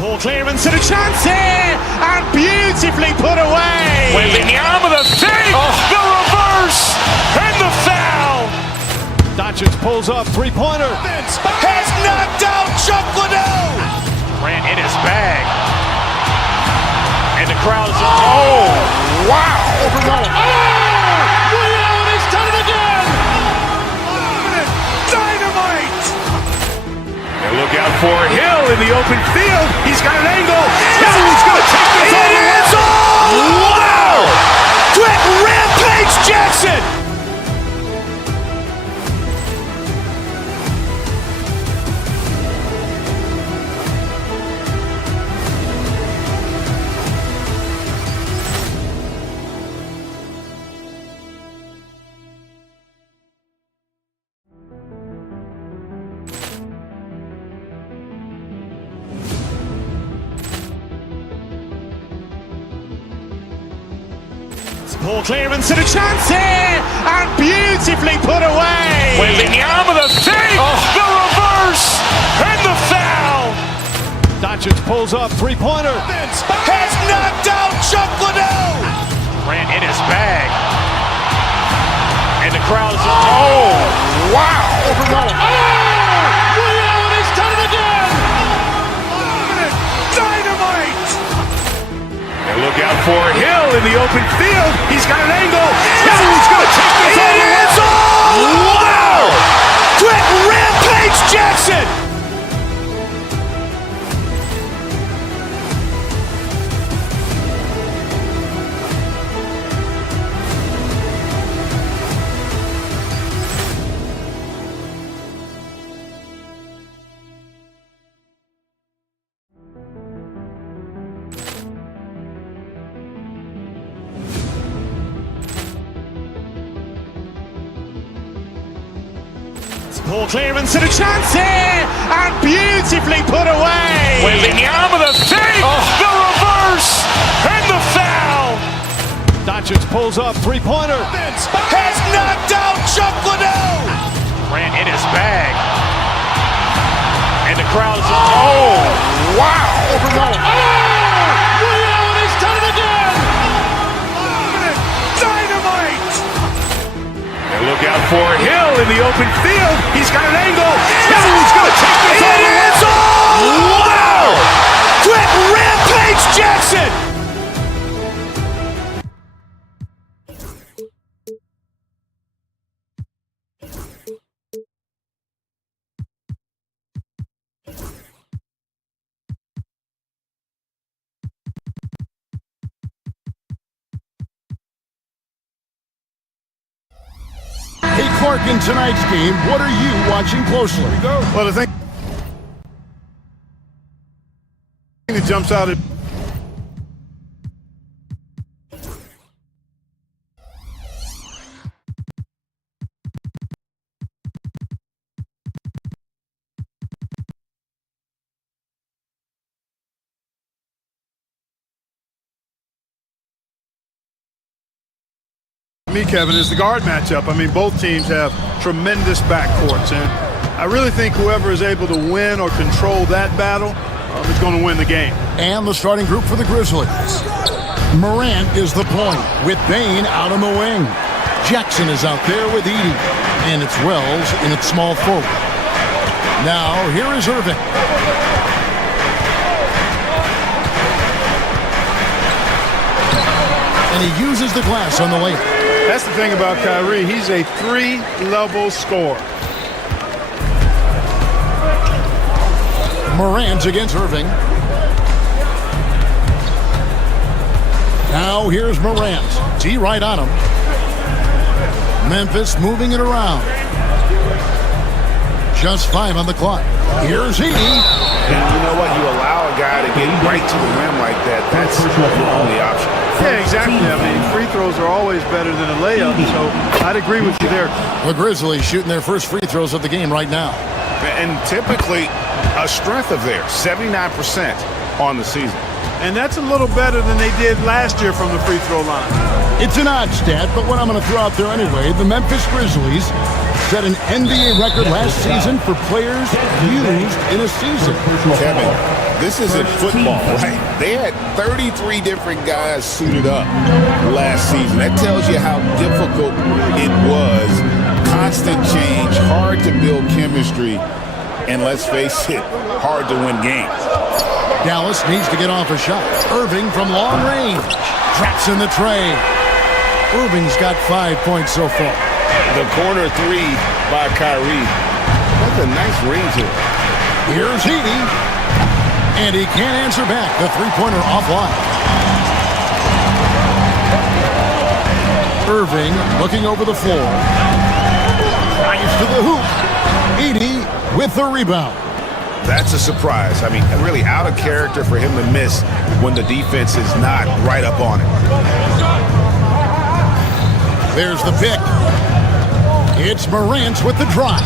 Poor clearance and a chance here, and beautifully put away. Wembanyama the save, the reverse, and the foul. Doncic pulls up, three-pointer. Has knocked out Chuck Liddell. Ran in his bag. And the crowd is, oh, wow. Liddell has done it again. Dynamite. And look out for Hill in the open field. He's got an angle. Hill's going to take this all the way. Wow. Quick Rampage Jackson. Poor clearance and a chance here, and beautifully put away. Wembanyama the save, the reverse, and the foul. Doncic pulls up, three-pointer. Has knocked out Chuck Liddell. Ran in his bag. And the crowd is, oh, wow. Liddell has done it again. Dynamite. And look out for Hill in the open field. He's got an angle. Hill's going to take this all the way. Wow. Quick Rampage Jackson. Poor clearance and a chance here, and beautifully put away. Wembanyama the save, the reverse, and the foul. Doncic pulls up, three-pointer. Has knocked out Chuck Liddell. Ran in his bag. And the crowd is, oh, wow. Liddell has done it again. Dynamite. And look out for Hill in the open field. He's got an angle. Hill's going to take this all the way. Wow. Quick Rampage Jackson. Hey, Clark, in tonight's game, what are you watching closely? Well, the thing that jumps out at me, Kevin, is the guard matchup. I mean, both teams have tremendous backcourts, and I really think whoever is able to win or control that battle is going to win the game. And the starting group for the Grizzlies. Morant is the point, with Bane out on the wing. Jackson is out there with Edey, and it's Wells in its small forward. Now, here is Irving. And he uses the glass on the layup. That's the thing about Kyrie. He's a three-level scorer. Morant against Irving. Now here's Morant. D right on him. Memphis moving it around. Just 5 on the clock. Here's Edey. And you know what? You allow a guy to get right to the rim like that. That's the only option. Yeah, exactly. I mean, free throws are always better than a layup, so I'd agree with you there. The Grizzlies shooting their first free throws of the game right now. And typically a strength of theirs, 79% on the season. And that's a little better than they did last year from the free throw line. It's an odd stat, but what I'm going to throw out there anyway, the Memphis Grizzlies set an NBA record last season for players used in a season. Kevin, This isn't football, right? They had 33 different guys suited up last season. That tells you how difficult it was. Constant change, hard to build chemistry, and let's face it, hard to win games. Dallas needs to get off a shot. Irving from long range. Traps in the tray. Irving's got 5 points so far. The corner three by Kyrie. That's a nice range here. Here's Heaney. And he can't answer back. The three-pointer offline. Irving looking over the floor. Drives to the hoop. Heaney with the rebound. That's a surprise. I mean, really out of character for him to miss when the defense is not right up on it. There's the pick. It's Morant with the drive.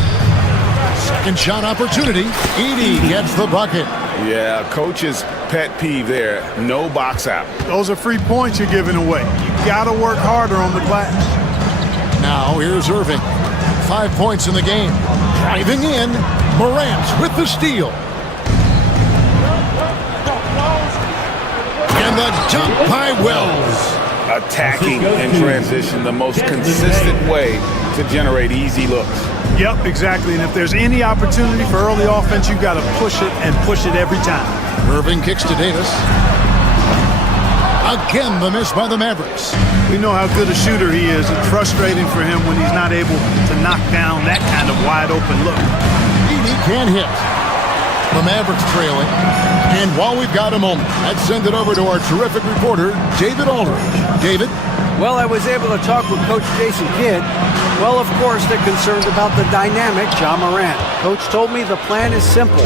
Second shot opportunity. Edey gets the bucket. Yeah, coach's pet peeve there. No box out. Those are free points you're giving away. You got to work harder on the glass. Now here's Irving. 5 points in the game. Driving in. Morant with the steal. And the dunk by Wells. Attacking in transition, the most consistent way to generate easy looks. Yep, exactly. And if there's any opportunity for early offense, you've got to push it and push it every time. Irving kicks to Davis. Again, the miss by the Mavericks. We know how good a shooter he is. It's frustrating for him when he's not able to knock down that kind of wide open look. Edey can't hit. The Mavericks trailing. And while we've got a moment, let's send it over to our terrific reporter, David Aldridge. David? Well, I was able to talk with Coach Jason Kidd. Well, of course, they're concerned about the dynamic Ja Morant. Coach told me the plan is simple.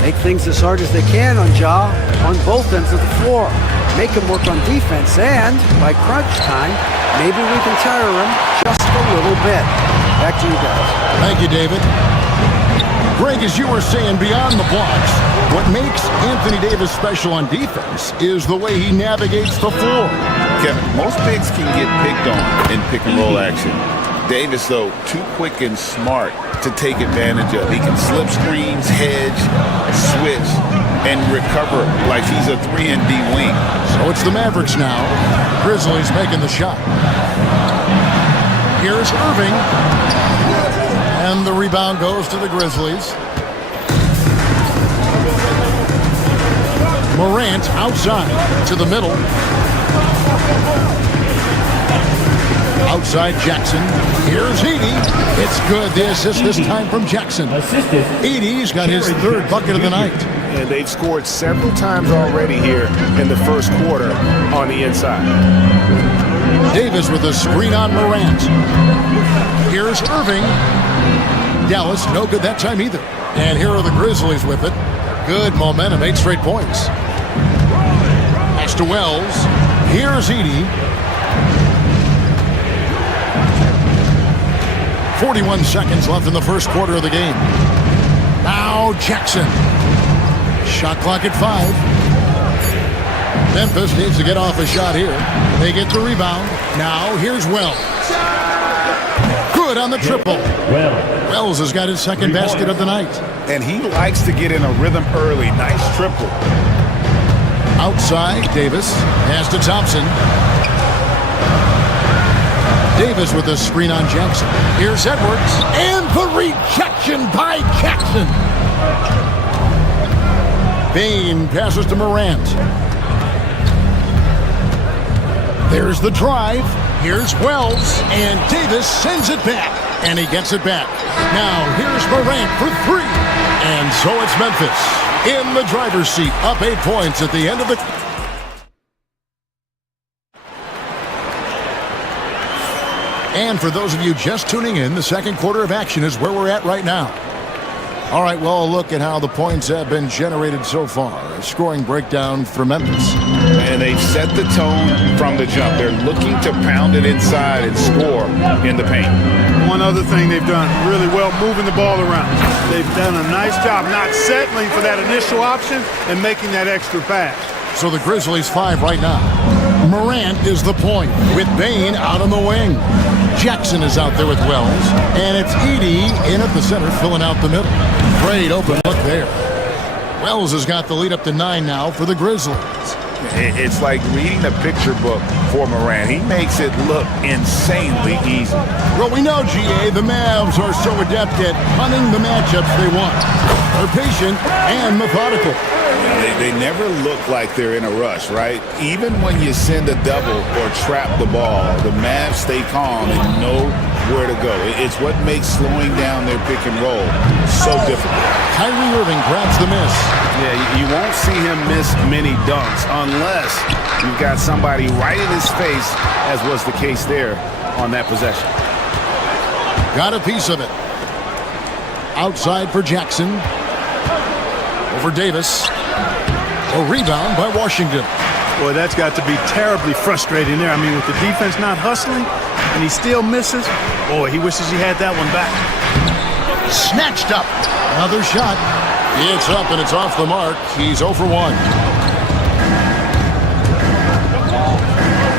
Make things as hard as they can on Ja on both ends of the floor. Make him work on defense, and by crunch time, maybe we can tire him just a little bit. Back to you guys. Thank you, David. Greg, as you were saying, beyond the blocks, what makes Anthony Davis special on defense is the way he navigates the floor. Kevin, most bigs can get picked on in pick-and-roll action. Davis, though, too quick and smart to take advantage of. He can slip screens, hedge, switch, and recover like he's a 3-and-D wing. So it's the Mavericks now. Grizzlies making the shot. Here's Irving. And the rebound goes to the Grizzlies. Morant outside to the middle. Outside Jackson. Here's Edey. It's good. The assist this time from Jackson. Edey's got his third bucket of the night. And they've scored several times already here in the first quarter on the inside. Davis with a screen on Morant. Here's Irving. Dallas, no good that time either. And here are the Grizzlies with it. Good momentum, 8 straight points. Pass to Wells. Here's Edey. 41 seconds left in the first quarter of the game. Now Jackson. Shot clock at 5. Memphis needs to get off a shot here. They get the rebound. Now here's Wells. Good on the triple. Wells has got his second basket of the night. And he likes to get in a rhythm early. Nice triple. Outside, Davis. Pass to Thompson. Davis with a screen on Jackson. Here's Edwards. And the rejection by Jackson. Bain passes to Morant. There's the drive. Here's Wells. And Davis sends it back. And he gets it back. Now here's Morant for 3. And so it's Memphis in the driver's seat. Up 8 points at the end of the... And for those of you just tuning in, the second quarter of action is where we're at right now. All right, well, a look at how the points have been generated so far. A scoring breakdown for Memphis. And they've set the tone from the jump. They're looking to pound it inside and score in the paint. One other thing they've done really well, moving the ball around. They've done a nice job not settling for that initial option and making that extra pass. So the Grizzlies 5 right now. Morant is the point with Bain out on the wing. Jackson is out there with Wells. And it's Edey in at the center, filling out the middle. Great open look there. Wells has got the lead up to 9 now for the Grizzlies. It's like reading a picture book for Morant. He makes it look insanely easy. Well, we know, GA, the Mavs are so adept at hunting the matchups they want. They're patient and methodical. They never look like they're in a rush, right? Even when you send a double or trap the ball, the Mavs stay calm and know where to go. It's what makes slowing down their pick and roll so difficult. Kyrie Irving grabs the miss. Yeah, you won't see him miss many dunks unless you've got somebody right in his face, as was the case there on that possession. Got a piece of it. Outside for Jackson. Over Davis. A rebound by Washington. Boy, that's got to be terribly frustrating there. I mean, with the defense not hustling and he still misses, boy, he wishes he had that one back. Snatched up. Another shot. It's up and it's off the mark. He's 0 for 1.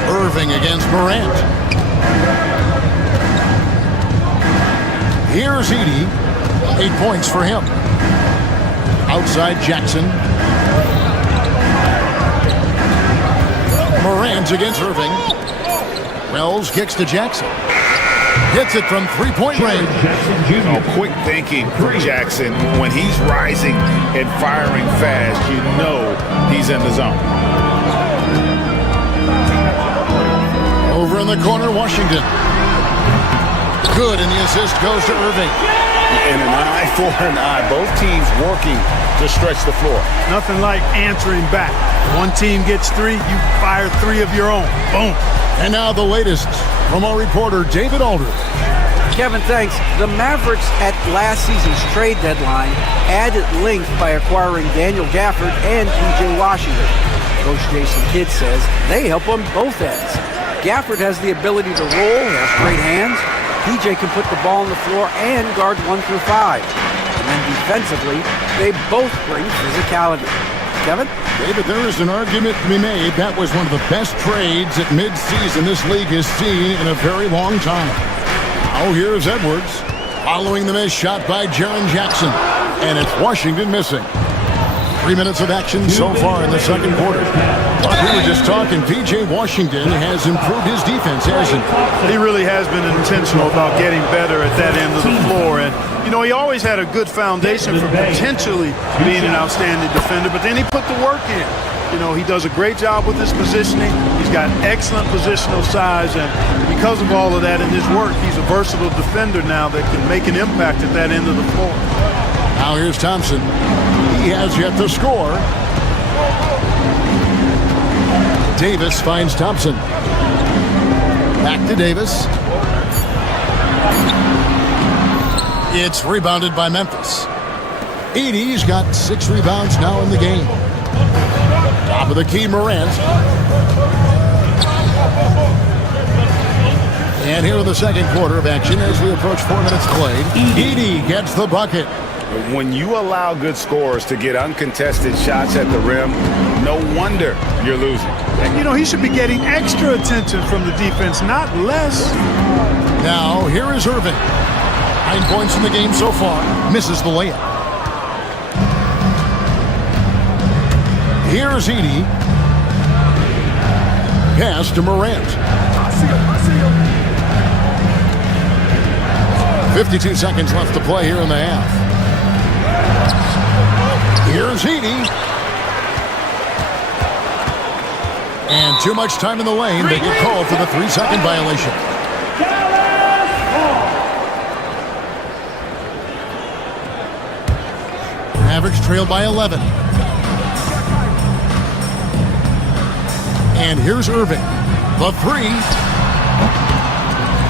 Irving against Morant. Here's Edey. 8 points for him. Outside Jackson. Morant against Irving. Wells kicks to Jackson. Hits it from three-point range. Quick thinking for Jackson. When he's rising and firing fast, you know he's in the zone. Over in the corner, Washington. Good, and the assist goes to Irving. And an eye for an eye. Both teams working to stretch the floor. Nothing like answering back. One team gets 3, you fire 3 of your own. Boom. And now the latest from our reporter, David Aldridge. Kevin, thanks. The Mavericks at last season's trade deadline added length by acquiring Daniel Gafford and P.J. Washington. Coach Jason Kidd says they help on both ends. Gafford has the ability to roll, has great hands. P.J. can put the ball on the floor and guard 1 through 5. And then defensively, they both bring physicality. Kevin? David, there is an argument to be made. That was one of the best trades at midseason this league has seen in a very long time. Now here's Edwards following the miss shot by Jaren Jackson. And it's Washington missing. 3 minutes of action so far in the second quarter. But we were just talking, P.J. Washington has improved his defense, hasn't he? He really has been intentional about getting better at that end of the floor. And, you know, he always had a good foundation for potentially being an outstanding defender, but then he put the work in. You know, he does a great job with his positioning. He's got excellent positional size, and because of all of that in his work, he's a versatile defender now that can make an impact at that end of the floor. Now here's Thompson. He has yet to score. Davis finds Thompson. Back to Davis. It's rebounded by Memphis. Edey's got 6 rebounds now in the game. Top of the key, Morant. And here in the second quarter of action as we approach 4 minutes played. Edey gets the bucket. When you allow good scorers to get uncontested shots at the rim, no wonder you're losing. And, you know, he should be getting extra attention from the defense, not less. Now, here is Irving. 9 points in the game so far. Misses the layup. Here's Edey. Pass to Morant. 52 seconds left to play here in the half. Here's Edey. And too much time in the lane. They get called for the 3-second violation. Mavericks trail by 11. And here's Irving. The 3.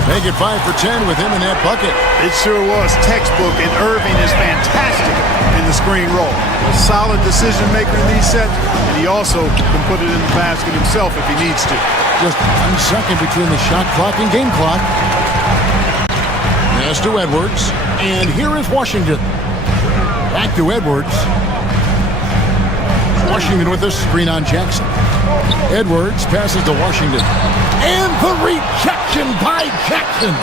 Make it 5 for 10 with him in that bucket. It sure was textbook, and Irving is fantastic in the screen roll. A solid decision maker in these sets, and he also can put it in the basket himself if he needs to. Just 1 second between the shot clock and game clock. Pass to Edwards, and here is Washington. Back to Edwards. Washington with a screen on Jackson. Edwards passes to Washington. And the rejection by Jackson.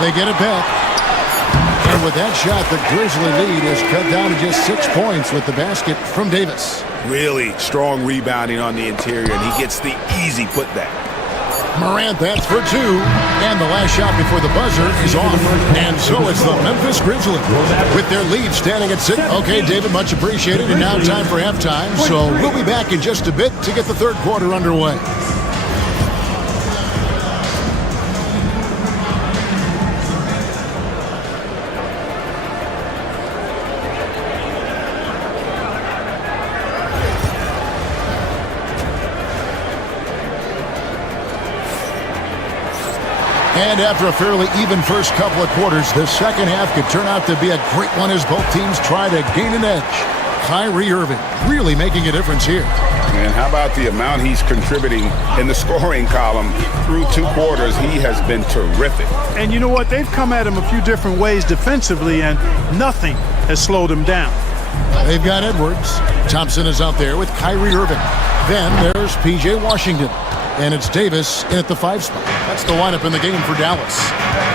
They get it back. And And with that shot, the Grizzly lead is cut down to just 6 points with the basket from Davis. Really strong rebounding on the interior, and he gets the easy putback. Morant, that's for 2. And the last shot before the buzzer is off. And so it's the Memphis Grizzlies with their lead standing at 6. Okay, David, much appreciated. And now time for halftime. So we'll be back in just a bit to get the third quarter underway. And after a fairly even first couple of quarters, the second half could turn out to be a great one as both teams try to gain an edge. Kyrie Irving really making a difference here. And how about the amount he's contributing in the scoring column through 2 quarters? He has been terrific. And you know what? They've come at him a few different ways defensively, and nothing has slowed him down. They've got Edwards. Thompson is out there with Kyrie Irving. Then there's P.J. Washington. And it's Davis in at the 5 spot. That's the lineup in the game for Dallas.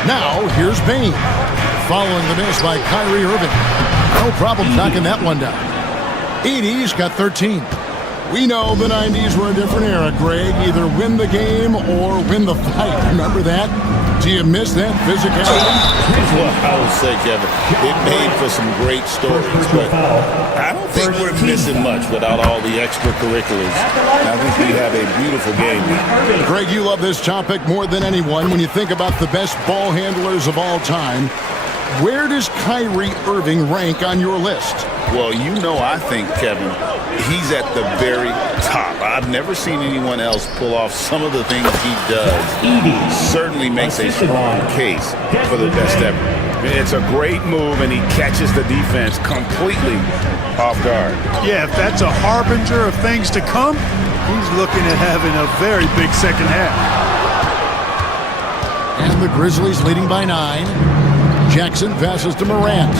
Now, here's Bane. Following the miss by Kyrie Irving. No problem knocking that one down. 80's got 13. We know the 90s were a different era, Greg. Either win the game or win the fight. Remember that? Do you miss that physicality? Well, I would say, Kevin, it made for some great stories, but I don't think we're missing much without all the extracurriculars. I think we have a beautiful game now. Greg, you love this topic more than anyone. When you think about the best ball handlers of all time, where does Kyrie Irving rank on your list? Well, you know, I think, Kevin, he's at the very top. I've never seen anyone else pull off some of the things he does. Certainly makes a strong case for the best ever. It's a great move, and he catches the defense completely off guard. Yeah, if that's a harbinger of things to come, he's looking at having a very big second half. And the Grizzlies leading by 9. Jackson passes to Morant.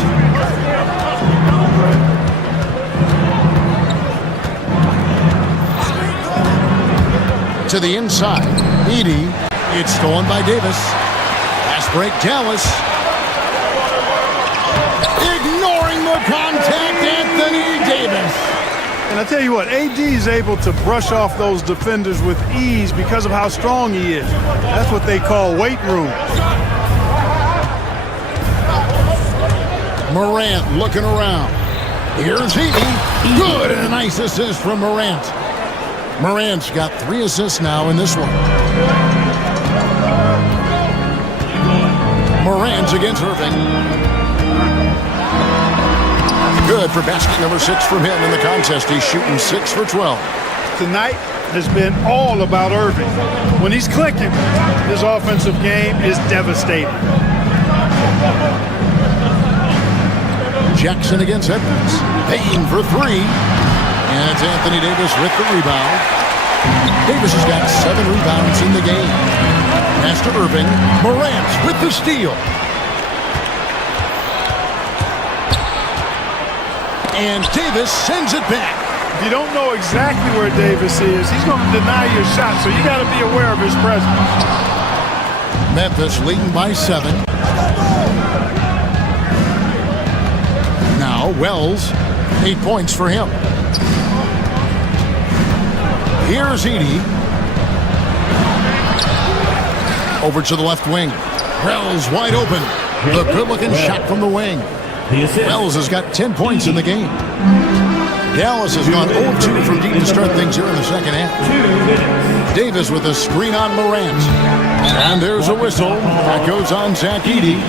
To the inside. Edey. It's stolen by Davis. Pass break, Dallas. Ignoring the contact, Anthony Davis. And I tell you what, AD is able to brush off those defenders with ease because of how strong he is. That's what they call weight room. Morant looking around. Here's Edey. Good, and a nice assist from Morant. Morant's got 3 assists now in this one. Morant's against Irving. Good for basket number 6 from him in the contest. He's shooting 6 for 12. Tonight has been all about Irving. When he's clicking, his offensive game is devastating. Jackson against Edwards. Payne for 3. And it's Anthony Davis with the rebound. Davis has got 7 rebounds in the game. Pass to Irving. Morant with the steal. And Davis sends it back. If you don't know exactly where Davis is, he's going to deny your shot, so you got to be aware of his presence. Memphis leading by 7. Now Wells, 8 points for him. Here's Edey. Over to the left wing. Wells wide open. The good-looking shot from the wing. Wells has got 10 points in the game. Dallas has gone 0-2 from deep to start things here in the second half. Davis with a screen on Morant. And there's a whistle. That goes on Zach Edey.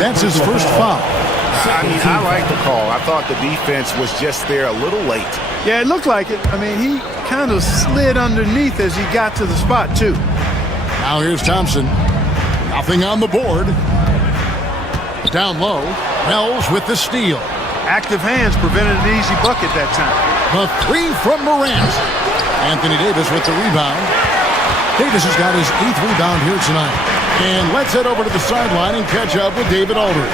That's his first foul. I mean, I like the call. I thought the defense was just there a little late. Yeah, it looked like it. I mean, he kind of slid underneath as he got to the spot, too. Now here's Thompson. Nothing on the board. Down low. Wells with the steal. Active hands prevented an easy bucket that time. The 3 from Morant. Anthony Davis with the rebound. Davis has got his 8th rebound here tonight. And let's head over to the sideline and catch up with David Aldridge.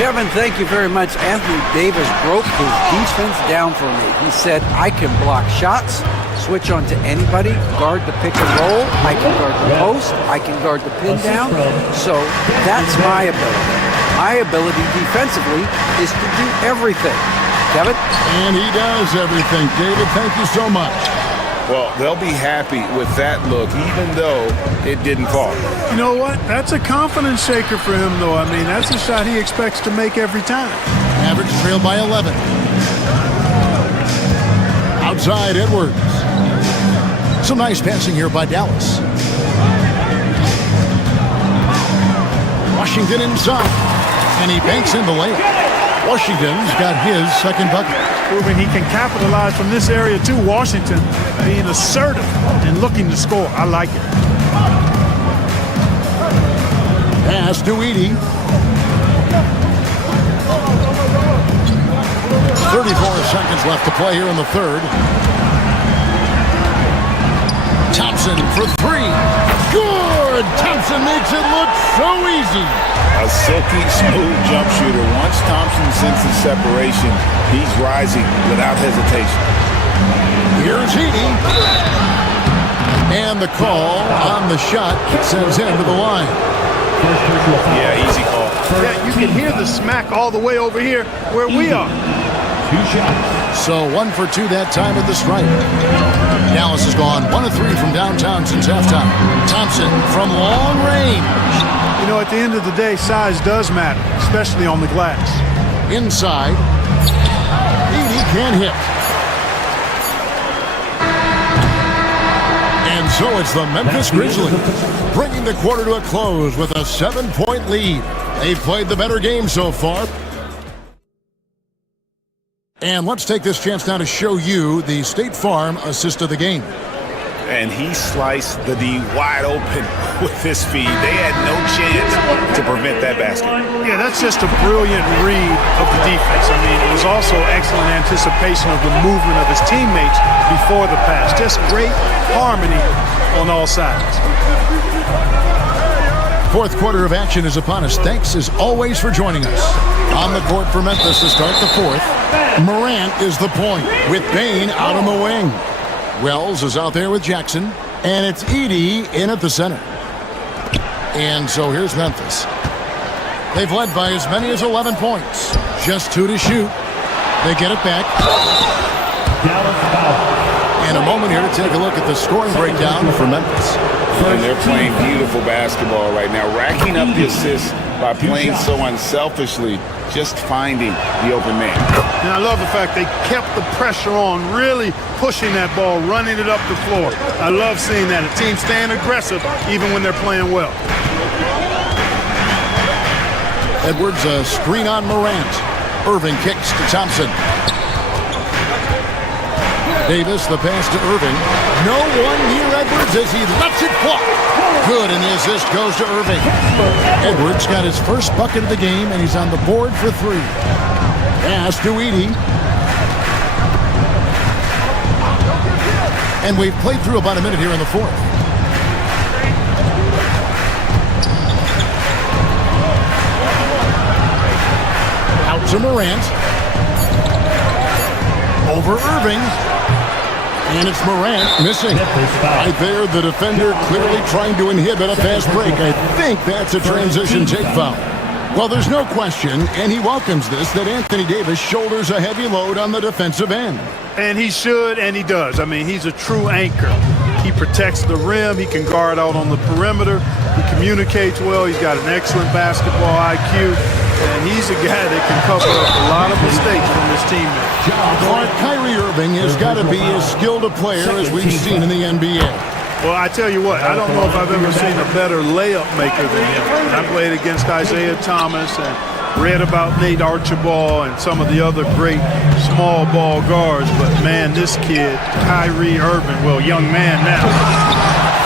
Kevin, thank you very much. Anthony Davis broke his defense down for me. He said, I can block shots, switch on to anybody, guard the pick and roll, I can guard the post, I can guard the pin down. So that's my ability. My ability defensively is to do everything. Kevin? And he does everything. David, thank you so much. Well, they'll be happy with that look, even though it didn't fall. You know what? That's a confidence shaker for him, though. I mean, that's a shot he expects to make every time. Average trail by 11. Outside Edwards. Some nice passing here by Dallas. Washington inside. And he banks in the layup. Washington's got his second bucket. Proving he can capitalize from this area too. Washington being assertive and looking to score. I like it. Pass to Edey. 34 seconds left to play here in the third. Thompson for three. Good! Thompson makes it look so easy. A silky smooth jump shooter. Once Thompson senses separation, he's rising without hesitation. Here's Edey. And the call on the shot sends him to the line. Yeah, easy call. Yeah, you can hear the smack all the way over here where we are. So 1 for 2 that time at the stripe. Dallas has gone 1 of 3 from downtown since halftime. Thompson from long range. You know, at the end of the day, size does matter, especially on the glass. Inside. Edey can't hit. And so it's the Memphis Grizzlies bringing the quarter to a close with a 7-point lead. They've played the better game so far. And let's take this chance now to show you the State Farm assist of the game. And he sliced the D wide open with his feed. They had no chance to prevent that basket. Yeah, that's just a brilliant read of the defense. I mean, it was also excellent anticipation of the movement of his teammates before the pass. Just great harmony on all sides. Fourth quarter of action is upon us. Thanks as always for joining us. On the court for Memphis to start the fourth. Morant is the point with Bane out on the wing. Wells is out there with Jackson. And it's Edey in at the center. And so here's Memphis. They've led by as many as 11 points. Just 2 to shoot. They get it back. And a moment here to take a look at the scoring breakdown for Memphis. And they're playing beautiful basketball right now, racking up the assists by playing so unselfishly, just finding the open man. And I love the fact they kept the pressure on, really pushing that ball, running it up the floor. I love seeing that. A team staying aggressive even when they're playing well. Edwards, a screen on Morant. Irving kicks to Thompson. Davis, the pass to Irving. No one near Edwards as he lets it fly. Good, and the assist goes to Irving. Edwards got his first bucket of the game, and he's on the board for 3. Pass to Edey. And we've played through about a minute here in the fourth. Out to Morant. Over Irving. And it's Morant missing. Right there, the defender clearly trying to inhibit a fast break. I think that's a transition take foul. Well, there's no question, and he welcomes this, that Anthony Davis shoulders a heavy load on the defensive end. And he should, and he does. I mean, he's a true anchor. He protects the rim. He can guard out on the perimeter. He communicates well. He's got an excellent basketball IQ. And he's a guy that can cover up a lot of mistakes from his teammates. Kyrie Irving has got to be as skilled a player as we've seen in the NBA. Well, I tell you what, I don't know if I've ever seen a better layup maker than him. I played against Isaiah Thomas and read about Nate Archibald and some of the other great small ball guards. But, man, this kid, Kyrie Irving, well, young man now,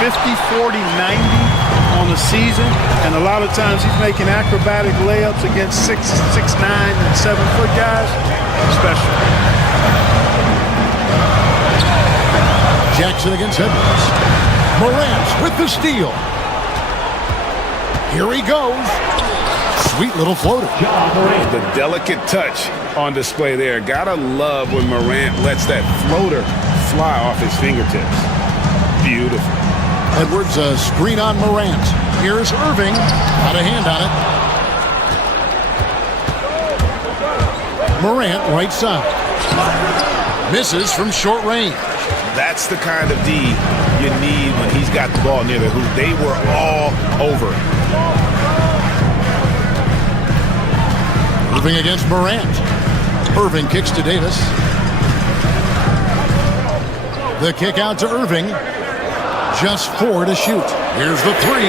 50, 40, 90 on the season, and a lot of times he's making acrobatic layups against 6'9" and 7-foot guys. Special. Jackson against Edwards. Morant with the steal. Here he goes. Sweet little floater. The delicate touch on display there. Gotta love when Morant lets that floater fly off his fingertips. Beautiful. Edwards, a screen on Morant. Here's Irving. Got a hand on it. Morant right side. Misses from short range. That's the kind of D you need when he's got the ball near the hoop. They were all over it. Irving against Morant. Irving kicks to Davis. The kick out to Irving. Just 4 to shoot. Here's the 3.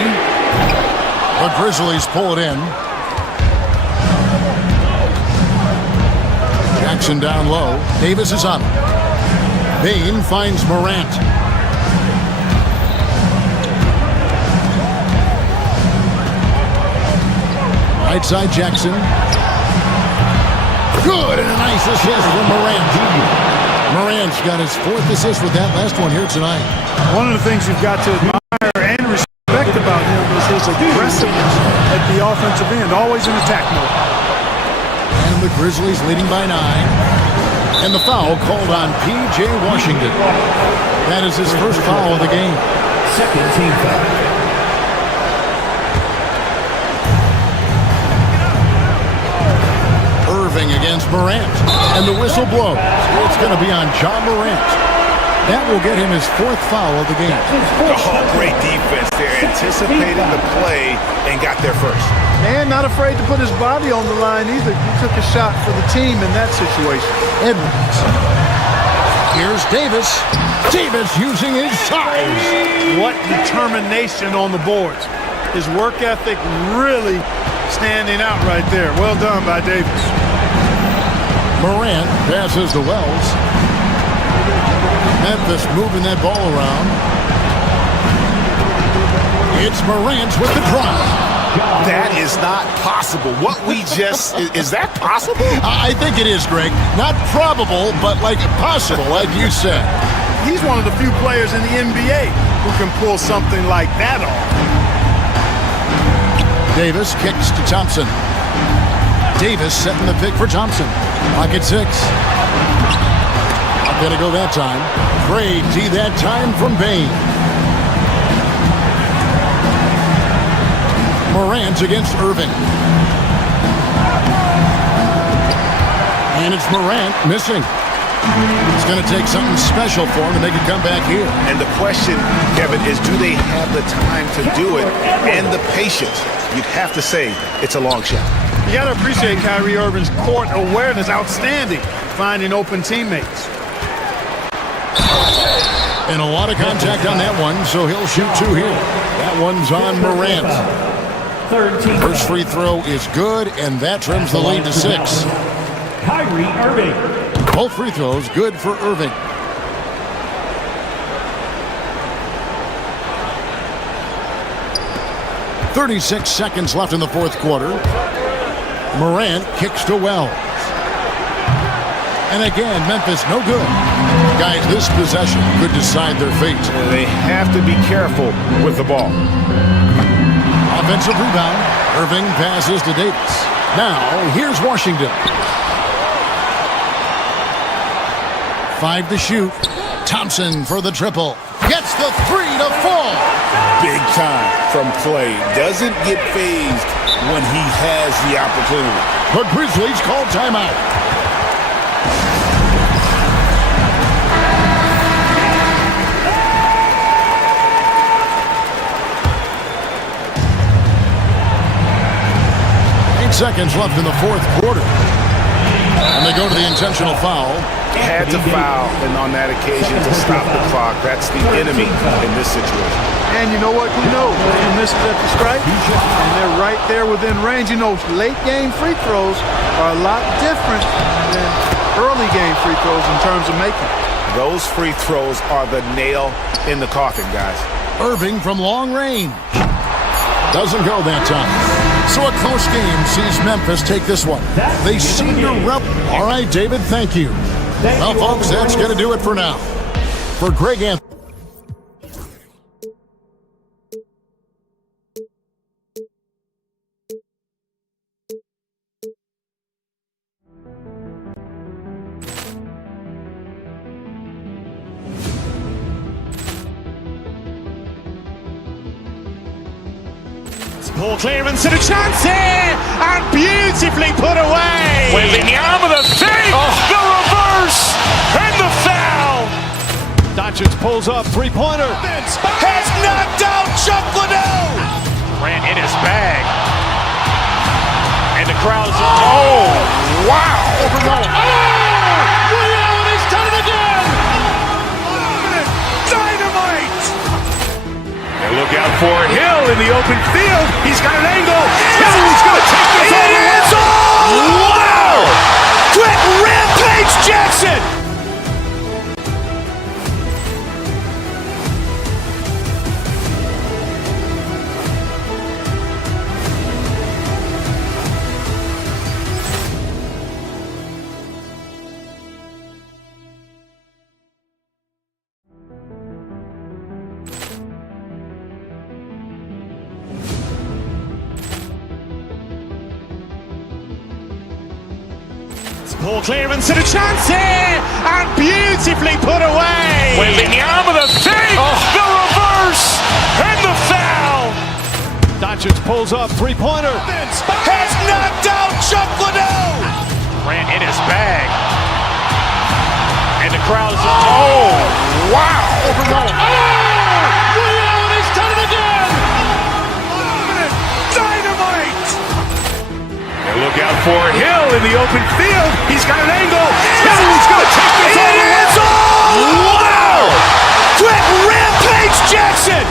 The Grizzlies pull it in. Jackson down low. Davis is on him. Bain finds Morant. Right side Jackson. Good, and a nice assist from Morant. Morant's got his 4th assist with that last one here tonight. One of the things you've got to admire and respect about him is his aggressiveness at the offensive end, always in attack mode. And the Grizzlies leading by 9. And the foul called on P.J. Washington. That is his first foul of the game. Second team foul. Irving against Morant. And the whistle blows. It's going to be on Ja Morant. That will get him his 4th foul of the game. Oh, great defense there. Anticipated the play and got there first. And not afraid to put his body on the line either. He took a shot for the team in that situation. Edwards. Here's Davis. Davis using his size. What determination on the boards. His work ethic really standing out right there. Well done by Davis. Morant passes to Wells. Memphis moving that ball around. It's Morant with the drive. That is not possible. What we just... is that possible? I think it is, Greg. Not probable, but like possible, like you said. He's one of the few players in the NBA who can pull something like that off. Davis kicks to Thompson. Davis setting the pick for Thompson. Pocket 6. Not gonna go that time. Great D that time from Bain. Morant against Irving. And it's Morant missing. It's going to take something special for him to make a comeback here. And the question, Kevin, is do they have the time to do it and the patience? You'd have to say it's a long shot. You got to appreciate Kyrie Irving's court awareness. Outstanding. Finding open teammates. And a lot of contact on that one, so he'll shoot 2 here. That one's on Morant. First free throw is good, and that trims the lead to 6. Kyrie Irving. Both free throws good for Irving. .36 seconds left in the 4th quarter. Morant kicks to Wells. And again, Memphis no good. Guys, this possession could decide their fate. They have to be careful with the ball. Offensive rebound. Irving passes to Davis. Now, here's Washington. 5 to shoot. Thompson for the triple. Gets the 3 to fall. Big time from Clay. Doesn't get phased when he has the opportunity. The Grizzlies call timeout. Seconds left in the 4th quarter. And they go to the intentional foul. Had to foul, and on that occasion to stop the clock. That's the enemy in this situation. And you know what? He knows he misses at the stripe, and they're right there within range. You know, late game free throws are a lot different than early game free throws in terms of making. Those free throws are the nail in the coffin, guys. Irving from long range. Doesn't go that time. So a close game sees Memphis take this one. They seem to All right, David, thank you. Well, folks, that's going to do it for now. For Greg Anthony. Poor clearance and a chance here, and beautifully put away. Wembanyama the save, the reverse, and the foul. Doncic pulls up, three-pointer. Has knocked out Chuck Liddell. Ran in his bag. And the crowd is, oh, wow. Ray Allen has done it again. Dynamite. And look out for Hill in the open field. He's got an angle. Hill's going to take this all the way. Wow. Quick rampage Jackson. Poor clearance and a chance here, and beautifully put away. Wembanyama the save, the reverse, and the foul. Doncic pulls up, three-pointer. Has knocked out Chuck Liddell. Ran in his bag. And the crowd is, oh, wow. Ray Allen has done it again. Dynamite. And look out for Hill in the open field. He's got an angle. Hill's going to take this all the way. Wow. Quick rampage Jackson.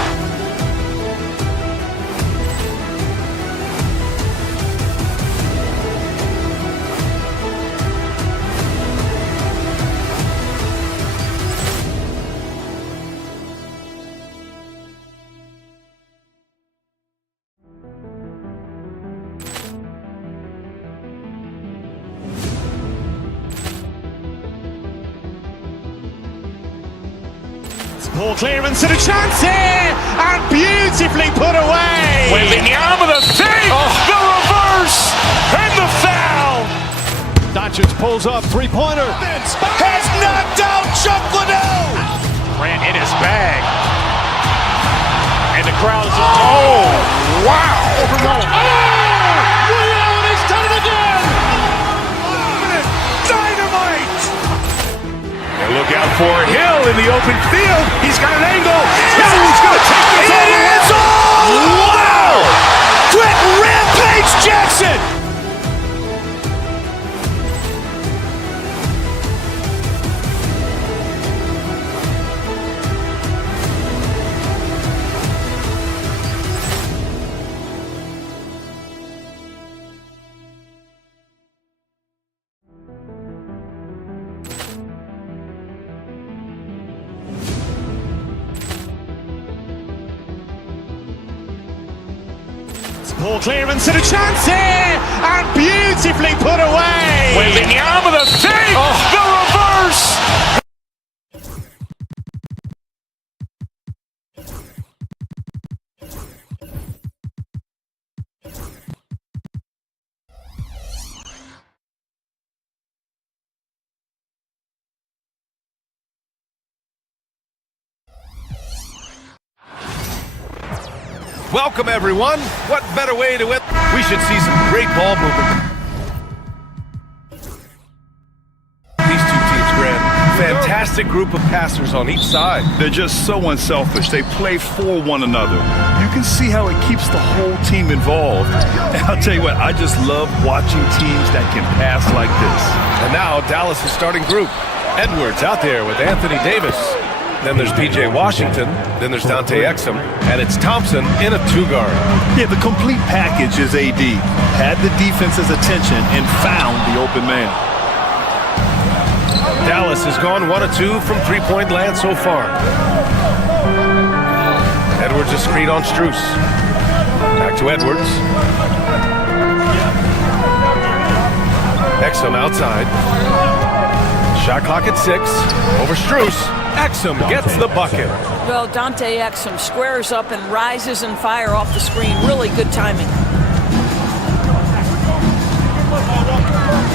Poor clearance and a chance here, and beautifully put away. Wembanyama the save, the reverse, and the foul. Doncic pulls up, three-pointer. Has knocked out Chuck Liddell. Ran in his bag. And the crowd is, oh, wow. Ray Allen has done it again. Dynamite. And look out for Hill in the open field. He's got an angle. Hill's going to take this all the way. Wow. Quick rampage Jackson. Poor clearance and a chance here, and beautifully put away. Wembanyama the save, the reverse. Welcome, everyone. What better way to win? We should see some great ball movement. These two teams, Grant, fantastic group of passers on each side. They're just so unselfish. They play for one another. You can see how it keeps the whole team involved. And I'll tell you what, I just love watching teams that can pass like this. And now Dallas' starting group. Edwards out there with Anthony Davis. Then there's P.J. Washington. Then there's Dante Exum. And it's Thompson in a two-guard. Yeah, the complete package is AD. Had the defense's attention and found the open man. Dallas has gone 1 of 2 from three-point land so far. Edwards is screen on Strus. Back to Edwards. Exum outside. Shot clock at 6. Over Strus. Exum gets the bucket. Well, Dante Exum squares up and rises and fire off the screen. Really good timing.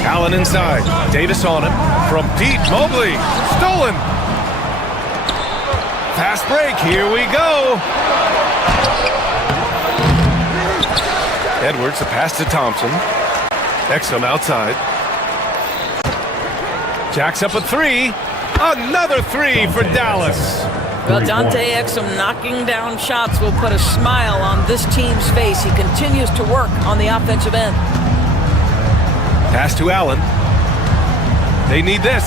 Allen inside. Davis on him. From deep, Mobley. Stolen. Fast break. Here we go. Edwards, a pass to Thompson. Exum outside. Jacks up a three. Another three for Dallas. Well, Dante Exum knocking down shots will put a smile on this team's face. He continues to work on the offensive end. Pass to Allen. They need this.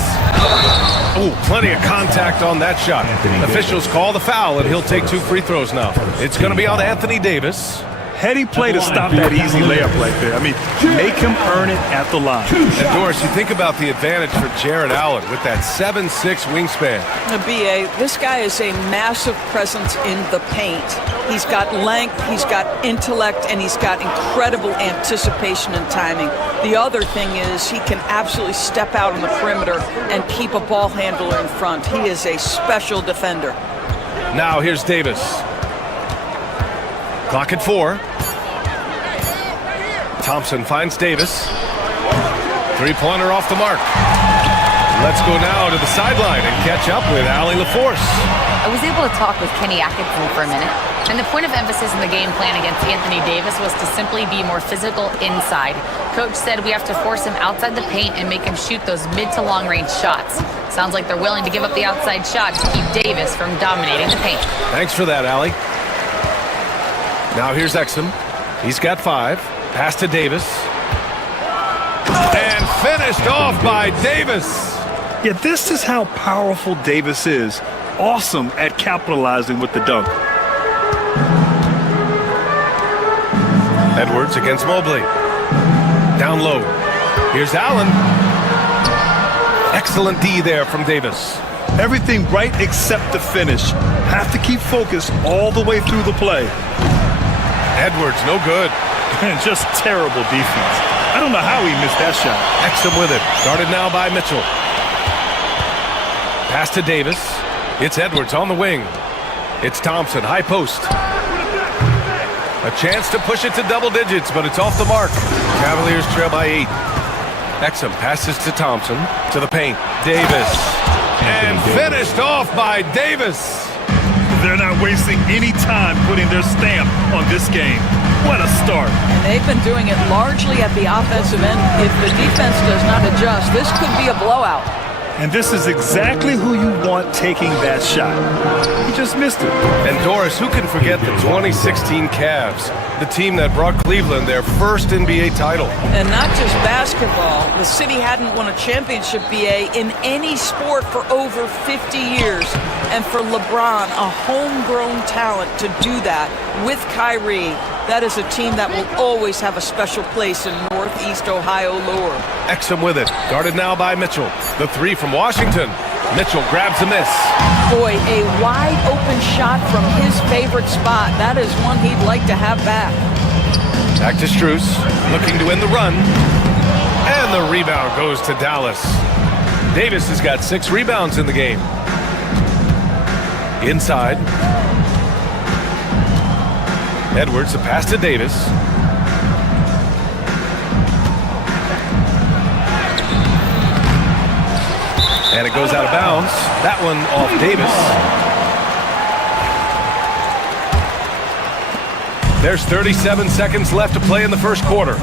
Oh, plenty of contact on that shot. Officials call the foul, and he'll take 2 free throws now. It's going to be on Anthony Davis. Heady play to stop that easy layup right there. I mean, make him earn it at the line. And Doris, you think about the advantage for Jared Allen with that 7'6" wingspan. B.A., this guy is a massive presence in the paint. He's got length, he's got intellect, and he's got incredible anticipation and timing. The other thing is he can absolutely step out on the perimeter and keep a ball handler in front. He is a special defender. Now here's Davis. Clock at 4. Thompson finds Davis. 3-pointer off the mark. Let's go now to the sideline and catch up with Allie LaForce. I was able to talk with Kenny Atkinson for a minute, and the point of emphasis in the game plan against Anthony Davis was to simply be more physical inside. Coach said we have to force him outside the paint and make him shoot those mid to long range shots. Sounds like they're willing to give up the outside shot to keep Davis from dominating the paint. Thanks for that, Allie. Now here's Exum. He's got 5. Pass to Davis. And finished off by Davis. Yeah, this is how powerful Davis is. Awesome at capitalizing with the dunk. Edwards against Mobley. Down low. Here's Allen. Excellent D there from Davis. Everything right except the finish. Have to keep focused all the way through the play. Edwards, no good. Just terrible defense. I don't know how he missed that shot. Exum with it. Guarded now by Mitchell. Pass to Davis. It's Edwards on the wing. It's Thompson, high post. A chance to push it to double digits, but it's off the mark. Cavaliers trail by 8. Exum passes to Thompson, to the paint. Davis. And finished off by Davis. They're not wasting any time putting their stamp on this game. What a start. And they've been doing it largely at the offensive end. If the defense does not adjust, this could be a blowout. And this is exactly who you want taking that shot. He just missed it. And Doris, who can forget the 2016 Cavs, the team that brought Cleveland their first NBA title? And not just basketball. The city hadn't won a championship, BA, in any sport for over 50 years. And for LeBron, a homegrown talent, to do that with Kyrie, that is a team that will always have a special place in Northeast Ohio lore. Exum with it. Guarded now by Mitchell. The 3 from Washington. Mitchell grabs a miss. Boy, a wide open shot from his favorite spot. That is one he'd like to have back. Back to Strus, looking to win the run. And the rebound goes to Dallas. Davis has got 6 rebounds in the game. Inside. Edwards, a pass to Davis. And it goes out of bounds. That one off Davis. There's 37 seconds left to play in the first quarter.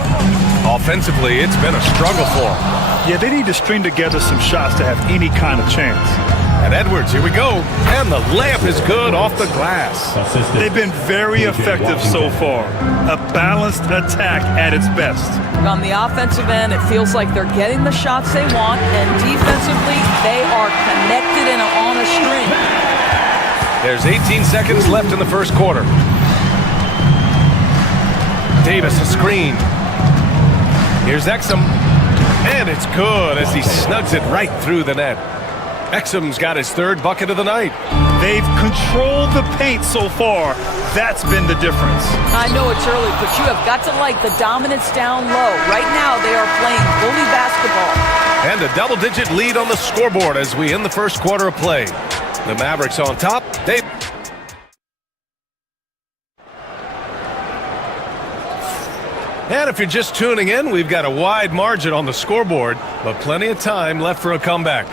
Offensively, it's been a struggle for them. Yeah, they need to string together some shots to have any kind of chance. And Edwards, here we go. And the layup is good off the glass. They've been very effective so far. A balanced attack at its best. On the offensive end, it feels like they're getting the shots they want, and defensively, they are connected and on a string. There's 18 seconds left in the first quarter. Davis, a screen. Here's Exum. And it's good as he snugs it right through the net. Exum's got his 3rd bucket of the night. They've controlled the paint so far. That's been the difference. I know it's early, but you have got to like the dominance down low. Right now, they are playing bully basketball. And a double-digit lead on the scoreboard as we end the first quarter of play. The Mavericks on top. And if you're just tuning in, we've got a wide margin on the scoreboard, but plenty of time left for a comeback.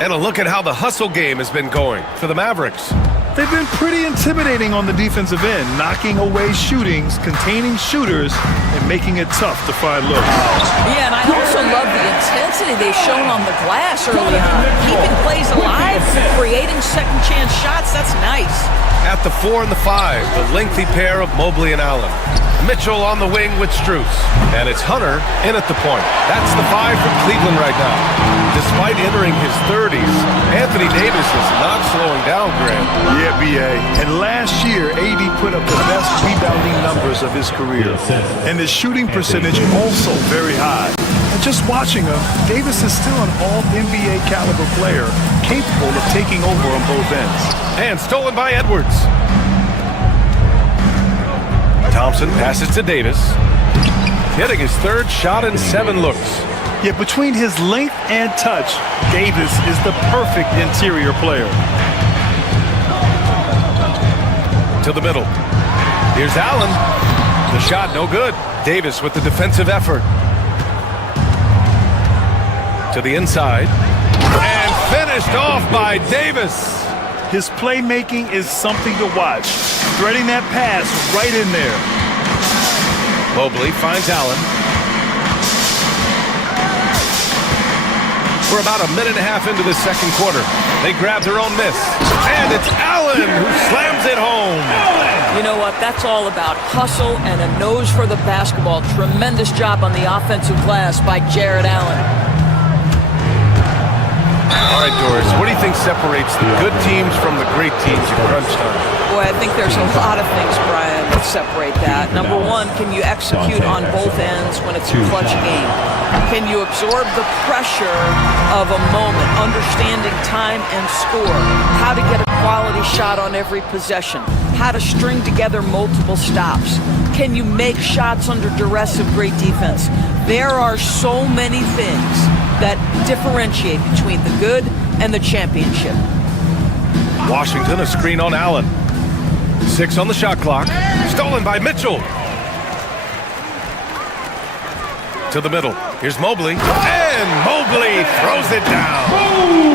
And a look at how the hustle game has been going for the Mavericks. They've been pretty intimidating on the defensive end, knocking away shootings, containing shooters, and making it tough to find looks. Yeah, and I also love the intensity they've shown on the glass early on. Keeping plays alive, creating second chance shots, that's nice. At the 4 and the 5, the lengthy pair of Mobley and Allen. Mitchell on the wing with Strus. And it's Hunter in at the point. That's the 5 from Cleveland right now. Despite entering his 30s, Anthony Davis is not slowing down, Grant. Yeah, B.A. And last year, AD put up the best rebounding numbers of his career. And his shooting percentage also very high. And just watching him, Davis is still an all-NBA caliber player, capable of taking over on both ends. And stolen by Edwards. Thompson passes to Davis. Hitting his third shot in 7 looks. Yet between his length and touch, Davis is the perfect interior player. To the middle. Here's Allen. The shot no good. Davis with the defensive effort. To the inside. And finished off by Davis. His playmaking is something to watch. Threading that pass right in there. Mobley finds Allen. We're about a minute and a half into the second quarter. They grab their own miss. And it's Allen who slams it home. You know what? That's all about hustle and a nose for the basketball. Tremendous job on the offensive glass by Jared Allen. All right, Doris, what do you think separates the good teams from the great teams in crunch time? Boy, I think there's a lot of things, Brian, that separate that. Number one, can you execute on both ends when it's a clutch game? Can you absorb the pressure of a moment, understanding time and score, how to get a quality shot on every possession, how to string together multiple stops? Can you make shots under duress of great defense? There are so many things that differentiate between the good and the championship. Washington, a screen on Allen. 6 on the shot clock. Stolen by Mitchell. To the middle. Here's Mobley. And Mobley throws it down.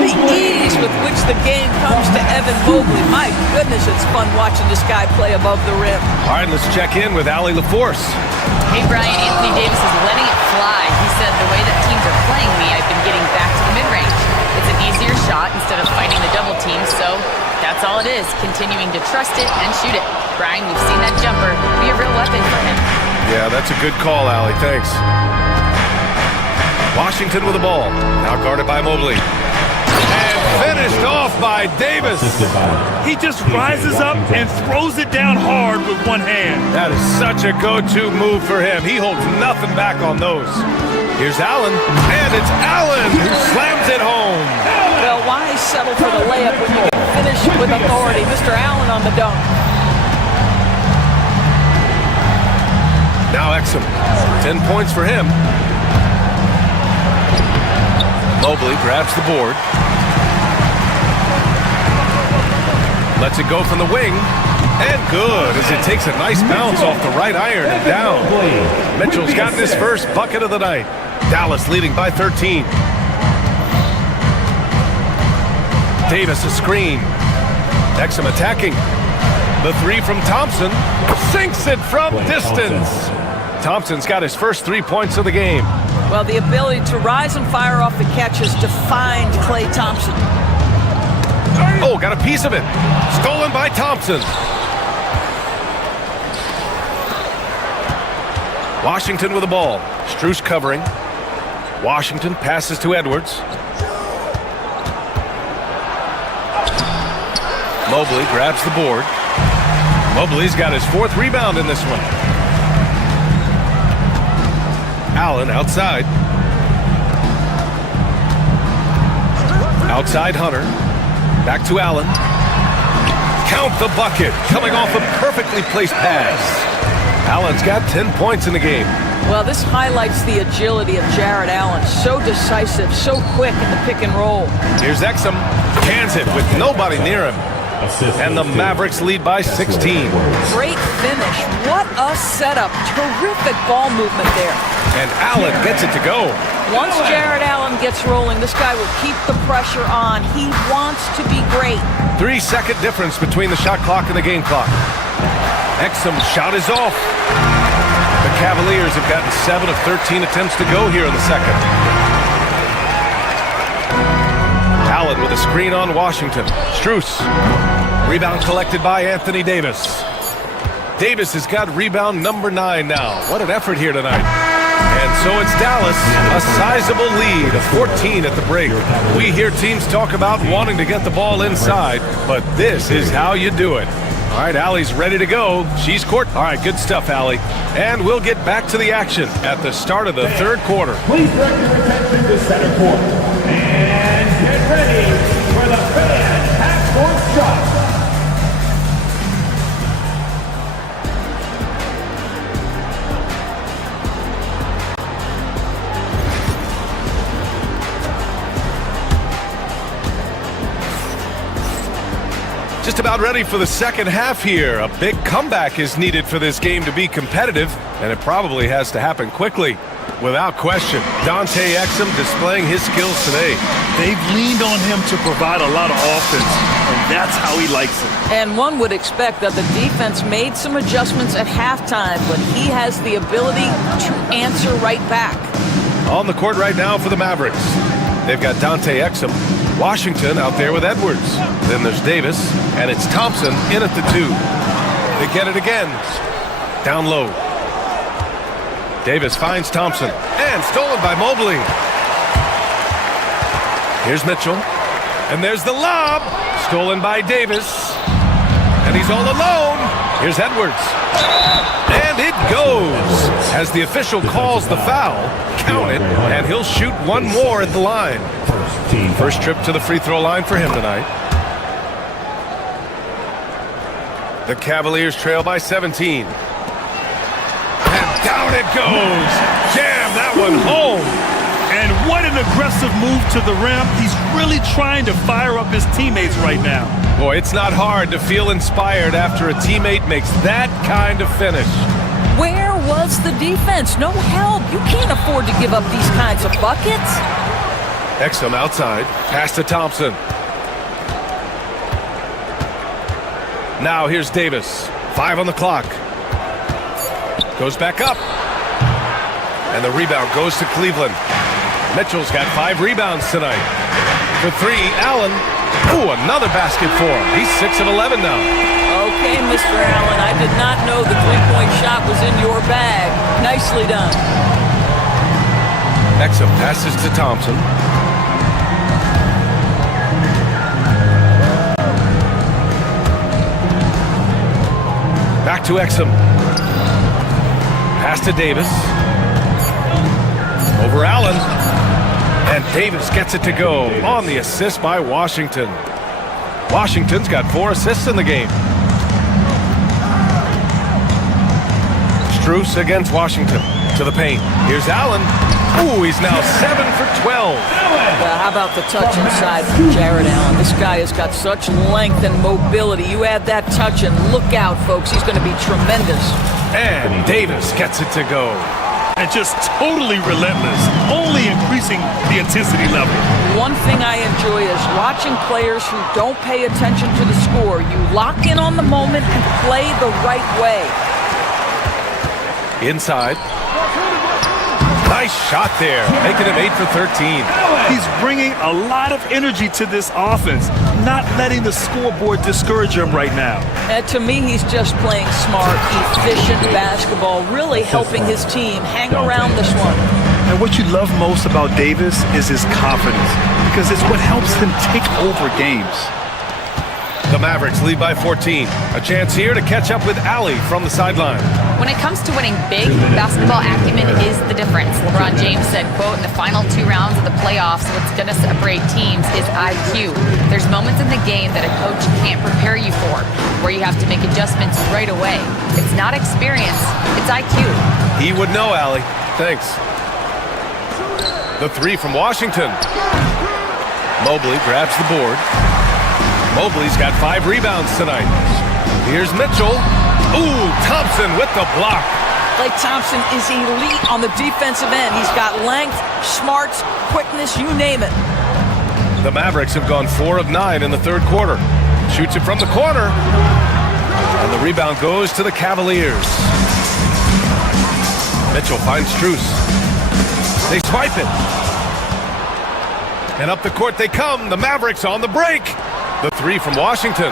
The ease with which the game comes to Evan Mobley. My goodness, it's fun watching this guy play above the rim. All right, let's check in with Allie LaForce. Hey, Brian, Anthony Davis is letting it fly. He said, the way that teams are playing me, I've been getting back to the mid-range. It's an easier shot instead of fighting the double team, so that's all it is, continuing to trust it and shoot it. Brian, we've seen that jumper be a real weapon for him. Yeah, that's a good call, Allie. Thanks. Washington with the ball. Now guarded by Mobley. And finished off by Davis. He just rises up and throws it down hard with one hand. That is such a go-to move for him. He holds nothing back on those. Here's Allen. And it's Allen who slams it home. Well, why settle for the layup when you can finish with authority? Mr. Allen on the dunk. Now Exum. 10 points for him. Mobley grabs the board. Lets it go from the wing. And good, as it takes a nice bounce off the right iron and down. Mitchell's gotten his first bucket of the night. Dallas leading by 13. Davis a screen. Exum attacking. The 3 from Thompson. Sinks it from distance. Thompson's got his first 3 points of the game. Well, the ability to rise and fire off the catch has defined Klay Thompson. Oh, got a piece of it. Stolen by Thompson. Washington with the ball. Strus covering. Washington passes to Edwards. Mobley grabs the board. Mobley's got his 4th rebound in this one. Allen outside. Outside Hunter. Back to Allen. Count the bucket. Coming off a perfectly placed pass. Allen's got 10 points in the game. Well, this highlights the agility of Jared Allen. So decisive, so quick in the pick and roll. Here's Exum. Cans it with nobody near him. And the Mavericks lead by 16. Great finish. What a setup. Terrific ball movement there. And Allen gets it to go. Once Jared Allen gets rolling, this guy will keep the pressure on. He wants to be great. 3-second difference between the shot clock and the game clock. Exum's shot is off. The Cavaliers have gotten 7 of 13 attempts to go here in the second. Allen with a screen on Washington. Strus. Rebound collected by Anthony Davis. Davis has got rebound number 9 now. What an effort here tonight. And so it's Dallas, a sizable lead of 14 at the break. We hear teams talk about wanting to get the ball inside, but this is how you do it. All right, Allie's ready to go. She's court. All right, good stuff, Allie. And we'll get back to the action at the start of the third quarter. Please direct your attention to center court. And get ready for the fan half-court shot. Just about ready for the second half here. A big comeback is needed for this game to be competitive, and it probably has to happen quickly. Without question, Dante Exum displaying his skills today. They've leaned on him to provide a lot of offense, and that's how he likes it. And one would expect that the defense made some adjustments at halftime, but he has the ability to answer right back. On the court right now for the Mavericks. They've got Dante Exum. Washington out there with Edwards. Then there's Davis, and it's Thompson in at the 2. They get it again. Down low. Davis finds Thompson, and stolen by Mobley. Here's Mitchell, and there's the lob. Stolen by Davis, and he's all alone. Here's Edwards, and it goes. As the official calls the foul, count it, and he'll shoot one more at the line. First trip to the free throw line for him tonight. The Cavaliers trail by 17. And down it goes. Jam that one home. And what an aggressive move to the rim. He's really trying to fire up his teammates right now. Boy, it's not hard to feel inspired after a teammate makes that kind of finish. Where was the defense? No help. You can't afford to give up these kinds of buckets. Exum outside. Pass to Thompson. Now here's Davis. 5 on the clock. Goes back up. And the rebound goes to Cleveland. Mitchell's got 5 rebounds tonight. For 3, Allen. Ooh, another basket for him. He's 6 of 11 now. Okay, Mr. Allen, I did not know the three-point shot was in your bag. Nicely done. Exum passes to Thompson. Back to Exum. Pass to Davis. Over Allen. And Davis gets it to go on the assist by Washington. Washington's got 4 assists in the game. Strus against Washington. To the paint. Here's Allen. Ooh, he's now 7 for 12. How about the touch inside from Jared Allen? This guy has got such length and mobility. You add that touch and look out, folks. He's going to be tremendous. And Davis gets it to go. And just totally relentless, only increasing the intensity level. One thing I enjoy is watching players who don't pay attention to the score. You lock in on the moment and play the right way. Inside. Nice shot there, making him 8 for 13. He's bringing a lot of energy to this offense, not letting the scoreboard discourage him right now. And to me, he's just playing smart, efficient basketball, really helping his team hang around this one. And what you love most about Davis is his confidence, because it's what helps him take over games. The Mavericks lead by 14. A chance here to catch up with Allie from the sideline. When it comes to winning big, basketball acumen is the difference. LeBron James said, quote, in the final 2 rounds of the playoffs, what's going to separate teams is IQ. There's moments in the game that a coach can't prepare you for, where you have to make adjustments right away. It's not experience, it's IQ. He would know, Allie. Thanks. The 3 from Washington. Mobley grabs the board. Mobley's got 5 rebounds tonight. Here's Mitchell. Ooh, Thompson with the block. Klay Thompson is elite on the defensive end. He's got length, smarts, quickness, you name it. The Mavericks have gone 4 of 9 in the third quarter. Shoots it from the corner. And the rebound goes to the Cavaliers. Mitchell finds Strus. They swipe it. And up the court they come. The Mavericks on the break. The 3 from Washington.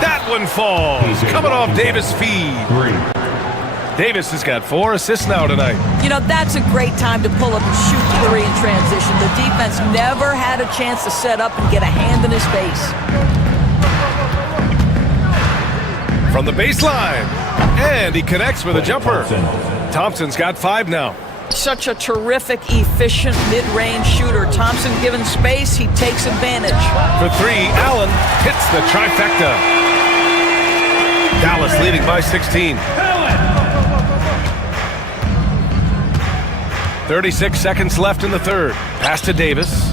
That one falls. Coming off Davis' feed. Davis has got 4 assists now tonight. You know, that's a great time to pull up and shoot 3 in transition. The defense never had a chance to set up and get a hand in his face. From the baseline. And he connects with a jumper. Thompson's got 5 now. Such a terrific, efficient mid-range shooter. Thompson given space, he takes advantage. For 3, Allen hits the trifecta. Dallas leading by 16. 36 seconds left in the third. Pass to Davis.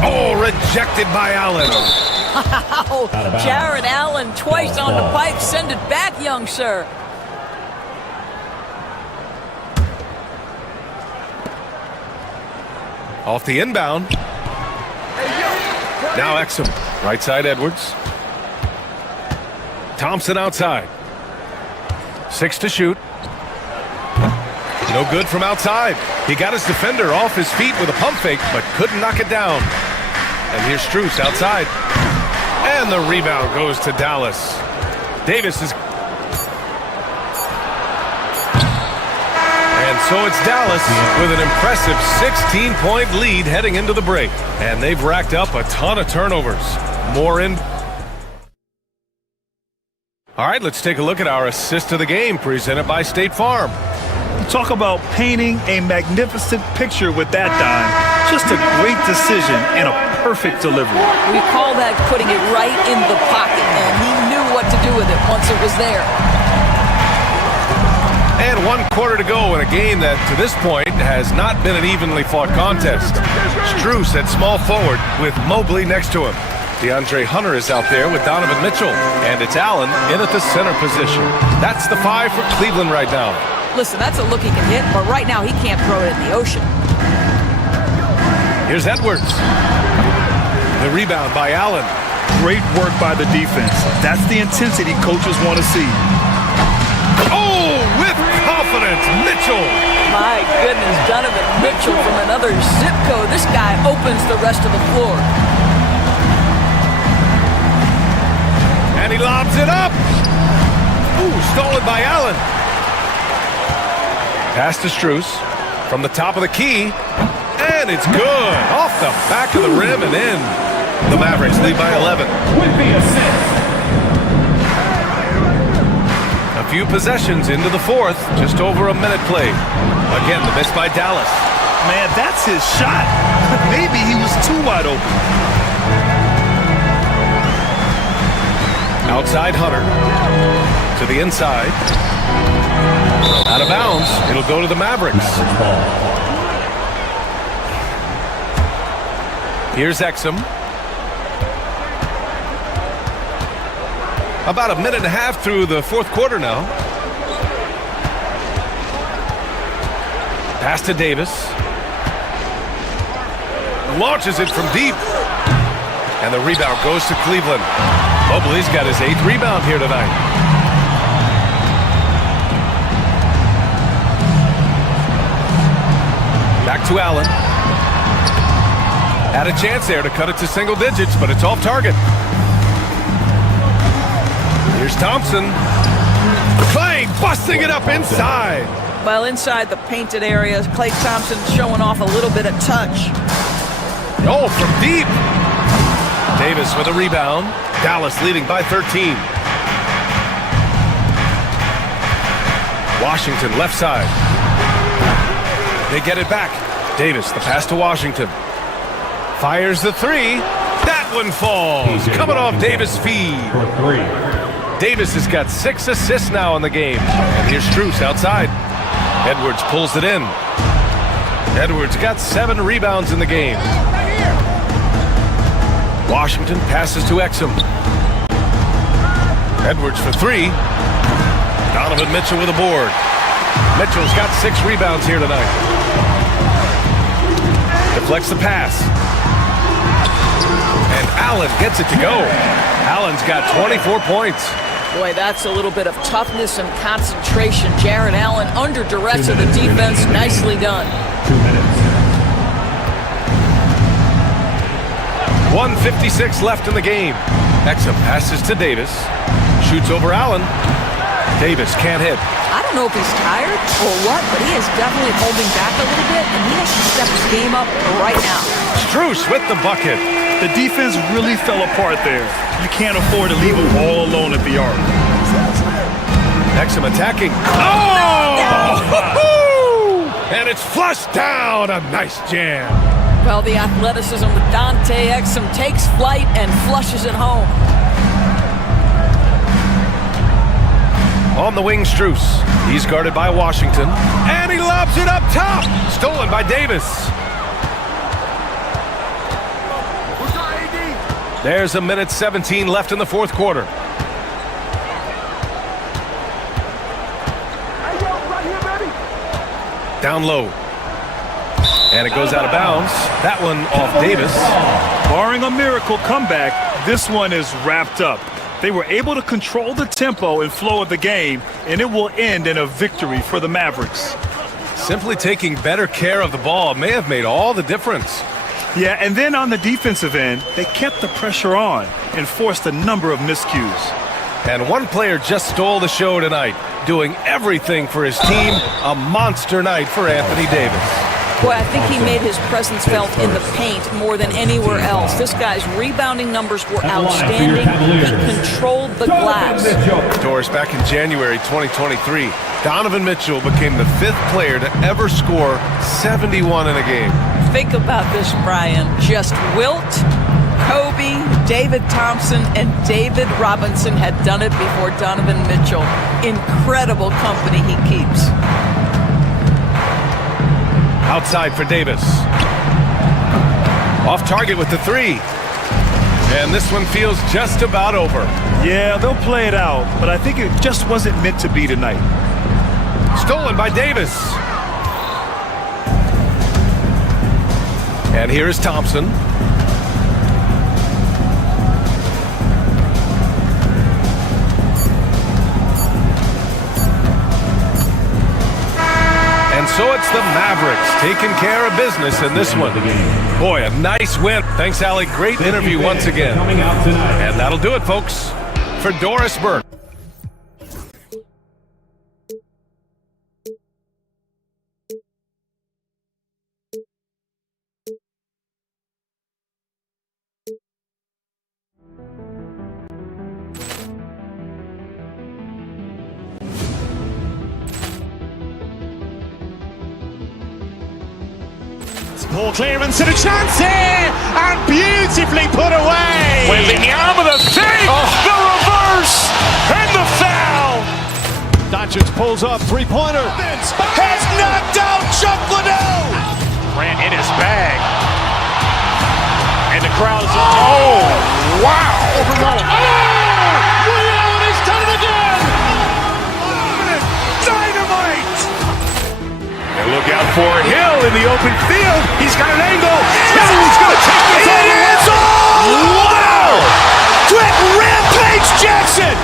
Oh, rejected by Allen. Wow, Jared Allen twice on the pipe. Send it back, young sir. Off the inbound. Now Exum. Right side Edwards. Thompson outside. 6 to shoot. No good from outside. He got his defender off his feet with a pump fake, but couldn't knock it down. And here's Strus outside. And the rebound goes to Dallas. Davis is... And so it's Dallas with an impressive 16-point lead heading into the break. And they've racked up a ton of turnovers. More in... All right, let's take a look at our assist of the game presented by State Farm. Talk about painting a magnificent picture with that dime. Just a great decision and a perfect delivery. We call that putting it right in the pocket, and he knew what to do with it once it was there. And 1 quarter to go in a game that, to this point, has not been an evenly fought contest. Strus at small forward with Mobley next to him. DeAndre Hunter is out there with Donovan Mitchell. And it's Allen in at the center position. That's the 5 for Cleveland right now. Listen, that's a look he can hit, but right now he can't throw it in the ocean. Here's Edwards. The rebound by Allen. Great work by the defense. That's the intensity coaches want to see. Oh, with confidence, Mitchell. My goodness, Donovan Mitchell from another zip code. This guy opens the rest of the floor. And he lobs it up. Ooh, stolen by Allen. Pass to Strus from the top of the key. And it's good. Off the back of the rim and in. The Mavericks lead by 11. With the assist. A few possessions into the fourth. Just over a minute played. Again, the miss by Dallas. Man, that's his shot. Maybe he was too wide open. Outside Hunter. To the inside. Out of bounds. It'll go to the Mavericks. Here's Exum. About a minute and a half through the fourth quarter now. Pass to Davis. Launches it from deep. And the rebound goes to Cleveland. Mobley's got his 8th rebound here tonight. Back to Allen. Had a chance there to cut it to single digits, but it's off target. Here's Thompson. Klay busting it up inside. Well, inside the painted area, Klay Thompson showing off a little bit of touch. Oh, from deep. Davis with a rebound. Dallas leading by 13. Washington left side. They get it back. Davis, the pass to Washington. Fires the 3. That one falls. Coming off Davis' feed. Davis has got 6 assists now in the game. And here's Strus outside. Edwards pulls it in. Edwards got 7 rebounds in the game. Washington passes to Exum. Edwards for three. Donovan Mitchell with a board. Mitchell's got 6 rebounds here tonight. Deflects the pass. And Allen gets it to go. Allen's got 24 points. Boy, that's a little bit of toughness and concentration. Jared Allen under duress of the defense. Nicely done. 2 minutes. 1:56 left in the game. Exum passes to Davis. Shoots over Allen. Davis can't hit. I don't know if he's tired or what, but he is definitely holding back a little bit, and he has to step his game up right now. Strus with the bucket. The defense really fell apart there. You can't afford to leave them all alone at the arc. Exum attacking. Oh! And it's flushed down. A nice jam. Well, the athleticism with Dante Exum takes flight and flushes it home. On the wing, Strus. He's guarded by Washington. And he lobs it up top. Stolen by Davis. There's 1:17 left in the fourth quarter. Down low. And it goes out of bounds. That one off Davis. Barring a miracle comeback, this one is wrapped up. They were able to control the tempo and flow of the game, and it will end in a victory for the Mavericks. Simply taking better care of the ball may have made all the difference. Yeah, and then on the defensive end, they kept the pressure on and forced a number of miscues. And one player just stole the show tonight, doing everything for his team. A monster night for Anthony Davis. Boy, I think he made his presence felt in the paint more than anywhere else. This guy's rebounding numbers were outstanding. He controlled the glass. Doris, back in January 2023, Donovan Mitchell became the 5th player to ever score 71 in a game. Think about this, Brian. Just Wilt, Kobe, David Thompson, and David Robinson had done it before Donovan Mitchell. Incredible company he keeps. Outside for Davis. Off target with the 3. And this one feels just about over. Yeah, they'll play it out, but I think it just wasn't meant to be tonight. Stolen by Davis. And here is Thompson. And so it's the Mavericks taking care of business in this one. Boy, a nice win. Thanks, Allie. Great interview once again. And that'll do it, folks, for Doris Burke. Ball clearance and a chance here, and beautifully put away. Wembanyama the save, the reverse, and the foul. Doncic pulls up, three-pointer. Has knocked out Chuck Liddell. Ran in his bag. And the crowd is, oh, wow. Ray Allen has done it again. Dynamite. And look out for Hill in the open field. He's got an angle. Hill's going to take this all the way. It is all! Wow! Quick rampage Jackson!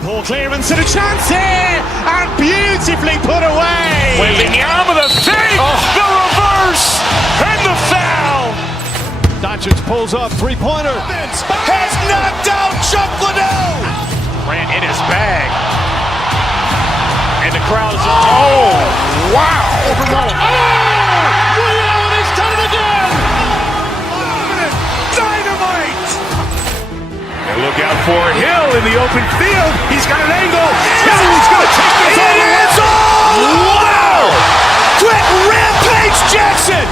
Ball clearance and a chance here, and beautifully put away. Wembanyama the save, the reverse, and the foul. Doncic pulls up, three-pointer. Has knocked out Chuck Liddell. Ran in his bag. And the crowd is, oh, wow. Ray Allen has done it again. Dynamite. And look out out for Hill in the open field. He's got an angle. Hill's going to take this all the way. It's all! Wow! Quick rampage Jackson!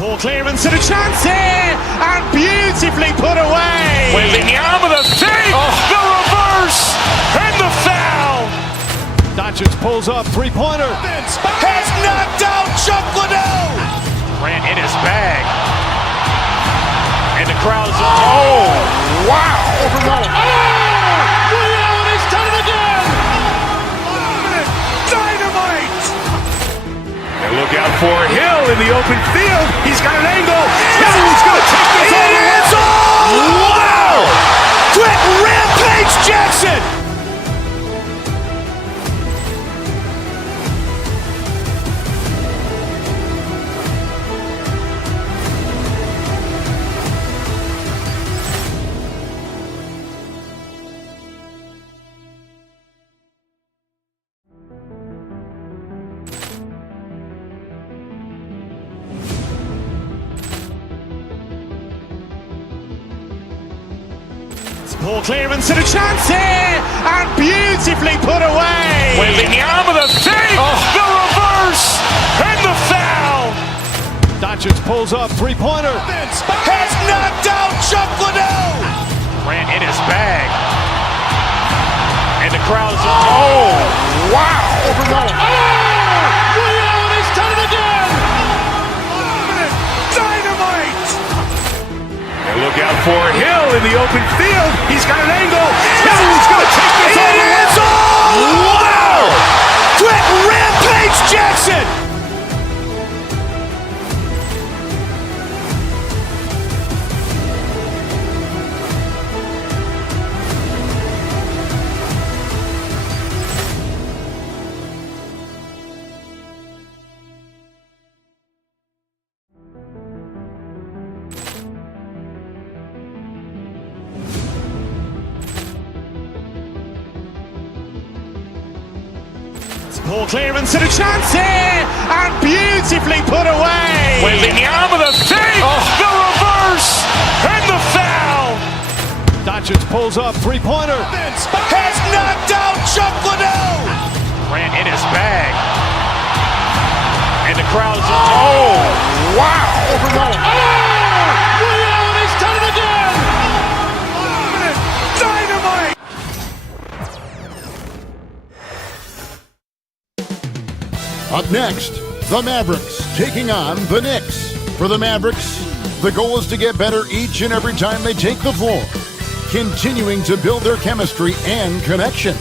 Poor clearance and a chance here, and beautifully put away. Wembanyama the save, the reverse, and the foul. Doncic pulls up, three-pointer. Has knocked out Chuck Liddell. Grant in his bag. And the crowd is oh, wow. William, he's done it again. Dynamite. And look out for Hill in the open field. He's got an angle. Hill's going to take this all the way. Wow! Quick rampage Jackson. Poor clearance and a chance here, and beautifully put away. Wembanyama the save, the reverse, and the foul. Doncic pulls up, three-pointer. Has knocked out Chuck Liddell. Grant in his bag. And the crowd is oh, wow. William, he's done it again. Dynamite. And look out for Hill in the open field. He's got an angle. Hill's going to take this all the way. Wow! Quick rampage Jackson. Poor clearance and a chance here, and beautifully put away. Wembanyama the save, the reverse, and the foul. Doncic pulls up, three-pointer. Has knocked out Chuck Liddell. Grant in his bag. And the crowd is oh, wow. William, he's done it again. Dynamite. Up next, the Mavericks taking on the Knicks. For the Mavericks, the goal is to get better each and every time they take the floor, continuing to build their chemistry and connection,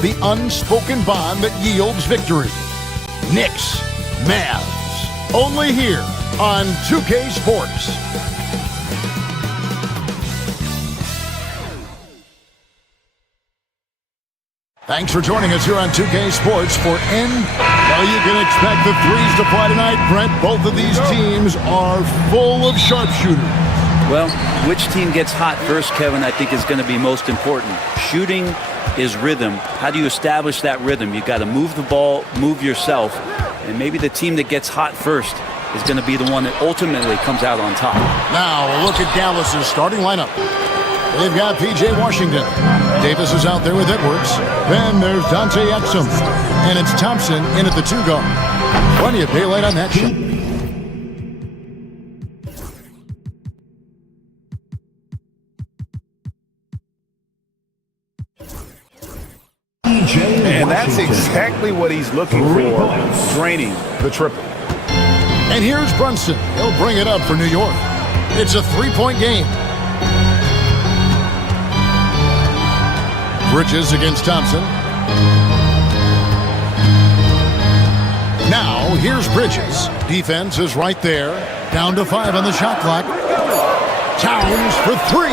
the unspoken bond that yields victory. Knicks, Mavs, only here on 2K Sports. Thanks for joining us here on 2K Sports for Well, you can expect the threes to fly tonight, Brent. Both of these teams are full of sharpshooters. Well, which team gets hot first, Kevin, I think is going to be most important. Shooting is rhythm. How do you establish that rhythm? You've got to move the ball, move yourself, and maybe the team that gets hot first is going to be the one that ultimately comes out on top. Now, a look at Dallas's starting lineup. They've got P.J. Washington. Davis is out there with Edwards. Then there's Dante Exum. And it's Thompson in at the 2 guard. Plenty of daylight on that shot. And that's exactly what he's looking for, draining the triple. And here's Brunson. He'll bring it up for New York. It's a 3-point game. Bridges against Thompson. Now, here's Bridges. Defense is right there. Down to 5 on the shot clock. Towns for 3.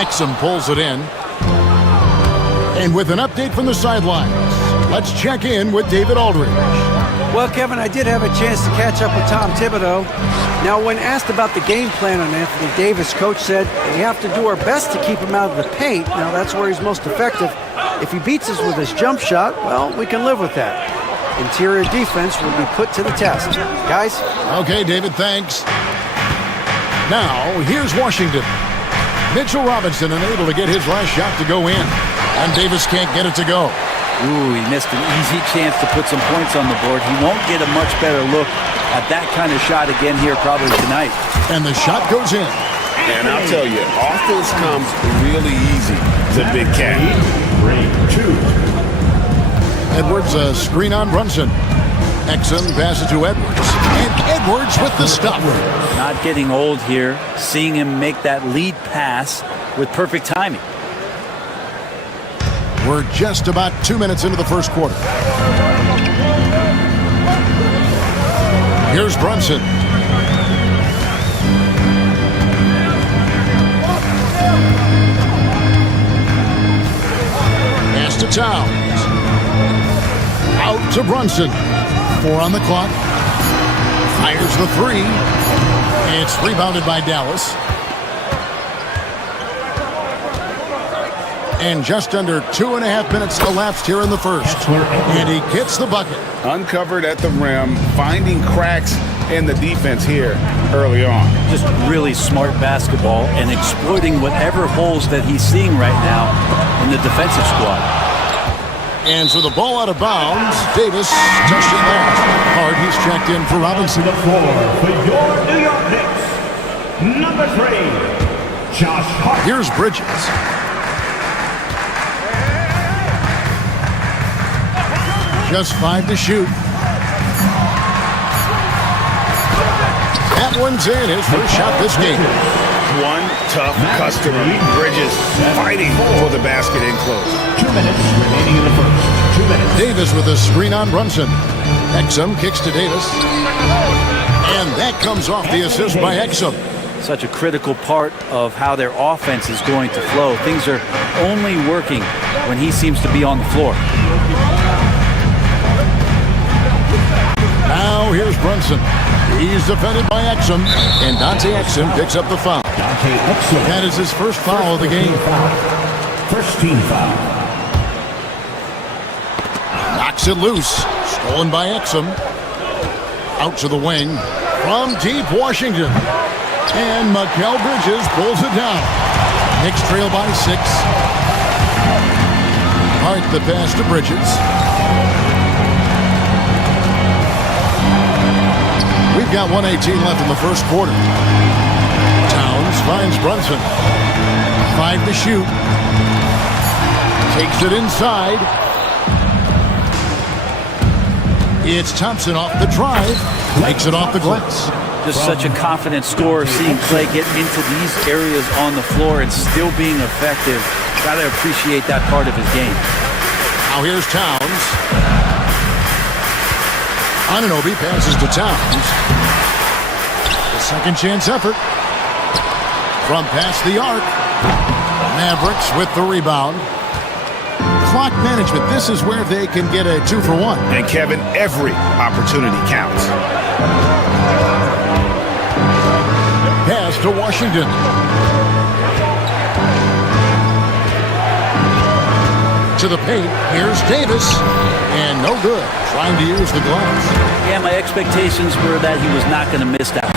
Exum pulls it in. And with an update from the sidelines, let's check in with David Aldridge. Well, Kevin, I did have a chance to catch up with Tom Thibodeau. Now, when asked about the game plan on Anthony Davis, Coach said, we have to do our best to keep him out of the paint. Now, that's where he's most effective. If he beats us with his jump shot, well, we can live with that. Interior defense will be put to the test. Guys? Okay, David, thanks. Now, here's Washington. Mitchell Robinson unable to get his last shot to go in. And Davis can't get it to go. Ooh, he missed an easy chance to put some points on the board. He won't get a much better look at that kind of shot again here probably tonight. And the shot goes in. And I'll tell you, offense comes really easy to Big Cat. Edwards, a screen on Brunson. Exum passes to Edwards. And Edwards with the stuff. Not getting old here. Seeing him make that lead pass with perfect timing. We're just about 2 minutes into the first quarter. Here's Brunson. Pass to Towns. Out to Brunson. 4 on the clock. Fires the 3. It's rebounded by Dallas. And just under 2.5 minutes elapsed here in the first. And he gets the bucket. Uncovered at the rim, finding cracks in the defense here early on. Just really smart basketball and exploiting whatever holes that he's seeing right now in the defensive squad. And so the ball out of bounds. Davis touched it there. Hard, he's checked in for Robinson. The floor for your New York Knicks, number 3, Josh Hart. Here's Bridges. Just 5 to shoot. That one's in. His first shot this game. One tough customer. Bridges fighting for the basket in close. 2 minutes remaining in the first. 2 minutes. Davis with a screen on Brunson. Exum kicks to Davis. And that comes off the assist by Exum. Such a critical part of how their offense is going to flow. Things are only working when he seems to be on the floor. Now here's Brunson. He's defended by Exum, and Dante Exum picks up the foul. That is his first foul of the game. First team foul. Knocks it loose. Stolen by Exum. Out to the wing. From deep Washington. And Mikal Bridges pulls it down. Knicks trail by 6. Hart the pass to Bridges. We've got 1:18 left in the first quarter. Towns finds Brunson. 5 to shoot. Takes it inside. It's Thompson off the drive. Makes it off the glass. Just such a confident scorer, seeing Clay get into these areas on the floor and still being effective. Got to appreciate that part of his game. Now here's Towns. Anunoby passes to Towns. The second chance effort. From past the arc. Mavericks with the rebound. Clock management. This is where they can get a 2-for-1. And Kevin, every opportunity counts. Pass to Washington. To the paint. Here's Davis. And no good. Trying to use the glass. Yeah, my expectations were that he was not going to miss that.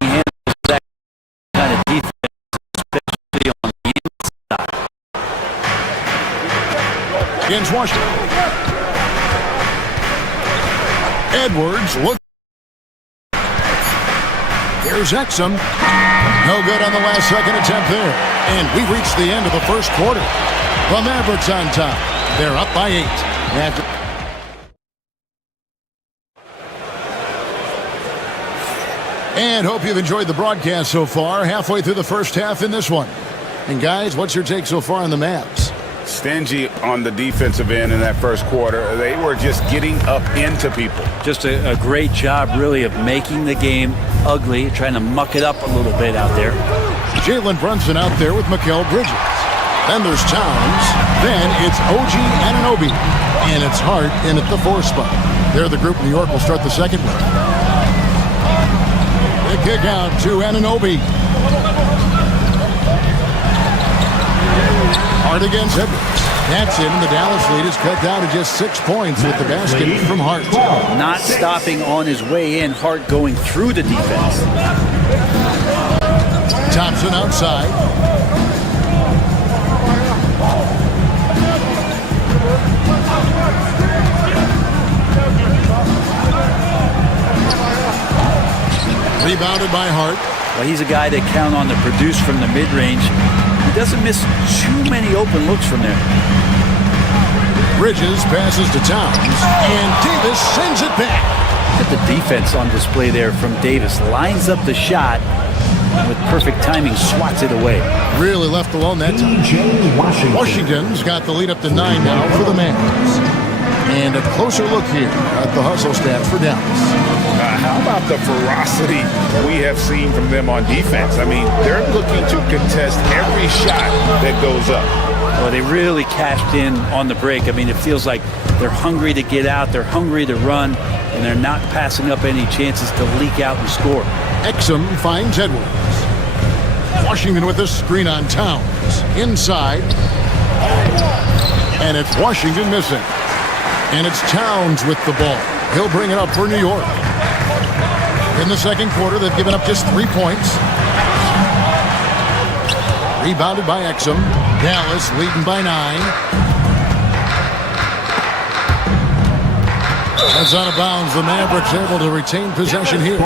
He handles that kind of defense, especially on the inside. Against Washington. Edwards look. Here's Exum. No good on the last second attempt there. And we reached the end of the first quarter. The Mavericks on top. They're up by 8. After And hope you've enjoyed the broadcast so far. Halfway through the first half in this one. And guys, what's your take so far on the Mavs? Stingy on the defensive end in that first quarter. They were just getting up into people. Just a great job, really, of making the game ugly, trying to muck it up a little bit out there. Jalen Brunson out there with Mikal Bridges. Then there's Towns. Then it's OG Anunoby. And it's Hart in at the 4 spot. They're the group New York will start the second with. The kick out to Anunoby. Hart against Edwards. That's it, and the Dallas lead is cut down to just 6 points with the basket from Hart. Not stopping on his way in, Hart going through the defense. Thompson outside. Rebounded by Hart. Well, he's a guy that count on to produce from the mid-range. He doesn't miss too many open looks from there. Bridges passes to Towns, and Davis sends it back. Look at the defense on display there from Davis. Lines up the shot, and with perfect timing, swats it away. Really left alone that time. Washington's got the lead up to 9 now for the Mavs. And a closer look here at the hustle stats for Dallas. How about the ferocity we have seen from them on defense? I mean, they're looking to contest every shot that goes up. Well, they really cashed in on the break. I mean, it feels like they're hungry to get out, they're hungry to run, and they're not passing up any chances to leak out and score. Exum finds Edwards. Washington with a screen on Towns. Inside. And it's Washington missing. And it's Towns with the ball. He'll bring it up for New York. In the second quarter, they've given up just 3 points. Rebounded by Exum. Dallas leading by 9. That's out of bounds. The Mavericks able to retain possession here.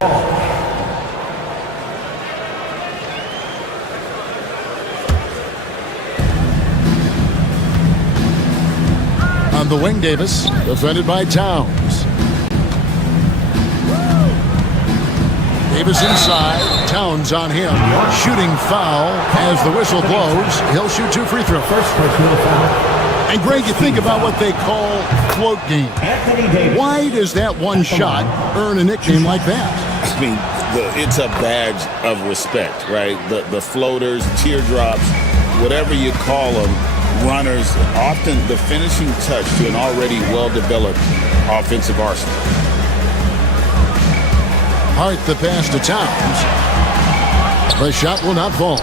On the wing, Davis, defended by Towns. Davis inside, Towns on him. Shooting foul as the whistle blows. He'll shoot 2 free throws. First personal foul. And Greg, you think about what they call float game. Why does that one shot earn a nickname like that? I mean, it's a badge of respect, right? The floaters, teardrops, whatever you call them, runners, often the finishing touch to an already well-developed offensive arsenal. Hart the pass to Towns. The shot will not fall.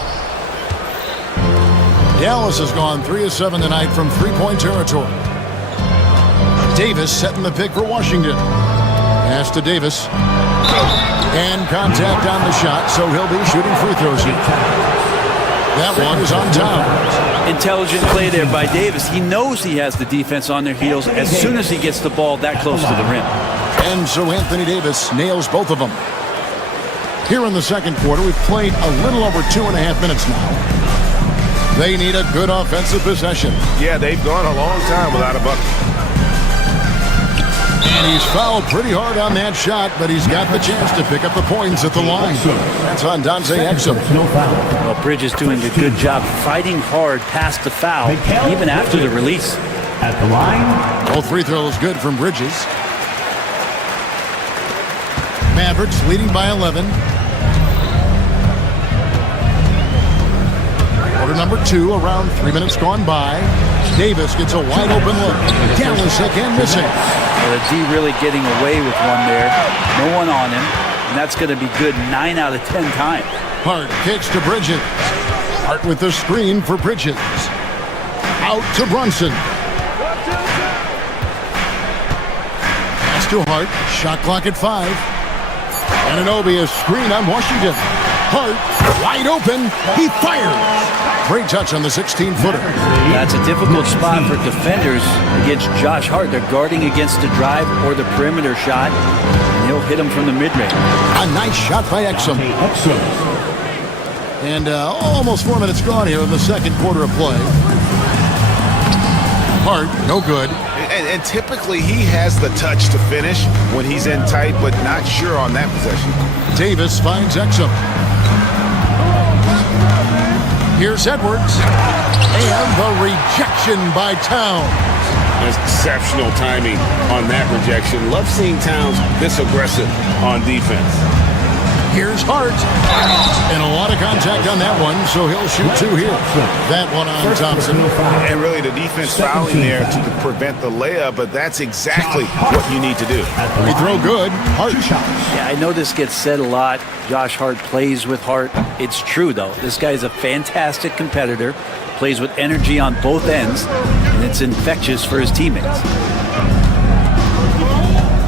Dallas has gone 3 of 7 tonight from 3-point territory. Davis setting the pick for Washington. Pass to Davis. And contact on the shot, so he'll be shooting free throws here. That one is on Towns. Intelligent play there by Davis. He knows he has the defense on their heels as soon as he gets the ball that close to the rim. And so Anthony Davis nails both of them. Here in the second quarter, we've played a little over 2.5 minutes now. They need a good offensive possession. Yeah, they've gone a long time without a bucket. And he's fouled pretty hard on that shot, but he's got the chance to pick up the points at the line. That's on Dante Exum. Well, Bridges doing a good job fighting hard past the foul, even after the release. At the line. Both free throws good from Bridges. Mavericks leading by 11. Quarter number 2, around 3 minutes gone by. Davis gets a wide open look. Dallas again missing. Well, the D really getting away with one there. No one on him. And that's going to be good 9 out of 10 times. Hart kicks to Bridges. Hart with the screen for Bridges. Out to Brunson. Pass to Hart. Shot clock at 5. Anunoby, a screen on Washington. Hart, wide open. He fires. Great touch on the 16-footer. That's a difficult spot for defenders against Josh Hart. They're guarding against the drive or the perimeter shot, and he'll hit him from the mid-range. A nice shot by Exum. And almost 4 minutes gone here in the second quarter of play. Hart, no good. And typically he has the touch to finish when he's in tight, but not sure on that possession. Davis finds Exum. Here's Edwards. And the rejection by Towns. Exceptional timing on that rejection. Love seeing Towns this aggressive on defense. Here's Hart. And a lot of contact on that one, so he'll shoot 2 here. That one on Thompson. And really the defense fouling there to prevent the layup, but that's exactly what you need to do. Free throw good. Hart. Yeah, I know this gets said a lot. Josh Hart plays with heart. It's true, though. This guy's a fantastic competitor, plays with energy on both ends, and it's infectious for his teammates.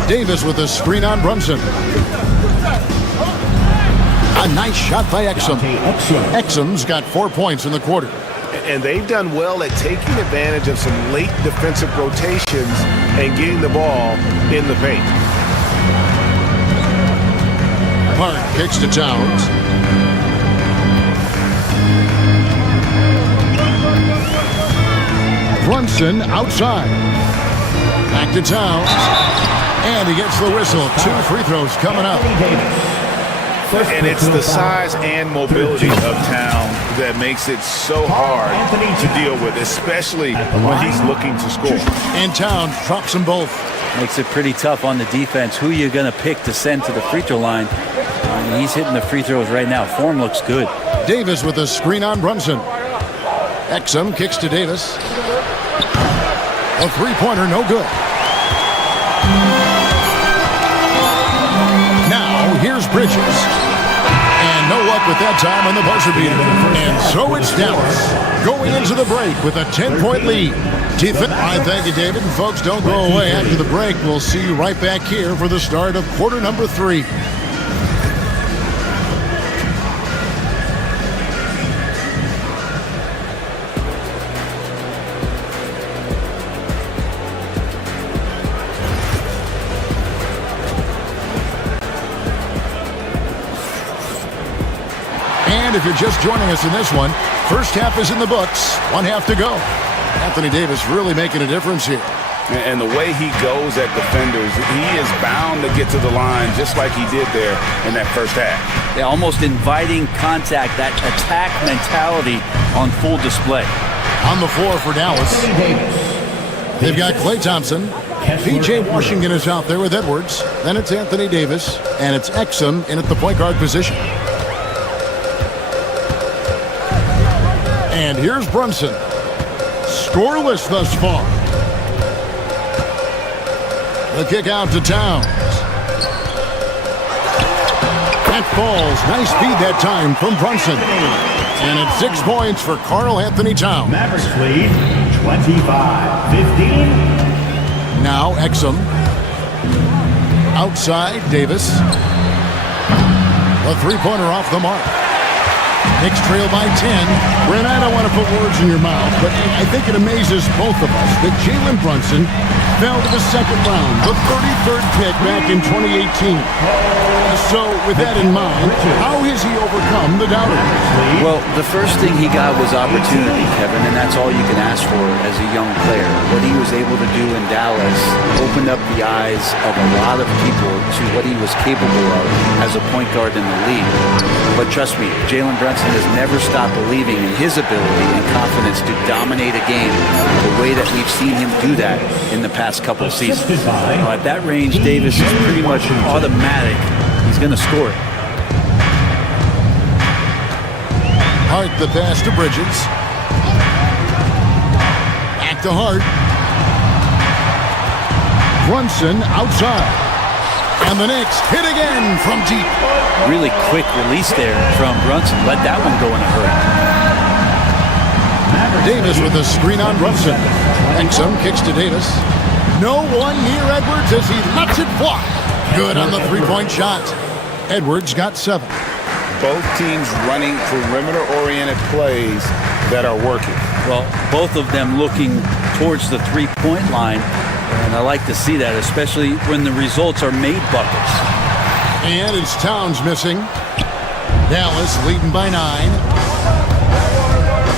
Davis with a screen on Brunson. A nice shot by Exum. Exum's got 4 points in the quarter. And they've done well at taking advantage of some late defensive rotations and getting the ball in the paint. Hart kicks to Towns. Brunson outside. Back to Towns. And he gets the whistle. 2 free throws coming up. And it's the size and mobility of Town that makes it so hard to deal with, especially when he's looking to score. And Towns drops them both. Makes it pretty tough on the defense. Who you're going to pick to send to the free throw line. He's hitting the free throws right now. Form looks good. Davis with a screen on Brunson. Exum kicks to Davis. A three-pointer, no good. Now, here's Bridges. And no luck with that time on the buzzer beater. And so it's Dallas going into the break with a 10-point lead. I thank you, David. And folks, don't go away. After the break, we'll see you right back here for the start of quarter number 3. And if you're just joining us in this one, first half is in the books. 1 half to go. Anthony Davis really making a difference here. And the way he goes at defenders, he is bound to get to the line just like he did there in that first half. Yeah, almost inviting contact, that attack mentality on full display. On the floor for Dallas. They've got Klay Thompson. P.J. Washington is out there with Edwards. Then it's Anthony Davis. And it's Exum in at the point guard position. And here's Brunson. Scoreless thus far. The kick out to Towns. That falls. Nice feed that time from Brunson. And it's 6 points for Karl Anthony Towns. Mavericks lead 25-15. Now Exum. Outside Davis. A three-pointer off the mark. Knicks trail by 10. Brent, I don't want to put words in your mouth, but I think it amazes both of us that Jalen Brunson fell to the second round, the 33rd pick back in 2018. So, with that in mind, how has he overcome the doubters? Well, the first thing he got was opportunity, Kevin, and that's all you can ask for as a young player. What he was able to do in Dallas opened up the eyes of a lot of people to what he was capable of as a point guard in the league. But trust me, Jalen Brunson has never stopped believing in his ability and confidence to dominate a game the way that we've seen him do that in the past couple of seasons. At that range, Davis is pretty much automatic. He's going to score it. Hart the pass to Bridges. Back to Hart. Brunson outside. And the Knicks hit again from deep. Really quick release there from Brunson. Let that one go in a hurry. Davis with a screen on Brunson. Exum kicks to Davis. No one near Edwards as he lets it fly. Good on the three-point shot. Edwards got 7. Both teams running perimeter-oriented plays that are working. Well, both of them looking towards the three-point line. And I like to see that, especially when the results are made buckets. And it's Towns missing. Dallas leading by 9.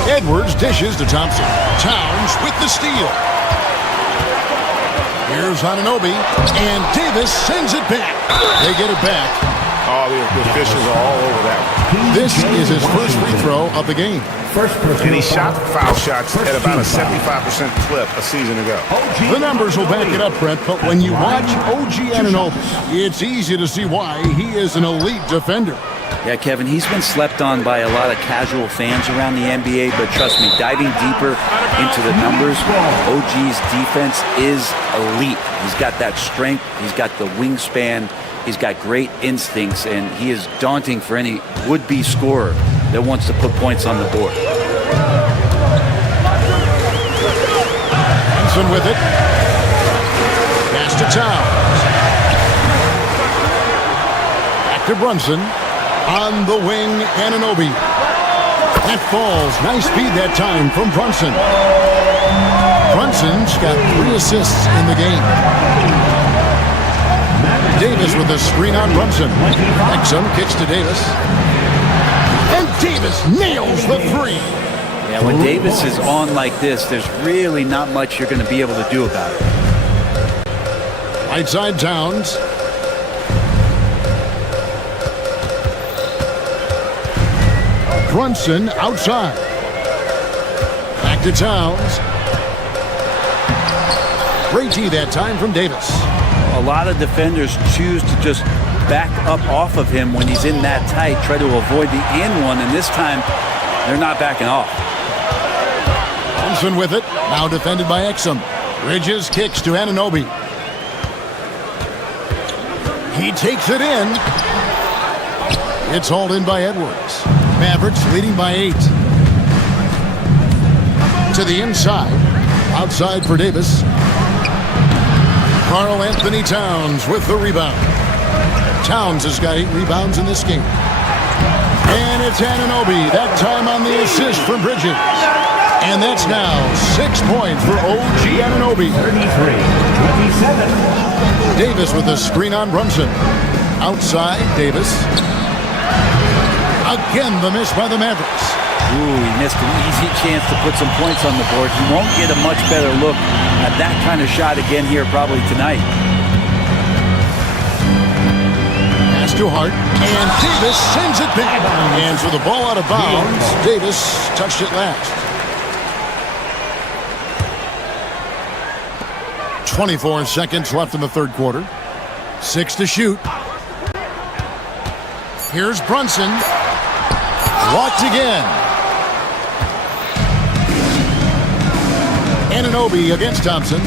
Edwards dishes to Thompson. Towns with the steal. Here's Anunoby. And Davis sends it back. They get it back. Oh, the officials are all over that one. This is his first free throw of the game. first person. And he shot foul shots at about a 75% clip a season ago. The numbers will back it up, Brett, but when you watch OG Anunoby, it's easy to see why he is an elite defender. Yeah, Kevin, he's been slept on by a lot of casual fans around the NBA, but trust me, diving deeper into the numbers, OG's defense is elite. He's got that strength, he's got the wingspan, he's got great instincts, and he is daunting for any would-be scorer that wants to put points on the board. Brunson with it. Pass to Towns. Back to Brunson. On the wing, Anunoby. That falls. Nice speed that time from Brunson. Brunson's got 3 assists in the game. Davis with a screen on Brunson. Exum kicks to Davis. And Davis nails the 3. Yeah, when Davis is on like this, there's really not much you're going to be able to do about it. Right side Towns. Brunson outside. Back to Towns. Great D that time from Davis. A lot of defenders choose to just back up off of him when he's in that tight, try to avoid the and one, and this time they're not backing off. Brunson with it, now defended by Exum. Bridges kicks to Anunoby. He takes it in. It's hauled in by Edwards. Mavericks leading by 8. To the inside. Outside for Davis. Karl Anthony Towns with the rebound. Towns has got 8 rebounds in this game. And it's Anunoby, that time on the assist from Bridges. And that's now 6 points for OG Anunoby. 33-27. Davis with a screen on Brunson. Outside, Davis. Again, the miss by the Mavericks. Ooh, he missed an easy chance to put some points on the board. He won't get a much better look at that kind of shot again here probably tonight. Pass to Hart, and Davis sends it back. And so the ball out of bounds. Davis touched it last. 24 seconds left in the third quarter. 6 to shoot. Here's Brunson. Walked again. Anunoby against Thompson.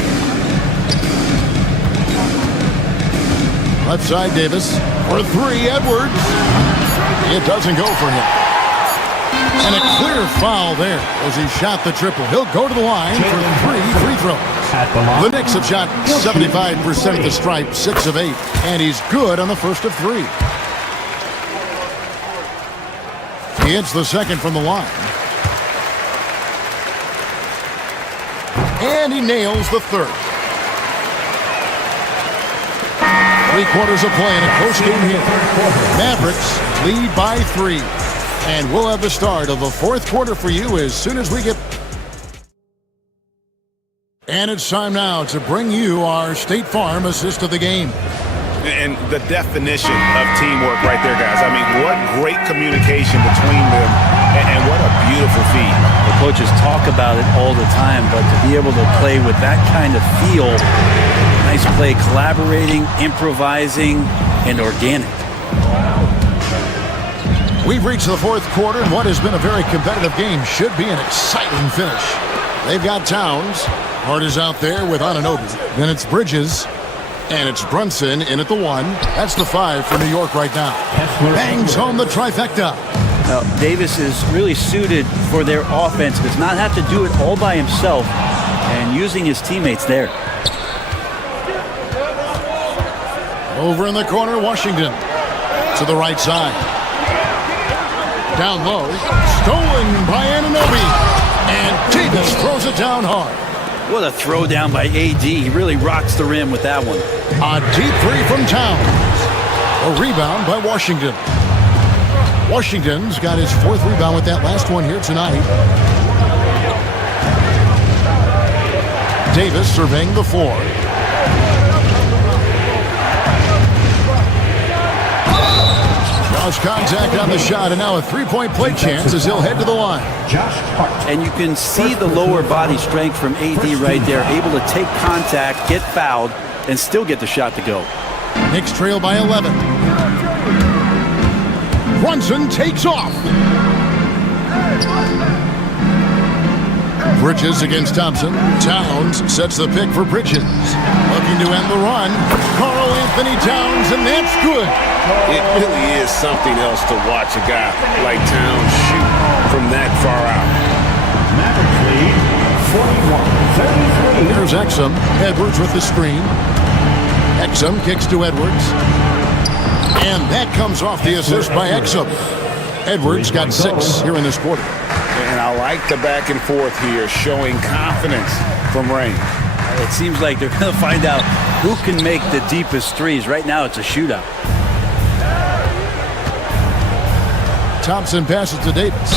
Left side Davis. For 3, Edwards. It doesn't go for him. And a clear foul there as he shot the triple. He'll go to the line for 3 free throws. The Knicks have shot 75% of the stripe, 6 of 8. And he's good on the first of 3. He hits the second from the line. And he nails the third. 3 quarters of play in a close game here. Mavericks lead by 3. And we'll have the start of the fourth quarter for you as soon as we get... And it's time now to bring you our State Farm assist of the game. And the definition of teamwork right there, guys. I mean, what great communication between them, and what a beautiful feat. The coaches talk about it all the time, but to be able to play with that kind of feel, nice play, collaborating, improvising, and organic. We've reached the fourth quarter, and what has been a very competitive game should be an exciting finish. They've got Towns. Hart is out there with Anunoby. Then it's Bridges. And it's Brunson in at the 1. That's the 5 for New York right now. Bangs home the trifecta. Now, Davis is really suited for their offense. Does not have to do it all by himself and using his teammates there. Over in the corner, Washington. To the right side. Down low. Stolen by Anunoby. And Davis throws it down hard. What a throw down by AD. He really rocks the rim with that one. A deep 3 from Towns. A rebound by Washington. Washington's got his 4th rebound with that last one here tonight. Davis surveying the floor. Lost contact on the shot, and now a three-point play chance as he'll head to the line. And you can see the lower body strength from AD right there, able to take contact, get fouled, and still get the shot to go. Knicks trail by 11. Brunson takes off. Bridges against Thompson. Towns sets the pick for Bridges. Looking to end the run. Karl Anthony Towns, and that's good. It really is something else to watch a guy like Towns shoot from that far out. Mavericks lead 41-33. Here's Exum. Edwards with the screen. Exum kicks to Edwards. And that comes off the assist by Exum. Edwards got 6 here in this quarter. And I like the back and forth here, showing confidence from Rain. It seems like they're going to find out who can make the deepest threes. Right now, it's a shootout. Thompson passes to Davis.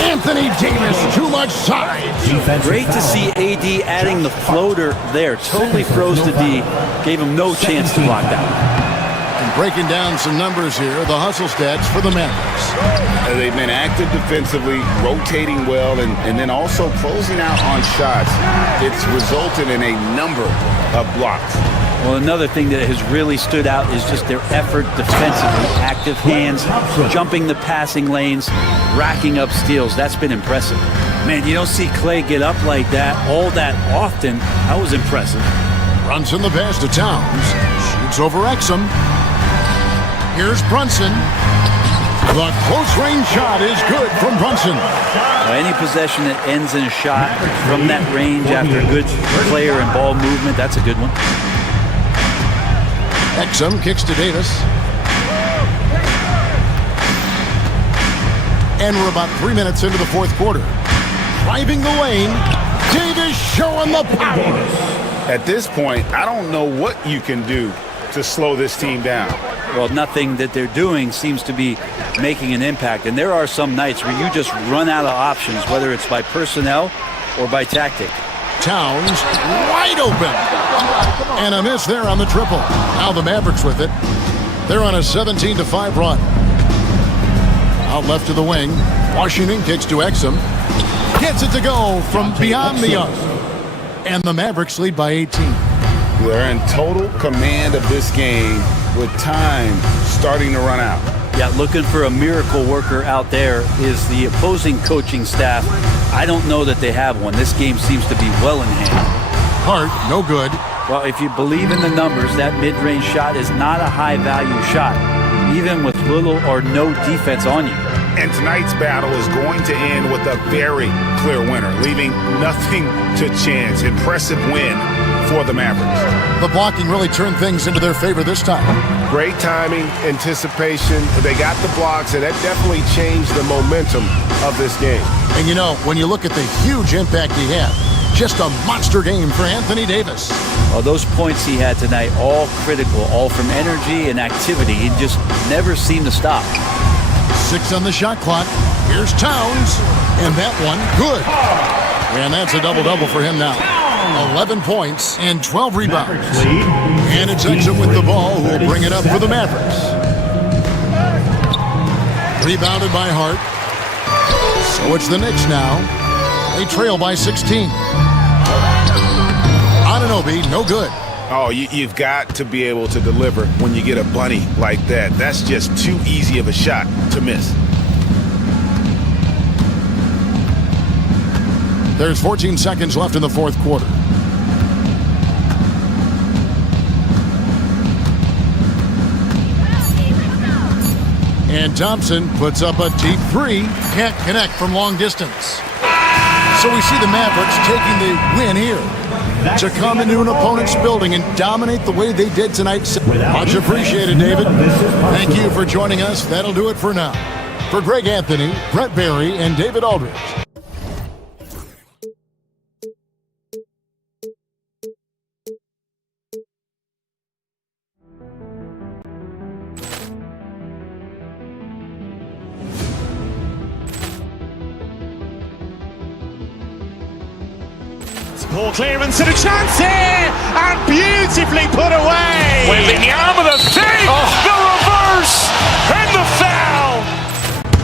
Anthony Davis, too much size. Great to see AD adding the floater there. Totally froze the D. Gave him no chance to block that. And breaking down some numbers here, the hustle stats for the Mavericks. They've been active defensively, rotating well, and then also closing out on shots. It's resulted in a number of blocks. Well, another thing that has really stood out is just their effort defensively. Active hands, jumping the passing lanes, racking up steals. That's been impressive. Man, you don't see Clay get up like that all that often. That was impressive. Brunson the pass to Towns. Shoots over Exum. Here's Brunson. The close-range shot is good from Brunson. Any possession that ends in a shot from that range after good player and ball movement, that's a good one. Exum kicks to Davis. And we're about 3 minutes into the fourth quarter. Driving the lane, Davis showing the power. At this point, I don't know what you can do to slow this team down. Well, nothing that they're doing seems to be making an impact. And there are some nights where you just run out of options, whether it's by personnel or by tactic. Towns wide open. And a miss there on the triple. Now the Mavericks with it. They're on a 17-5 run. Out left to the wing. Washington kicks to Exum. Gets it to go from beyond the arc. And the Mavericks lead by 18. They're in total command of this game with time starting to run out. Yeah, looking for a miracle worker out there is the opposing coaching staff. I don't know that they have one. This game seems to be well in hand. Hart, no good. Well, if you believe in the numbers, that mid-range shot is not a high-value shot, even with little or no defense on you. And tonight's battle is going to end with a very clear winner, leaving nothing to chance. Impressive win for the Mavericks. The blocking really turned things into their favor this time. Great timing, anticipation. They got the blocks, and that definitely changed the momentum of this game. And you know, when you look at the huge impact he had, just a monster game for Anthony Davis. Well, those points he had tonight, all critical, all from energy and activity. He just never seemed to stop. 6 on the shot clock. Here's Towns, and that one, good. And that's a double-double for him now. 11 points and 12 rebounds. And it's Exum with the ball, who will bring it up for the Mavericks. Rebounded by Hart. So it's the Knicks now. They trail by 16. Anunoby, no good. Oh, you've got to be able to deliver when you get a bunny like that. That's just too easy of a shot to miss. There's 14 seconds left in the fourth quarter. And Thompson puts up a deep three. Can't connect from long distance. So we see the Mavericks taking the win here to come into an opponent's building and dominate the way they did tonight. Much appreciated, David. Thank you for joining us. That'll do it for now. For Greg Anthony, Brett Barry, and David Aldridge. Poor clearance and a chance here, and beautifully put away. Wembanyama the save, the reverse, and the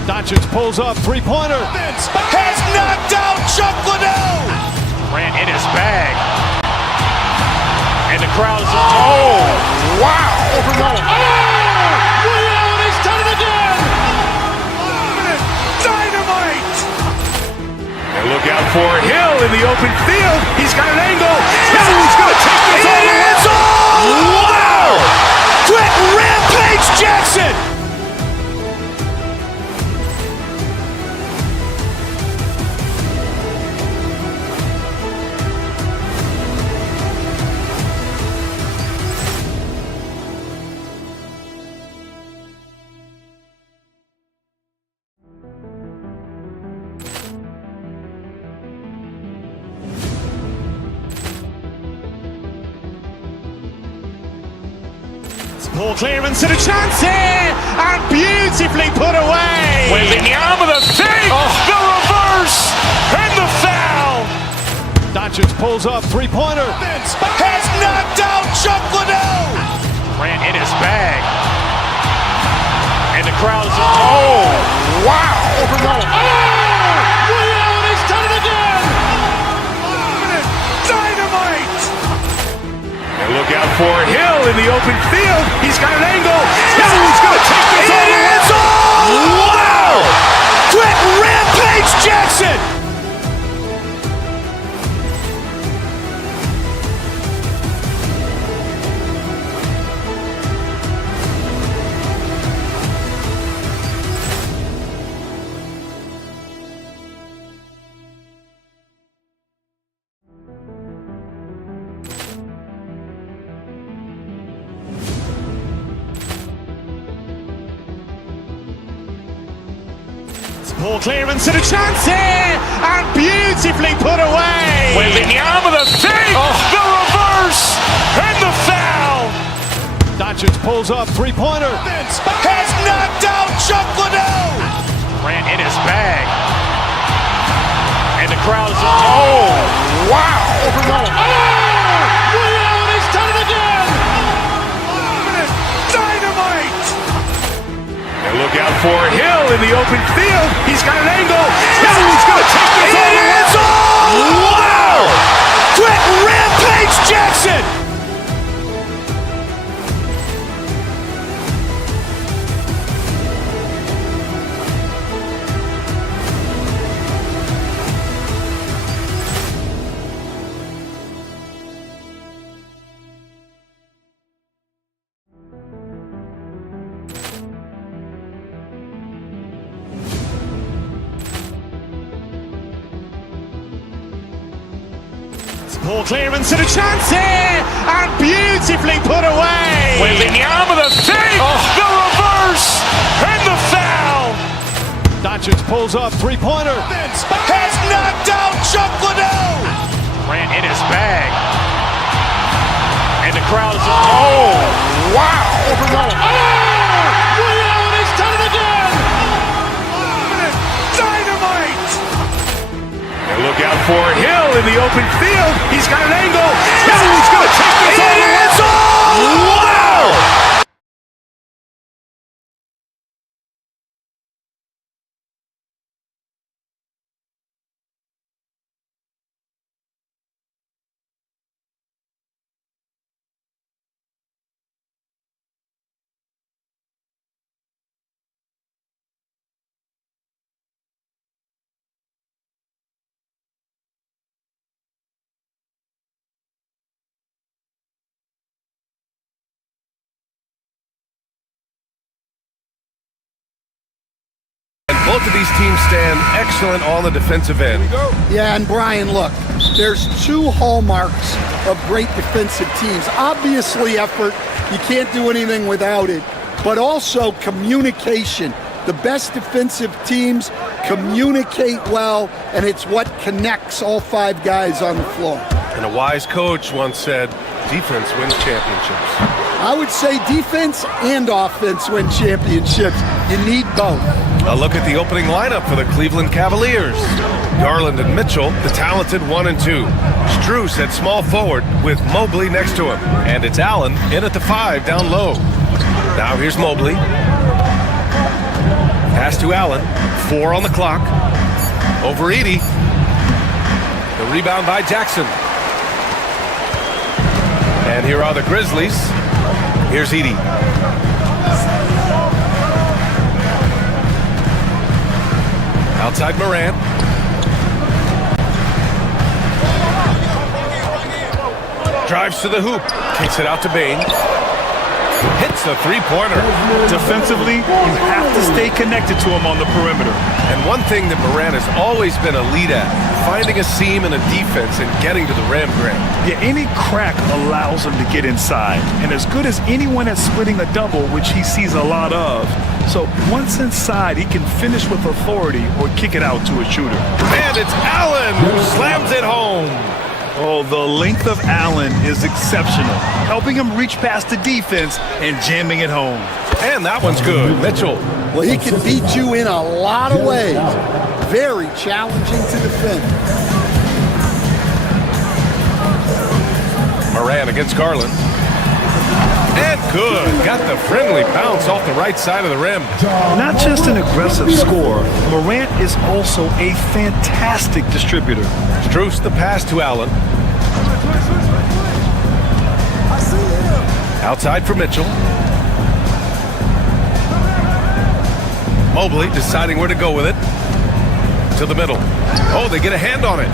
Doncic pulls up, three-pointer. Has knocked out Chuck Liddell. Grant in his bag. And the crowd is... Oh, wow! Ray Allen has done it again. Dynamite! And look out for Hill in the open field. He's got an angle. Hill's going to take this all the way. Wow! Quick rampage Jackson! Ball clearance and a chance here, and beautifully put away. Wembanyama the fake, the reverse, and the foul. Doncic pulls up, three-pointer. Has knocked out Chuck Liddell. Grant in his bag. And the crowd is... Oh, wow! Ray Allen has done it again. Dynamite! And look out for Hill in the open field. He's got an angle. Hill's going to take this all the way. Wow! Quick rampage Jackson! Ball clearance and a chance here, and beautifully put away. Wembanyama the fake, the reverse, and the foul. Doncic pulls up, three-pointer. Has knocked out Chuck Liddell. Grant in his bag. And the crowd is... Oh, wow! Ray Allen has done it again. Dynamite! And look out for Hill in the open field. He's got an angle. Hill's going to take this all the way. Wow! Quick rampage Jackson! Ball clearance and a chance here, and beautifully put away. Wembanyama the fake, the reverse, and the foul. Doncic pulls up, three-pointer. Has knocked out Chuck Liddell. Grant in his bag. And the crowd is... Oh, wow! Ray Allen has done it again. Dynamite! And look out for Hill in the open field. He's got an angle. Hill's going to take this all the way. Wow! Both of these teams stand excellent on the defensive end. Yeah, and Brian, look, there's two hallmarks of great defensive teams. Obviously effort, you can't do anything without it, but also communication. The best defensive teams communicate well, and it's what connects all five guys on the floor. And a wise coach once said, defense wins championships. I would say defense and offense win championships. You need both. A look at the opening lineup for the Cleveland Cavaliers. Garland and Mitchell, the talented 1 and 2. Strus at small forward with Mobley next to him. And it's Allen in at the 5 down low. Now here's Mobley. Pass to Allen. 4 on the clock. Over Edie. The rebound by Jackson. And here are the Grizzlies. Here's Edie. Outside Morant. Drives to the hoop. Kicks it out to Bane. Hits a three-pointer. Defensively, you have to stay connected to him on the perimeter. And one thing that Morant has always been a lead at, finding a seam in a defense and getting to the rim, Grant. Yeah, any crack allows him to get inside. And as good as anyone at splitting a double, which he sees a lot of. So once inside, he can finish with authority or kick it out to a shooter. And it's Allen who slams it home. Oh, the length of Allen is exceptional, helping him reach past the defense and jamming it home. And that one's good. Mitchell. Well, he can beat you in a lot of ways. Very challenging to defend. Morant against Garland. And good. Got the friendly bounce off the right side of the rim. Not just an aggressive scorer, Morant is also a fantastic distributor. Strus the pass to Allen. Outside for Mitchell. Mobley deciding where to go with it. To the middle. Oh, they get a hand on it.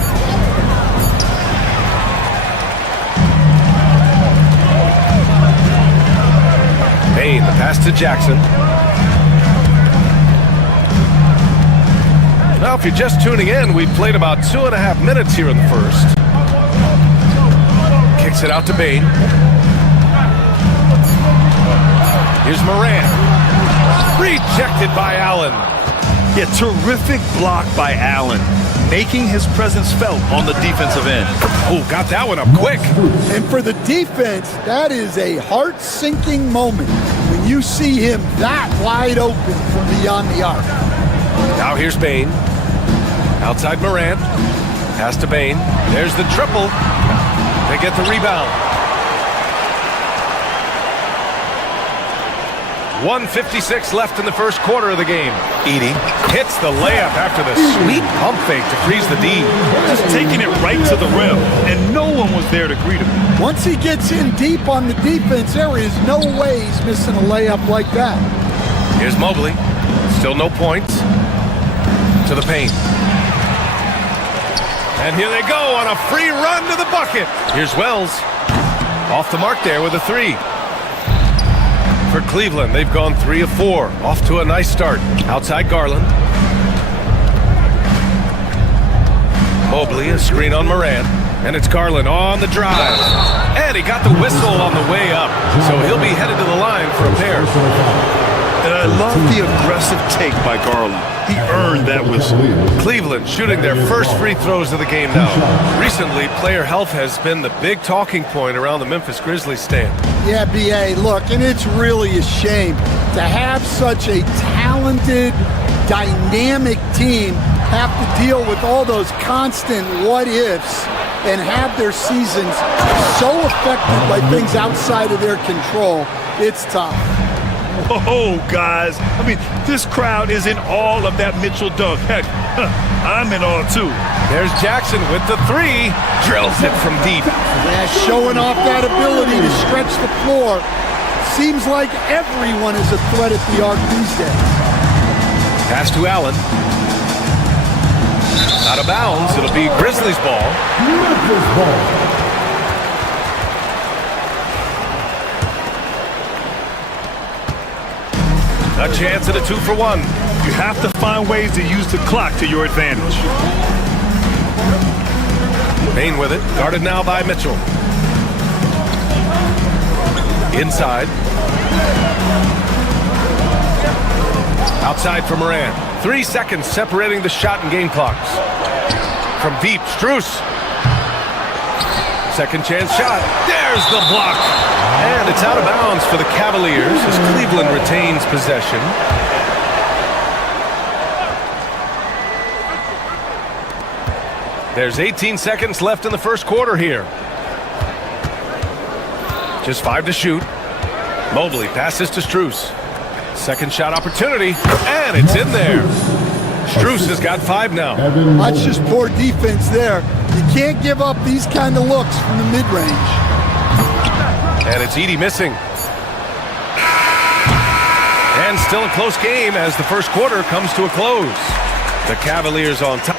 Bane, the pass to Jackson. Now, if you're just tuning in, we've played about 2.5 minutes here in the first. Kicks it out to Bane. Here's Morant. Rejected by Allen. Yeah, terrific block by Allen, making his presence felt on the defensive end. Oh, got that one up quick. And for the defense, that is a heart-sinking moment when you see him that wide open from beyond the arc. Now here's Bane. Outside Morant. Pass to Bane. There's the triple. They get the rebound. 1:56 left in the first quarter of the game. Edie hits the layup after the sweet pump fake to freeze the D. Just taking it right to the rim, and no one was there to greet him. Once he gets in deep on the defense, there is no way he's missing a layup like that. Here's Mobley. Still no points. To the paint. And here they go on a free run to the bucket. Here's Wells. Off the mark there with a three. For Cleveland, they've gone 3 of 4. Off to a nice start. Outside Garland. Mobley, a screen on Morant. And it's Garland on the drive. And he got the whistle on the way up. So he'll be headed to the line for a pair. And I love the aggressive take by Garland. He earned that whistle. Cleveland shooting their first free throws of the game now. Recently, player health has been the big talking point around the Memphis Grizzlies stand. Yeah, B.A., look, and it's really a shame to have such a talented, dynamic team have to deal with all those constant what-ifs and have their seasons so affected by things outside of their control. It's tough. Whoa, guys. I mean, this crowd is in awe of that Mitchell dunk. Heck, I'm in awe, too. There's Jackson with the three. Drills it from deep. Yeah, showing off that ability to stretch the floor. Seems like everyone is a threat at the arc these days. Pass to Allen. Out of bounds. It'll be Grizzlies ball. Memphis ball. A chance at a 2-for-1. You have to find ways to use the clock to your advantage. Bane with it. Guarded now by Mitchell. Inside. Outside for Morant. 3 seconds separating the shot and game clocks. From deep, Strus. Second chance shot. There's the block. And it's out of bounds for the Cavaliers as Cleveland retains possession. There's 18 seconds left in the first quarter here. Just 5 to shoot. Mobley passes to Strus. Second shot opportunity, and it's in there. Strus has got 5 now. That's just poor defense there. You can't give up these kind of looks from the mid-range. And it's Edey missing. And still a close game as the first quarter comes to a close. The Cavaliers on top.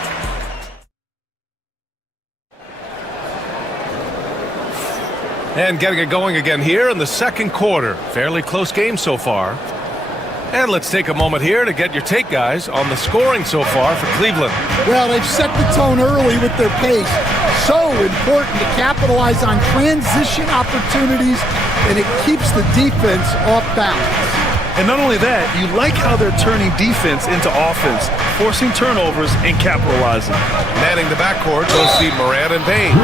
And getting it going again here in the second quarter. Fairly close game so far. And let's take a moment here to get your take, guys, on the scoring so far for Cleveland. Well, they've set the tone early with their pace. So important to capitalize on transition opportunities, and it keeps the defense off balance. And not only that, you like how they're turning defense into offense, forcing turnovers and capitalizing. Manning the backcourt, we'll see Morant and Payne.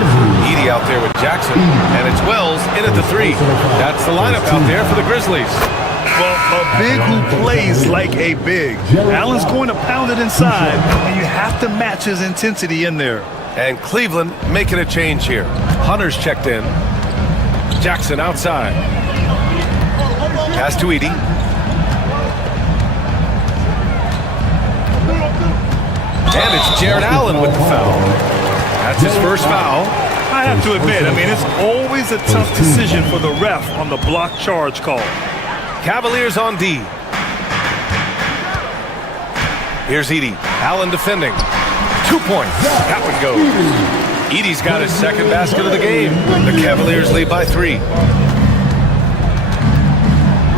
Edey out there with Jackson, and it's Wells in at the 3. That's the lineup out there for the Grizzlies. Well, a big who plays like a big. Allen's going to pound it inside, and you have to match his intensity in there. And Cleveland making a change here. Hunter's checked in. Jackson outside. Pass to Edey. And it's Jared Allen with the foul. That's his first foul. I have to admit, it's always a tough decision for the ref on the block charge call. Cavaliers on D. Here's Edey. Allen defending. 2 points. That one goes. Edey's got his second basket of the game. The Cavaliers lead by 3.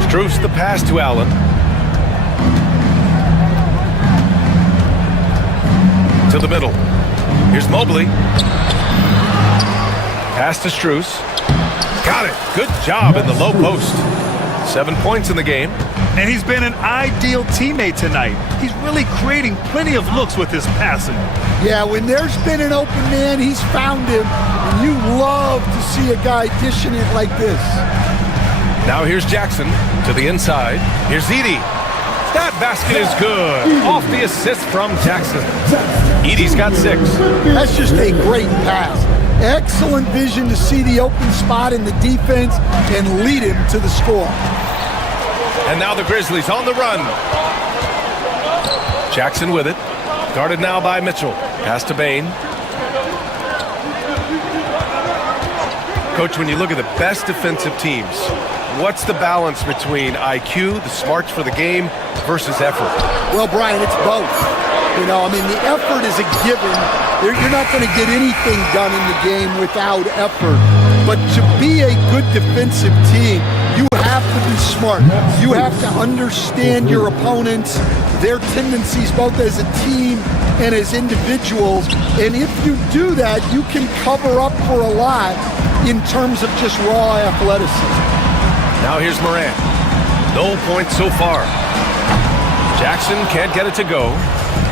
Strus the pass to Allen. To the middle. Here's Mobley. Pass to Strus. Got it. Good job in the low post. 7 points in the game. And he's been an ideal teammate tonight. He's really creating plenty of looks with his passing. Yeah, when there's been an open man, he's found him. And you love to see a guy dishing it like this. Now here's Jackson to the inside. Here's Edey. That basket is good. Off the assist from Jackson. Edey's got 6. That's just a great pass. Excellent vision to see the open spot in the defense and lead him to the score. And now the Grizzlies on the run. Jackson with it. Guarded now by Mitchell. Pass to Bane. Coach, when you look at the best defensive teams, what's the balance between IQ, the smarts for the game, versus effort? Well, Brian, it's both. The effort is a given. You're not going to get anything done in the game without effort. But to be a good defensive team, you have to be smart. You have to understand your opponents, their tendencies, both as a team and as individuals. And if you do that, you can cover up for a lot in terms of just raw athleticism. Now here's Morant. No points so far. Jackson can't get it to go.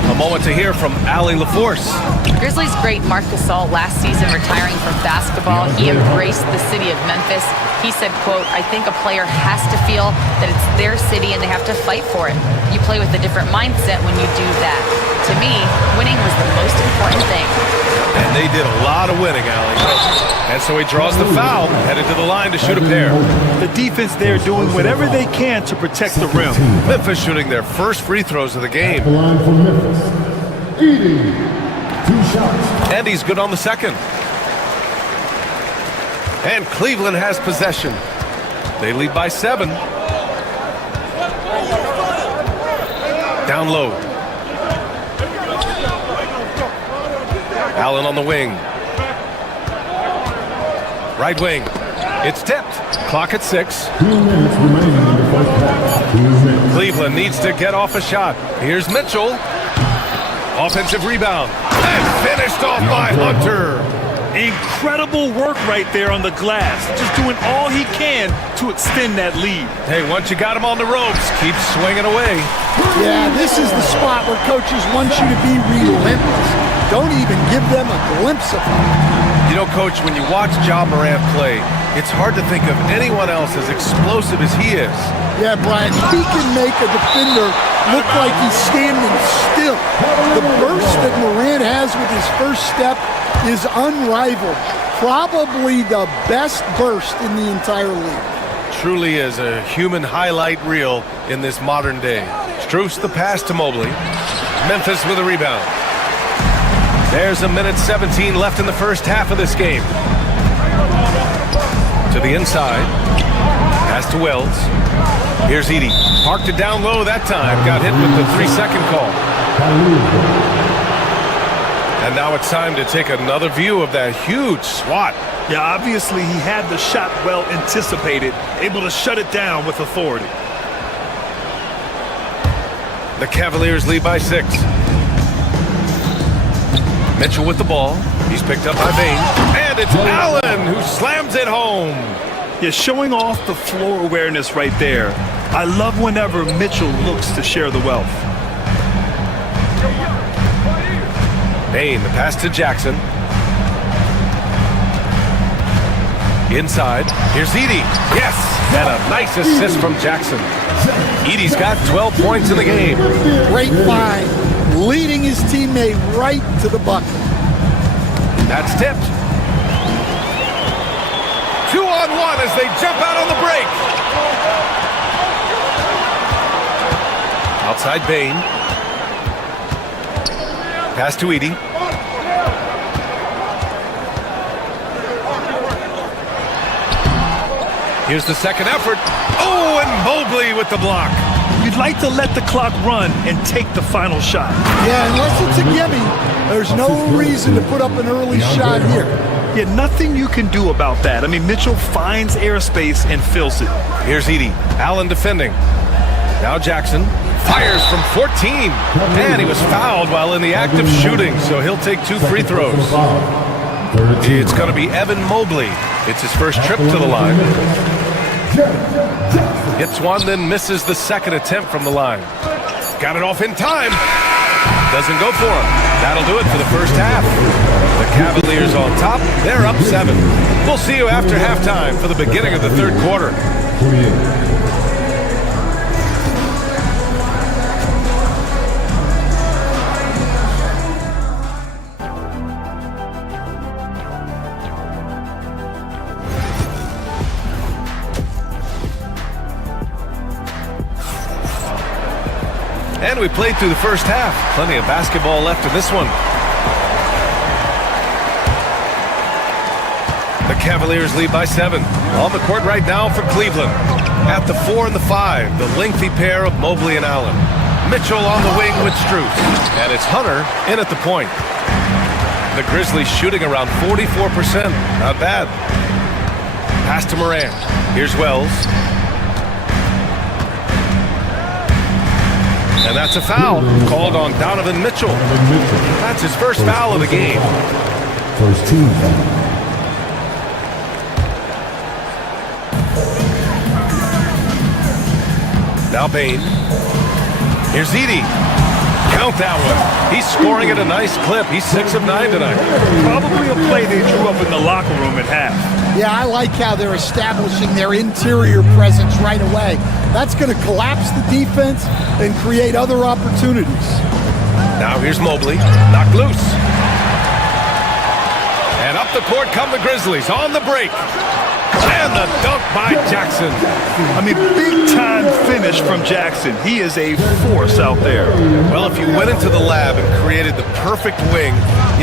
A moment to hear from Allie LaForce. Grizzlies great Marc Gasol last season retiring from basketball. He embraced the city of Memphis. He said, quote, "I think a player has to feel that it's their city and they have to fight for it. You play with a different mindset when you do that. To me, winning was the most important thing." And they did a lot of winning, Allie. And so he draws the foul, headed to the line to shoot a pair. The defense there doing whatever they can to protect the rim. Memphis shooting their first free throws of the game. The line for Memphis. Edey. 2 shots. And he's good on the second. And Cleveland has possession. They lead by 7. Down low. Allen on the wing. Right wing. It's tipped. Clock at 6. 2 minutes remaining in the first half. 2 minutes. Cleveland needs to get off a shot. Here's Mitchell. Offensive rebound. And finished off by Hunter. Incredible work right there on the glass. Just doing all he can to extend that lead. Hey, once you got him on the ropes, keep swinging away. Yeah, this is the spot where coaches want you to be relentless. Don't even give them a glimpse of it. You know, Coach, when you watch Ja Morant play, it's hard to think of anyone else as explosive as he is. Yeah, Brian, he can make a defender look like he's standing still. The burst that Morant has with his first step is unrivaled. Probably the best burst in the entire league. Truly is a human highlight reel in this modern day. Strus the pass to Mobley. Memphis with a rebound. There's a minute 17 left in the first half of this game. To the inside. Pass to Wells. Here's Edey. Parked it down low that time. Got hit with the 3-second call. And now it's time to take another view of that huge swat. Yeah, obviously he had the shot well anticipated, able to shut it down with authority. The Cavaliers lead by 6. Mitchell with the ball. He's picked up by Bane. And it's Allen who slams it home. Yeah, showing off the floor awareness right there. I love whenever Mitchell looks to share the wealth. Bane, the pass to Jackson. Inside, here's Edey. Yes, and a nice assist from Jackson. Edey's got 12 points in the game. Great find, leading his teammate right to the bucket. That's tipped. 2-on-1 as they jump out on the break. Outside Bane. Pass to Edey. Here's the second effort. Oh, and Mobley with the block. You'd like to let the clock run and take the final shot. Yeah, unless it's a gimme, there's no reason to put up an early shot here. Yeah, nothing you can do about that. I mean, Mitchell finds airspace and fills it. Here's Edey. Allen defending. Now Jackson fires from 14. And he was fouled while in the act of shooting, so he'll take 2 free throws. It's going to be Evan Mobley. It's his first trip to the line. Hits one, then misses the second attempt from the line. Got it off in time. Doesn't go for him. That'll do it for the first half. The Cavaliers on top. They're up 7. We'll see you after halftime for the beginning of the third quarter. And we played through the first half. Plenty of basketball left in this one. The Cavaliers lead by 7. On the court right now for Cleveland. At the 4 and the 5, the lengthy pair of Mobley and Allen. Mitchell on the wing with Strus. And it's Hunter in at the point. The Grizzlies shooting around 44%. Not bad. Pass to Morant. Here's Wells. And that's a foul called on Donovan Mitchell. That's his first foul of the game. First team foul. Now Bane. Here's Edey. Count that one. He's scoring at a nice clip. He's 6 of 9 tonight. Probably a play they drew up in the locker room at half. Yeah, I like how they're establishing their interior presence right away. That's going to collapse the defense and create other opportunities. Now here's Mobley. Knocked loose. And up the court come the Grizzlies on the break. And the dunk by Jackson. I mean, big-time finish from Jackson. He is a force out there. Well, if you went into the lab and created the perfect wing,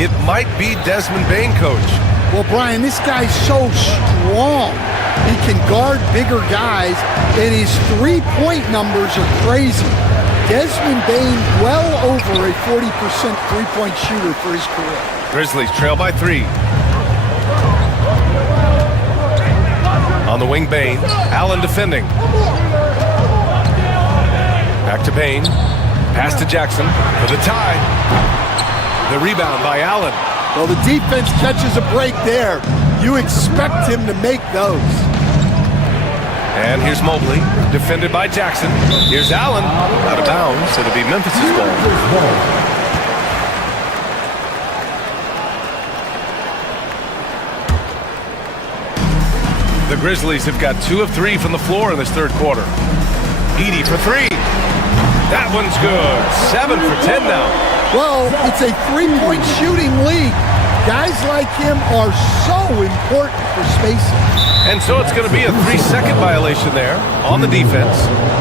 it might be Desmond Bane, coach. Well, Brian, this guy's so strong. He can guard bigger guys, and his three-point numbers are crazy. Desmond Bane, well over a 40% three-point shooter for his career. Grizzlies trail by 3. On the wing, Bane. Allen defending. Back to Bane. Pass to Jackson for the tie. The rebound by Allen. Well, the defense catches a break there. You expect him to make those. And here's Mobley, defended by Jackson. Here's Allen, out of bounds. It'll be Memphis's ball. The Grizzlies have got 2 of 3 from the floor in this third quarter. Edey for 3. That one's good. 7 for 10 now. Well, it's a three-point shooting league. Guys like him are so important for spacing. And so it's going to be a 3-second violation there on the defense.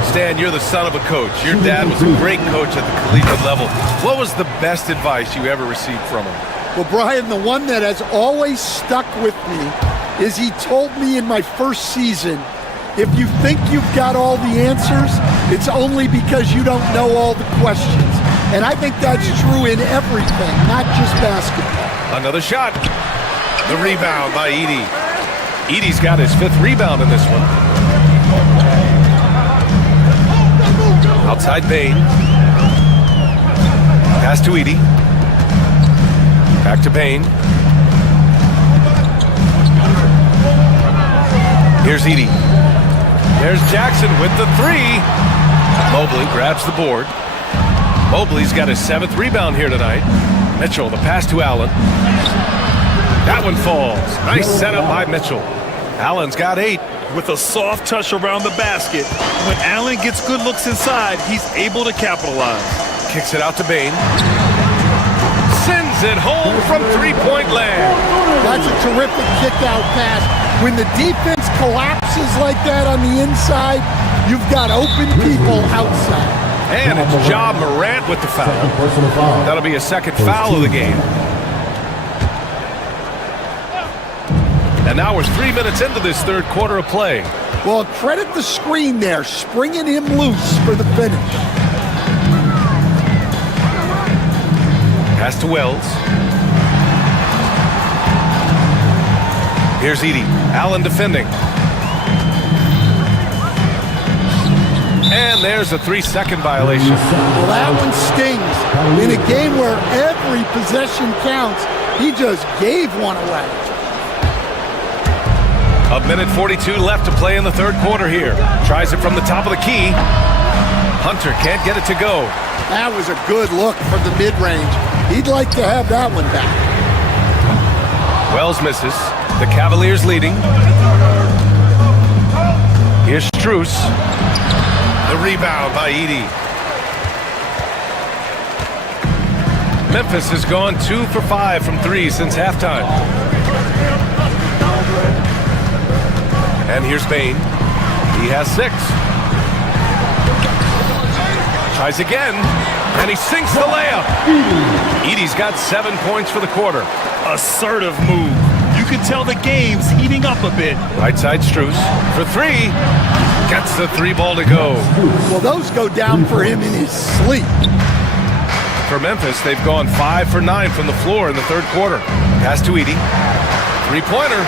Stan, you're the son of a coach. Your dad was a great coach at the collegiate level. What was the best advice you ever received from him? Well, Brian, the one that has always stuck with me is he told me in my first season, if you think you've got all the answers, it's only because you don't know all the questions. And I think that's true in everything, not just basketball. Another shot. The rebound by Edey. Edey's got his 5th rebound in this one. Outside Bain. Pass to Edey. Back to Bain. Here's Edey. There's Jackson with the 3. Mobley grabs the board. Mobley's got his 7th rebound here tonight. Mitchell, the pass to Allen. That one falls. Nice setup by Mitchell. Allen's got 8. With a soft touch around the basket, when Allen gets good looks inside, he's able to capitalize. Kicks it out to Bain. Sends it home from 3-point land. That's a terrific kick-out pass. When the defense collapses like that on the inside, you've got open people outside. And it's Ja Morant with the foul. That'll be a 2nd foul of the game. And now we're 3 minutes into this 3rd quarter of play. Well, credit the screen there, springing him loose for the finish. Pass to Wells. Here's Edey. Allen defending. And there's a 3-second violation. Well, that one stings. In a game where every possession counts, he just gave one away. A minute 42 left to play in the 3rd quarter here. Tries it from the top of the key. Hunter can't get it to go. That was a good look from the mid-range. He'd like to have that one back. Wells misses. The Cavaliers leading. Here's Strus. The rebound by Edey. Memphis has gone 2 for 5 from 3 since halftime. And here's Bain. He has 6. Tries again, and he sinks the layup. Edey's got 7 points for the quarter. Assertive move. You can tell the game's heating up a bit. Right side Strus for 3. Gets the 3 ball to go. Well, those go down for him in his sleep. For Memphis, they've gone 5 for 9 from the floor in the 3rd quarter. Pass to Edey. 3-pointer.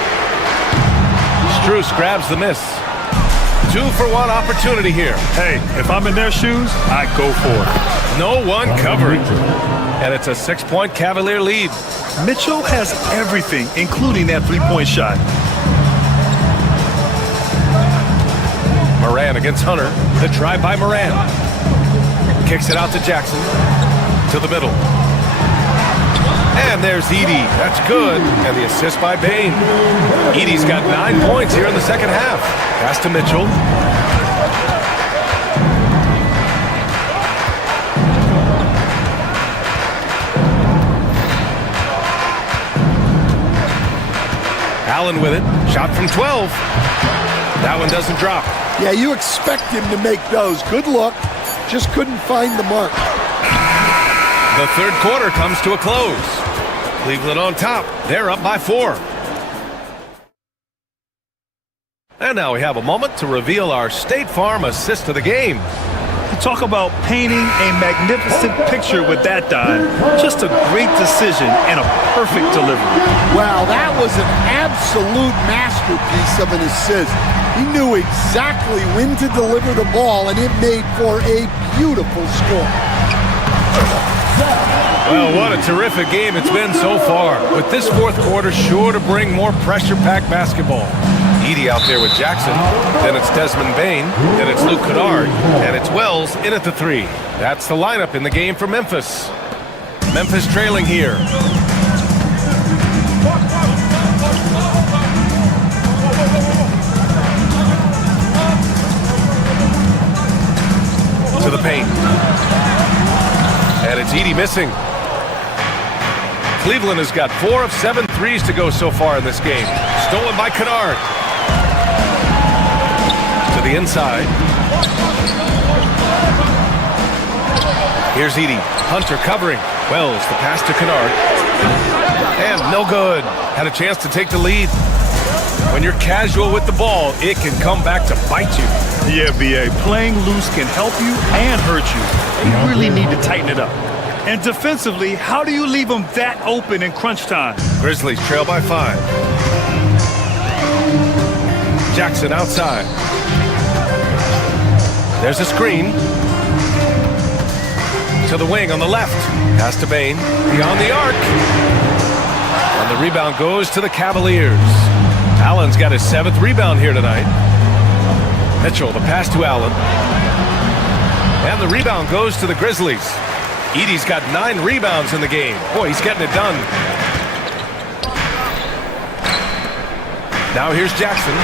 Strus grabs the miss. 2 for 1 opportunity here. Hey, if I'm in their shoes, I go for it. No one covering. And it's a 6-point Cavalier lead. Mitchell has everything, including that 3-point shot. Morant against Hunter. The drive by Morant. Kicks it out to Jackson. To the middle. And there's Edey. That's good. And the assist by Bain. Edey's got 9 points here in the 2nd half. Pass to Mitchell. Allen with it. Shot from 12. That one doesn't drop. Yeah, you expect him to make those. Good look. Just couldn't find the mark. The 3rd quarter comes to a close. Cleveland on top. They're up by 4. And now we have a moment to reveal our State Farm assist of the game. Talk about painting a magnificent picture with that dive. Just a great decision and a perfect delivery. Wow, that was an absolute masterpiece of an assist. He knew exactly when to deliver the ball, and it made for a beautiful score. Well, what a terrific game it's been so far. With this 4th quarter sure to bring more pressure-packed basketball. Edey out there with Jackson. Then it's Desmond Bain. Then it's Luke Kennard. And it's Wells in at the 3. That's the lineup in the game for Memphis. Memphis trailing here. To the paint. And it's Edey missing. Cleveland has got 4 of 7 threes to go so far in this game. Stolen by Kennard. the inside. Here's Edey. Hunter covering. Wells, the pass to Kennard. And no good. Had a chance to take the lead. When you're casual with the ball, it can come back to bite you. Yeah, B.A. Playing loose can help you and hurt you. You really need to tighten it up. And defensively, how do you leave them that open in crunch time? Grizzlies trail by 5. Jackson outside. There's a screen. To the wing on the left. Pass to Bain. Beyond the arc. And the rebound goes to the Cavaliers. Allen's got his 7th rebound here tonight. Mitchell, the pass to Allen. And the rebound goes to the Grizzlies. Edey's got 9 rebounds in the game. Boy, he's getting it done. Now here's Jackson.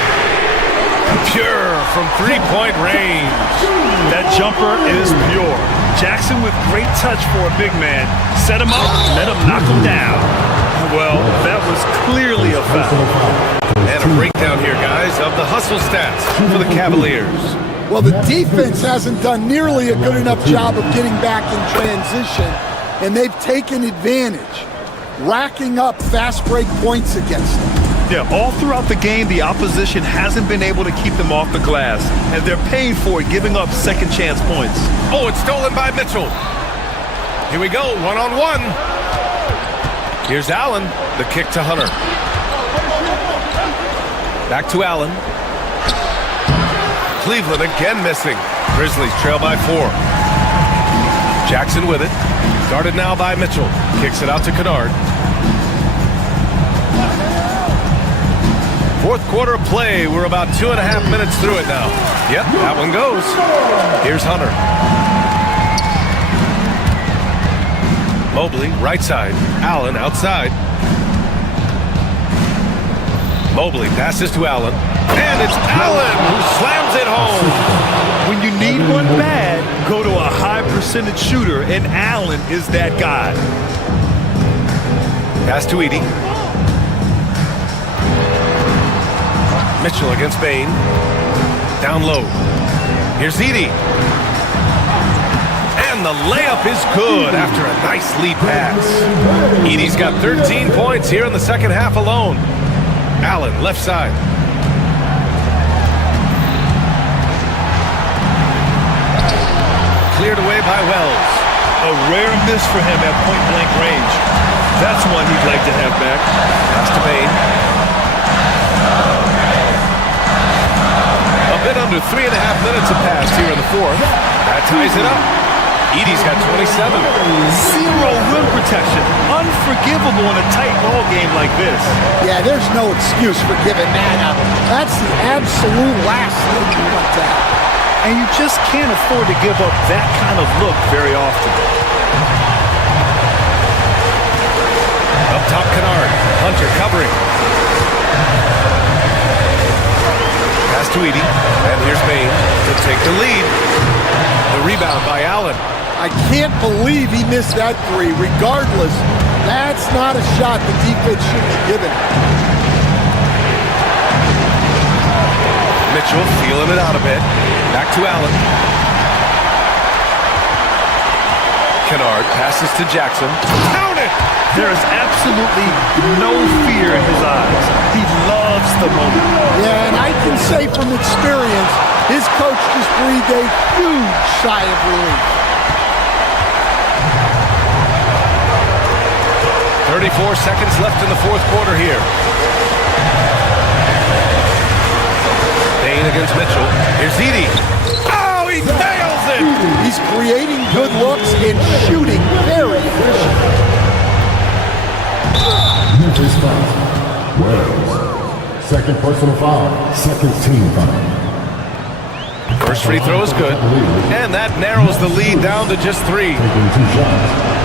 Pure from 3-point range. That jumper is pure. Jackson with great touch for a big man. Set him up, let him knock him down. Well, that was clearly a foul. And a breakdown here, guys, of the hustle stats for the Cavaliers. Well, the defense hasn't done nearly a good enough job of getting back in transition, and they've taken advantage, racking up fast break points against them. Yeah, all throughout the game, the opposition hasn't been able to keep them off the glass, and they're paying for it, giving up second chance points. Oh, it's stolen by Mitchell. Here we go, one-on-one. Here's Allen, the kick to Hunter. Back to Allen. Cleveland again missing. Grizzlies trail by 4. Jackson with it. Guarded now by Mitchell. Kicks it out to Kennard. 4th quarter of play. We're about 2.5 minutes through it now. Yep, that one goes. Here's Hunter. Mobley, right side. Allen, outside. Mobley passes to Allen. And it's Allen who slams it home. When you need one bad, go to a high percentage shooter, and Allen is that guy. Pass to Edey. Mitchell against Bain. Down low. Here's Edey. And the layup is good after a nice lead pass. Edey's got 13 points here in the second half alone. Allen, left side. Cleared away by Wells. A rare miss for him at point-blank range. That's one he'd like to have back. Pass to Bain. A bit under 3.5 minutes have passed here in the 4th. That ties it up. Edey's got 27. Zero rim protection. Unforgivable in a tight ball game like this. Yeah, there's no excuse for giving that up. That's the absolute last thing you want to have. And you just can't afford to give up that kind of look very often. Up top, Kennard. Hunter covering. Pass to Edey. And here's Bain to take the lead. The rebound by Allen. I can't believe he missed that 3. Regardless, that's not a shot the defense should be giving. Mitchell feeling it out a bit. Back to Allen. Kennard passes to Jackson. Count it! There is absolutely no fear in his eyes. He loves the moment. Yeah, and I can say from experience, his coach just breathed a huge sigh of relief. 34 seconds left in the 4th quarter here. Bain against Mitchell. Here's Edey. Oh, he nails it! He's creating good looks and shooting very efficient. Memphis foul. Wells. Second personal foul. Second team foul. First free throw is good. And that narrows the lead down to just 3. Taking 2 shots.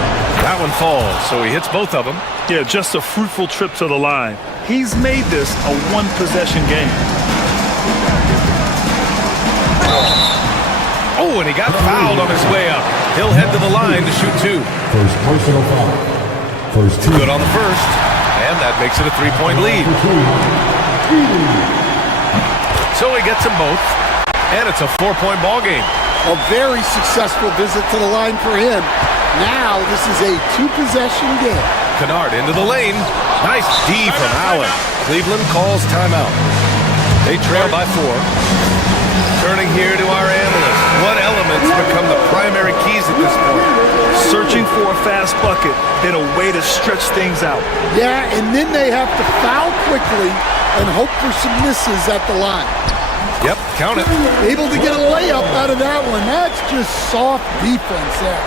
That one falls, so he hits both of them. Yeah, just a fruitful trip to the line. He's made this a one-possession game. Oh, and he got fouled on his way up. He'll head to the line to shoot 2. First personal foul. First team. Good on the first. And that makes it a 3-point lead. So he gets them both. And it's a 4-point ball game. A very successful visit to the line for him. Now this is a 2-possession game. Kennard into the lane. Nice D from Allen. Cleveland calls timeout. They trail by 4. Turning here to our analyst. What elements become the primary keys at this point? Searching for a fast bucket and a way to stretch things out. Yeah, and then they have to foul quickly and hope for some misses at the line. Yep, count it. Able to get a layup out of that one. That's just soft defense there.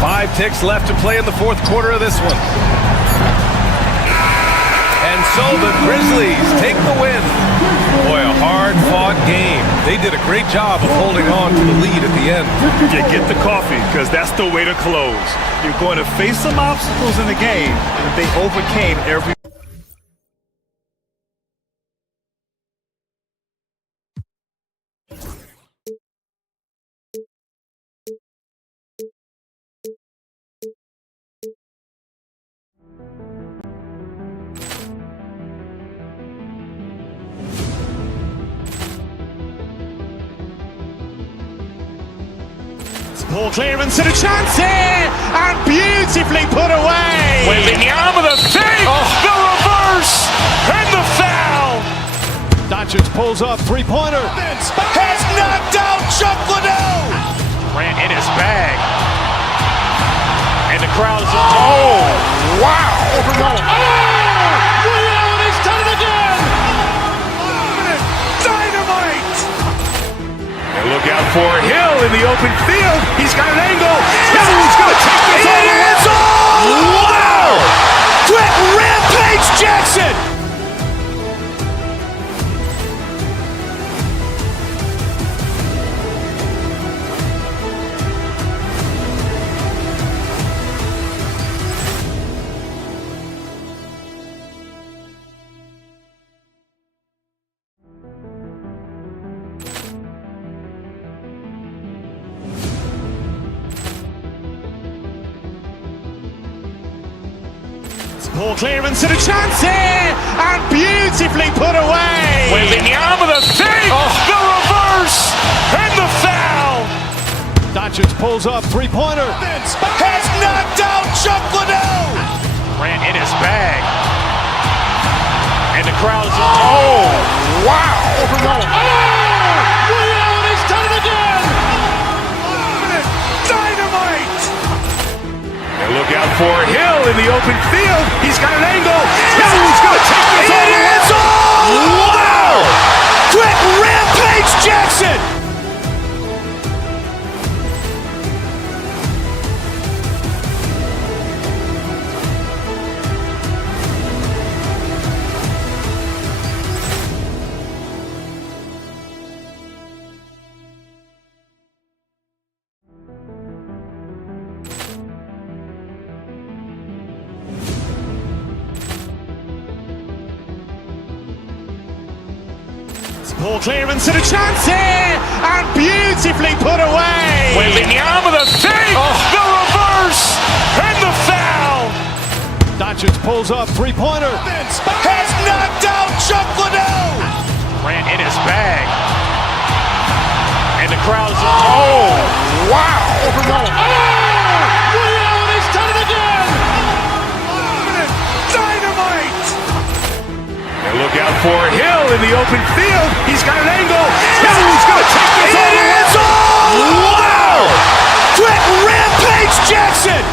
5 ticks left to play in the 4th quarter of this one. And so the Grizzlies take the win. Boy, a hard-fought game. They did a great job of holding on to the lead at the end. You get the coffee, because that's the way to close. You're going to face some obstacles in the game, but they overcame every... Ball clearance and a chance here, and beautifully put away. Wembanyama the save, the reverse, and the foul. Doncic pulls up, three-pointer. Has knocked out Chuck Liddell. Grant in his bag. And the crowd is, oh, wow. Ray Allen has done it again. Dynamite. And look out for Hill in the open field. He's got an angle. He's going to take this all the way. Wow! Quick rampage Jackson. Ball clearance and a chance here, and beautifully put away. Wembanyama the save, the reverse, and the foul. Doncic pulls up, three-pointer. Has knocked out Chuck Liddell. Grant in his bag. And the crowd is, oh, wow. Ray Allen has done it again. Dynamite. And look out for Hill in the open field. He's got an angle. He's going to take this all the way. Wow! Quick rampage Jackson. Ball clearance and a chance here, and beautifully put away. Wembanyama the save, the reverse, and the foul. Doncic pulls up, three-pointer. Has knocked out Chuck Liddell. Grant in his bag. And the crowd is, oh, wow. Ray Allen has done it again. Dynamite. And look out for Hill in the open field. He's got an angle. He's going to take this all the way. Wow! Quick rampage Jackson.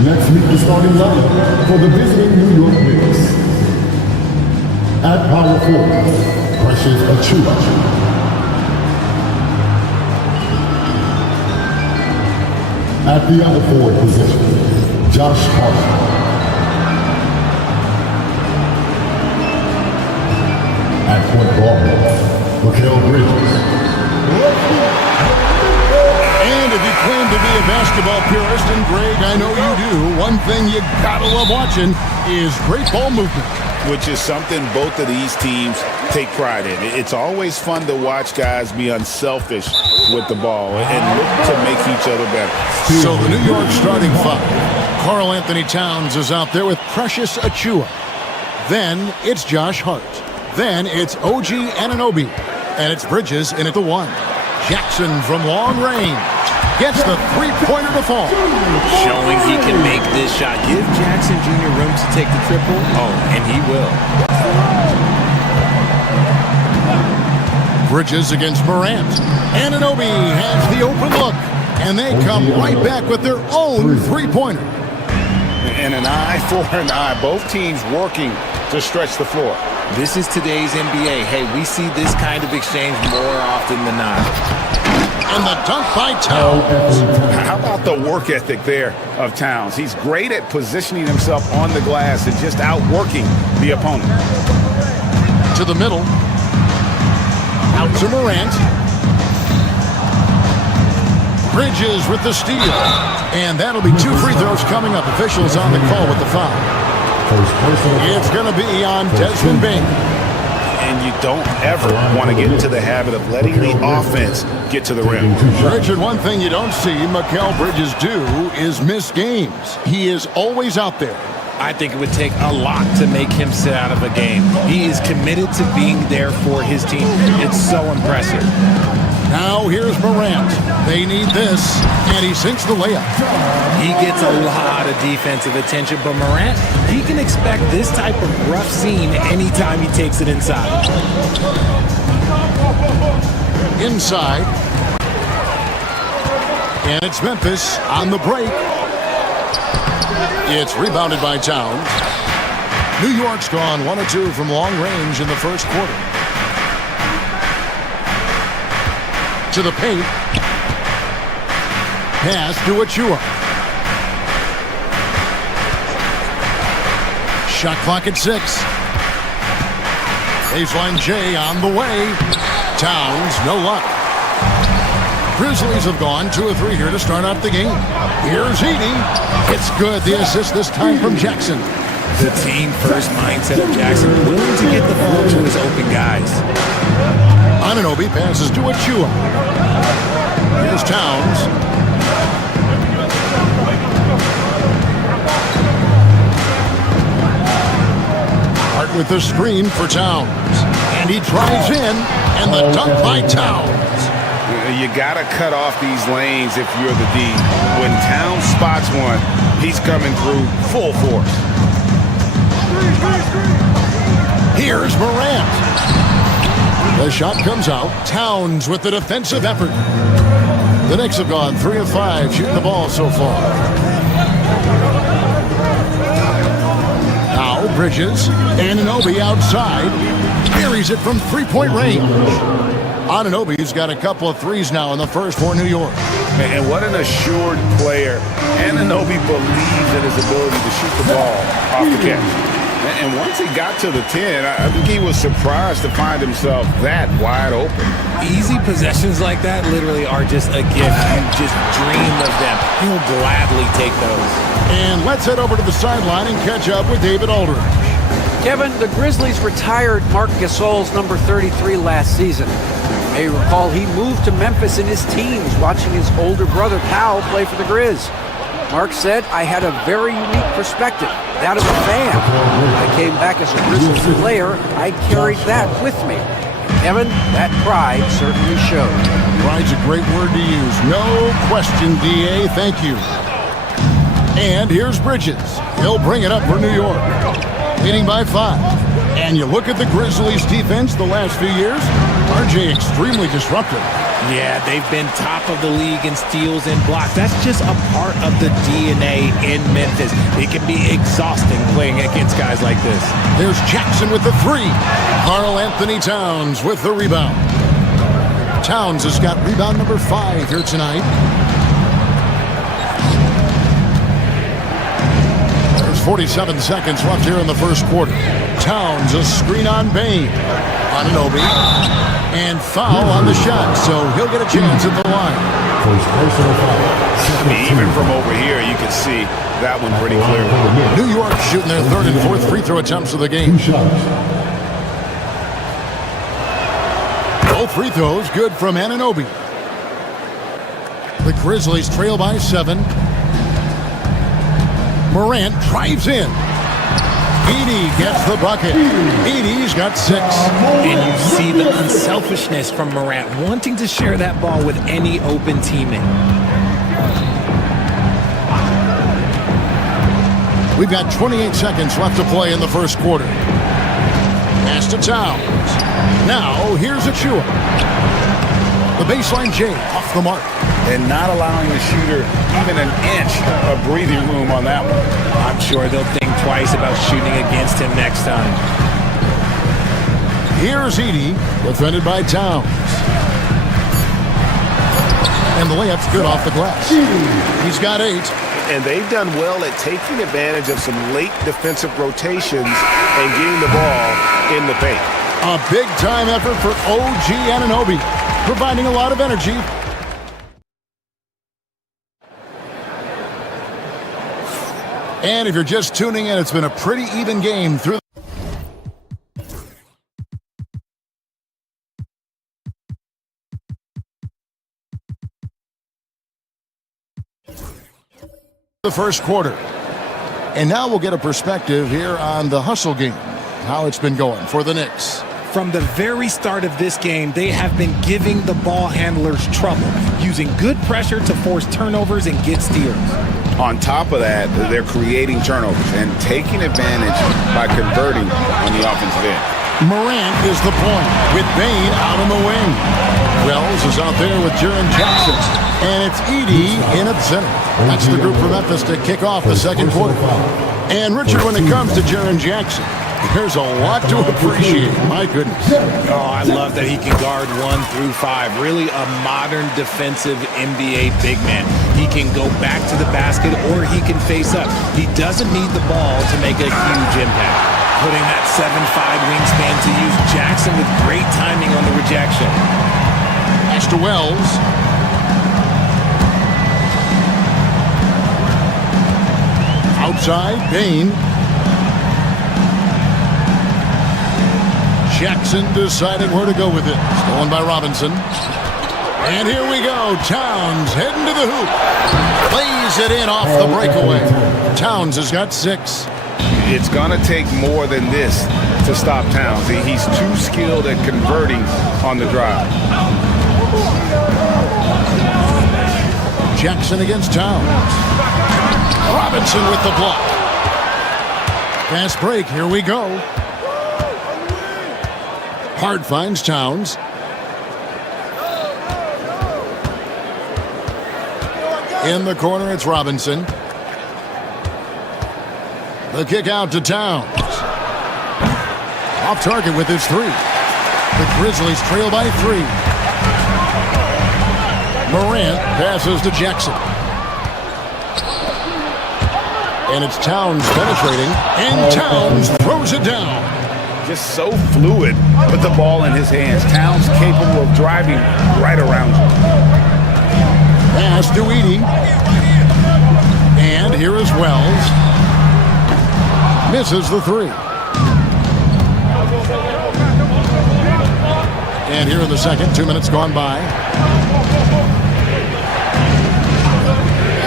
Let's meet the starting lineup for the visiting New York Knicks. At power forward, Precious Achiuwa. At the other forward position, Josh Hart. At point guard, Mikal Bridges. And if you claim to be a basketball purist, and Greg, I know you do. One thing you gotta love watching is great ball movement. Which is something both of these teams take pride in. It's always fun to watch guys be unselfish with the ball and look to make each other better. So the New York starting five. Karl Anthony Towns is out there with Precious Achiuwa. Then it's Josh Hart. Then it's OG Anunoby. And it's Bridges in at the one. Jackson from long range gets the three-pointer to fall. Showing he can make this shot. Give Jackson Jr. room to take the triple. Oh, and he will. Bridges against Morant. Anunoby has the open look. And they come right back with their own three-pointer. And an eye for an eye. Both teams working to stretch the floor. This is today's NBA. Hey, we see this kind of exchange more often than not. And the dunk by Towns. How about the work ethic there of Towns? He's great at positioning himself on the glass and just outworking the opponent. To the middle. Out to Morant. Bridges with the steal. And that'll be two free throws coming up. Officials on the call with the foul. It's going to be on Desmond Bain. And you don't ever want to get into the habit of letting the offense get to the rim. Richard, one thing you don't see Mikal Bridges do is miss games. He is always out there. I think it would take a lot to make him sit out of a game. He is committed to being there for his team. It's so impressive. Now here's Morant. They need this, and he sinks the layup. He gets a lot of defensive attention, but Morant, he can expect this type of rough scene anytime he takes it inside. Inside. And it's Memphis on the break. It's rebounded by Towns. New York's gone 1 of 2 from long range in the first quarter. To the paint. Pass to Achiuwa. Shot clock at 6. Baseline J on the way. Towns, no luck. Grizzlies have gone 2 of 3 here to start out the game. Here's Edey. It's good. The assist this time from Jackson. The team-first mindset of Jackson, willing to get the ball to his open guys. Anunoby passes to Achiuwa. Here's Towns. Hart with the screen for Towns. And he drives in, and the dunk by Towns. You got to cut off these lanes if you're the D. When Towns spots one, he's coming through full force. Here's Morant. The shot comes out. Towns with the defensive effort. The Knicks have gone 3 of 5 shooting the ball so far. Now Bridges. Anunoby outside. Buries it from three-point range. Anunoby's got a couple of threes now in the first for New York. And what an assured player. Anunoby believes in his ability to shoot the ball off the catch. And once he got to the 10, I think he was surprised to find himself that wide open. Easy possessions like that literally are just a gift. You just dream of them. He'll gladly take those. And let's head over to the sideline and catch up with David Aldridge. Kevin, the Grizzlies retired Marc Gasol's number 33 last season. You may recall he moved to Memphis in his teens, watching his older brother Powell play for the Grizz. Mark said, I had a very unique perspective, that of a fan. I came back as a Grizzlies player. I carried that with me. Kevin, that pride certainly showed. Pride's a great word to use. No question, D.A. Thank you. And here's Bridges. He'll bring it up for New York. Leading by 5. And you look at the Grizzlies' defense the last few years, RJ extremely disruptive. Yeah, they've been top of the league in steals and blocks. That's just a part of the DNA in Memphis. It can be exhausting playing against guys like this. There's Jackson with the 3. Karl Anthony Towns with the rebound. Towns has got rebound number 5 here tonight. There's 47 seconds left here in the first quarter. Towns, a screen on Bain. Anunoby. And foul on the shot, so he'll get a chance at the line. Even from over here, you can see that one pretty clearly. New York shooting their third and fourth free throw attempts of the game. Both free throws good from Anunoby. The Grizzlies trail by 7. Morant drives in. Edey gets the bucket. Edey's got 6. And you see the unselfishness from Morant, wanting to share that ball with any open teammate. We've got 28 seconds left to play in the first quarter. Pass to Towns. Now, here's Achua. The baseline J off the mark. And not allowing the shooter even an inch of breathing room on that one. I'm sure they'll think twice about shooting against him next time. Here's Edey, defended by Towns. And the layup's good off the glass. He's got 8. And they've done well at taking advantage of some late defensive rotations and getting the ball in the paint. A big-time effort for OG Anunoby, providing a lot of energy. And if you're just tuning in, it's been a pretty even game through the first quarter. And now we'll get a perspective here on the hustle game, how it's been going for the Knicks. From the very start of this game, they have been giving the ball handlers trouble, using good pressure to force turnovers and get steals. On top of that, they're creating turnovers and taking advantage by converting on the offensive end. Morant is the point with Bain out on the wing. Wells is out there with Jaren Jackson. And it's Edey in at center. That's the group from Memphis to kick off the second quarter. And Richard, when it comes to Jaren Jackson, there's a lot to appreciate. My goodness. Oh, I love that he can guard 1 through 5. Really a modern defensive NBA big man. He can go back to the basket or he can face up. He doesn't need the ball to make a huge impact. Putting that 7'5" wingspan to use. Jackson with great timing on the rejection. Pass to Wells. Outside, Bain. Jackson deciding where to go with it. Stolen by Robinson. And here we go. Towns heading to the hoop. Plays it in off the breakaway. Towns has got 6. It's going to take more than this to stop Towns. He's too skilled at converting on the drive. Jackson against Towns. Robinson with the block. Fast break. Here we go. Hard finds Towns. In the corner, it's Robinson. The kick out to Towns. Off target with his 3. The Grizzlies trail by 3. Morant passes to Jackson. And it's Towns penetrating. And Towns throws it down. Just so fluid with the ball in his hands. Towns capable of driving right around him. Pass to Edey. And here is Wells. Misses the 3. And here in the second, 2 minutes gone by.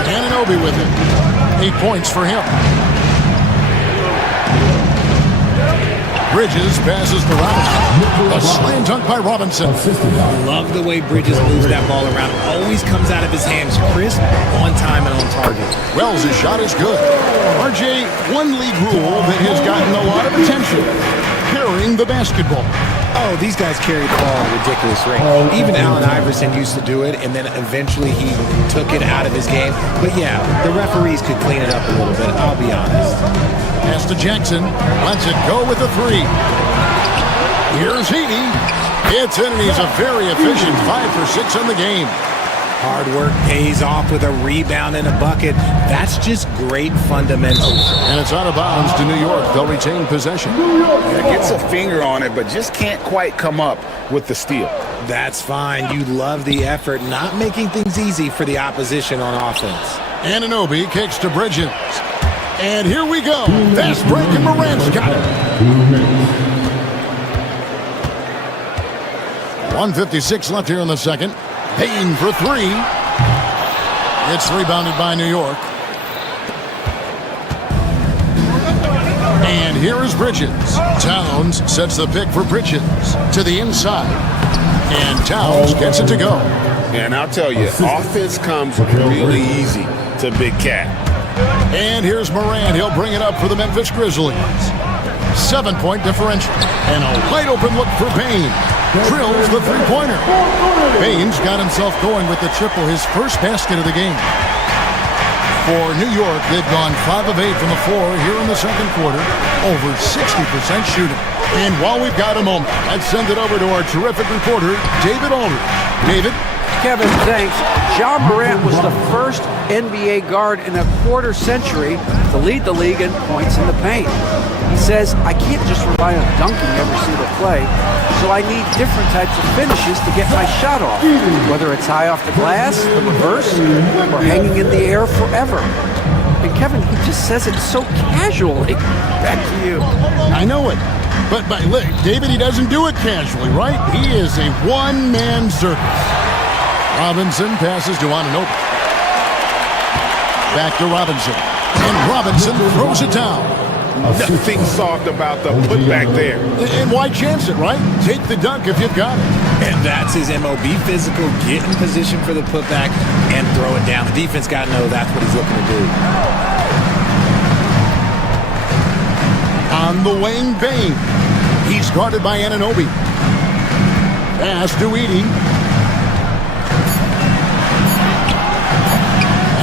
Anunoby with it. 8 points for him. Bridges passes to Robinson. A slam dunk by Robinson. Love the way Bridges moves that ball around. Always comes out of his hands crisp, on time, and on target. Wells' shot is good. RJ, one league rule that has gotten a lot of attention. Carrying the basketball. Oh, these guys carry the ball at a ridiculous rate. Even Allen Iverson used to do it, and then eventually he took it out of his game. But yeah, the referees could clean it up a little bit, I'll be honest. Pass to Jackson. Lets it go with a 3. Here's Edey. It's in, and he's a very efficient 5 for 6 in the game. Hard work pays off with a rebound and a bucket. That's just great fundamentals. And it's out of bounds to New York. They'll retain possession. It gets a finger on it, but just can't quite come up with the steal. That's fine. You love the effort, not making things easy for the opposition on offense. Anunoby kicks to Bridges. And here we go. Fast break, and Morant's got it. 1:56 left here in the second. Payne for three. It's rebounded by New York. And here is Bridges. Towns sets the pick for Bridges to the inside. And Towns gets it to go. And I'll tell you, offense comes really easy to Big Cat. And here's Morant. He'll bring it up for the Memphis Grizzlies. 7-point differential. And a wide open look for Payne. Drills the three-pointer. Payne's got himself going with the triple, his first basket of the game. For New York, they've gone 5 of 8 from the floor here in the second quarter. Over 60% shooting. And while we've got a moment, let's send it over to our terrific reporter, David Aldridge. David? Kevin, thanks. Ja Morant was the first NBA guard in a quarter century to lead the league in points in the paint. He says, I can't just rely on dunking every single play, so I need different types of finishes to get my shot off, whether it's high off the glass, the reverse, or hanging in the air forever. And Kevin, he just says it so casually. Back to you. I know it. But look, David, he doesn't do it casually, right? He is a one-man circus. Robinson passes to Anunoby. Back to Robinson. And Robinson throws it down. Nothing soft about the putback there. And why chance it, right? Take the dunk if you've got it. And that's his MO. Be physical, get in position for the putback, and throw it down. The defense got to know that's what he's looking to do. On the wing, Payne. He's guarded by Anunoby. Pass to Edey.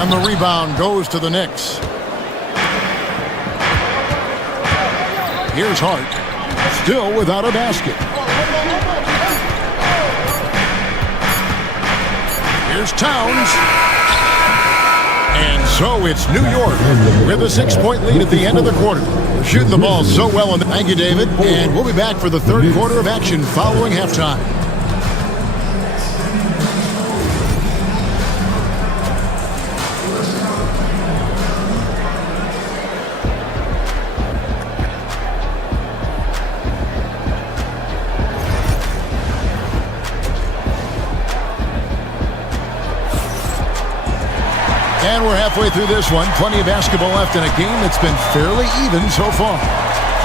And the rebound goes to the Knicks. Here's Hart. Still without a basket. Here's Towns. And so it's New York with a 6-point lead at the end of the quarter. They're shooting the ball so well. Thank you, David. And we'll be back for the third quarter of action following halftime. And we're halfway through this one. Plenty of basketball left in a game that's been fairly even so far.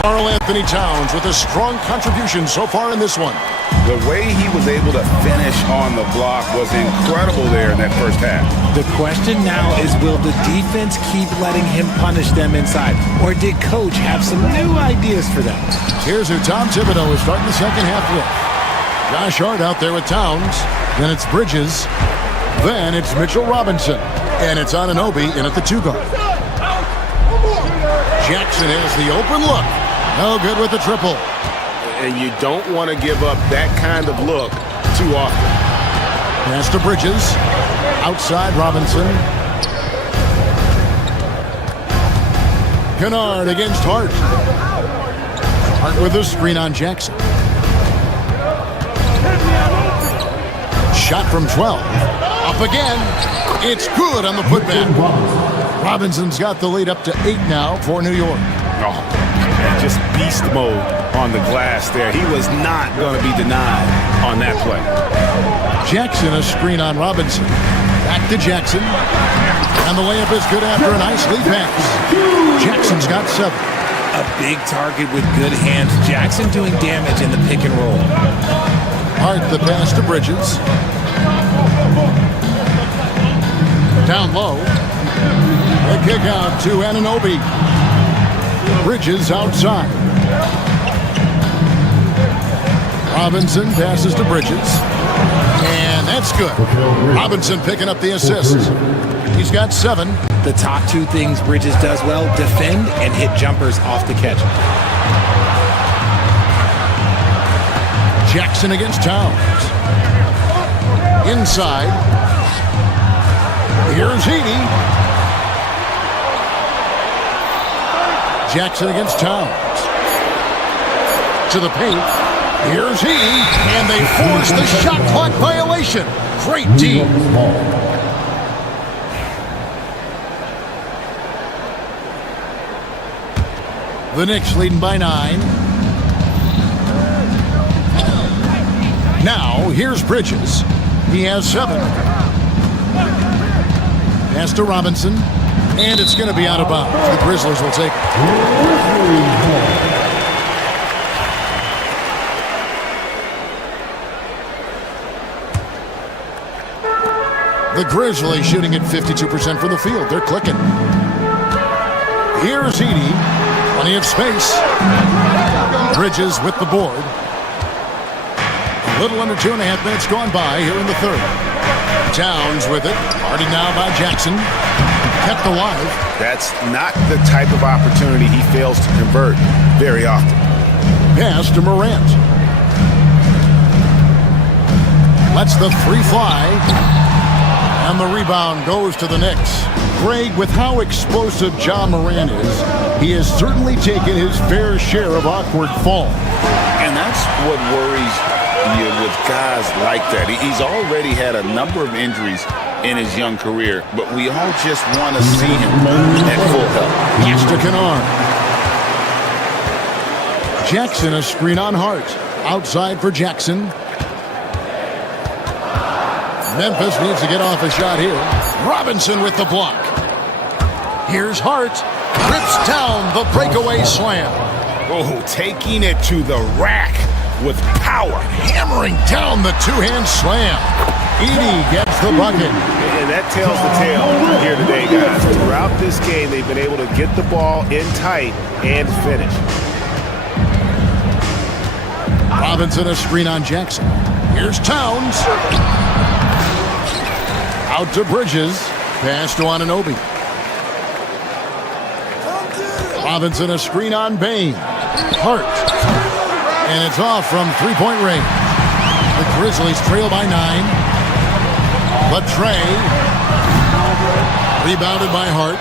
Karl Anthony Towns with a strong contribution so far in this one. The way he was able to finish on the block was incredible there in that first half. The question now is, will the defense keep letting him punish them inside? Or did Coach have some new ideas for them? Here's who Tom Thibodeau is starting the second half with. Josh Hart out there with Towns. Then it's Bridges. Then it's Mitchell Robinson. And it's Anunoby in at the 2-guard. Jackson has the open look. No good with the triple. And you don't want to give up that kind of look too often. Pass to Bridges. Outside Robinson. Kennard against Hart. Hart with a screen on Jackson. Shot from 12. Up again. It's good on the putback. Robinson's got the lead up to 8 now for New York. Oh, just beast mode on the glass there. He was not going to be denied on that play. Jackson a screen on Robinson. Back to Jackson. And the layup is good after a nice lead pass. Jackson's got 7. A big target with good hands. Jackson doing damage in the pick and roll. Hart the pass to Bridges. Down low. The kick out to Anunoby. Bridges outside. Robinson passes to Bridges. And that's good. Robinson picking up the assist. He's got 7. The top 2 things Bridges does well, defend and hit jumpers off the catch. Jackson against Towns. Inside. Here's Edie. Jackson against Towns. To the paint. Here's he. And they force the shot clock violation. Great D. The Knicks leading by 9. Now, here's Bridges. He has 7. Pass to Robinson. And it's going to be out of bounds. The Grizzlies will take it. The Grizzlies shooting at 52% from the field. They're clicking. Here's Edie. Plenty of space. Bridges with the board. A little under 2.5 minutes gone by here in the third. Towns with it. Guarded now by Jackson. Kept alive. That's not the type of opportunity he fails to convert very often. Pass to Morant. Lets the 3 fly. And the rebound goes to the Knicks. Greg, with how explosive Ja Morant is, he has certainly taken his fair share of awkward falls. And that's what worries you with guys like that. He's already had a number of injuries in his young career, but we all just want to see him at full health. Pass to Kennard. Jackson, a screen on Hart. Outside for Jackson. Memphis needs to get off a shot here. Robinson with the block. Here's Hart. Rips down the breakaway slam. Oh, taking it to the rack with power. Hammering down the two-hand slam. Edie gets the bucket. And that tells the tale here today, guys. Throughout this game, they've been able to get the ball in tight and finish. Robinson, a screen on Jackson. Here's Towns. Out to Bridges. Pass to Anunoby. Robinson, a screen on Bain. Hart. And it's off from three-point range. The Grizzlies trail by 9. Latrey. Rebounded by Hart.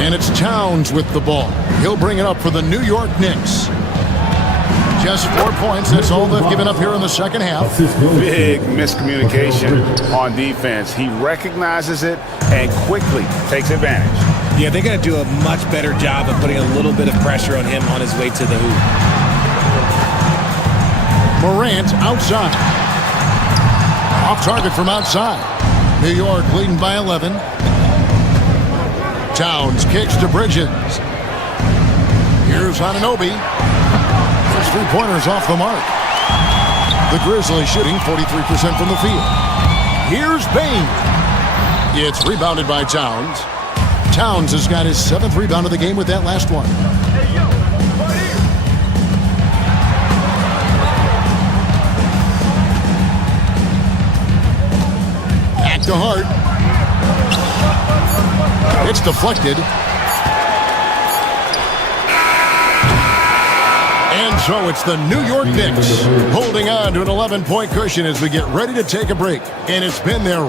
And it's Towns with the ball. He'll bring it up for the New York Knicks. Just 4 points. That's all they've given up here in the second half. Big miscommunication on defense. He recognizes it and quickly takes advantage. Yeah, they got to do a much better job of putting a little bit of pressure on him on his way to the hoop. Morant outside. Off target from outside. New York leading by 11. Towns kicks to Bridges. Here's Anunoby. First three-pointers off the mark. The Grizzlies shooting 43% from the field. Here's Bain. It's rebounded by Towns. Towns has got his 7th rebound of the game with that last one. Back to Hart. It's deflected. And so it's the New York Knicks holding on to an 11-point cushion as we get ready to take a break. And it's been their...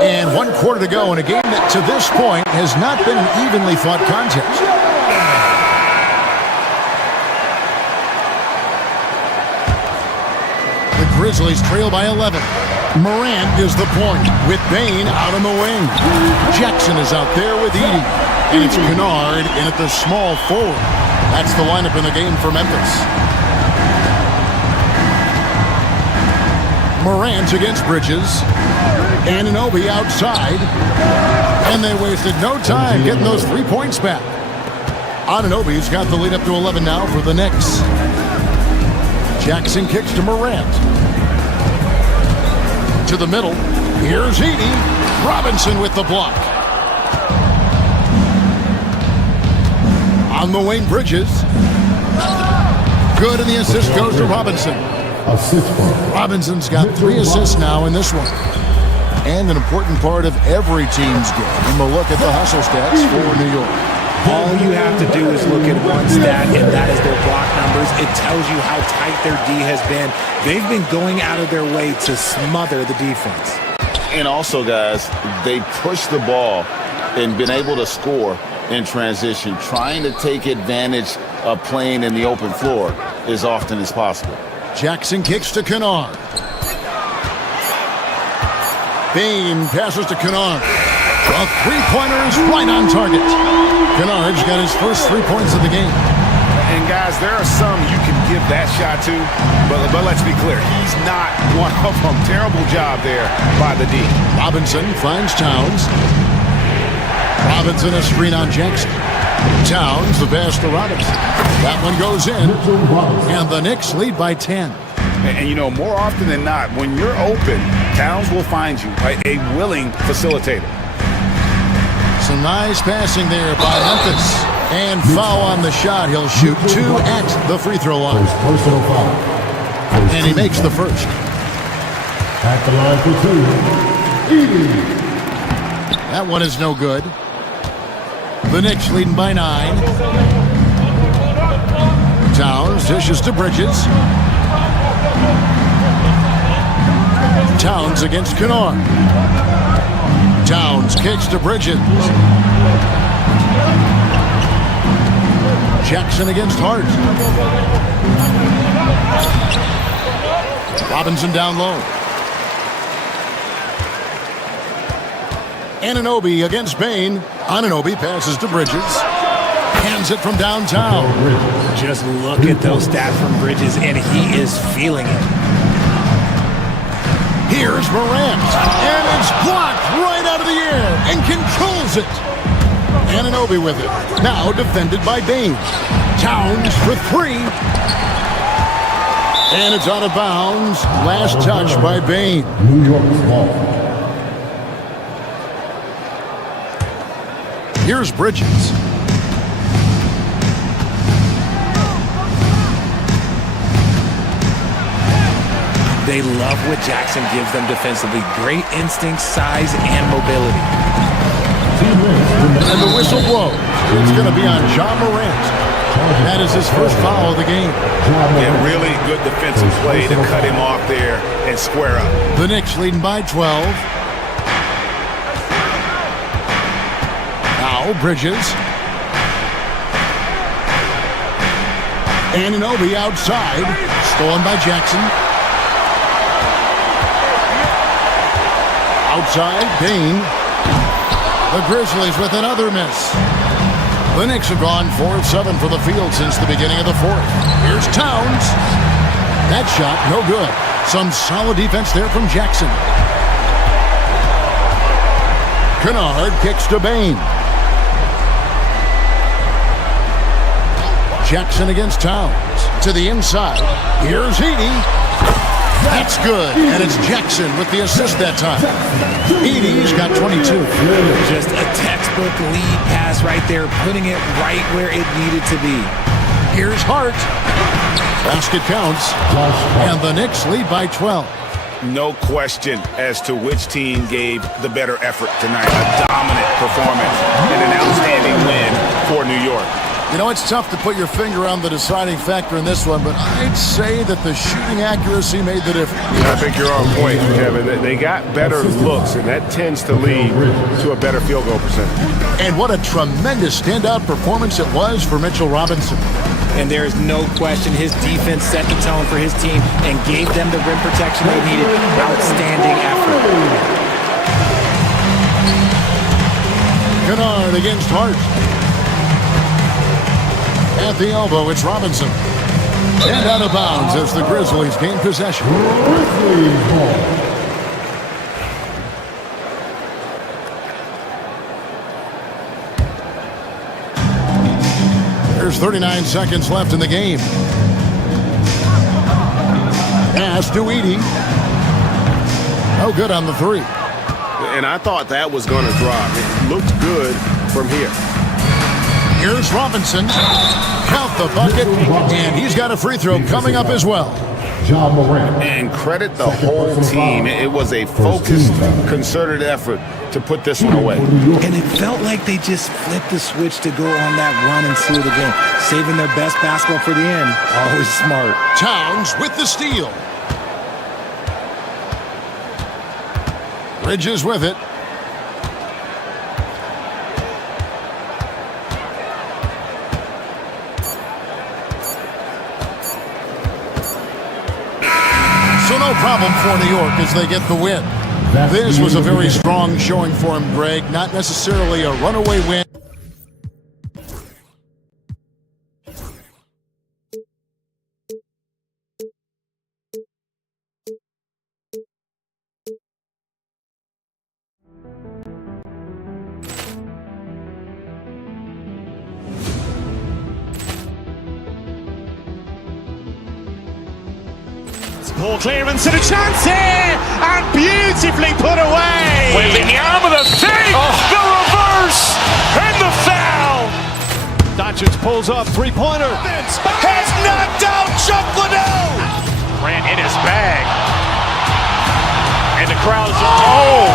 And 1 quarter to go in a game that to this point has not been an evenly fought contest. The Grizzlies trail by 11. Morant is the point with Bain out on the wing. Jackson is out there with Edie. And it's Kennard in at the small forward. That's the lineup in the game for Memphis. Morant against Bridges. Anunoby outside. And they wasted no time getting those 3 points back. Anunoby's got the lead up to 11 now for the Knicks. Jackson kicks to Morant. To the middle. Here's Edie. Robinson with the block. On the wing, Bridges. Good, and the assist goes to Robinson. Robinson's got 3 assists now in this one. And an important part of every team's game. And we'll look at the hustle stats for New York. All you have to do is look at one stat, and that is their block numbers. It tells you how tight their D has been. They've been going out of their way to smother the defense. And also, guys, they push the ball and been able to score in transition, trying to take advantage of playing in the open floor as often as possible. Jackson kicks to Kennard. Bain passes to Kennard. A three-pointer is right on target. Kennard's got his first 3 points of the game. And guys, there are some you can give that shot to, but let's be clear, he's not one of them. Terrible job there by the D. Robinson finds Towns. Robinson a screen on Jackson. Towns the pass to Robinson. That one goes in, and the Knicks lead by 10. And you know, more often than not, when you're open, Towns will find you a willing facilitator. Some nice passing there by Memphis. And foul on the shot. He'll shoot 2 at the free throw line. Personal foul. And he makes the first. At the line for 2, Edey. That one is no good. The Knicks leading by 9. Towns dishes to Bridges. Towns against Kennard. Towns kicks to Bridges. Jackson against Hart. Robinson down low. Anunoby against Bain. Anunoby passes to Bridges. Hands it from downtown. Just look at those stats from Bridges, and he is feeling it. Here's Morant. And it's blocked right out of the air and controls it. Anunoby with it. Now defended by Bain. Towns for 3. And it's out of bounds. Last touch by Bain. New York's ball. Here's Bridges. They love what Jackson gives them defensively. Great instinct, size, and mobility. And the whistle blows. It's going to be on Ja Morant. That is his first foul of the game. And really good defensive play to cut him off there and square up. The Knicks leading by 12. Now Bridges. Anunoby outside. Stolen by Jackson. Outside, Bain. The Grizzlies with another miss. The Knicks have gone 4 of 7 for the field since the beginning of the fourth. Here's Towns. That shot, no good. Some solid defense there from Jackson. Kennard kicks to Bain. Jackson against Towns. To the inside. Here's Edey. That's good, and it's Jackson with the assist that time. Edey's got 22. Just a textbook lead pass right there, putting it right where it needed to be. Here's Hart. Basket counts, and the Knicks lead by 12. No question as to which team gave the better effort tonight. A dominant performance and an outstanding win for New York. You know, it's tough to put your finger on the deciding factor in this one, but I'd say that the shooting accuracy made the difference. I think you're on point, Kevin. They got better looks, and that tends to lead to a better field goal percentage. And what a tremendous standout performance it was for Mitchell Robinson. And there is no question his defense set the tone for his team and gave them the rim protection they needed. Outstanding effort. Kennard against Hart. At the elbow, it's Robinson. And out of bounds as the Grizzlies gain possession. There's 39 seconds left in the game. Pass to Edey. No good on the 3. And I thought that was going to drop. It looked good from here. Here's Robinson. Count the bucket, and he's got a free throw coming up as well. Ja Morant. And credit the whole team. It was a focused, concerted effort to put this one away. And it felt like they just flipped the switch to go on that run and seal the game. Saving their best basketball for the end. Always smart. Towns with the steal. Bridges with it. So no problem for New York as they get the win. This was a very strong showing for him, Greg. Not necessarily a runaway win. Poor clearance and a chance here, and beautifully put away. Wembanyama with a save, the reverse, and the foul. Doncic pulls up, three-pointer. Has knocked out Chuck Liddell. Ran in his bag. And the crowd is, oh,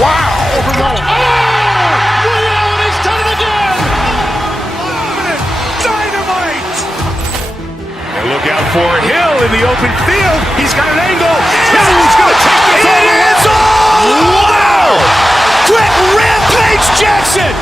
wow. Ray Allen has done it again. Dynamite. And look out for Hill in the open field. He's got an angle. Hill's going to take this all the way. Wow! Quick rampage Jackson.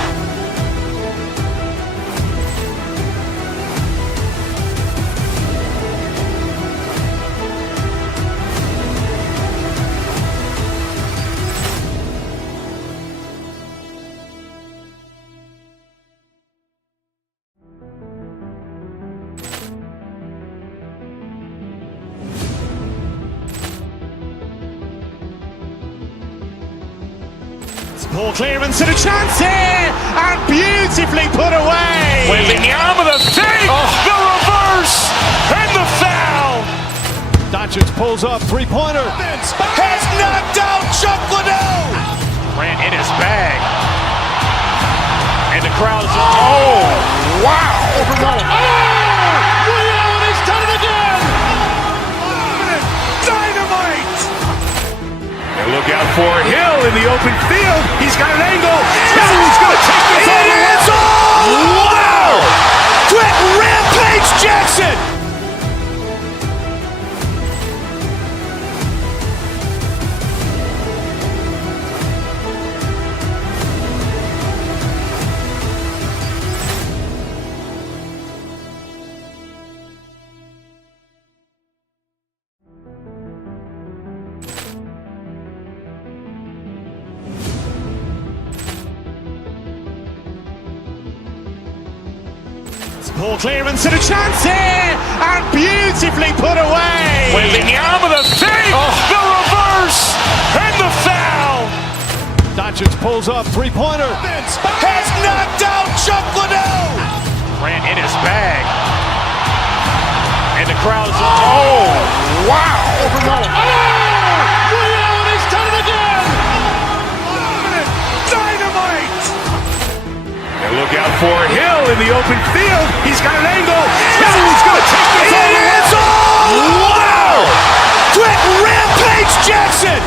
Poor clearance and a chance here, and beautifully put away. Wembanyama with a save, the reverse, and the foul. Doncic pulls up, three-pointer. Has knocked out Chuck Liddell. Ran in his bag. And the crowd is, oh, wow. Ray Allen has done it again. Dynamite. And look out for Hill in the open field. He's got an angle. Hill's going to take this all the way. Wow! Quick rampage Jackson. Poor clearance and a chance here, and beautifully put away. Wembanyama with a save, the reverse, and the foul. Doncic pulls up, three-pointer. Has knocked out Chuck Liddell. Ran in his bag. And the crowd is, oh, wow. Ray Allen has done it again. Dynamite. And look out for Hill in the open field. He's got an angle. Hill's going to take this all the way. Wow! Quick rampage Jackson.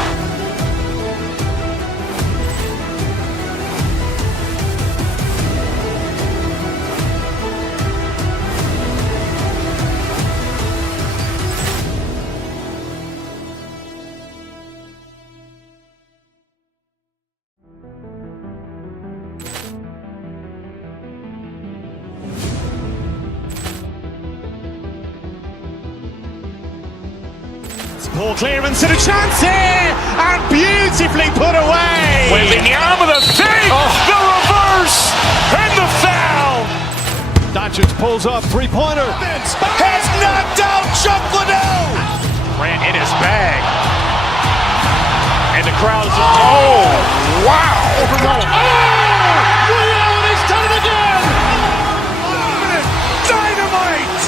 Poor clearance and a chance here, and beautifully put away. Wembanyama with a save, the reverse, and the foul. Doncic pulls up, three-pointer. Has knocked out Chuck Liddell. Ran in his bag. And the crowd is, oh, wow. Ray Allen has done it again. Dynamite.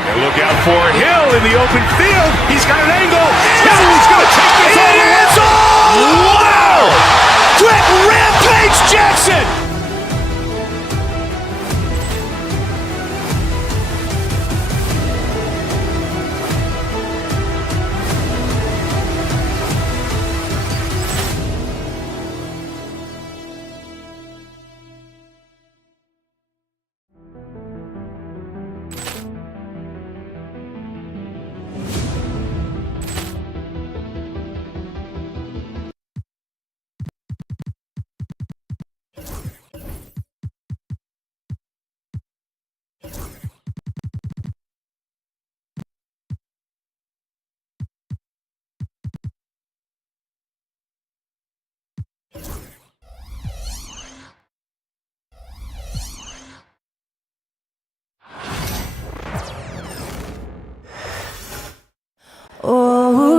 And look out for Hill in the open field. He's got an angle. Hill's going to take this all the way. Wow! Quick rampage Jackson.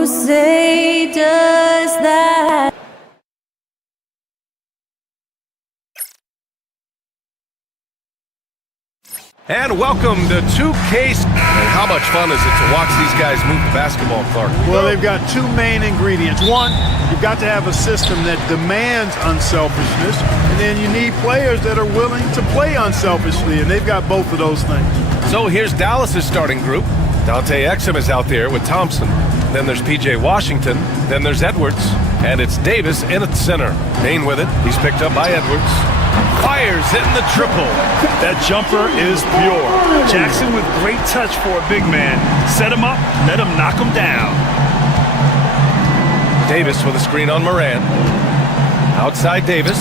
Who say does that? And welcome to 2K. And how much fun is it to watch these guys move the basketball, Clark? Well, they've got two main ingredients. One, you've got to have a system that demands unselfishness, and then you need players that are willing to play unselfishly, and they've got both of those things. So here's Dallas's starting group. Dante Exum is out there with Thompson. Then there's P.J. Washington. Then there's Edwards. And it's Davis in at center. Payne with it. He's picked up by Edwards. Fires hitting the triple. That jumper is pure. Jackson with great touch for a big man. Set him up, let him knock him down. Davis with a screen on Moran. Outside Davis.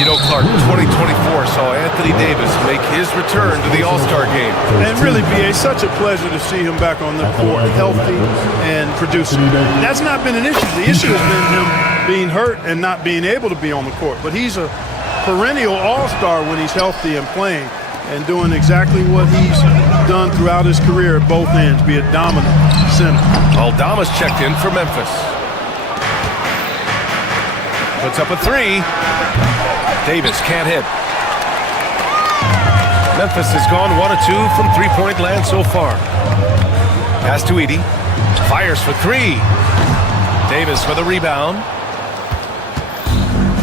You know, Clark, 2024 saw Anthony Davis make his return to the All-Star game. And really, B.A., such a pleasure to see him back on the court, healthy and producing. That's not been an issue. The issue has been him being hurt and not being able to be on the court. But he's a perennial all-star when he's healthy and playing and doing exactly what he's done throughout his career at both ends, be a dominant center. Aldama's checked in for Memphis. Puts up a three. Davis can't hit. Memphis has gone 1 of 2 from three-point land so far. Pass to Edey. Fires for three. Davis with a rebound.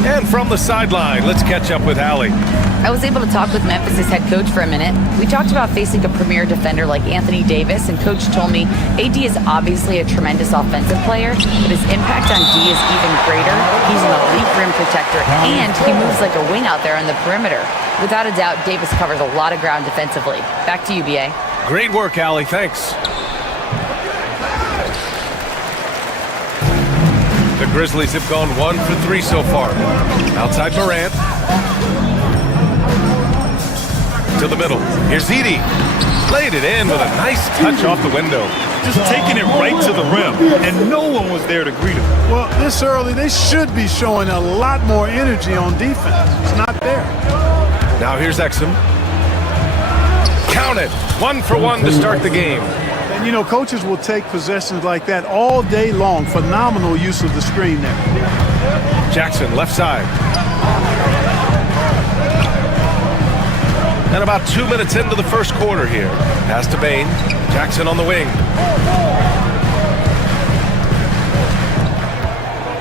And from the sideline, let's catch up with Allie. I was able to talk with Memphis' head coach for a minute. We talked about facing a premier defender like Anthony Davis, and coach told me AD is obviously a tremendous offensive player, but his impact on D is even greater. He's an elite rim protector, and he moves like a wing out there on the perimeter. Without a doubt, Davis covers a lot of ground defensively. Back to you, B.A. Great work, Allie. Thanks. The Grizzlies have gone 1 for 3 so far. Outside Morant. To the middle. Here's Edey. Laid it in with a nice touch off the window. Just taking it right to the rim, and no one was there to greet him. Well, this early, they should be showing a lot more energy on defense. It's not there. Now here's Exum. Count it. 1 for 1 to start the game. And, you know, coaches will take possessions like that all day long. Phenomenal use of the screen there. Jackson, left side. And about 2 minutes into the first quarter here. Pass to Bane. Jackson on the wing.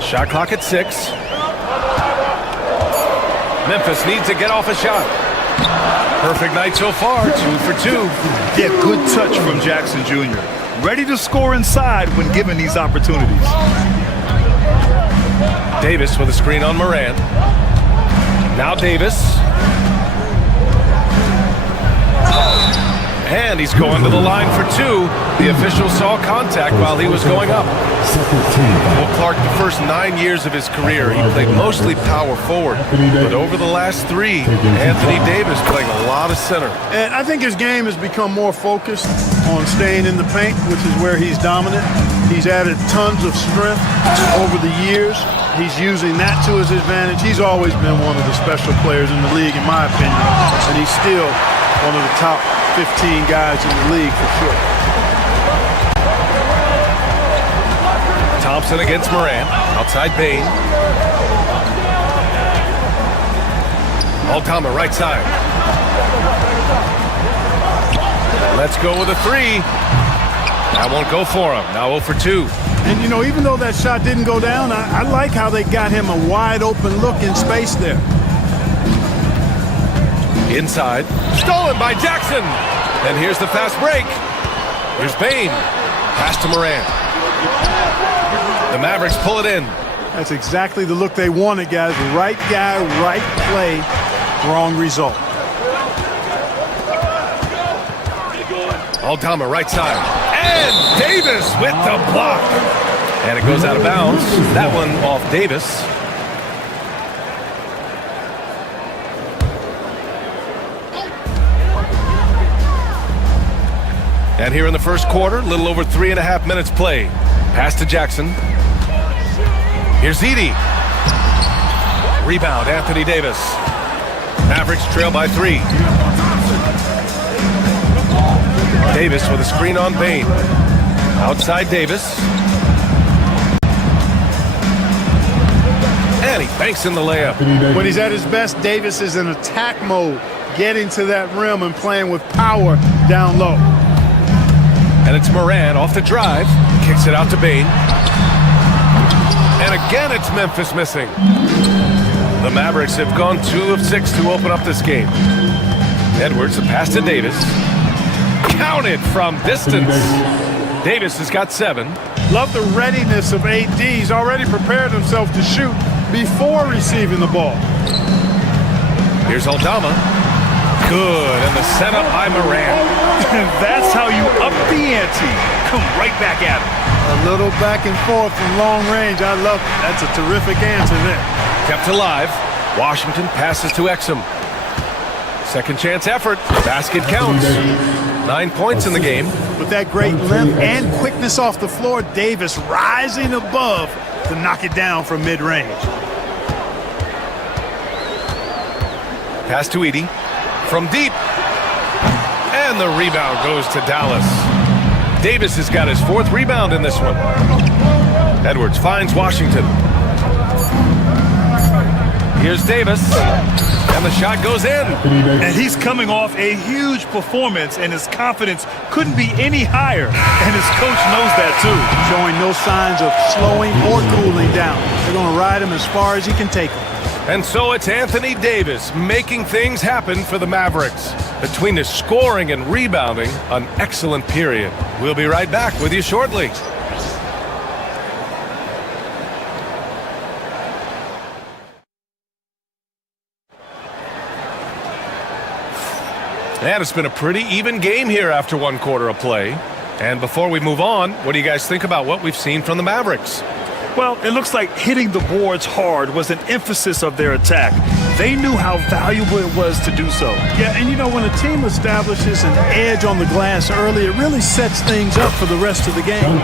Shot clock at 6. Memphis needs to get off a shot. Perfect night so far, 2 for 2. Yeah, good touch from Jackson Jr. Ready to score inside when given these opportunities. Davis with a screen on Moran. Now Davis. And he's going to the line for 2. The official saw contact while he was going up. Well, Clark, the first 9 years of his career, he played mostly power forward. But over the last 3, Anthony Davis playing a lot of center. And I think his game has become more focused on staying in the paint, which is where he's dominant. He's added tons of strength over the years. He's using that to his advantage. He's always been one of the special players in the league, in my opinion. And he's still one of the top 15 guys in the league for sure. Thompson against Moran. Outside Bane. Aldama right side. Let's go with a 3. That won't go for him. Now 0 for 2. And, you know, even though that shot didn't go down, I like how they got him a wide open look in space there. Inside. Stolen by Jackson. And here's the fast break. Here's Bane. Pass to Moran. The Mavericks pull it in. That's exactly the look they wanted, guys. Right guy, right play, wrong result. Aldama right side. And Davis with the block. And it goes out of bounds. That one off Davis. And here in the first quarter, a little over 3.5 minutes played. Pass to Jackson. Here's Edey. Rebound, Anthony Davis. Mavericks trail by 3. Davis with a screen on Bain. Outside Davis. And he banks in the layup. When he's at his best, Davis is in attack mode, getting to that rim and playing with power down low. And it's Moran off the drive. Kicks it out to Bain. And again, it's Memphis missing. The Mavericks have gone 2 of 6 to open up this game. Edwards, a pass to Davis. Counted from distance. Davis has got 7. Love the readiness of AD. He's already prepared himself to shoot before receiving the ball. Here's Aldama. Good, and the setup by Moran. That's how you up the ante. Come right back at him. A little back and forth from long range. I love it. That's a terrific answer there. Kept alive. Washington passes to Exum. Second chance effort. Basket counts. 9 points in the game. With that great length and quickness off the floor, Davis rising above to knock it down from mid-range. Pass to Edey. From deep. And the rebound goes to Dallas. Davis has got his 4th rebound in this one. Edwards finds Washington. Here's Davis. And the shot goes in. And he's coming off a huge performance, and his confidence couldn't be any higher. And his coach knows that, too. Showing no signs of slowing or cooling down. They're going to ride him as far as he can take him. And so it's Anthony Davis making things happen for the Mavericks. Between his scoring and rebounding, an excellent period. We'll be right back with you shortly. And it's been a pretty even game here after 1 quarter of play. And before we move on, what do you guys think about what we've seen from the Mavericks? Well, it looks like hitting the boards hard was an emphasis of their attack. They knew how valuable it was to do so. Yeah, and you know, when a team establishes an edge on the glass early, it really sets things up for the rest of the game.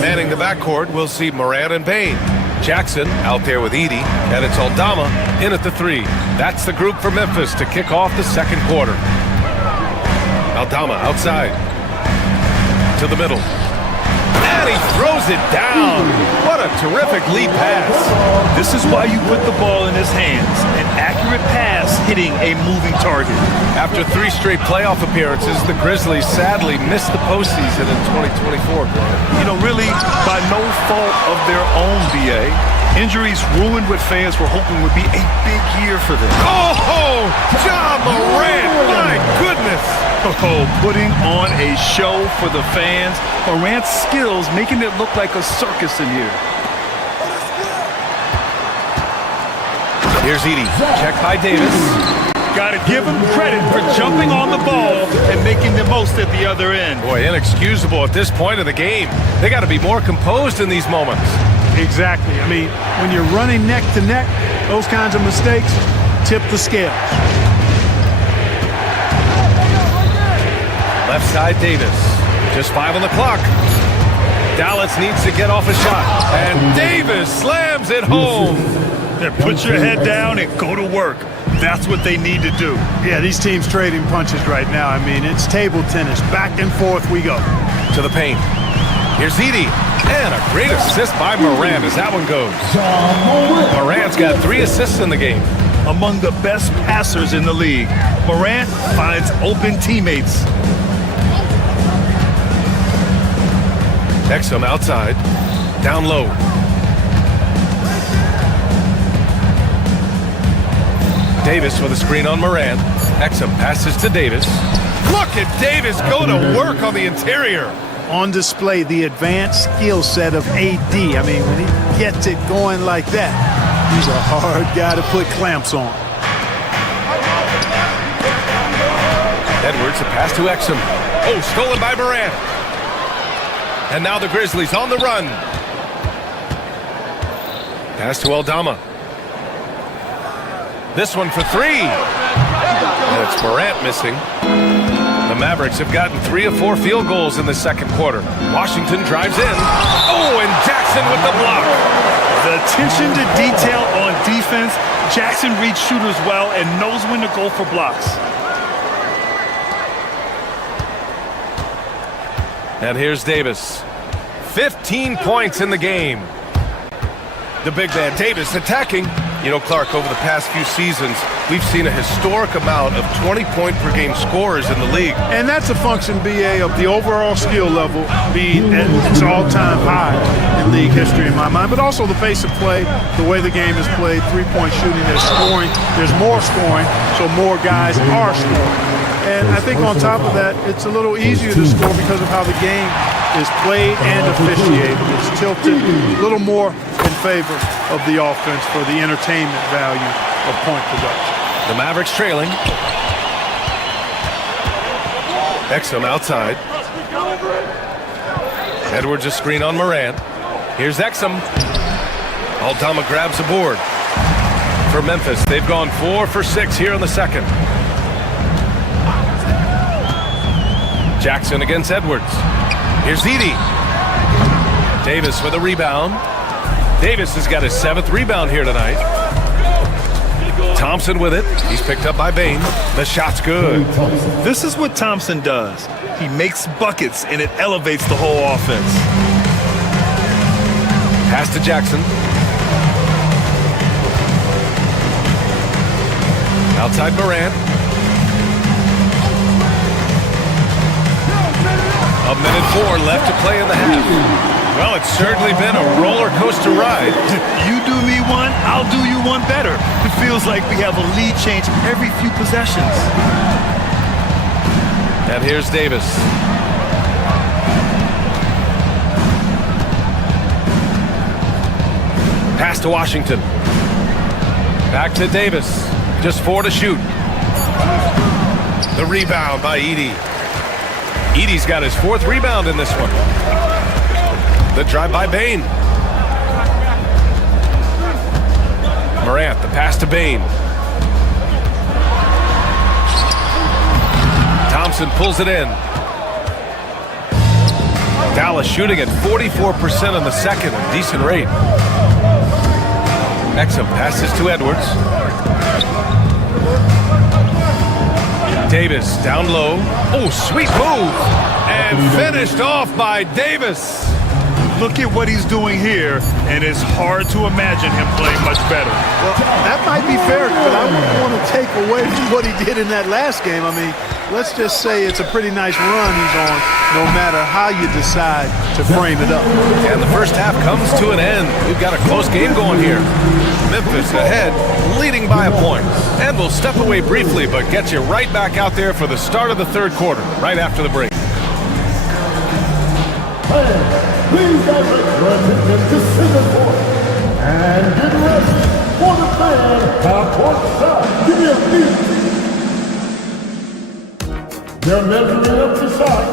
Manning the backcourt, we'll see Moran and Bain. Jackson out there with Edey, and it's Aldama in at the 3. That's the group for Memphis to kick off the second quarter. Aldama outside to the middle. And he throws it down. What a terrific lead pass. This is why you put the ball in his hands. An accurate pass hitting a moving target. After 3 straight playoff appearances, the Grizzlies sadly missed the postseason in 2024. You know, really by no fault of their own, BA. Injuries ruined what fans were hoping would be a big year for them. Oh, Ja Morant, my goodness. Oh, putting on a show for the fans. Morant's skills making it look like a circus in here. Here's Edey. Check by Davis. Got to give him credit for jumping on the ball and making the most at the other end. Boy, inexcusable at this point of the game. They got to be more composed in these moments. Exactly. I mean, when you're running neck to neck, those kinds of mistakes tip the scales. Left side Davis. Just 5 on the clock. Dallas needs to get off a shot. And Davis slams it home. Yeah, put your head down and go to work. That's what they need to do. Yeah, these teams trading punches right now. I mean, it's table tennis. Back and forth we go. To the paint. Here's Edey. And a great assist by Moran as that one goes. Moran's got 3 assists in the game. Among the best passers in the league. Morant finds open teammates. Exum outside. Down low. Davis with a screen on Moran. Exum passes to Davis. Look at Davis go to work on the interior. On display, the advanced skill set of AD. I mean, when he gets it going like that, he's a hard guy to put clamps on. Edwards, a pass to Exum. Oh, stolen by Moran. And now the Grizzlies on the run. Pass to Aldama. This one for 3. And it's Morant missing. The Mavericks have gotten 3 of 4 field goals in the second quarter. Washington drives in. Oh, and Jackson with the block. The attention to detail on defense. Jackson reads shooters well and knows when to go for blocks. And here's Davis. 15 points in the game. The big man Davis attacking. You know, Clark, over the past few seasons, we've seen a historic amount of 20-point-per-game scorers in the league. And that's a function, BA, of the overall skill level being at its all-time high in league history in my mind, but also the pace of play, the way the game is played, three-point shooting, there's more scoring, so more guys are scoring. And I think on top of that, it's a little easier to score because of how the game is played and officiated. It's tilted a little more in favor of the offense for the entertainment value of point production. The Mavericks trailing. Exum outside. Edwards a screen on Morant. Here's Exum. Aldama grabs the board. For Memphis, they've gone 4 for 6 here in the second. Jackson against Edwards. Here's Edey. Davis with a rebound. Davis has got his 7th rebound here tonight. Thompson with it. He's picked up by Bane. The shot's good. This is what Thompson does. He makes buckets, and it elevates the whole offense. Pass to Jackson. Outside Morant. A minute 4 left to play in the half. Well, it's certainly been a roller coaster ride. You do me one, I'll do you one better. It feels like we have a lead change every few possessions. And here's Davis. Pass to Washington. Back to Davis. Just 4 to shoot. The rebound by Edey. Edey's got his 4th rebound in this one. The drive by Bane. Morant, the pass to Bane. Thompson pulls it in. Dallas shooting at 44% in the second, a decent rate. Exum passes to Edwards. Davis down low. Oh, sweet move. And finished off by Davis. Look at what he's doing here, and it's hard to imagine him playing much better. Well, that might be fair, but I wouldn't want to take away from what he did in that last game. I mean, let's just say it's a pretty nice run he's on, no matter how you decide to frame it up. And the first half comes to an end. We've got a close game going here. Memphis ahead, leading by a point. And we'll step away briefly, but get you right back out there for the start of the third quarter, right after the break. Please direct your attention to center court and get ready for the fan half-court shot. Give me a beat. They're measuring up the shot.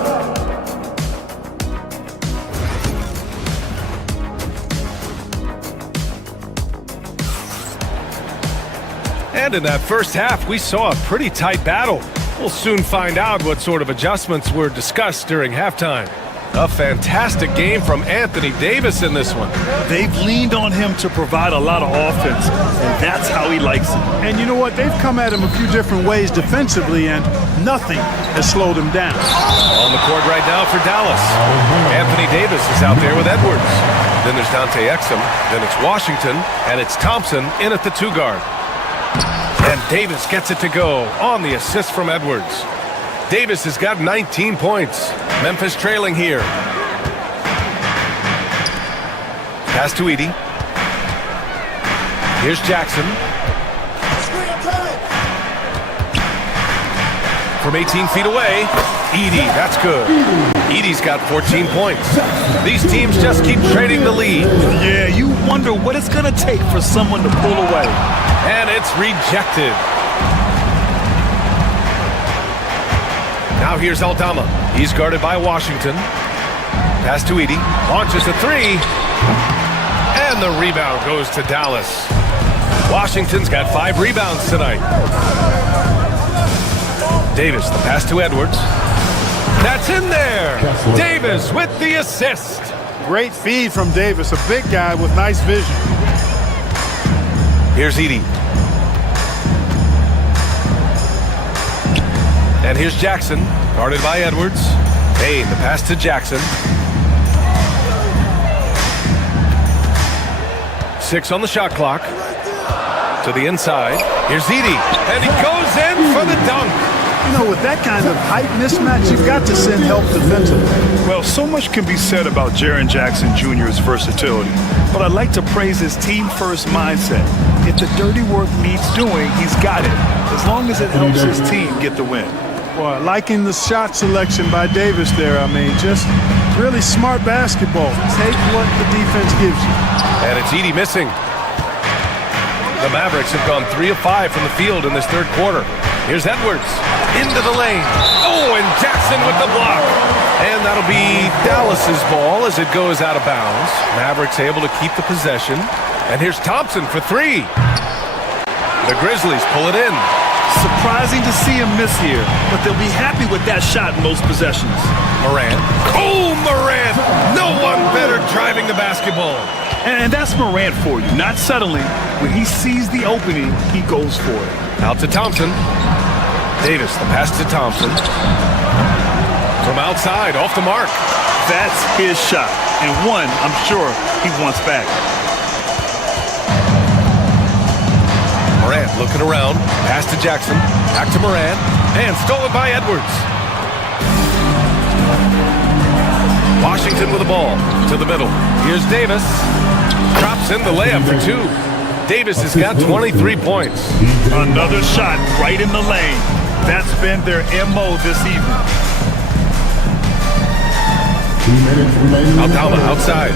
And in that first half, we saw a pretty tight battle. We'll soon find out what sort of adjustments were discussed during halftime. A fantastic game from Anthony Davis in this one. They've leaned on him to provide a lot of offense, and that's how he likes it. And you know what? They've come at him a few different ways defensively, and nothing has slowed him down. On the court right now for Dallas. Anthony Davis is out there with Edwards. Then there's Dante Exum. Then it's Washington, and it's Thompson in at the 2 guard. And Davis gets it to go on the assist from Edwards. Davis has got 19 points. Memphis trailing here. Pass to Edey. Here's Jackson. From 18 feet away, Edey, that's good. Edey's got 14 points. These teams just keep trading the lead. Yeah, you wonder what it's going to take for someone to pull away. And it's rejected. Now here's Aldama. He's guarded by Washington. Pass to Edey. Launches a 3. And the rebound goes to Dallas. Washington's got 5 rebounds tonight. Davis, the pass to Edwards. That's in there. Davis with the assist. Great feed from Davis, a big guy with nice vision. Here's Edey. And here's Jackson, guarded by Edwards. Bain, the pass to Jackson. 6 on the shot clock. To the inside. Here's Edey. And he goes in for the dunk. You know, with that kind of height mismatch, you've got to send help defensively. Well, so much can be said about Jaren Jackson Jr.'s versatility, but I'd like to praise his team-first mindset. If the dirty work needs doing, he's got it, as long as it helps his team get the win. Boy, liking the shot selection by Davis there. I mean, just really smart basketball. Take what the defense gives you. And it's Edey missing. The Mavericks have gone 3 of 5 from the field in this third quarter. Here's Edwards into the lane. Oh, and Jackson with the block. And that'll be Dallas's ball as it goes out of bounds. Mavericks able to keep the possession. And here's Thompson for 3. The Grizzlies pull it in. Surprising to see him miss here, but they'll be happy with that shot in most possessions. Morant. Oh, Morant! No one better driving the basketball. And that's Morant for you, not settling. When he sees the opening, he goes for it. Out to Thompson. Davis, the pass to Thompson. From outside, off the mark. That's his shot, and one I'm sure he wants back. Morant looking around. Pass to Jackson. Back to Morant. And stolen by Edwards. Washington with the ball. To the middle. Here's Davis. Drops in the layup for 2. Davis has got 23 points. Another shot right in the lane. That's been their MO this evening. Aldama outside.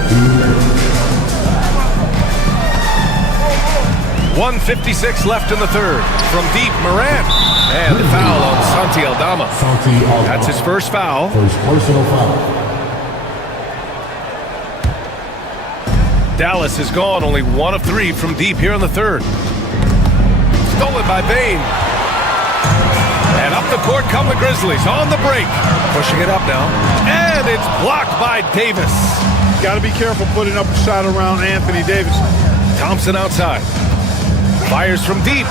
1:56 left in the third. From deep, Morant. And the foul on Santi Aldama. That's his first foul. First personal foul. Dallas has gone only 1 of 3 from deep here in the third. Stolen by Bain. And up the court come the Grizzlies on the break. Pushing it up now. And it's blocked by Davis. Got to be careful putting up a shot around Anthony Davis. Thompson outside. Fires from deep.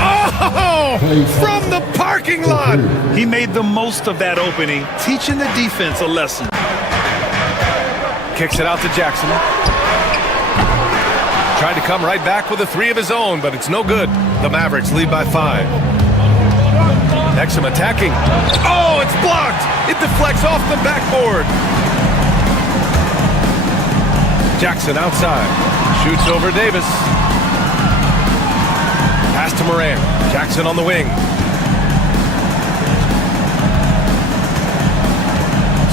Oh! From the parking lot. He made the most of that opening, teaching the defense a lesson. Kicks it out to Jackson. Tried to come right back with a 3 of his own, but it's no good. The Mavericks lead by 5. Exum attacking. Oh, it's blocked. It deflects off the backboard. Jackson outside. Shoots over Davis. Pass to Morant. Jackson on the wing.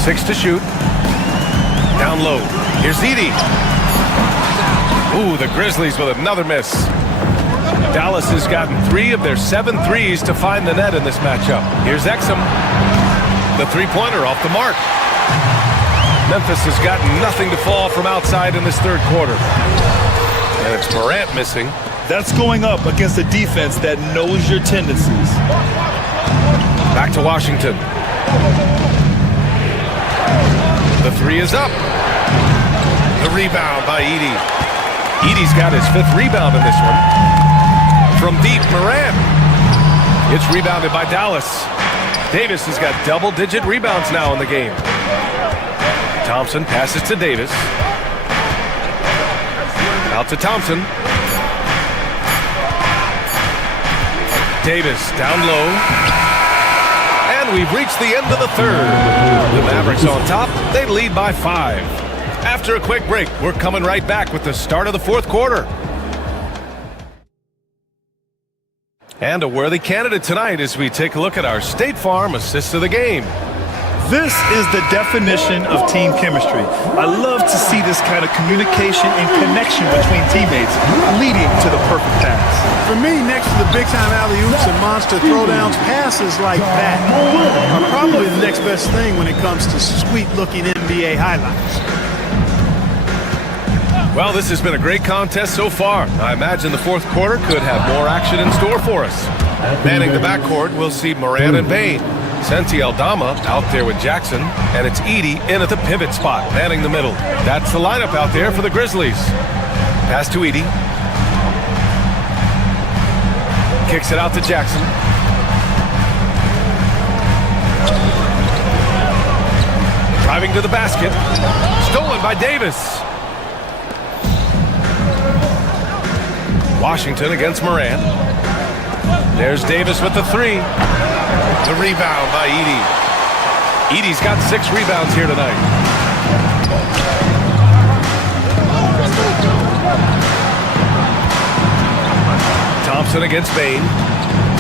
6 to shoot. Down low. Here's Edey. Ooh, the Grizzlies with another miss. Dallas has gotten 3 of their 7 threes to find the net in this matchup. Here's Exum. The three-pointer off the mark. Memphis has gotten nothing to fall from outside in this third quarter. And it's Morant missing. That's going up against a defense that knows your tendencies. Back to Washington. The 3 is up. The rebound by Edey. Edey's got his 5th rebound in this one. From deep, Morant. It's rebounded by Dallas. Davis has got double-digit rebounds now in the game. Thompson passes to Davis. Out to Thompson. Davis down low. And we've reached the end of the third. The Mavericks on top. They lead by 5. After a quick break, we're coming right back with the start of the fourth quarter. And a worthy candidate tonight as we take a look at our State Farm assist of the game. This is the definition of team chemistry. I love to see this kind of communication and connection between teammates leading to the perfect pass. For me, next to the big-time alley-oops and monster throwdowns, passes like that are probably the next best thing when it comes to sweet-looking NBA highlights. Well, this has been a great contest so far. I imagine the fourth quarter could have more action in store for us. Manning the backcourt, we'll see Morant and Bain. Santi Aldama out there with Jackson, and it's Edey in at the pivot spot, manning the middle. That's the lineup out there for the Grizzlies. Pass to Edey. Kicks it out to Jackson. Driving to the basket. Stolen by Davis. Washington against Morant. There's Davis with the three. The rebound by Edey. Edey's got 6 rebounds here tonight. Thompson against Bain.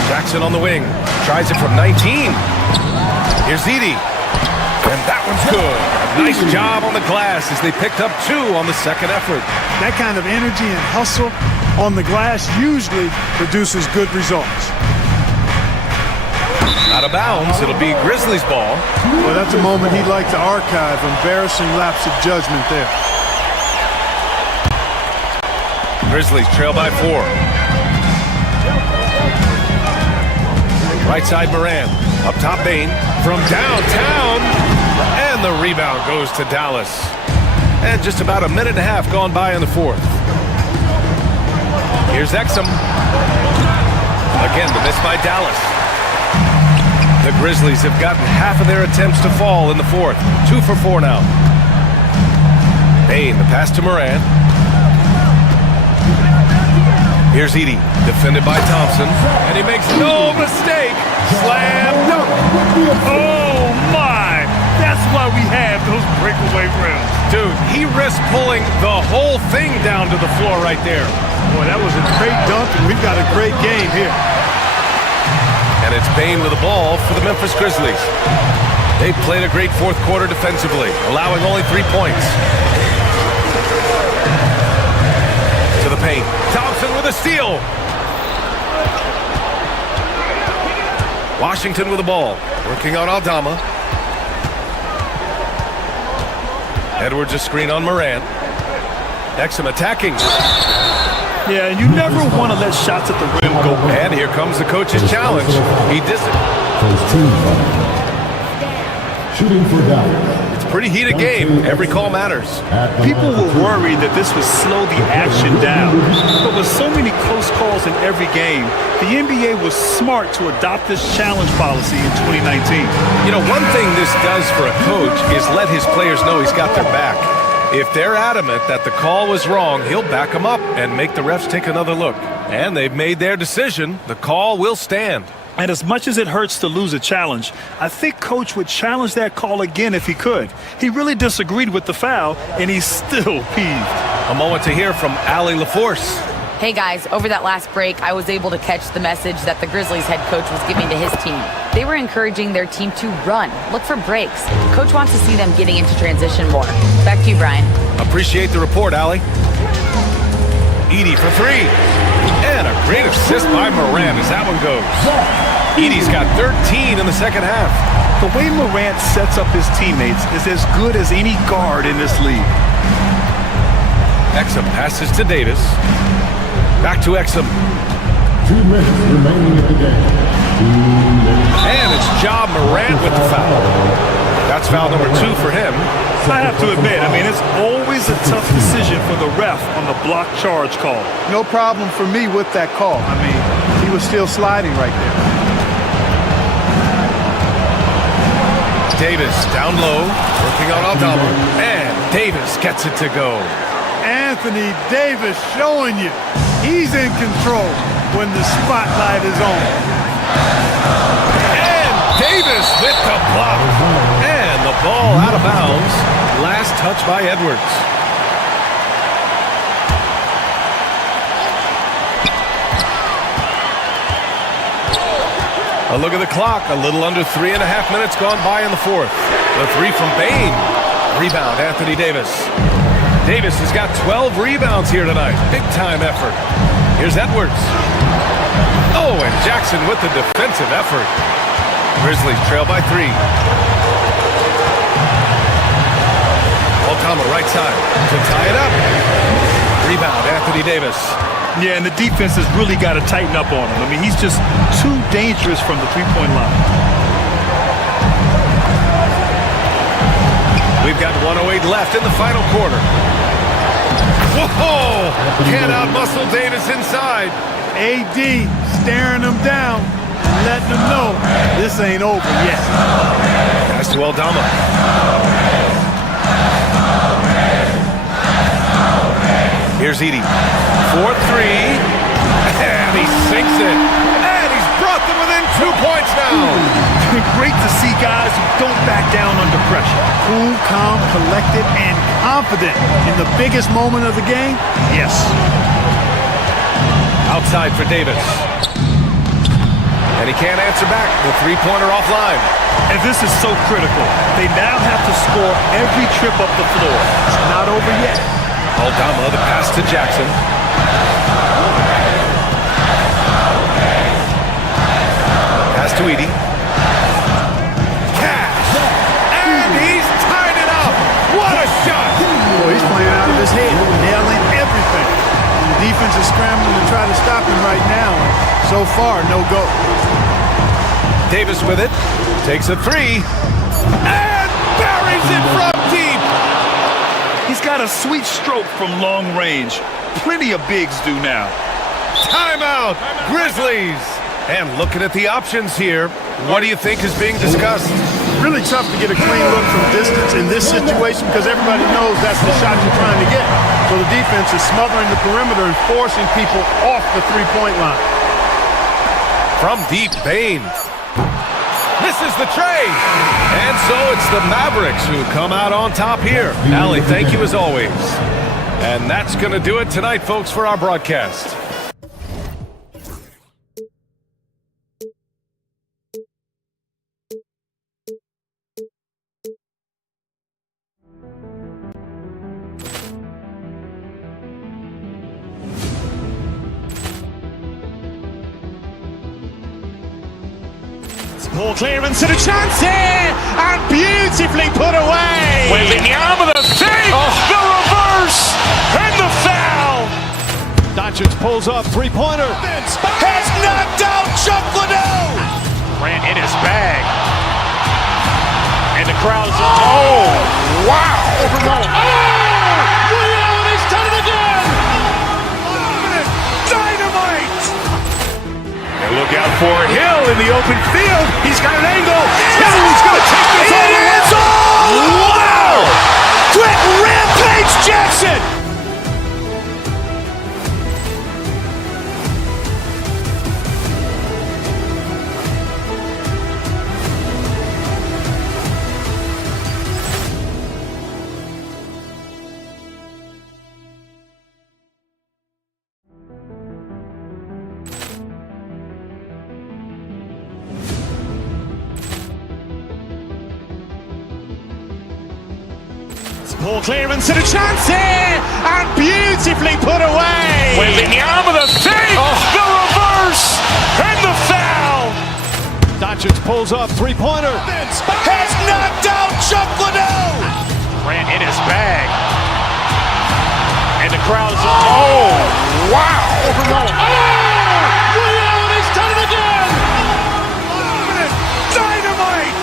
Jackson on the wing. Tries it from 19. Here's Edey. And that one's good. Nice job on the glass as they picked up 2 on the second effort. That kind of energy and hustle on the glass usually produces good results. Out of bounds, it'll be Grizzlies ball. Well, that's a moment he'd like to archive. Embarrassing lapse of judgment there. Grizzlies trail by 4. Right side Morant. Up top Bain. From downtown. And the rebound goes to Dallas. And just about a minute and a half gone by in the fourth. Here's Exum. Again, the miss by Dallas. The Grizzlies have gotten half of their attempts to fall in the fourth. 2 for 4 now. Bain, the pass to Morant. Here's Edey, defended by Thompson. And he makes no mistake. Slam dunk. Oh, my. That's why we have those breakaway rims. Dude, he risked pulling the whole thing down to the floor right there. Boy, that was a great dunk, and we've got a great game here. And it's Bain with the ball for the Memphis Grizzlies. They played a great fourth quarter defensively, allowing only 3 points. To the paint. Thompson with a steal. Washington with the ball. Working on Aldama. Edwards a screen on Morant. Exum attacking. Yeah, and you never want to let shots at the rim go. And here comes the coach's challenge. He Shooting for Dallas. It's a pretty heated game. Every call matters. People were worried that this would slow the action down. But with so many close calls in every game, the NBA was smart to adopt this challenge policy in 2019. You know, one thing this does for a coach is let his players know he's got their back. If they're adamant that the call was wrong, he'll back them up and make the refs take another look. And they've made their decision. The call will stand. And as much as it hurts to lose a challenge, I think Coach would challenge that call again if he could. He really disagreed with the foul, and he's still peeved. A moment to hear from Allie LaForce. Hey guys, over that last break, I was able to catch the message that the Grizzlies head coach was giving to his team. They were encouraging their team to run, look for breaks. Coach wants to see them getting into transition more. Back to you, Brian. Appreciate the report, Allie. Edey for 3. And a great assist by Morant as that one goes. Edey's got 13 in the second half. The way Morant sets up his teammates is as good as any guard in this league. Exum passes to Davis. Back to Exum. 2 minutes remaining in the game. And it's Ja Morant with the foul. That's foul number 2 for him. I have to admit, it's always a tough decision for the ref on the block charge call. No problem for me with that call. He was still sliding right there. Davis down low, working on Aldama. And Davis gets it to go. Anthony Davis showing you he's in control when the spotlight is on. And Davis with the block. And the ball out of bounds. Last touch by Edwards. A look at the clock. A little under 3.5 minutes gone by in the fourth. The 3 from Bain. Rebound, Anthony Davis. Davis has got 12 rebounds here tonight. Big time effort. Here's Edwards. Oh, and Jackson with the defensive effort. Grizzlies trail by 3. Aldama right side to tie it up. Rebound, Anthony Davis. Yeah, and the defense has really got to tighten up on him. He's just too dangerous from the three-point line. We've got 1:08 left in the final quarter. Whoa! Can't out-muscle Davis inside. AD staring him down, letting him know this ain't over yet. Pass to Aldama. Here's Edie. 4-3. And he sinks it. And he's brought them within 2 points now. Great to see guys who don't back down under pressure. Cool, calm, collected, and confident in the biggest moment of the game. Yes. Outside for Davis. And he can't answer back. The three-pointer offline. And this is so critical. They now have to score every trip up the floor. It's not over yet. Aldama, the pass to Jackson. Pass to Edie. Cash! And he's tied it up! What a shot! Boy, he's playing out of his head, nailing everything. And the defense is scrambling to try to stop him right now. So far, no go. Davis with it. Takes a three. And buries it from deep! He's got a sweet stroke from long range. Plenty of bigs do now. Timeout, Grizzlies. And looking at the options here, what do you think is being discussed? Really tough to get a clean look from distance in this situation because everybody knows that's the shot you're trying to get. So the defense is smothering the perimeter and forcing people off the three-point line. From deep, Bane. Misses the tray. And so it's the Mavericks who come out on top here. Allie, thank you as always. And that's going to do it tonight, folks, for our broadcast. Ball clearance and a chance here, and beautifully put away. Wembanyama, the save, the reverse, and the foul. Doncic pulls up, three-pointer. Has knocked out Chuck Liddell. Ran in his bag. And the crowd is, oh, wow. Liddell, and he's done it again. Dynamite. And look out for Hill in the open field. He's got an angle. He's going to take this all the way. Wow! Quick rampage Jackson. Ball clearance and a chance here, and beautifully put away. Wembanyama, the save, the reverse, and the foul. Doncic pulls up, three-pointer. Has knocked out Chuck Liddell. Ran in his bag. And the crowd is, oh, wow. Liddell, and he's done it again. Dynamite.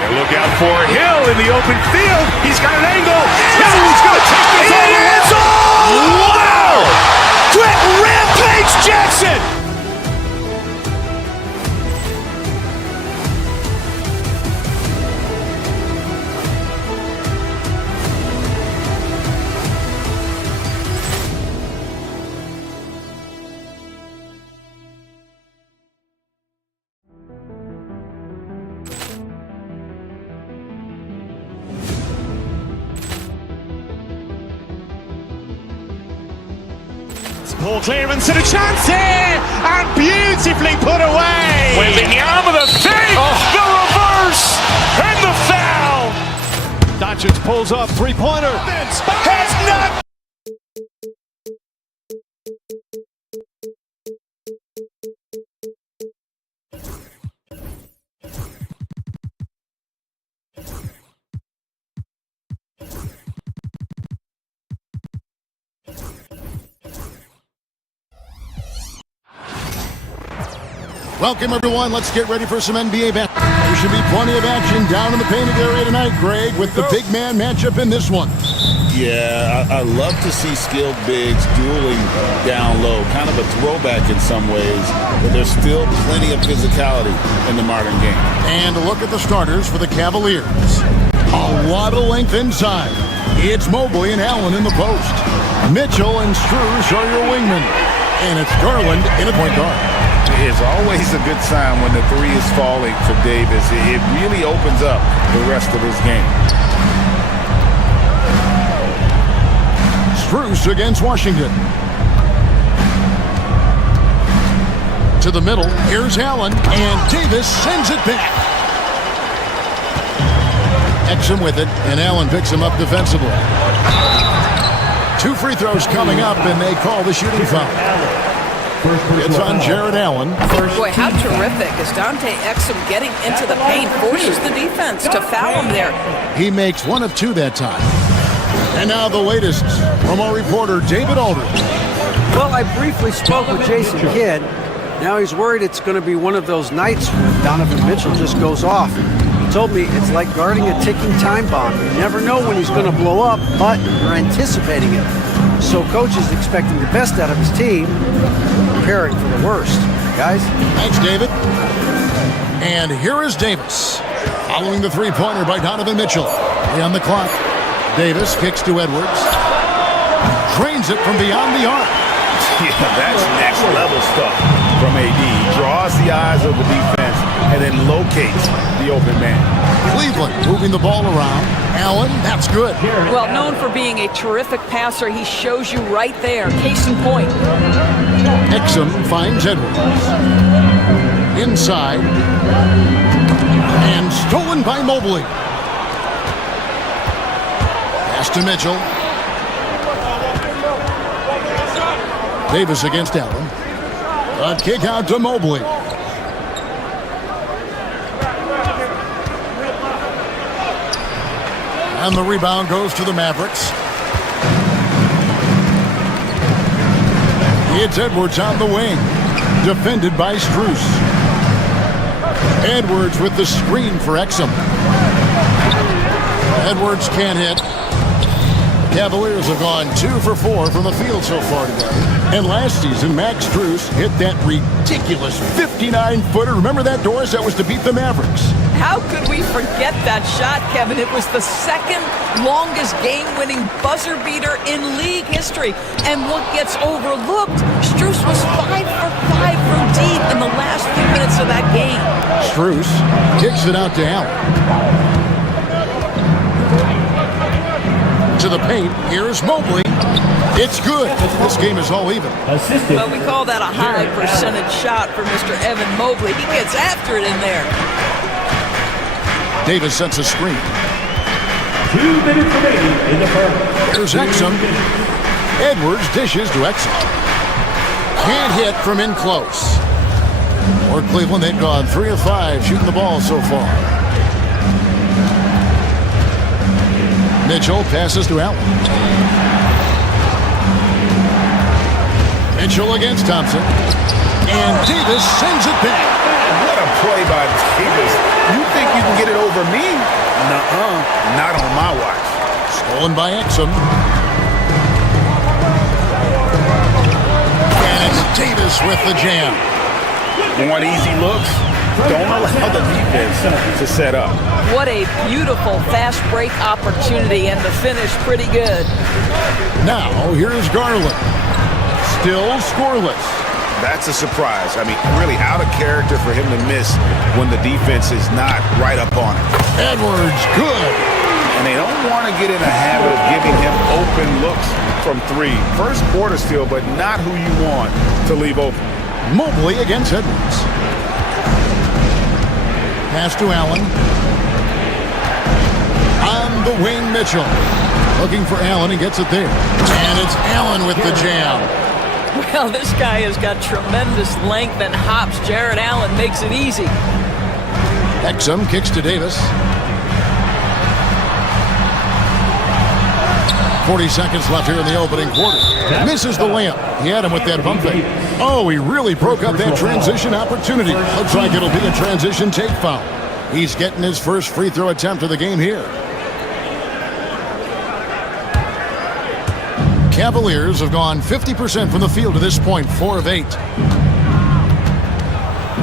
And look out for Hill in the open field. He's got an angle. He's going to take this all the way. Wow! Quick rampage Jackson. Ball clearance and a chance here, and beautifully put away. Wembanyama, the save, the reverse, and the foul. Doncic pulls up, three-pointer. Has knocked. Welcome, everyone. Let's get ready for some NBA basketball. There should be plenty of action down in the painted area tonight, Greg, with the big man matchup in this one. Yeah, I love to see skilled bigs dueling down low. Kind of a throwback in some ways, but there's still plenty of physicality in the modern game. And a look at the starters for the Cavaliers. A lot of length inside. It's Mobley and Allen in the post. Mitchell and Strus are your wingmen. And it's Garland in at point guard. It's always a good sign when the three is falling for Davis. It really opens up the rest of his game. Strus against Washington. To the middle, here's Allen, and Davis sends it back. Exum with it, and Allen picks him up defensively. 2 free throws coming up, and they call the shooting foul. It's on Jared Allen. Boy, how terrific is Dante Exum getting into the paint, forces the defense to foul him there. He makes 1 of 2 that time. And now the latest from our reporter, David Aldridge. Well, I briefly spoke with Jason Kidd. Now he's worried it's going to be one of those nights when Donovan Mitchell just goes off. He told me it's like guarding a ticking time bomb. You never know when he's going to blow up, but you're anticipating it. So coach is expecting the best out of his team, preparing for the worst. Guys? Thanks, David. And here is Davis, following the three-pointer by Donovan Mitchell. On the clock, Davis kicks to Edwards. Drains it from beyond the arc. Yeah, that's next level stuff from AD. He draws the eyes of the defense and then locates the open man. Cleveland moving the ball around. Allen, that's good. Well, known for being a terrific passer, he shows you right there. Case in point. Exum finds Edwards. Inside. And stolen by Mobley. Pass to Mitchell. Davis against Allen. A kick out to Mobley. And the rebound goes to the Mavericks. It's Edwards on the wing. Defended by Strus. Edwards with the screen for Exum. Edwards can't hit. The Cavaliers have gone 2 for 4 from the field so far today. And last season, Max Strus hit that ridiculous 59-footer. Remember that, Doris? That was to beat the Mavericks. How could we forget that shot, Kevin? It was the second longest game-winning buzzer beater in league history. And what gets overlooked, Strus was 5 for 5 from deep in the last few minutes of that game. Strus kicks it out to Allen. To the paint, here's Mobley. It's good. This game is all even. Well, we call that a high percentage shot for Mr. Evan Mobley. He gets after it in there. Davis sets a screen. 2 minutes remaining in the first. Here's Exum. Edwards dishes to Exum. Can't hit from in close. For Cleveland, they've gone 3 of 5 shooting the ball so far. Mitchell passes to Allen. Mitchell against Thompson. And Davis sends it back. What a play by Davis. You think you can get it over me? Nuh-uh. Not on my watch. Stolen by Exum. And it's Davis with the jam. Want easy looks? Don't allow the defense to set up. What a beautiful fast break opportunity, and the finish pretty good. Now, here's Garland. Still scoreless. That's a surprise. I mean, really out of character for him to miss when the defense is not right up on it. Edwards, good. And they don't want to get in a habit of giving him open looks from 3. First quarter still, but not who you want to leave open. Mobley against Edwards. Pass to Allen. On the wing, Mitchell. Looking for Allen, he gets it there. And it's Allen with the jam. Well, this guy has got tremendous length and hops. Jared Allen makes it easy. Exum kicks to Davis. 40 seconds left here in the opening quarter. Misses the layup. He had him with that pump fake. Oh, he really broke up that transition opportunity. Looks like it'll be a transition take foul. He's getting his first free throw attempt of the game here. Cavaliers have gone 50% from the field to this point, 4 of 8.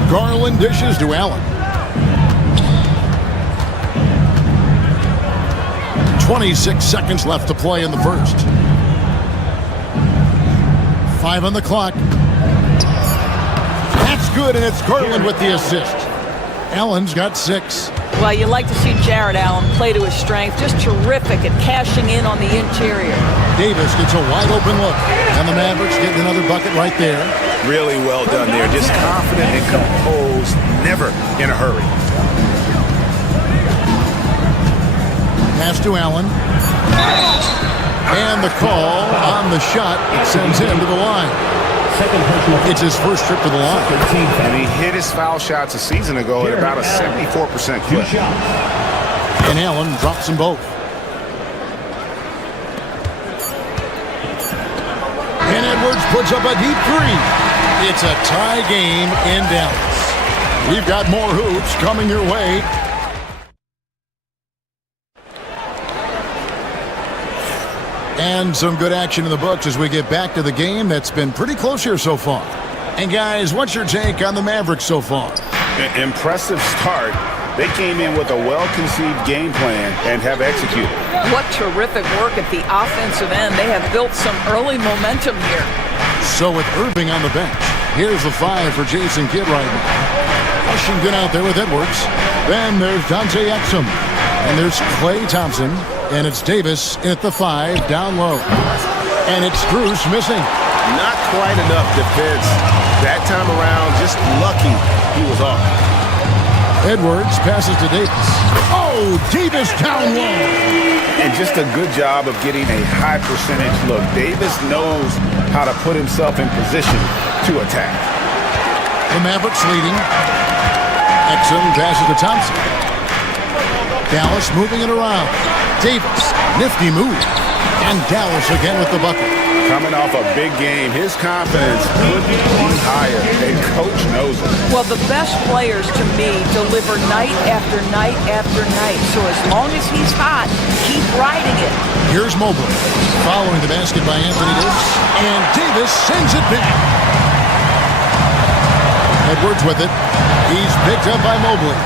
Garland dishes to Allen. 26 seconds left to play in the first. 5 on the clock. That's good, and it's Garland with the assist. Allen's got 6. Well, you like to see Jared Allen play to his strength. Just terrific at cashing in on the interior. Davis gets a wide open look, and the Mavericks get another bucket right there. Really well done there. Just confident and composed, never in a hurry. Pass to Allen. And the call on the shot. It sends him to the line. It's his first trip to the line. And he hit his foul shots a season ago at about a 74% clip. And Allen drops them both. And Edwards puts up a deep 3. It's a tie game in Dallas. We've got more hoops coming your way. And some good action in the books as we get back to the game that's been pretty close here so far. And guys, what's your take on the Mavericks so far? Impressive start. They came in with a well-conceived game plan and have executed. What terrific work at the offensive end. They have built some early momentum here. So with Irving on the bench, here's the 5 for Jason Kidd right now. Washington out there with Edwards. Then there's Dante Exum. And there's Klay Thompson. And it's Davis at the 5 down low. And it's Strus missing. Not quite enough defense that time around. Just lucky he was off. Edwards passes to Davis. Oh, Davis down low. And just a good job of getting a high percentage look. Davis knows how to put himself in position to attack. The Mavericks leading. Exum passes to Thompson. Dallas moving it around. Davis, nifty move. And Dallas again with the bucket. Coming off a big game, his confidence couldn't be higher, and coach knows it. Well, the best players to me deliver night after night after night. So as long as he's hot, keep riding it. Here's Mobley, following the basket by Anthony Davis. And Davis sends it back. Edwards with it. He's picked up by Mobley.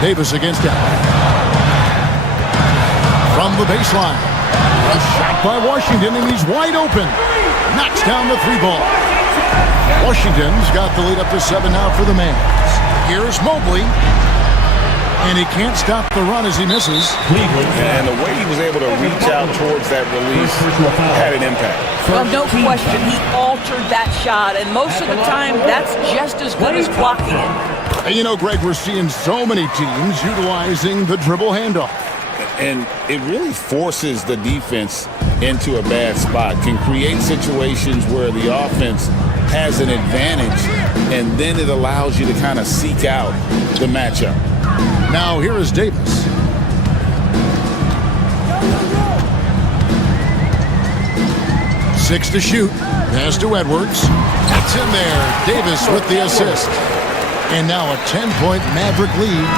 Davis against Allen. From the baseline. A shot by Washington, and he's wide open. Knocks down the 3 ball. Washington's got the lead up to 7 now for the Mavs. Here's Mobley. And he can't stop the run as he misses. And the way he was able to reach out towards that release had an impact. Well, no question, he altered that shot, and most of the time, that's just as good as blocking it. And you know, Greg, we're seeing so many teams utilizing the dribble handoff. And it really forces the defense into a bad spot, can create situations where the offense has an advantage, and then it allows you to kind of seek out the matchup. Now here is Davis. Six to shoot. Pass to Edwards. That's in there. Davis with the assist. And now a 10-point Maverick lead.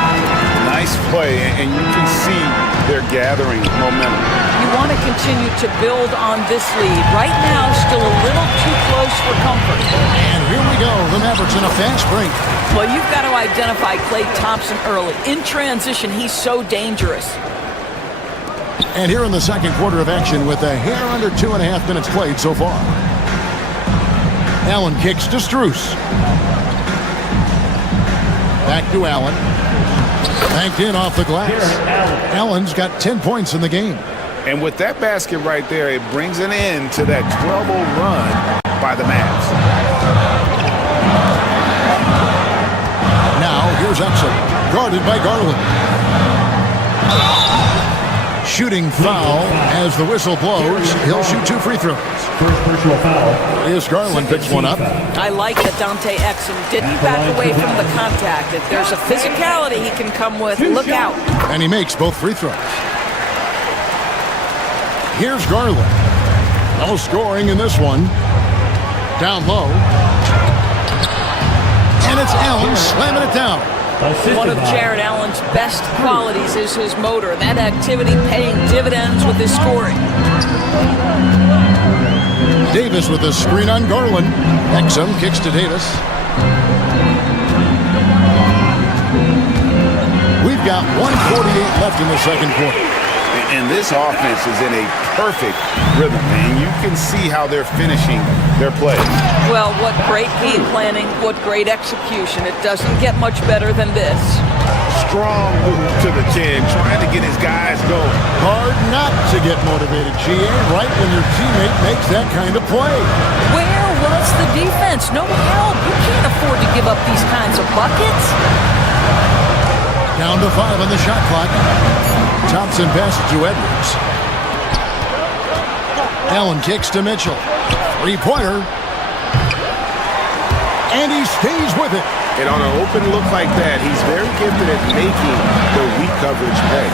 Nice play, and you can see they're gathering momentum. You want to continue to build on this lead. Right now, still a little too close for comfort. And here we go. The Mavericks in a fast break. Well, you've got to identify Klay Thompson early. In transition, he's so dangerous. And here in the second quarter of action with a hair under 2.5 minutes played so far. Allen kicks to Strus. Back to Allen. Banked in off the glass. Allen's got 10 points in the game. And with that basket right there, it brings an end to that 12-0 run by the Mavs. Now here's Exum, guarded by Garland. Shooting foul as the whistle blows. He'll shoot 2 free throws. First personal foul. Here's Garland, picks one up. I like that Dante Exum didn't back away from the contact. If there's a physicality he can come with, look out. And he makes both free throws. Here's Garland. No scoring in this one. Down low. And it's Allen slamming it down. One of Jared Allen's best qualities is his motor. That activity paying dividends with his scoring. Davis with a screen on Garland. Exum kicks to Davis. We've got 1:48 left in the second quarter. And this offense is in a perfect rhythm, and you can see how they're finishing their plays. Well, what great game planning, what great execution. It doesn't get much better than this. Strong move to the 10, trying to get his guys going. Hard not to get motivated, GA, right when your teammate makes that kind of play. Where was the defense? No help. You can't afford to give up these kinds of buckets. Down to 5 on the shot clock. Thompson passes to Edwards. Allen kicks to Mitchell. Three-pointer. And he stays with it. And on an open look like that, he's very gifted at making the weak coverage pay.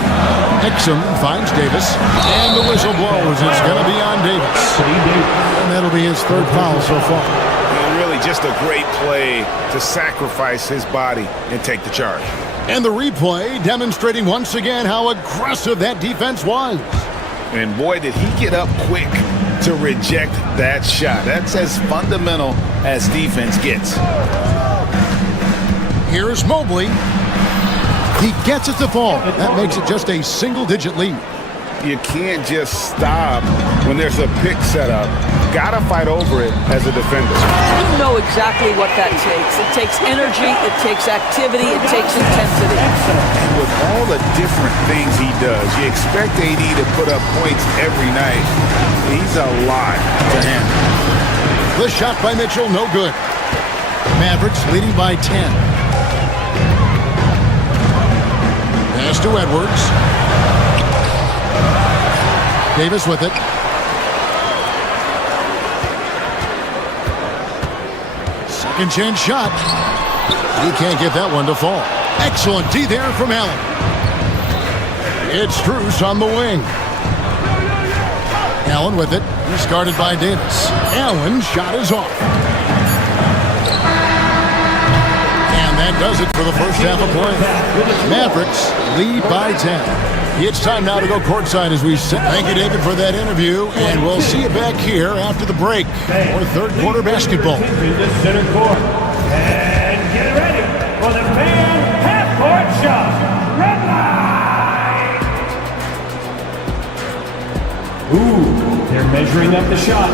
Exum finds Davis. And the whistle blows. It's going to be on Davis. And that'll be his third foul so far. And really just a great play to sacrifice his body and take the charge. And the replay demonstrating once again how aggressive that defense was. And boy, did he get up quick to reject that shot. That's as fundamental as defense gets. Here's Mobley. He gets it to fall. That makes it just a single-digit lead. You can't just stop when there's a pick set up. Gotta fight over it as a defender. You know exactly what that takes. It takes energy, it takes activity, it takes intensity. And with all the different things he does, you expect AD to put up points every night. He's a lot to handle. The shot by Mitchell, no good. Mavericks leading by 10. Pass to Edwards. Davis with it. Second chance shot. He can't get that one to fall. Excellent D there from Allen. It's Strus on the wing. Allen with it. He's guarded by Davis. Allen's shot is off. And that does it for the first half of play. Mavericks lead by 10. It's time now to go courtside as we sit. Thank you, David, for that interview. And we'll see you back here after the break for third quarter basketball. The center court. And get ready for the fan half-court shot. Red line. Ooh, they're measuring up the shot.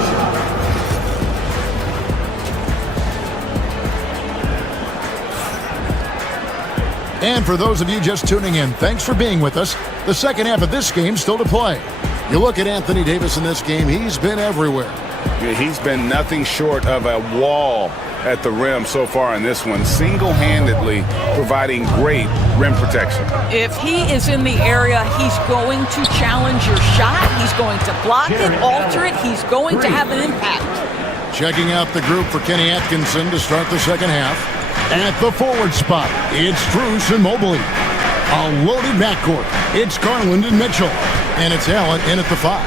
And for those of you just tuning in, thanks for being with us. The second half of this game still to play. You look at Anthony Davis in this game, he's been everywhere. Yeah, he's been nothing short of a wall at the rim so far in this one, single-handedly providing great rim protection. If he is in the area, he's going to challenge your shot. He's going to block it, alter it. He's going to have an impact. Checking out the group for Kenny Atkinson to start the second half. At the forward spot, it's Strus and Mobley. A loaded backcourt. It's Garland and Mitchell. And it's Allen in at the 5.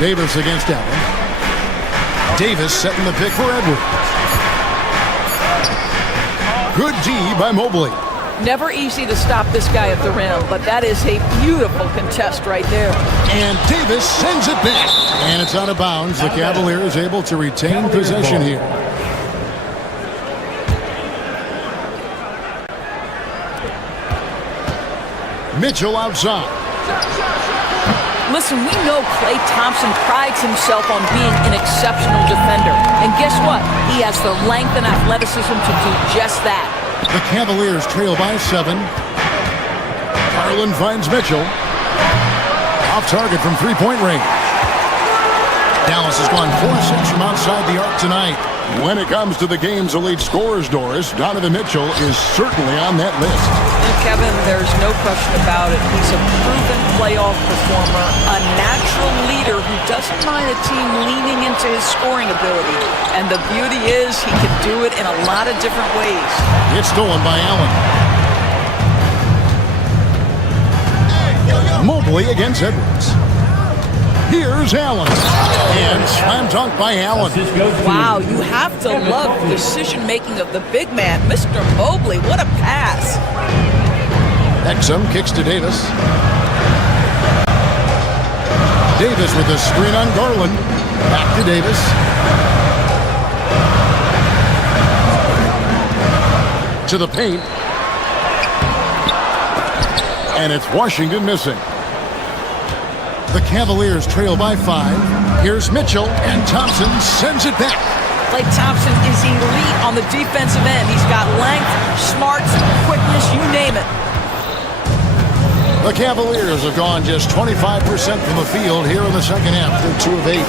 Davis against Allen. Davis setting the pick for Edwards. Good D by Mobley. Never easy to stop this guy at the rim, but that is a beautiful contest right there. And Davis sends it back. And it's out of bounds. The Cavaliers able to retain possession here. Mitchell outside. Listen, we know Klay Thompson prides himself on being an exceptional defender. And guess what? He has the length and athleticism to do just that. The Cavaliers trail by 7. Garland finds Mitchell. Off target from three-point range. Dallas has gone 4-6 from outside the arc tonight. When it comes to the game's elite scorers, Doris, Donovan Mitchell is certainly on that list. And Kevin, there's no question about it. He's a proven playoff performer, a natural leader who doesn't mind a team leaning into his scoring ability. And the beauty is he can do it in a lot of different ways. It's stolen by Allen. Mobley against Edwards. Here's Allen. And slam dunk by Allen. Wow, you have to love the decision-making of the big man, Mr. Mobley. What a pass. Exum kicks to Davis. Davis with a screen on Garland. Back to Davis. To the paint. And it's Washington missing. The Cavaliers trail by 5. Here's Mitchell, and Thompson sends it back. Klay Thompson is elite on the defensive end. He's got length, smarts, quickness, you name it. The Cavaliers have gone just 25% from the field here in the second half. They're 2 of 8.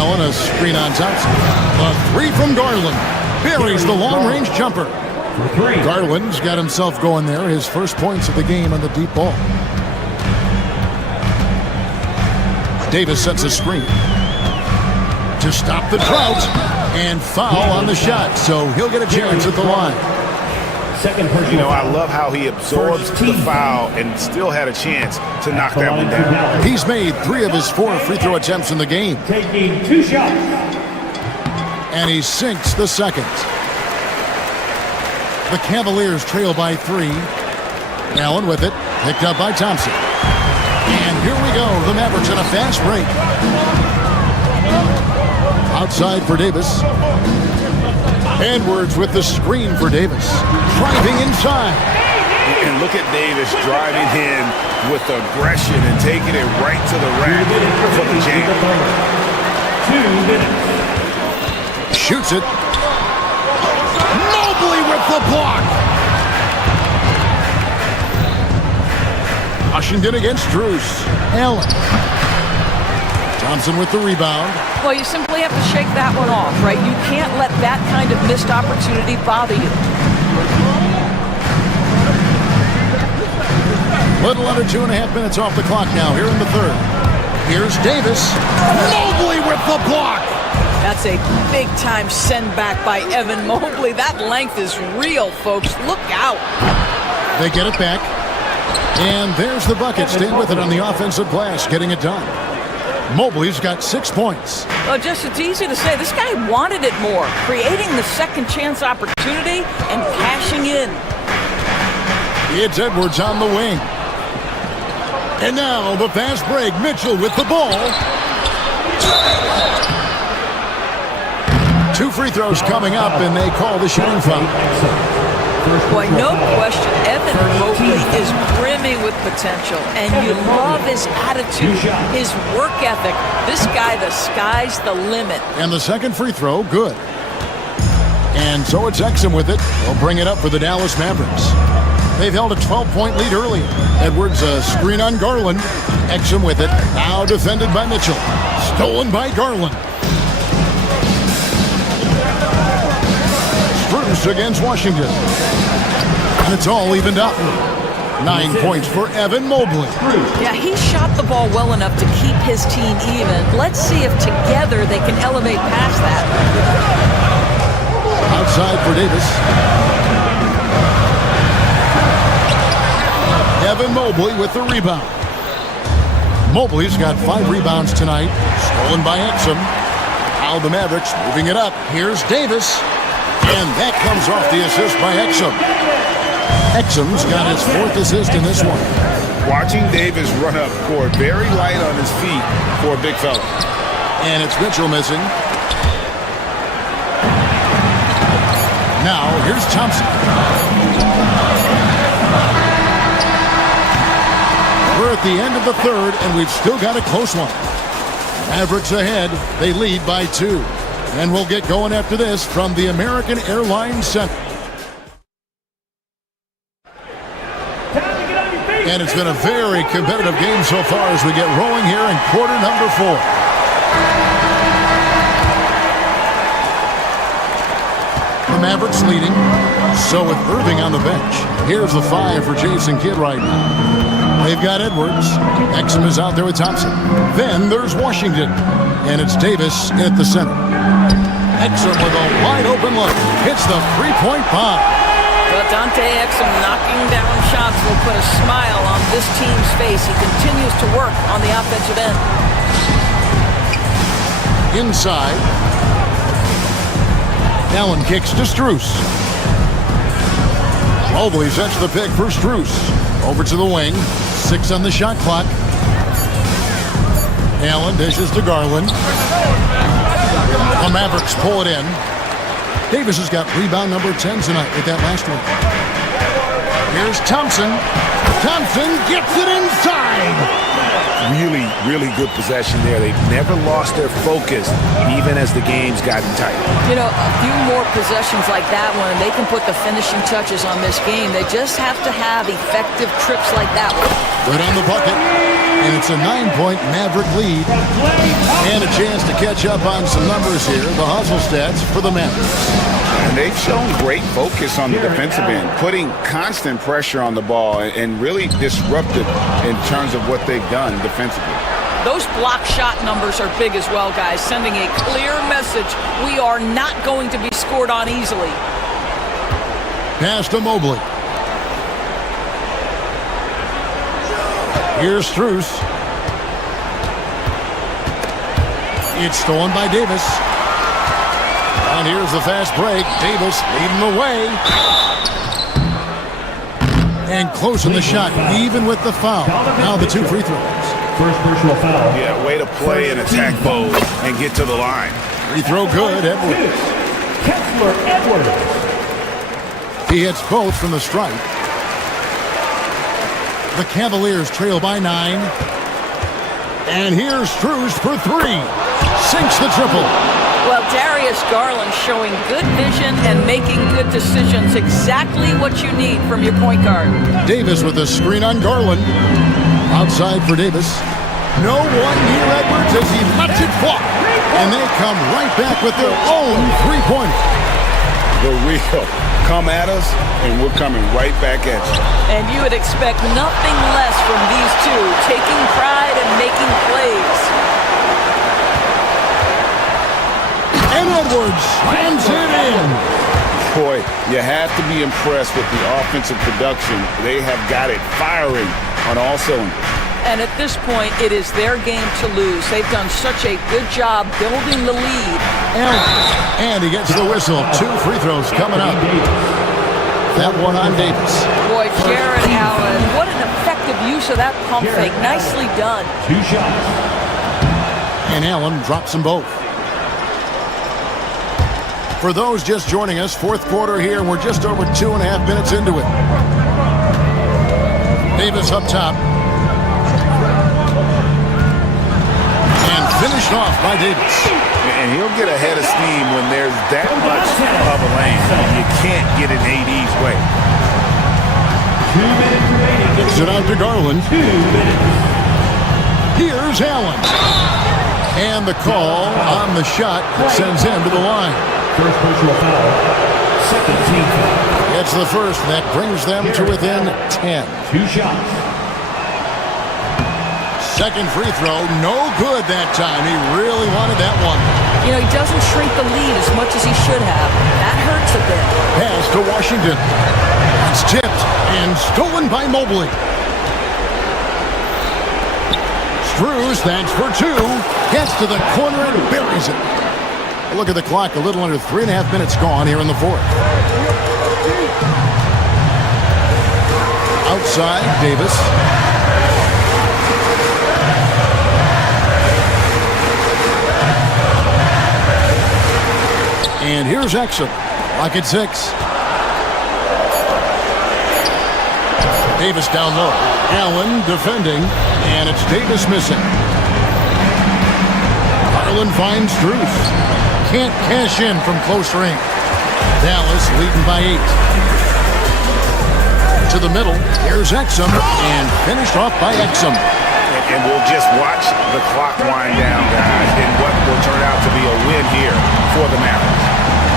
Allen, a screen on Thompson. A 3 from Garland. Buries the long-range jumper. Garland's got himself going there. His first points of the game on the deep ball. Davis sets a screen to stop the drought and foul on the shot. So he'll get a chance at the line. You know, I love how he absorbs the foul and still had a chance to knock that one down. He's made 3 of his 4 free throw attempts in the game. Taking 2 shots. And he sinks the second. The Cavaliers trail by 3. Allen with it, picked up by Thompson. And here we go, the Mavericks in a fast break. Outside for Davis. Edwards with the screen for Davis. Driving inside. And look at Davis driving in with aggression and taking it right to the rack for the jam. 2 minutes. Shoots it. Mobley with the block. Washington against Drews. Allen. Thompson with the rebound. Well, you simply have to shake that one off, right? You can't let that kind of missed opportunity bother you. Little under 2.5 minutes off the clock now here in the third. Here's Davis. Mobley with the block. That's a big-time send back by Evan Mobley. That length is real, folks. Look out. They get it back. And there's the bucket. Staying with it on the offensive glass, getting it done. Mobley's got 6 points. Well, just it's easy to say. This guy wanted it more. Creating the second chance opportunity and cashing in. It's Edwards on the wing. And now the fast break. Mitchell with the ball. 2 free throws coming up, and they call the shooting foul. Boy, no question, Evan Mobley is brimming with potential, and you love his attitude, his work ethic. This guy, the sky's the limit. And the second free throw, good. And so it's Exum with it. They'll bring it up for the Dallas Mavericks. They've held a 12-point lead early. Edwards, a screen on Garland. Exum with it. Now defended by Mitchell. Stolen by Garland. Bruce against Washington. And it's all evened up. 9 points for Evan Mobley. Yeah, he shot the ball well enough to keep his team even. Let's see if together they can elevate past that. Outside for Davis. Evan Mobley with the rebound. Mobley's got 5 rebounds tonight. Stolen by Exum. Now the Mavericks moving it up. Here's Davis. And that comes off the assist by Exum. Exum's got his 4th assist in this one. Watching Davis run up court, very light on his feet for a big fella. And it's Mitchell missing. Now, here's Thompson. We're at the end of the third, and we've still got a close one. Mavericks ahead. They lead by 2. And we'll get going after this from the American Airlines Center. And it's been a very competitive game so far as we get rolling here in quarter number 4. The Mavericks leading. So with Irving on the bench, here's the 5 for Jason Kidd right now. They've got Edwards. Exum is out there with Thompson. Then there's Washington. And it's Davis at the center. Exum with a wide open look. Hits the 3-point bomb. But Dante Exum knocking down shots will put a smile on this team's face. He continues to work on the offensive end. Inside. Allen kicks to Strus. Mobley sets the pick for Strus. Over to the wing. 6 on the shot clock. Allen dishes to Garland. The Mavericks pull it in. Davis has got rebound number 10 tonight with that last one. Here's Thompson. Thompson gets it inside. Really, really good possession there. They've never lost their focus, even as the game's gotten tight. You know, a few more possessions like that one, they can put the finishing touches on this game. They just have to have effective trips like that one. Right on the bucket, and it's a 9-point Maverick lead. And a chance to catch up on some numbers here. The hustle stats for the Mavericks. And they've shown great focus on the defensive end, putting constant pressure on the ball and really disruptive in terms of what they've done defensively. Those block shot numbers are big as well, guys, sending a clear message. We are not going to be scored on easily. Pass to Mobley. Here's Strus. It's stolen by Davis. And here's the fast break. Davis leading the way. And close in the shot, even with the foul. Now the 2 free throws. First personal foul. Yeah, way to play and attack mode and get to the line. Free throw good, Edwards. Kessler Edwards. He hits both from the stripe. The Cavaliers trail by 9. And here's Strus for 3. Sinks the triple. Well, Darius Garland showing good vision and making good decisions. Exactly what you need from your point guard. Davis with a screen on Garland. Outside for Davis. No one near Edwards as he lets it fly. And they come right back with their own three-pointer. The real. Come at us, and we're coming right back at you. And you would expect nothing less from these two, taking pride and making plays. And Edwards slams it in. Boy, you have to be impressed with the offensive production. They have got it firing on all cylinders. And at this point, it is their game to lose. They've done such a good job building the lead. And he gets the whistle. 2 free throws coming up. That one on Davis. Boy, Jared Allen, what an effective use of that pump fake. Nicely done. 2 shots. And Allen drops them both. For those just joining us, 4th quarter here, and we're just over 2.5 minutes into it. Davis up top. And finished off by Davis. And he'll get ahead of steam when there's that much of a lane. You can't get in AD's way. 2 minutes remaining. Kicks it out to Garland. 2 minutes. Here's Allen. And the call on the shot that sends him to the line. First personal foul. Second team foul. It's the first. That brings them to within 10. 2 shots. Second free throw, no good that time. He really wanted that one. You know, he doesn't shrink the lead as much as he should have. That hurts a bit. Pass to Washington. It's tipped and stolen by Mobley. Strus, that's for 2. Gets to the corner and buries it. Look at the clock, a little under 3.5 minutes gone here in the 4th. Outside, Davis. And here's Exum. Lock at 6. Davis down low. Allen defending, and it's Davis missing. Garland finds Strus. Can't cash in from close range. Dallas leading by 8. To the middle, here's Exum, and finished off by Exum. And we'll just watch the clock wind down, guys, in what will turn out to be a win here for the Mavericks.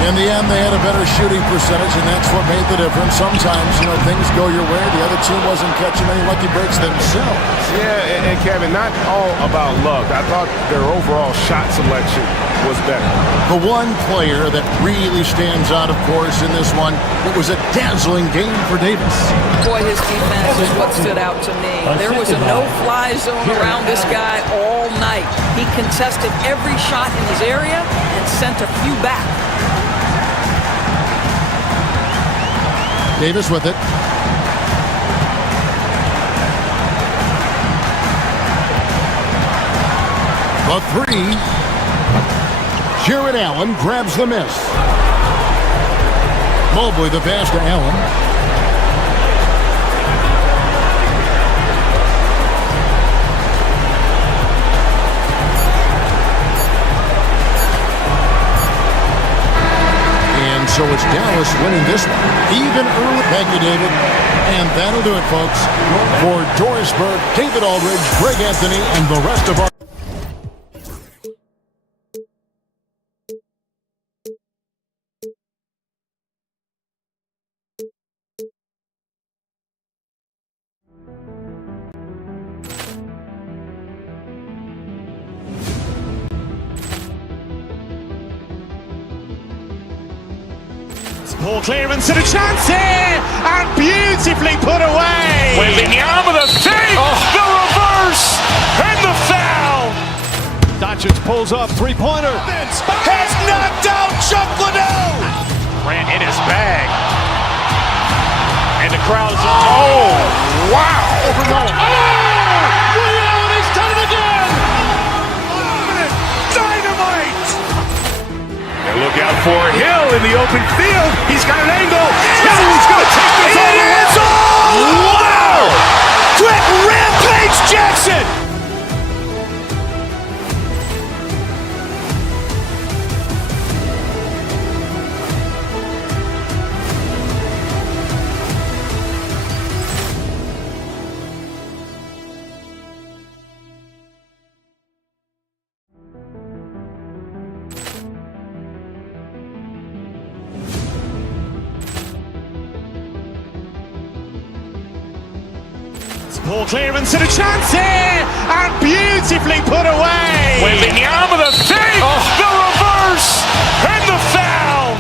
In the end, they had a better shooting percentage, and that's what made the difference. Sometimes, things go your way. The other team wasn't catching any lucky breaks themselves. Yeah, and Kevin, not all about luck. I thought their overall shot selection was better. The one player that really stands out, of course, in this one, it was a dazzling game for Davis. Boy, his defense is what stood out to me. There was a no-fly zone around this guy all night. He contested every shot in his area and sent a few back. Davis with it. The 3. Jared Allen grabs the miss. Mobley the pass to Allen. course, winning this one, even early. Thank you, David. And that'll do it, folks. For Doris Burke, David Aldridge, Greg Anthony, and the rest of our... Ball clearance and a chance here, and beautifully put away. Wembanyama with a save, the reverse, and the foul. Doncic pulls up, three-pointer. Has knocked out Chuck Liddell. Grant in his bag. And the crowd is, oh, wow. He's done it again. Dynamite. And look out for Hill in the open field. He's got an angle. Hill's going to take this all the way. Wow! Quick rampage Jackson. Ball clearance and a chance here, and beautifully put away. Wembanyama with a save, the reverse, and the foul.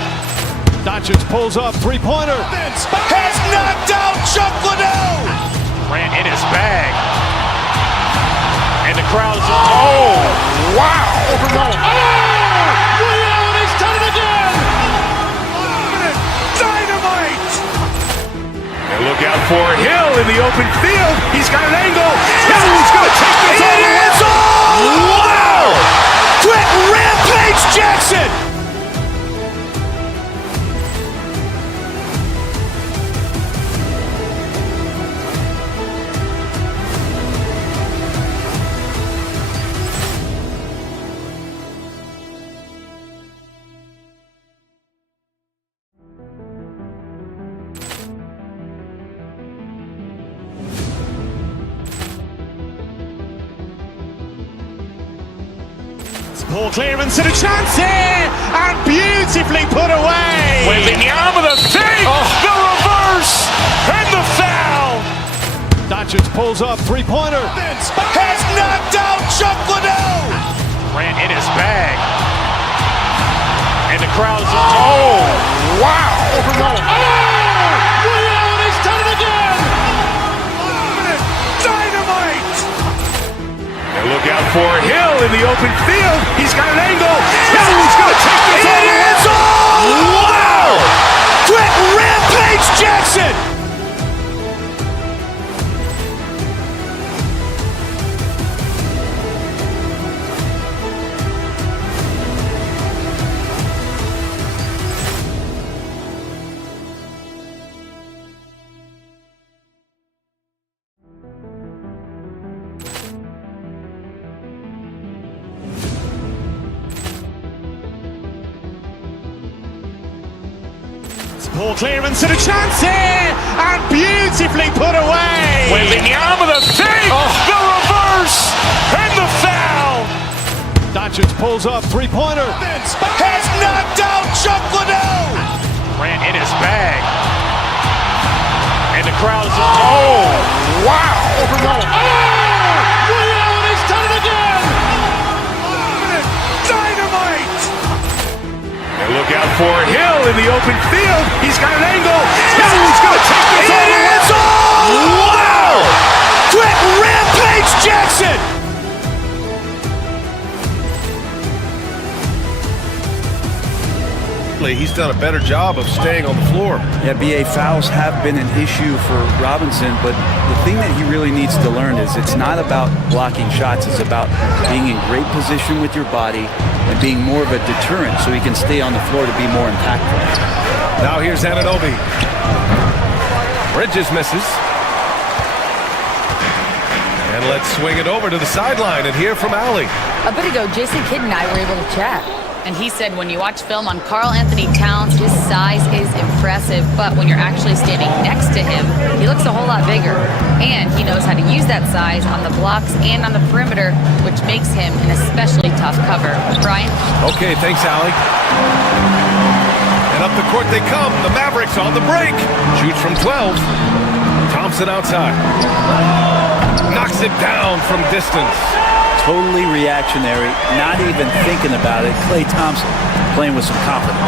Doncic pulls up, three-pointer. Has knocked out Chuck Liddell. Grant in his bag. And the crowd is, oh, wow. He's done it again. Dynamite. And look out for Hill in the open field. He's got an angle. Hill's going to take this all the way. Wow! Quick rampage Jackson. Ball clearance and a chance here, and beautifully put away. Wembanyama with a save, the reverse, and the foul. Doncic pulls up, three-pointer. Has knocked out Chuck Liddell. Grant in his bag. And the crowd is, oh, wow. He's done it again. Dynamite. And look out for Hill in the open field. He's got an angle. Hill's going to take this all the way. Wow! Quick rampage Jackson. Ball clearance and a chance here, and beautifully put away. Wembanyama with a save, the reverse, and the foul. Doncic pulls up, three-pointer. Has knocked out Chuck Liddell. Grant in his bag. And the crowd is, oh, wow. He's done it again. Dynamite. And look out for Hill in the open field. He's got an angle. Hill's going to take this all the way. Wow! Quick rampage Jackson. He's done a better job of staying on the floor. Yeah, BA, fouls have been an issue for Robinson, but the thing that he really needs to learn is it's not about blocking shots. It's about being in great position with your body and being more of a deterrent so he can stay on the floor to be more impactful. Now here's Anunoby. Bridges misses. And let's swing it over to the sideline and hear from Allie. A bit ago, Jason Kidd and I were able to chat. And he said when you watch film on Karl Anthony Towns, his size is impressive, but when you're actually standing next to him, he looks a whole lot bigger. And he knows how to use that size on the blocks and on the perimeter, which makes him an especially tough cover. Brian? Okay, thanks, Allie. And up the court they come. The Mavericks on the break. Shoots from 12. Thompson outside. Knocks it down from distance. Totally reactionary, not even thinking about it. Klay Thompson playing with some confidence.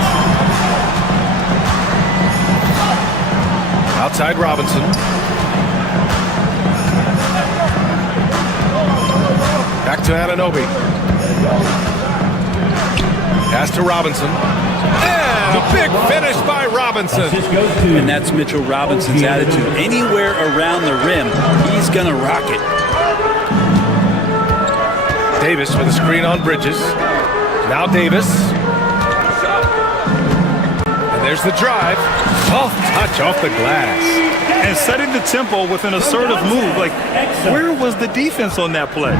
Outside Robinson. Back to Anunoby. Pass to Robinson. And a big finish by Robinson. And that's Mitchell Robinson's attitude. Anywhere around the rim, he's going to rock it. Davis with a screen on Bridges. Now Davis. And there's the drive. Oh, touch off the glass. And setting the tempo with an assertive move. Like, where was the defense on that play?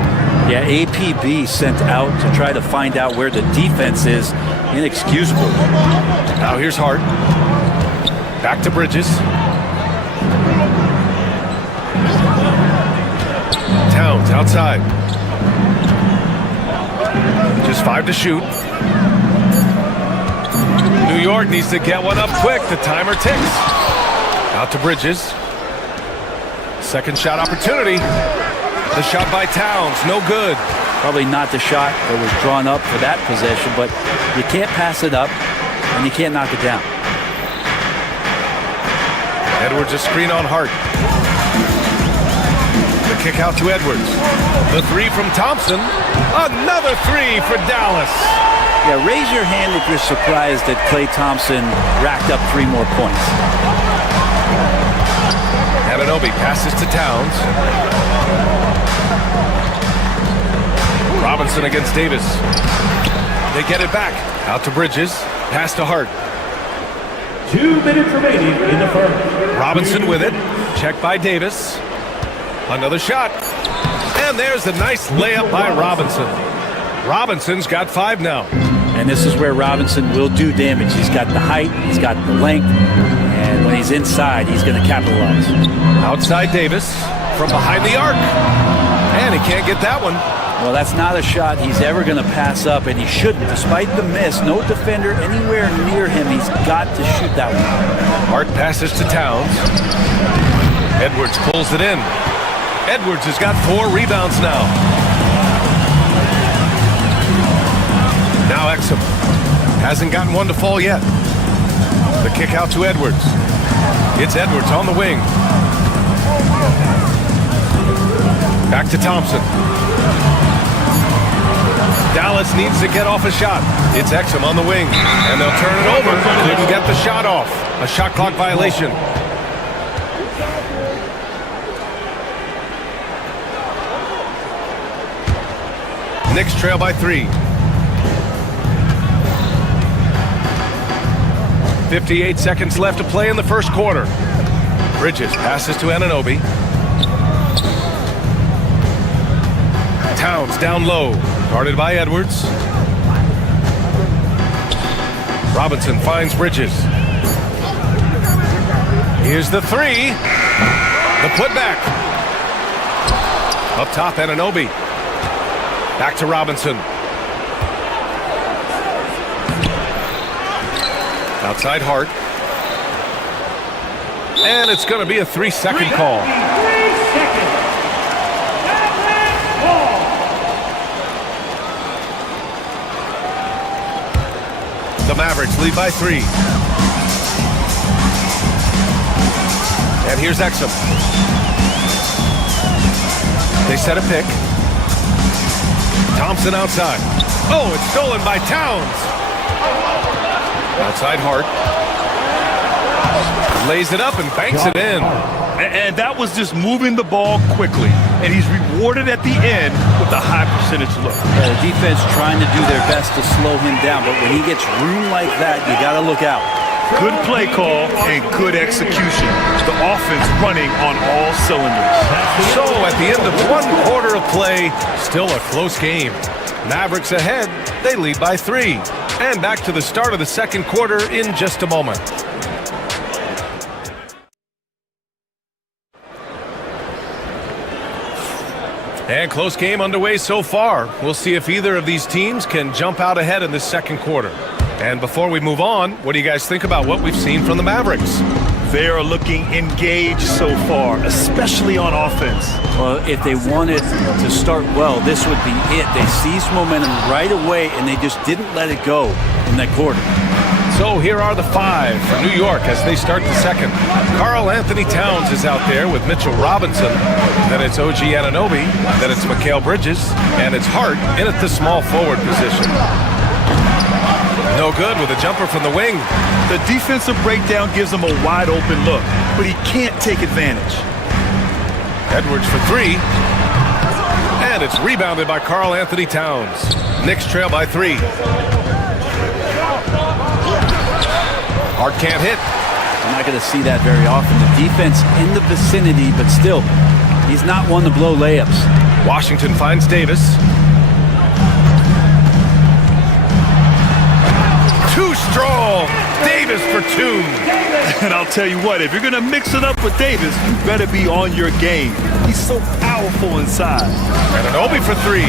Yeah, APB sent out to try to find out where the defense is. Inexcusable. Now here's Hart. Back to Bridges. Towns outside. Just 5 to shoot. New York needs to get one up quick. The timer ticks. Out to Bridges. Second shot opportunity. The shot by Towns, no good. Probably not the shot that was drawn up for that possession, but you can't pass it up and you can't knock it down. Edwards a screen on Hart. The kick out to Edwards. The three from Thompson. Another three for Dallas. Yeah, raise your hand if you're surprised that Klay Thompson racked up 3 more points. Anunoby passes to Towns. Robinson against Davis. They get it back. Out to Bridges. Pass to Hart. 2 minutes remaining in the first. Robinson with it. Checked by Davis. Another shot. And there's a nice layup by Robinson. Robinson's got 5 now. And this is where Robinson will do damage. He's got the height, he's got the length, and when he's inside, he's going to capitalize. Outside Davis from behind the arc. And he can't get that one. Well, that's not a shot he's ever going to pass up, and he shouldn't. Despite the miss, no defender anywhere near him. He's got to shoot that one. Hart passes to Towns. Edwards pulls it in. Edwards has got 4 rebounds now. Now Exum hasn't gotten one to fall yet. The kick out to Edwards. It's Edwards on the wing. Back to Thompson. Dallas needs to get off a shot. It's Exum on the wing, and they'll turn it over. Couldn't get the shot off. A shot clock violation. Knicks trail by 3. 58 seconds left to play in the first quarter. Bridges passes to Anunoby. Towns down low, guarded by Edwards. Robinson finds Bridges. Here's the 3. The putback. Up top, Anunoby. Back to Robinson. Outside Hart. And it's going to be a 3-second call. 3 seconds. The Mavericks lead by 3. And here's Exum. They set a pick. Thompson outside. Oh, it's stolen by Towns. Outside Hart. Lays it up and banks it in. And that was just moving the ball quickly. And he's rewarded at the end with a high percentage look. Yeah, the defense trying to do their best to slow him down, but when he gets room like that, you got to look out. Good play call and good execution. The offense running on all cylinders. So at the end of 1 quarter of play, still a close game. Mavericks ahead. They lead by 3. And back to the start of the second quarter in just a moment. And close game underway so far. We'll see if either of these teams can jump out ahead in this second quarter. And before we move on, what do you guys think about what we've seen from the Mavericks? They are looking engaged so far, especially on offense. Well, if they wanted to start well, this would be it. They seized momentum right away, and they just didn't let it go in that quarter. So here are the five for New York as they start the second. Karl Anthony Towns is out there with Mitchell Robinson. Then it's OG Anunoby. Then it's Mikal Bridges. And it's Hart in at the small forward position. No good with a jumper from the wing. The defensive breakdown gives him a wide open look, but he can't take advantage. Edwards for three. And it's rebounded by Karl Anthony Towns. Knicks trail by 3. Hart can't hit. I'm not going to see that very often. The defense in the vicinity, but still, he's not one to blow layups. Washington finds Davis. Too strong. Davis for 2. And I'll tell you what, if you're going to mix it up with Davis, you better be on your game. He's so powerful inside. Anunoby for 3.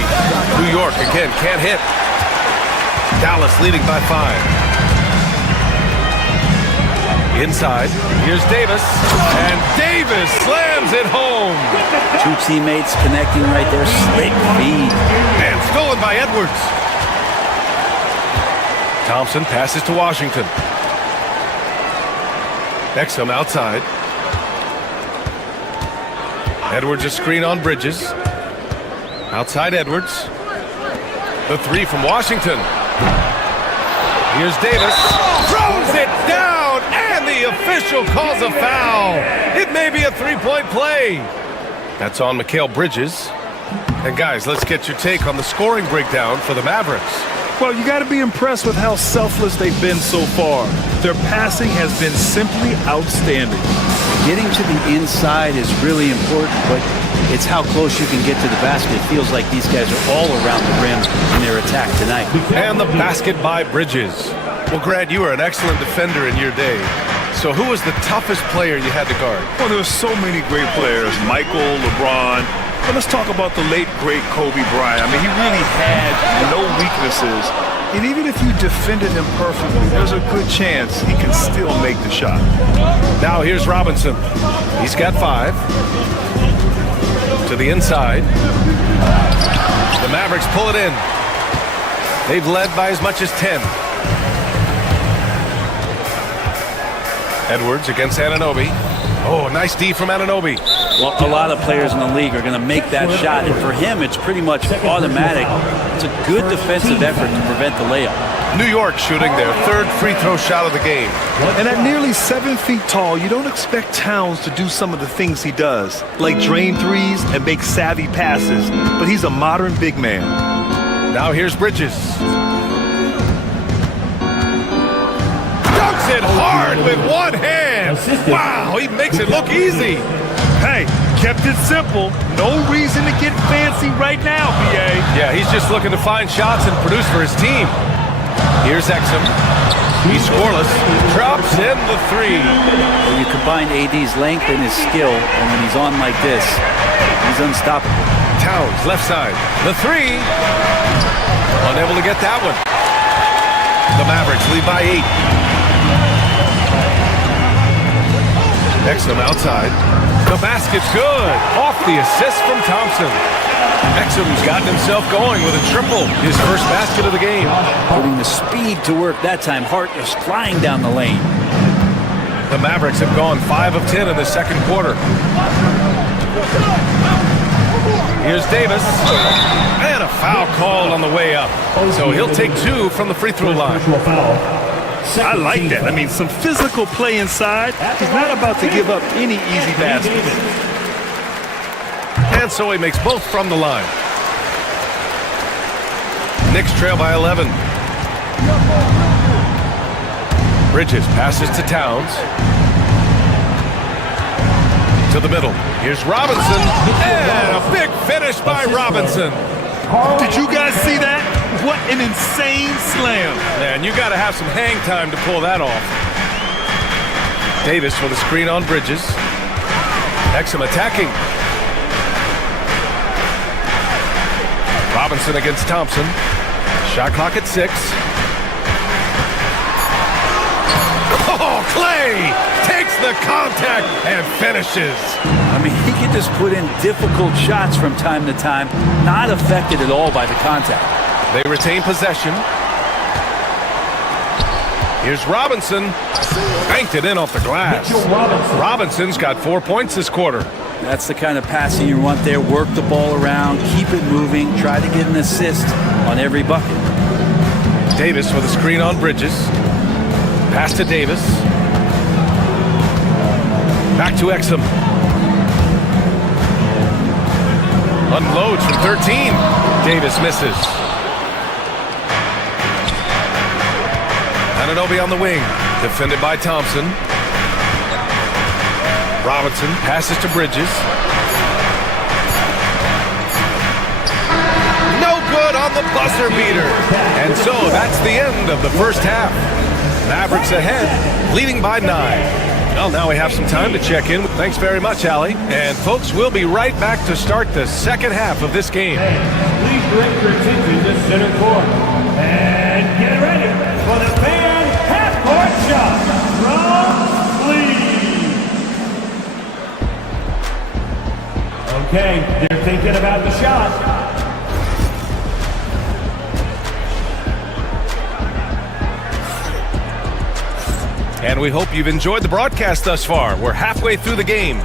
New York again can't hit. Dallas leading by 5. Inside, here's Davis, and Davis slams it home. 2 teammates connecting right there, slick feed. And stolen by Edwards. Thompson passes to Washington. Exum outside. Edwards a screen on Bridges. Outside Edwards. The 3 from Washington. Here's Davis. Throws it down. And the official calls a foul. It may be a 3-point play. That's on Mikal Bridges. And guys, let's get your take on the scoring breakdown for the Mavericks. Well, you got to be impressed with how selfless they've been so far. Their passing has been simply outstanding. Getting to the inside is really important, but it's how close you can get to the basket. It feels like these guys are all around the rim in their attack tonight. And the basket by Bridges. Well, Grant, you were an excellent defender in your day. So who was the toughest player you had to guard? Well, there were so many great players. Michael, LeBron. But let's talk about the late, great Kobe Bryant. I mean, he really had no weaknesses. And even if you defended him perfectly, there's a good chance he can still make the shot. Now here's Robinson. He's got 5. To the inside. The Mavericks pull it in. They've led by as much as 10. Edwards against Anunoby. Oh, nice D from Anunoby. Well, a lot of players in the league are going to make that shot, and for him, it's pretty much automatic. It's a good defensive effort to prevent the layup. New York shooting their 3rd free throw shot of the game. And at nearly 7 feet tall, you don't expect Towns to do some of the things he does, like drain threes and make savvy passes, but he's a modern big man. Now here's Bridges. Dunks it hard with one hand. Wow, he makes it look easy. Hey, kept it simple. No reason to get fancy right now, BA. Yeah, he's just looking to find shots and produce for his team. Here's Exum. He's scoreless. Drops in the 3. When you combine AD's length and his skill, and when he's on like this, he's unstoppable. Towns, left side. The 3. Unable to get that one. The Mavericks lead by 8. Exum outside. The basket's good. Off the assist from Thompson. Exum's gotten himself going with a triple. His first basket of the game. Putting the speed to work that time. Hart is flying down the lane. The Mavericks have gone 5 of 10 in the second quarter. Here's Davis. And a foul called on the way up. So he'll take 2 from the free throw line. I like that. I mean, some physical play inside. He's not about to give up any easy baskets. And so he makes both from the line. Knicks trail by 11. Bridges passes to Towns. To the middle. Here's Robinson. And a big finish by Robinson. Did you guys see that? What an insane slam. Man, you got to have some hang time to pull that off. Davis with a screen on Bridges. Exum attacking. Robinson against Thompson. Shot clock at 6. Oh, Clay takes the contact and finishes. I mean, he can just put in difficult shots from time to time, not affected at all by the contact. They retain possession. Here's Robinson. Banked it in off the glass. Robinson's got 4 points this quarter. That's the kind of passing you want there. Work the ball around, keep it moving, try to get an assist on every bucket. Davis with a screen on Bridges. Pass to Davis. Back to Exum. Unloads from 13. Davis misses. Anunoby on the wing. Defended by Thompson. Robinson passes to Bridges. No good on the buzzer beater. And so that's the end of the first half. Mavericks ahead, leading by 9. Well, now we have some time to check in. Thanks very much, Allie. And folks, we'll be right back to start the second half of this game. Please direct your attention to center court. And get ready for the fan half-court shot from Lee. Okay, they're thinking about the shot. And we hope you've enjoyed the broadcast thus far. We're halfway through the game.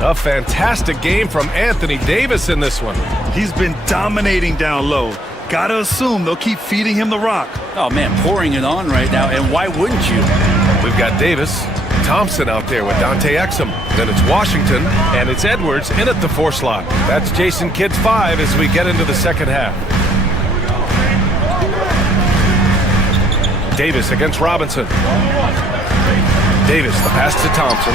A fantastic game from Anthony Davis in this one. He's been dominating down low. Gotta assume they'll keep feeding him the rock. Oh, man, pouring it on right now, and why wouldn't you? We've got Davis, Thompson out there with Dante Exum. Then it's Washington, and it's Edwards in at the 4 slot. That's Jason Kidd's 5 as we get into the second half. Davis against Robinson. Davis, the pass to Thompson.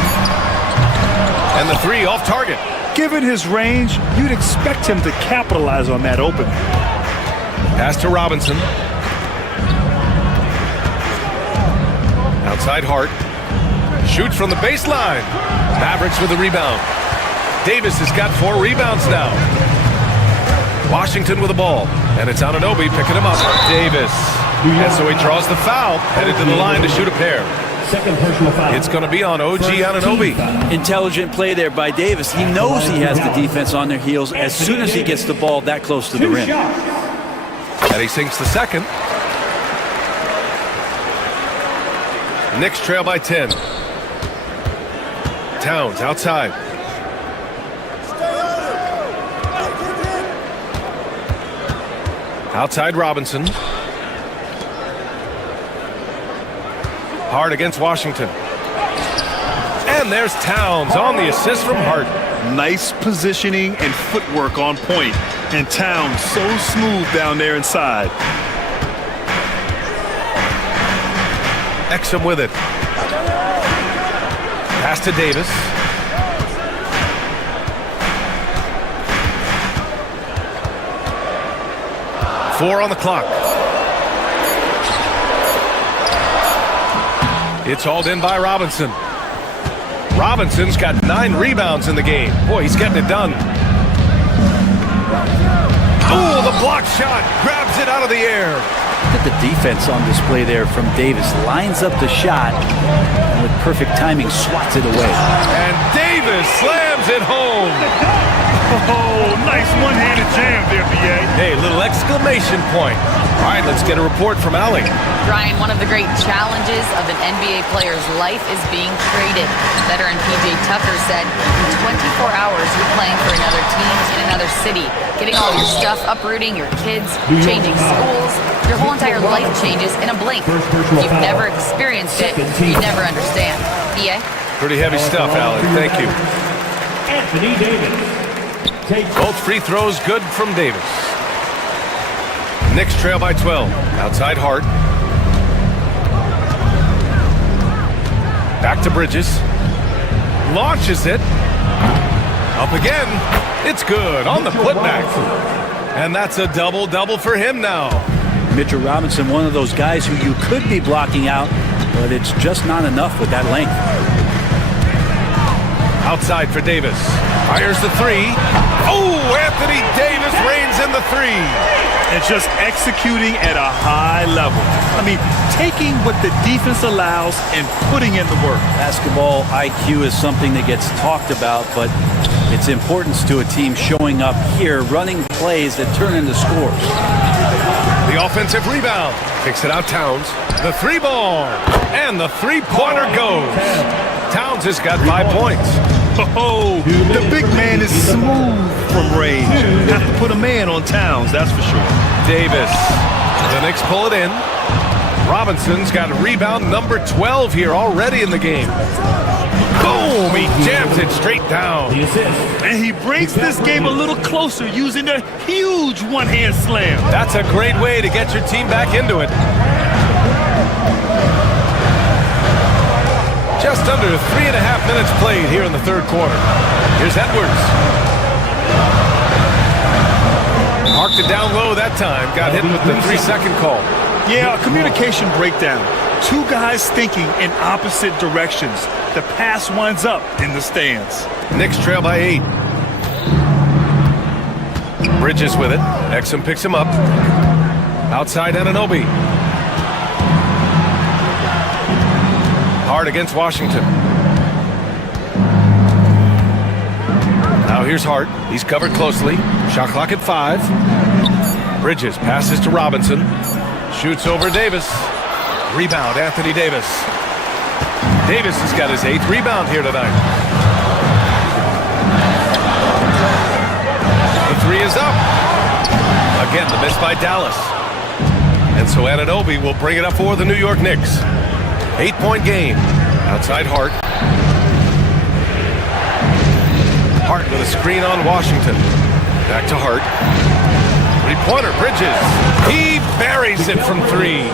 And the 3 off target. Given his range, you'd expect him to capitalize on that opening. Pass to Robinson. Outside Hart. Shoots from the baseline. Mavericks with the rebound. Davis has got 4 rebounds now. Washington with the ball. And it's Anunoby picking him up. Davis. And so he draws the foul. Headed to the line to shoot a pair. Second personal foul. It's going to be on OG Anunoby. Intelligent play there by Davis. He knows he has the defense on their heels as soon as he gets the ball that close to the rim. And he sinks the second. Knicks trail by 10. Towns outside. Outside Robinson. Hart against Washington. And there's Towns on the assist from Hart. Nice positioning and footwork on point. And Towns so smooth down there inside. Exum with it. Pass to Davis. Four on the clock. It's hauled in by Robinson. Robinson's got 9 rebounds in the game. Boy, he's getting it done. Oh, the block shot. Grabs it out of the air. Look at the defense on display there from Davis. Lines up the shot and with perfect timing swats it away. And Davis slams it home. Oh, nice one-handed jam there, B.A. Hey, little exclamation point. All right, let's get a report from Allie. Brian, one of the great challenges of an NBA player's life is being traded. Veteran P.J. Tucker said, in 24 hours, you're playing for another team in another city, getting all your stuff, uprooting your kids, changing schools. Your whole entire life changes in a blink. If you've never experienced it, you never understand. B.A.? Pretty heavy stuff, Allie. Thank you. Anthony Davis. Both free throws good from Davis. Knicks trail by 12. Outside Hart. Back to Bridges. Launches it. Up again. It's good on the putback. And that's a double-double for him now. Mitchell Robinson, one of those guys who you could be blocking out, but it's just not enough with that length. Outside for Davis. Fires the three. Oh, Anthony Davis reigns in the three. And just executing at a high level. I mean, taking what the defense allows and putting in the work. Basketball IQ is something that gets talked about, but its importance to a team showing up here, running plays that turn into scores. The offensive rebound. Kicks it out Towns. The three ball. And the three-pointer goes. Towns has got 5 points. Oh, the big man is smooth from range. Have to put a man on Towns, that's for sure. Davis. The Knicks pull it in. Robinson's got rebound number 12 here already in the game. Boom! He jams it straight down. And he brings this game a little closer using a huge one-hand slam. That's a great way to get your team back into it. Just under 3.5 minutes played here in the third quarter. Here's Edwards. Marked it down low that time. Got hit with the 3-second call. Yeah, a communication breakdown. Two guys thinking in opposite directions. The pass winds up in the stands. Knicks trail by 8. Bridges with it. Exum picks him up. Outside Anunoby. Hart against Washington. Now here's Hart. He's covered closely. Shot clock at 5. Bridges passes to Robinson. Shoots over Davis. Rebound, Anthony Davis. Davis has got his 8th rebound here tonight. The three is up. Again, the miss by Dallas. And so Anunoby will bring it up for the New York Knicks. 8-point game. Outside Hart. Hart with a screen on Washington. Back to Hart. Three-pointer, Bridges. He buries it from 3.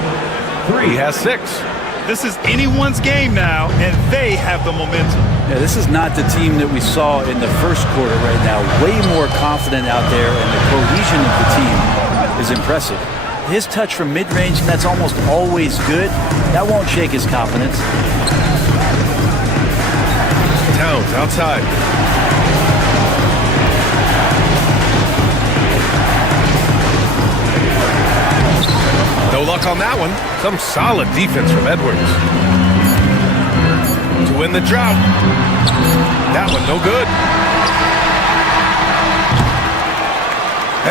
He has 6. This is anyone's game now, and they have the momentum. Yeah, this is not the team that we saw in the first quarter right now. Way more confident out there, and the cohesion of the team is impressive. His touch from mid-range, that's almost always good. That won't shake his confidence. Towns outside. No luck on that one. Some solid defense from Edwards. To win the drought. That one no good.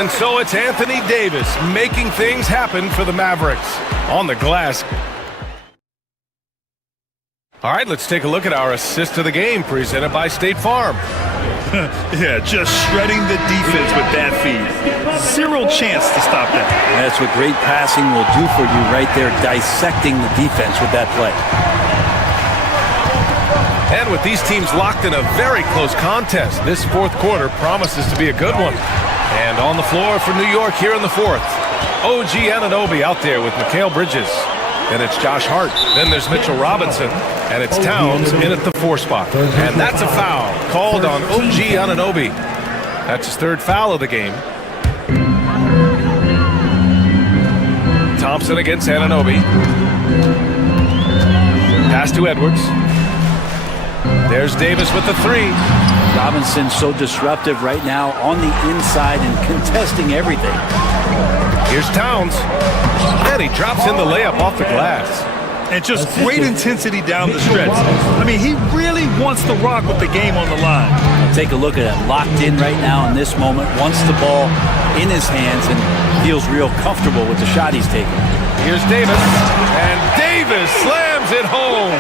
And so it's Anthony Davis making things happen for the Mavericks on the glass. All right, let's take a look at our assist of the game presented by State Farm. Yeah, just shredding the defense with that feed. Zero chance to stop that. That's what great passing will do for you right there, dissecting the defense with that play. And with these teams locked in a very close contest, this fourth quarter promises to be a good one. And on the floor for New York here in the fourth, OG Anunoby out there with Mikal Bridges. Then it's Josh Hart. Then there's Mitchell Robinson. And it's Towns in at the 4 spot. And that's a foul called on OG Anunoby. That's his 3rd foul of the game. Thompson against Anunoby. Pass to Edwards. There's Davis with the 3. Robinson so disruptive right now on the inside and contesting everything. Here's Towns. And he drops in the layup off the glass. And just great intensity down the stretch. I mean, he really wants to rock with the game on the line. Take a look at it. Locked in right now in this moment. Wants the ball in his hands and feels real comfortable with the shot he's taking. Here's Davis. And Davis slams it home.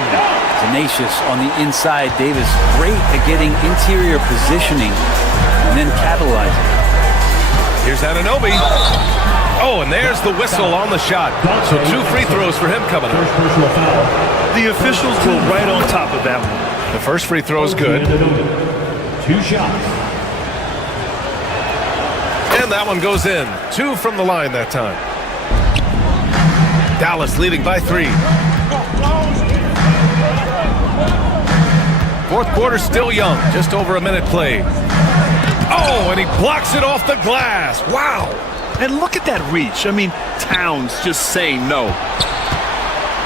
Tenacious on the inside. Davis great at getting interior positioning and then capitalizing. Here's Anunoby. Oh, and there's the whistle on the shot. So 2 free throws for him coming up. The officials were right on top of that one. The first free throw is good. 2 shots. And that one goes in. 2 from the line that time. Dallas leading by 3. Fourth quarter still young. Just over a minute played. Oh, and he blocks it off the glass. Wow. And look at that reach. I mean, Towns just saying no.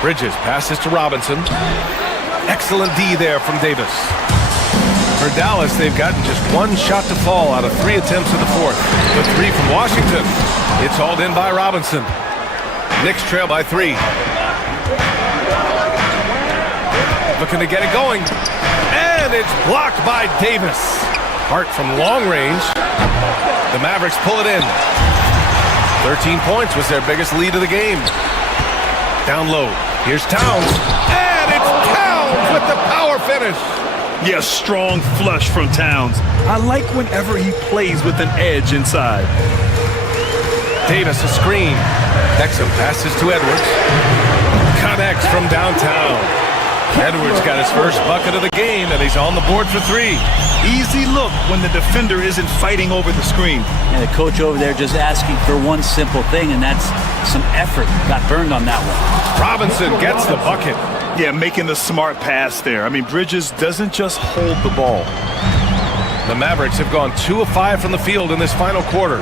Bridges passes to Robinson. Excellent D there from Davis. For Dallas, they've gotten just one shot to fall out of 3 attempts in the fourth. The 3 from Washington. It's hauled in by Robinson. Knicks trail by 3. Looking to get it going. And it's blocked by Davis. Hart from long range. The Mavericks pull it in. 13 points was their biggest lead of the game. Down low. Here's Towns. And it's Towns with the power finish. Yeah, strong flush from Towns. I like whenever he plays with an edge inside. Davis a screen. Exum passes to Edwards. Connects from downtown. Edwards got his first bucket of the game, and he's on the board for 3. Easy look when the defender isn't fighting over the screen. And the coach over there just asking for one simple thing, and that's some effort. Got burned on that one. Robinson gets the bucket. Yeah, making the smart pass there. I mean, Bridges doesn't just hold the ball. The Mavericks have gone 2 of 5 from the field in this final quarter.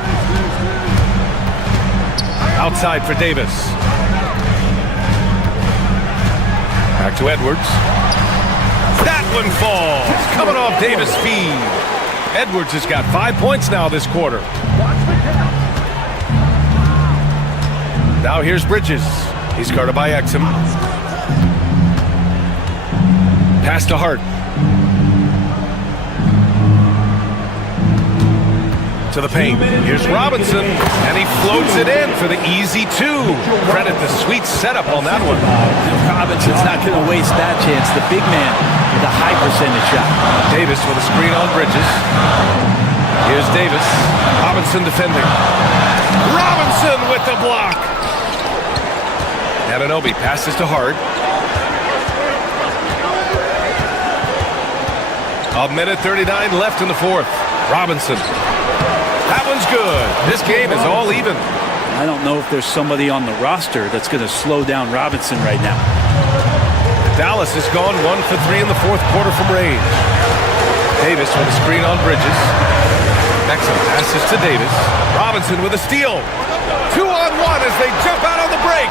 Outside for Davis. Back to Edwards. That one falls. Coming off Davis' feed. Edwards has got 5 points now this quarter. Now here's Bridges. He's guarded by Exum. Pass to Hart. To the paint. Here's Robinson, and he floats it in for the easy 2. Credit the sweet setup on that one. Robinson's not going to waste that chance. The big man with a high percentage shot. Davis with a screen on Bridges. Here's Davis. Robinson defending. Robinson with the block. Anunoby passes to Hart. A minute 39 left in the fourth. Robinson. That one's good. This game is all even. I don't know if there's somebody on the roster that's going to slow down Robinson right now. Dallas has gone 1 for 3 in the fourth quarter from range. Davis with a screen on Bridges. Exum passes to Davis. Robinson with a steal. 2-on-1 as they jump out on the break.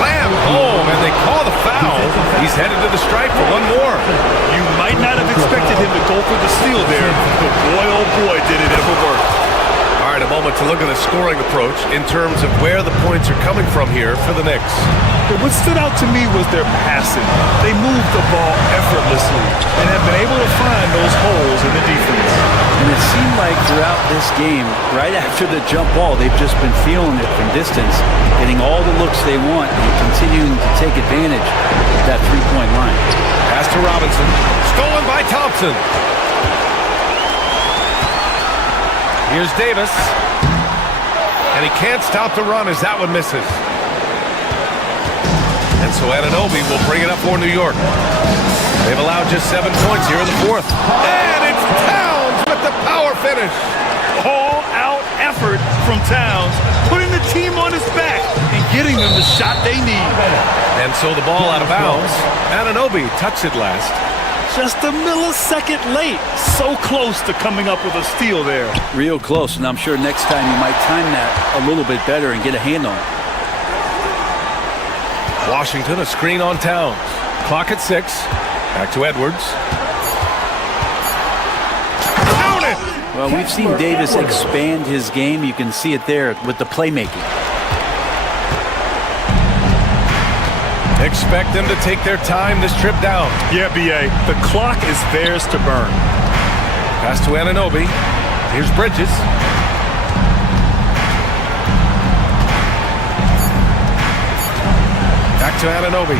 Slam home, and they call the foul. He's headed to the stripe for one more. You might not have expected him to go for the steal there, but boy, oh boy, did it ever work. All right, a moment to look at the scoring approach in terms of where the points are coming from here for the Knicks. What stood out to me was their passing. They moved the ball effortlessly and have been able to find those holes in the defense. And it seemed like throughout this game, right after the jump ball, they've just been feeling it from distance, getting all the looks they want and continuing to take advantage of that three-point line. Pass to Robinson. Stolen by Thompson. Here's Davis. And he can't stop the run as that one misses. And so Anunoby will bring it up for New York. They've allowed just 7 points here in the fourth. And it's Towns with the power finish. All-out effort from Towns, putting the team on his back and getting them the shot they need. And so the ball out of bounds. Anunoby touched it last. Just a millisecond late. So close to coming up with a steal there. Real close, and I'm sure next time you might time that a little bit better and get a hand on it. Washington, a screen on Towns. Clock at 6. Back to Edwards. Count it! Well, we've seen Davis expand his game. You can see it there with the playmaking. Expect them to take their time this trip down. Yeah, B.A. The clock is theirs to burn. Pass to Anunoby. Here's Bridges. Back to Anunoby.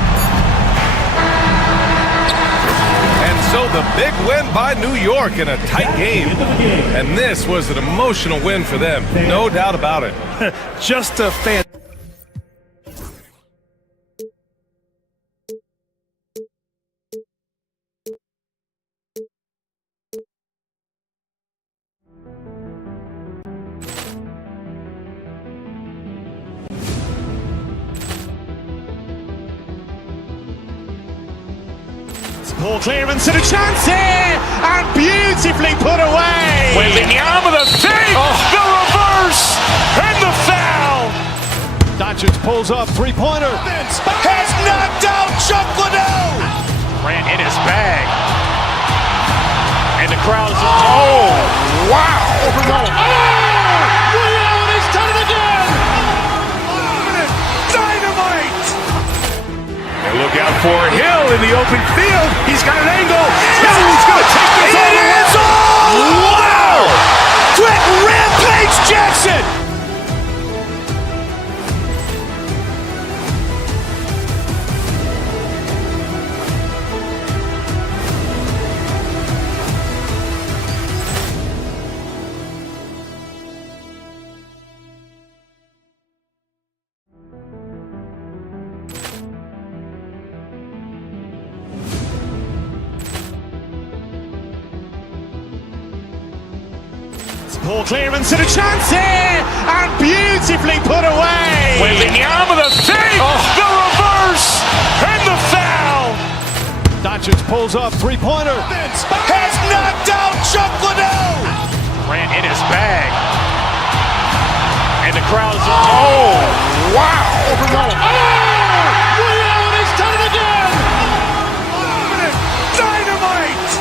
And so the big win by New York in a tight game. And this was an emotional win for them. No doubt about it. Just a fan. Ball clearance and a chance here, and beautifully put away. With the arm of the thing, the reverse, and the Doncic pulls up, three-pointer. Vince has knocked out Chuck Liddell. Ran in his bag. And the crowd is, oh, wow. Reality's done it again. Dynamite. And look out for Hill in the open field. He's got an angle. He's going to take this all the way. Wow! Quick rampage Jackson. Poor clearance and a chance here, and beautifully put away. Wembanyama the save, the reverse, and the foul. Doncic pulls up, three-pointer. Vince has knocked out Chuck Liddell. Ran in his bag. And the crowd is, oh, wow. Reality's done it again. Dynamite.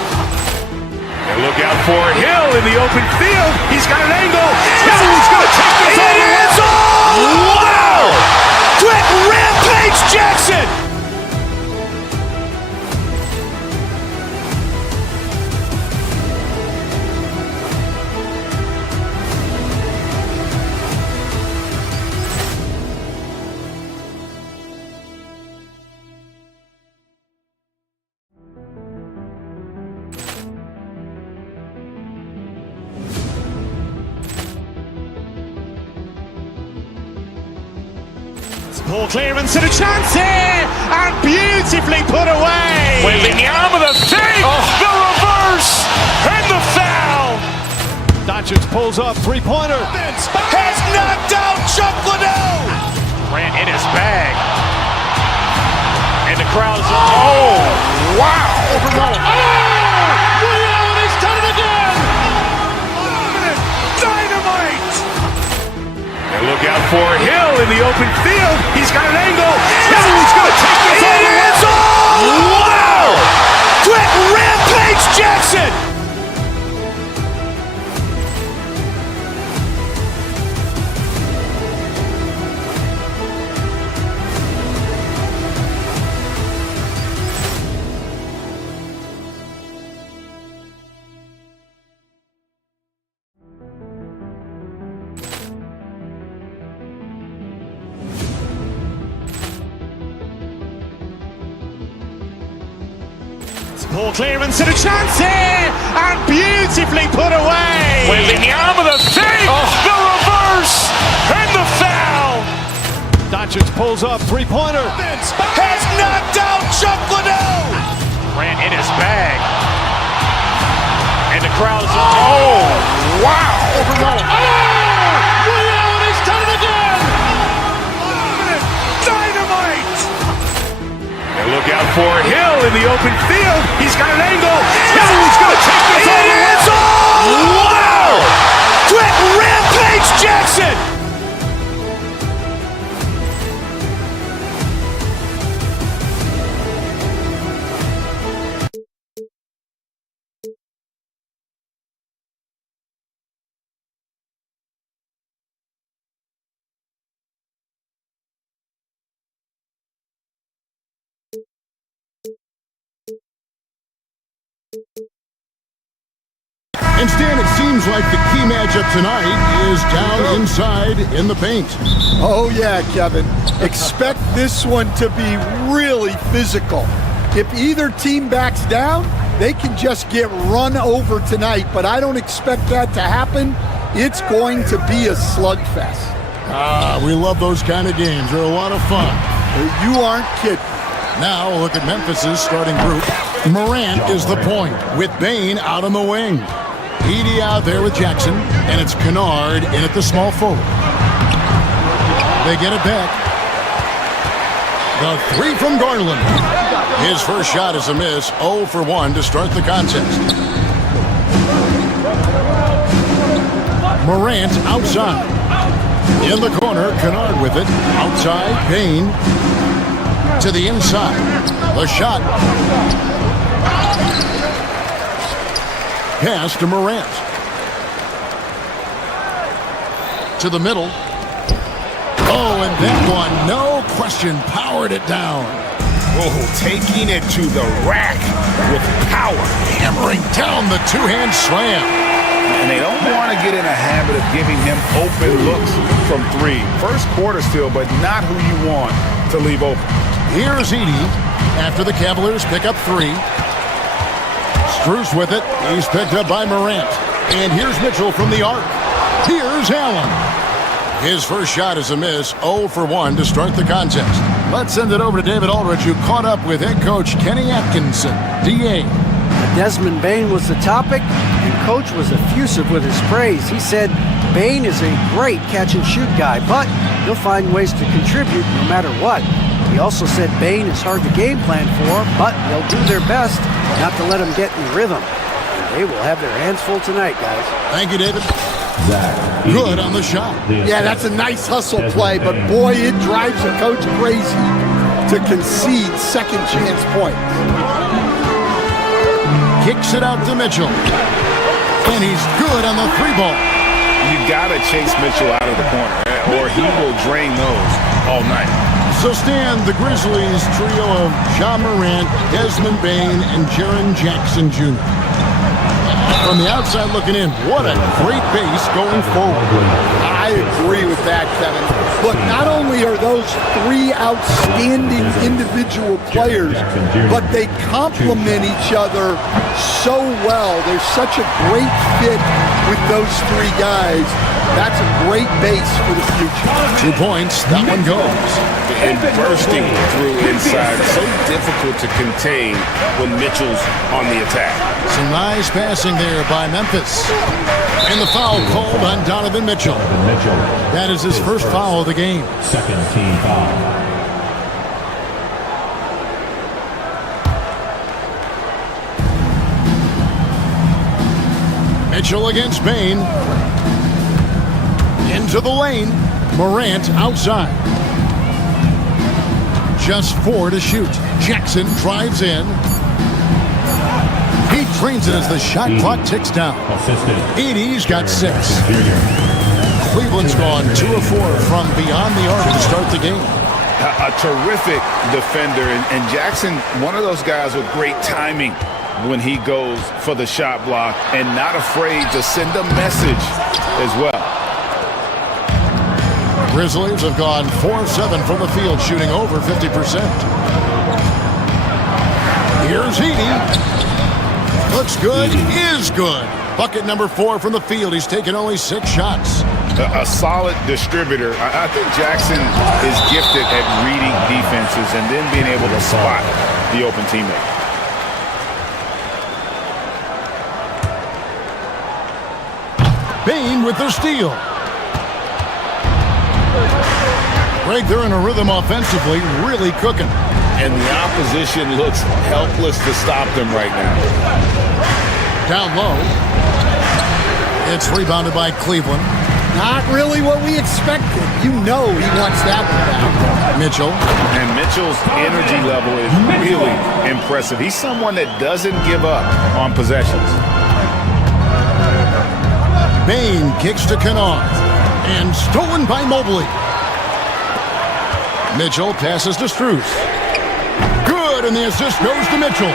And look out for Hill in the open field. He's got an angle. He's going to take this all the way. Wow! Quick rampage Jackson. Poor clearance and a chance here, and beautifully put away. Wembanyama the save, the reverse, and the foul. Doncic pulls up, three-pointer. Vince has knocked out Chuck Liddell. Ran in his bag. And the crowd is, oh, wow. Reality's done it again. Dynamite. And look out for Hill in the open field. He's got an angle. He's going to take this all the way. Wow! Quick rampage Jackson. Poor clearance and a chance here, and beautifully put away. Wembanyama the save, the reverse, and the foul. Doncic pulls up, three-pointer. Vince has knocked out Chuck Liddell. Ran in his bag. And the crowd is, oh, wow. Reality's done it again. Dynamite. And look out for Hill in the open field. He's got an angle. He's going to take this all the way. Wow! Quick rampage Jackson. And Stan, it seems like the key matchup tonight is down inside in the paint. Oh yeah, Kevin. Expect this one to be really physical. If either team backs down, they can just get run over tonight, but I don't expect that to happen. It's going to be a slugfest. Ah, we love those kind of games. They're a lot of fun. You aren't kidding. Now look at Memphis's starting group. Morant is the point, with Bane out on the wing. Edey out there with Jackson, and it's Kennard in at the small forward. They get it back. The three from Garland. His first shot is a miss, 0 for 1 to start the contest. Morant outside. In the corner, Kennard with it. Outside, Bain. To the inside. The shot. Pass to Morant. To the middle. Oh, and that one, no question, powered it down. Oh, taking it to the rack with power. Hammering down the two-hand slam. And they don't want to get in a habit of giving him open looks from three. First quarter still, but not who you want to leave open. Here's Edey after the Cavaliers pick up three. Strus with it. He's picked up by Morant. And here's Mitchell from the arc. Here's Allen. His first shot is a miss, 0 for 1 to start the contest. Let's send it over to David Aldridge, who caught up with head coach Kenny Atkinson. DA. Desmond Bain was the topic, and Coach was effusive with his praise. He said Bain is a great catch-and-shoot guy, but he'll find ways to contribute no matter what. He also said Bain is hard to game plan for, but they'll do their best not to let him get in rhythm. And they will have their hands full tonight, guys. Thank you, David. Good on the shot. Yeah, that's a nice hustle play, but boy, it drives a coach crazy to concede second chance points. Kicks it out to Mitchell. And he's good on the three ball. You got to chase Mitchell out of the corner, or he will drain those all night. So stand the Grizzlies trio of Ja Morant, Desmond Bain, and Jaren Jackson Jr. From the outside looking in, what a great base going forward. I agree with that, Kevin. Look, not only are those three outstanding individual players, but they complement each other so well. There's such a great fit with those three guys. That's a great base for the future. 2 points, that one goes. And bursting through inside, so difficult to contain when Mitchell's on the attack. Some nice passing there by Memphis. And the foul called on Donovan Mitchell. That is his first foul of the game. Second team foul. Mitchell against Bain. Into the lane. Morant outside. Just 4 to shoot. Jackson drives in. He trains it as the shot clock ticks down. Edey's got 6. Cleveland's gone 2 of 4 from beyond the arc to start the game. A terrific defender, and Jackson, one of those guys with great timing when he goes for the shot block and not afraid to send a message as well. Grizzlies have gone 4 of 7 from the field, shooting over 50%. Here's Edey. Looks good, is good. Bucket number 4 from the field. He's taken only 6 shots. A solid distributor. I think Jackson is gifted at reading defenses and then being able to spot the open teammate. Bain with the steal. Greg, they're in a rhythm offensively, really cooking. And the opposition looks helpless to stop them right now. Down low. It's rebounded by Cleveland. Not really what we expected. You know he wants that one back. Mitchell. And Mitchell's energy level is really impressive. He's someone that doesn't give up on possessions. Bain kicks to Kennard. And stolen by Mobley. Mitchell passes to Strus. Good, and the assist goes to Mitchell.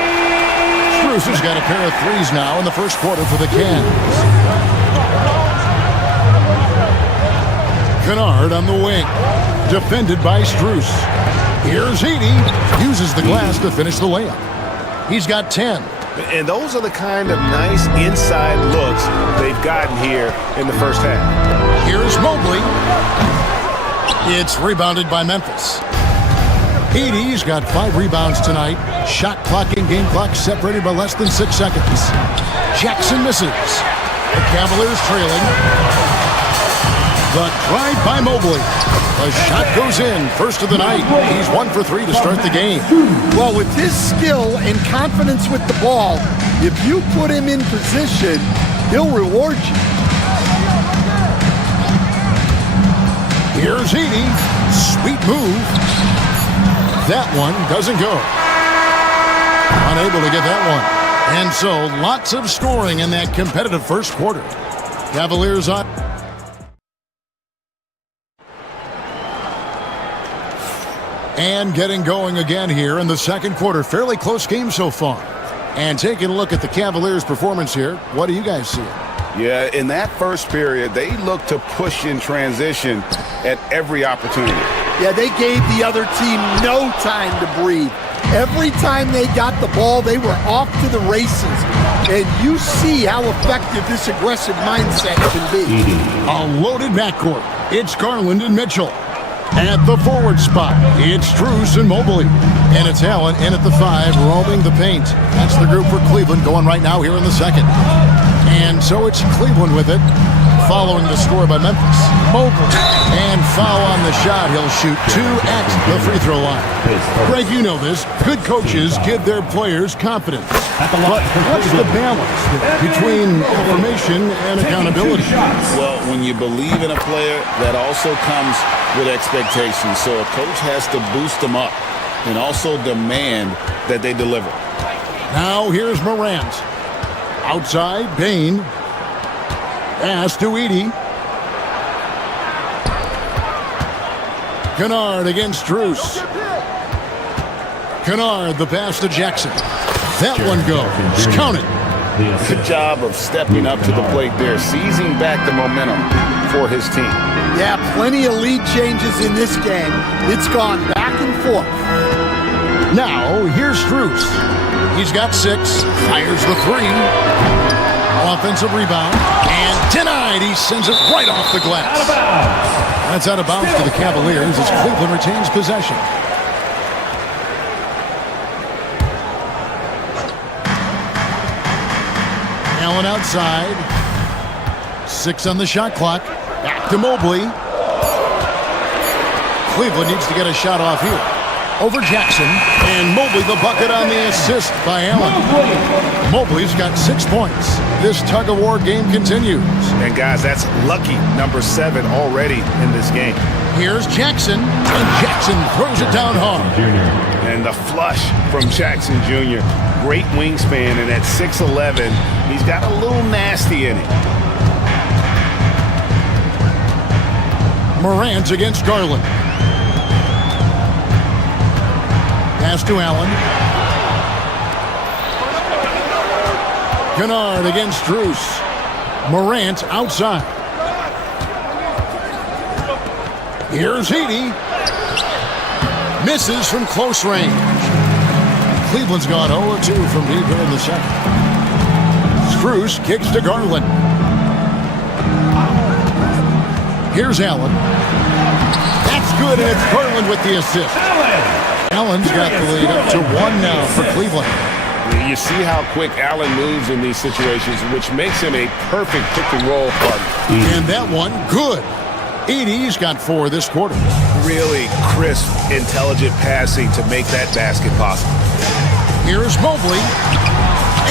Strus has got a pair of threes now in the first quarter for the Cavs. Kennard on the wing. Defended by Strus. Here's Edey. Uses the glass to finish the layup. He's got 10. And those are the kind of nice inside looks they've gotten here in the first half. Here's Mobley. It's rebounded by Memphis. Edey's got 5 rebounds tonight. Shot clock and game clock separated by less than 6 seconds. Jackson misses. The Cavaliers trailing. The drive by Mobley. The shot goes in. First of the night. He's 1 for 3 to start the game. Well, with his skill and confidence with the ball, if you put him in position, he'll reward you. Edie. Sweet move. That one doesn't go. Unable to get that one. And so, lots of scoring in that competitive first quarter. Cavaliers on. And getting going again here in the second quarter. Fairly close game so far. And taking a look at the Cavaliers' performance here, what do you guys see? Yeah, in that first period, they looked to push in transition at every opportunity. Yeah, they gave the other team no time to breathe. Every time they got the ball, they were off to the races. And you see how effective this aggressive mindset can be. A loaded backcourt. It's Garland and Mitchell. At the forward spot, it's Strus and Mobley. And it's Allen in at the 5, roaming the paint. That's the group for Cleveland going right now here in the second. And so it's Cleveland with it, following the score by Memphis. Mobley. And foul on the shot. He'll shoot 2 at the free throw line. Greg, you know this. Good coaches give their players confidence. But what's the balance between affirmation and accountability? Well, when you believe in a player, that also comes with expectations. So a coach has to boost them up and also demand that they deliver. Now here's Morant. Outside, Bain. Pass to Edie. Kennard against Strus. Kennard, the pass to Jackson. That one goes. Count it. Good job of stepping up to the plate there, seizing back the momentum for his team. Yeah, plenty of lead changes in this game. It's gone back and forth. Now, here's Strus. He's got 6, fires the 3. Offensive rebound, and denied. He sends it right off the glass. Out of bounds. That's out of bounds to the Cavaliers as Cleveland retains possession. Allen outside. 6 on the shot clock. Back to Mobley. Cleveland needs to get a shot off here. Over Jackson, and Mobley the bucket on the assist by Allen. Mobley's got 6 points. This tug-of-war game continues. And guys, that's lucky number 7 already in this game. Here's Jackson, and Jackson throws it down hard. And the flush from Jackson Jr. Great wingspan, and at 6'11", he's got a little nasty in it. Morant against Garland. Pass to Allen. Kennard against Strus. Morant outside. Here's Edie. Misses from close range. Cleveland's gone 0-2 from deep here in the second. Strus kicks to Garland. Here's Allen. That's good, and it's Garland with the assist. Allen's got the lead up to 1 now for Cleveland. You see how quick Allen moves in these situations, which makes him a perfect pick-and-roll partner. And that one, good. Edie's got 4 this quarter. Really crisp, intelligent passing to make that basket possible. Here's Mobley.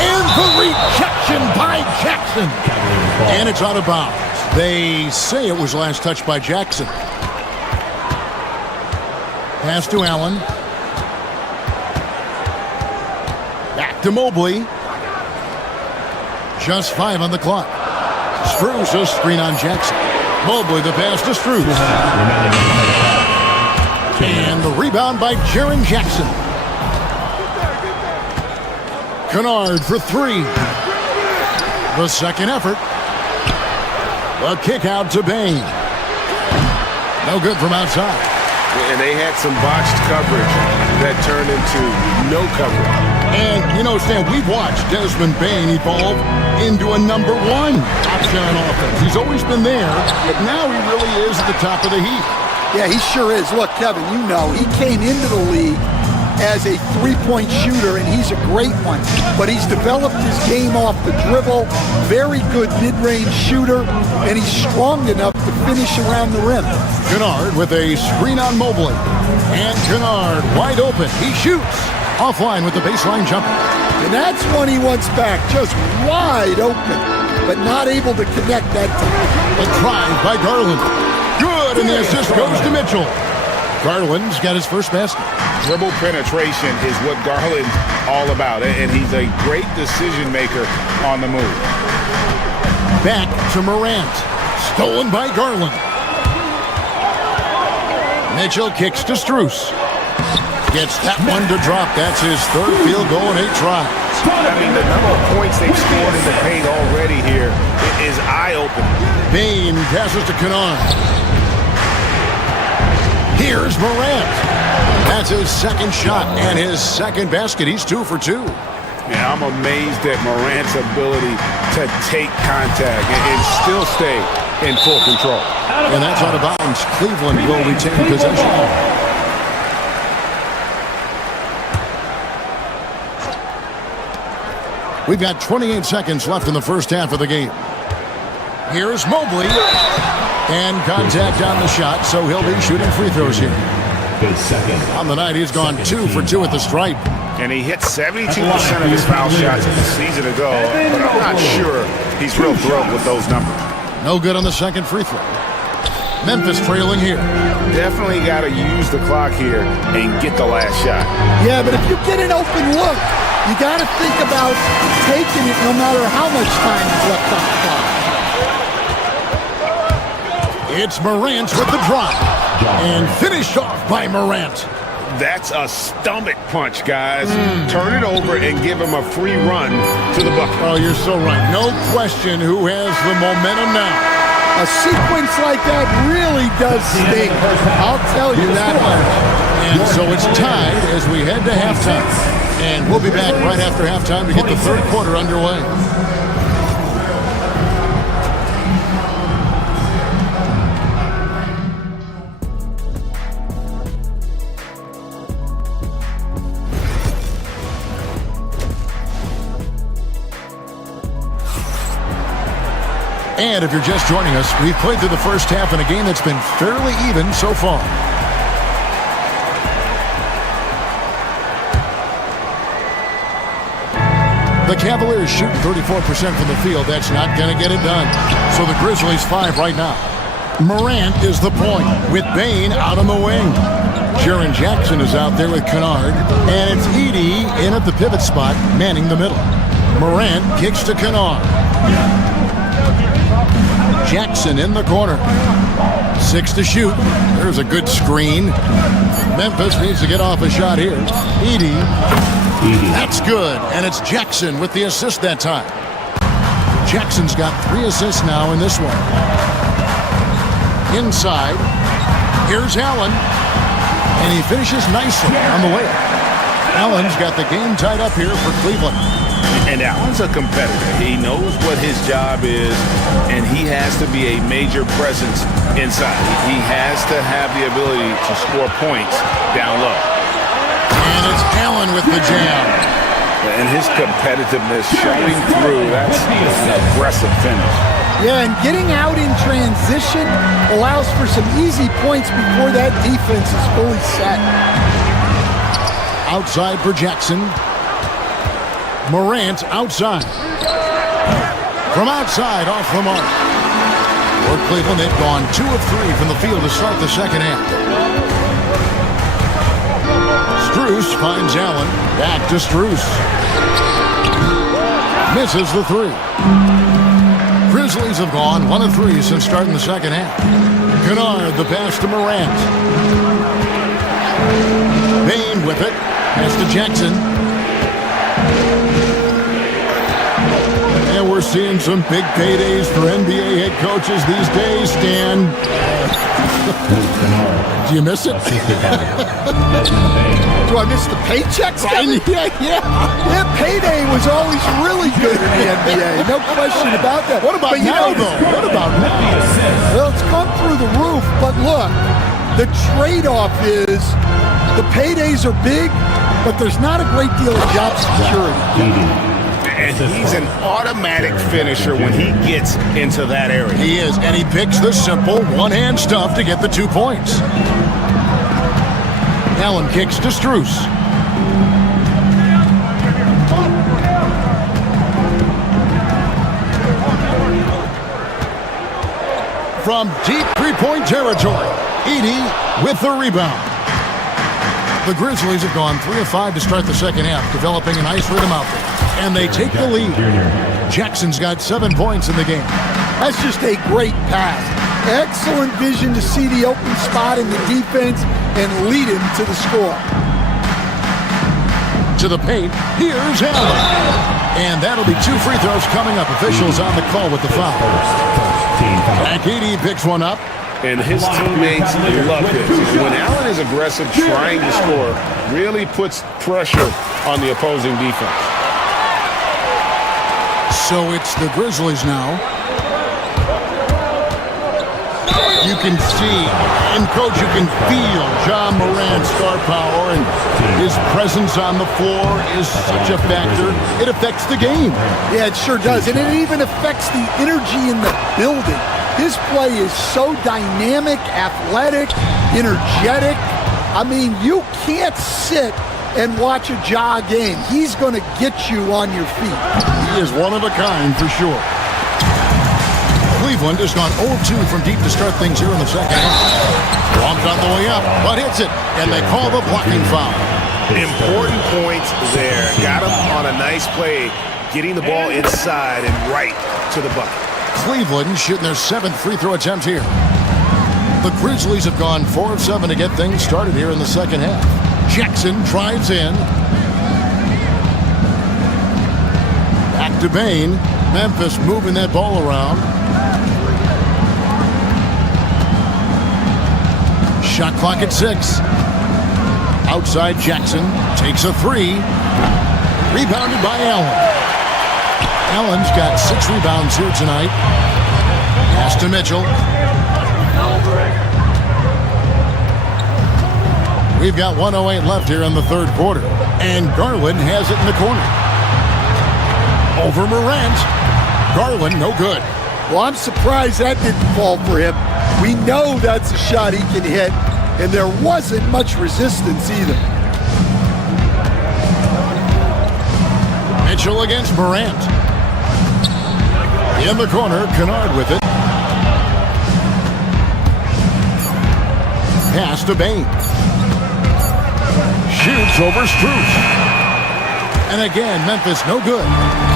And the rejection by Jackson. And it's out of bounds. They say it was last touched by Jackson. Pass to Allen. Back to Mobley. Just 5 on the clock. Strus a screen on Jackson. Mobley the pass to Strus. And the rebound by Jaren Jackson. Kennard for 3. The second effort. A kick out to Bain. No good from outside. And they had some botched coverage that turned into no coverage. And, you know, Stan, we've watched Desmond Bain evolve into a number 1 option on offense. He's always been there, but now he really is at the top of the heap. Yeah, he sure is. Look, Kevin, you know, he came into the league as a three-point shooter, and he's a great one. But he's developed his game off the dribble, very good mid-range shooter, and he's strong enough to finish around the rim. Kennard with a screen on Mobley. And Kennard wide open. He shoots. Offline with the baseline jumper. And that's one he wants back, just wide open, but not able to connect that time. A drive by Garland. Good, and the assist goes to Mitchell. Garland's got his first basket. Dribble penetration is what Garland's all about, and he's a great decision maker on the move. Back to Morant. Stolen by Garland. Mitchell kicks to Strus. Gets that one to drop. That's his third field goal in 8 tries. I mean, the number of points they've scored in the paint already here is eye-opening. Bane passes to Kennard. Here's Morant. That's his second shot and his second basket. He's 2 for 2. Yeah, I'm amazed at Morant's ability to take contact and still stay in full control. And that's out of bounds. Cleveland will retain possession. We've got 28 seconds left in the first half of the game. Here's Mobley. And contact on the shot, so he'll be shooting free throws here. On the night, he's gone 2 for 2 at the stripe. And he hit 72% of his foul shots a season ago, but I'm not sure he's real thrilled with those numbers. No good on the second free throw. Memphis trailing here. Definitely got to use the clock here and get the last shot. Yeah, but if you get an open look, you got to think about taking it no matter how much time is left on the clock. It's Morant with the drop. And finished off by Morant. That's a stomach punch, guys. Turn it over and give him a free run to the bucket. Oh, you're so right. No question who has the momentum now. A sequence like that really does sting. I'll tell you that much. And so it's tied as we head to halftime. And we'll be back right after halftime to get the third quarter underway. And if you're just joining us, we've played through the first half in a game that's been fairly even so far. The Cavaliers shoot 34% from the field. That's not going to get it done. So the Grizzlies 5 right now. Morant is the point with Bane out on the wing. Jaren Jackson is out there with Kennard. And it's Edey in at the pivot spot, manning the middle. Morant kicks to Kennard. Jackson in the corner. 6 to shoot. There's a good screen. Memphis needs to get off a shot here. Edey. That's good. And it's Jackson with the assist that time. Jackson's got 3 assists now in this one. Inside. Here's Allen. And he finishes nicely on the way. Allen's got the game tied up here for Cleveland. And Allen's a competitor. He knows what his job is, and he has to be a major presence inside. He has to have the ability to score points down low. And it's Allen with the jam. And his competitiveness showing through. That's an aggressive finish. Yeah, and getting out in transition allows for some easy points before that defense is fully set. Outside for Jackson. Morant outside. From outside, off the mark. For Cleveland, they've gone 2 of 3 from the field to start the second half. Strus finds Allen. Back to Strus. Misses the 3. Grizzlies have gone 1 of 3 since starting the second half. Kennard, the pass to Morant. Bane with it. Pass to Jackson. And we're seeing some big paydays for NBA head coaches these days, Stan. Do you miss it? Do I miss the paychecks? Yeah, payday was always really good in the NBA. No question about that. What about now, though? What about now? Well, it's gone through the roof, but look, the trade-off is the paydays are big, but there's not a great deal of job security. And he's an automatic finisher when he gets into that area. He is, and he picks the simple one-hand stuff to get the 2 points. Allen kicks to Strus. from deep three-point territory. Edey with the rebound. The Grizzlies have gone 3 of 5 to start the second half, developing a nice rhythm out there. And they take the lead. Jackson's got 7 points in the game. That's just a great pass. Excellent vision to see the open spot in the defense and lead him to the score. To the paint, here's Allen. And that'll be 2 free throws coming up. Officials on the call with the foul. Back Edey picks one up. And his teammates love this. When Allen is aggressive, trying to score, really puts pressure on the opposing defense. So it's the Grizzlies now. You can see, and Coach, you can feel Ja Morant's star power, and his presence on the floor is such a factor. It affects the game. Yeah, it sure does. And it even affects the energy in the building. His play is so dynamic, athletic, energetic. I mean, you can't sit and watch a Ja game. He's going to get you on your feet. He is one of a kind for sure. Cleveland has gone 0-2 from deep to start things here in the second half. Walked on the way up, but hits it, and they call the blocking foul. Important points there. Got him on a nice play, getting the ball inside and right to the bucket. Cleveland shooting their 7th free throw attempt here. The Grizzlies have gone 4 of 7 to get things started here in the second half. Jackson drives in. Back to Bain. Memphis moving that ball around. Shot clock at 6. Outside Jackson takes a 3. Rebounded by Allen. Allen's got 6 rebounds here tonight. Pass to Mitchell. We've got 1:08 left here in the third quarter. And Garland has it in the corner. Over Morant. Garland, no good. Well, I'm surprised that didn't fall for him. We know that's a shot he can hit, and there wasn't much resistance either. Mitchell against Morant. In the corner, Kennard with it. Pass to Bain. Shoots over Strus. And again, Memphis no good.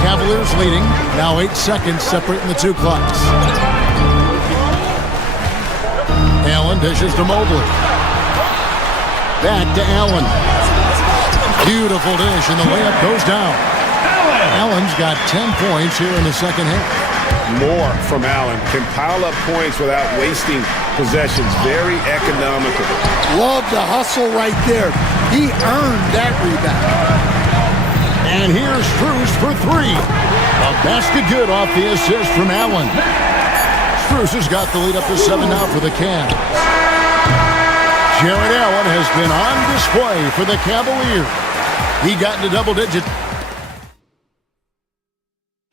Cavaliers leading. Now 8 seconds separating the 2 clocks. Allen dishes to Mobley. Back to Allen. Beautiful dish, and the layup goes down. Allen's got 10 points here in the second half. More from Allen. Can pile up points without wasting possessions. Very economical. Love the hustle right there. He earned that rebound. And here's Strus for 3. A basket good off the assist from Allen. Strus has got the lead up to 7 now for the Cavs. Jared Allen has been on display for the Cavaliers. He got into double digits.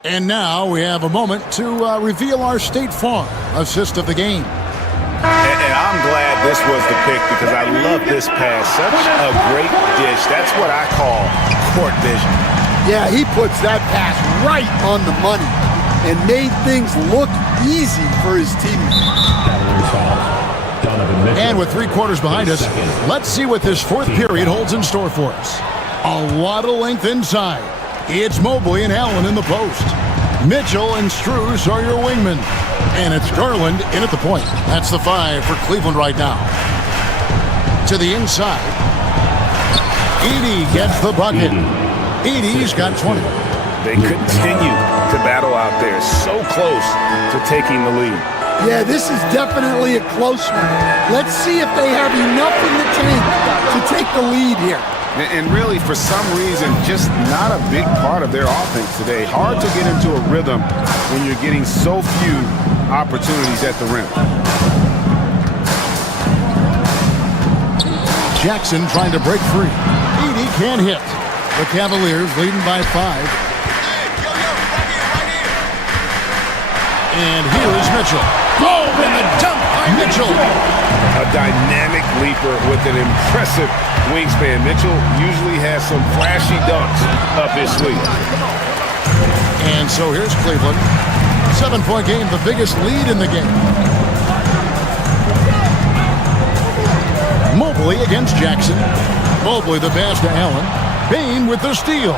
And now we have a moment to reveal our State Farm assist of the game. And I'm glad this was the pick because I love this pass. Such a great dish. That's what I call court vision. Yeah, he puts that pass right on the money and made things look easy for his teammates. And with 3 quarters behind us, let's see what this 4th period holds in store for us. A lot of length inside. It's Mobley and Allen in the post. Mitchell and Strus are your wingmen. And it's Garland in at the point. That's the 5 for Cleveland right now. To the inside. Edey gets the bucket. Edey's got 20. They continue to battle out there. So close to taking the lead. Yeah, this is definitely a close one. Let's see if they have enough in the tank to take the lead here. And really, for some reason, just not a big part of their offense today. Hard to get into a rhythm when you're getting so few opportunities at the rim. Jackson trying to break free. Edey can't hit. The Cavaliers leading by 5. And here is Mitchell. Oh, and the dunk by Mitchell. A dynamic leaper with an impressive wingspan. Mitchell usually has some flashy dunks up his sleeve. And so here's Cleveland. 7-point game, the biggest lead in the game. Mobley against Jackson. Mobley the pass to Allen. Bain with the steal.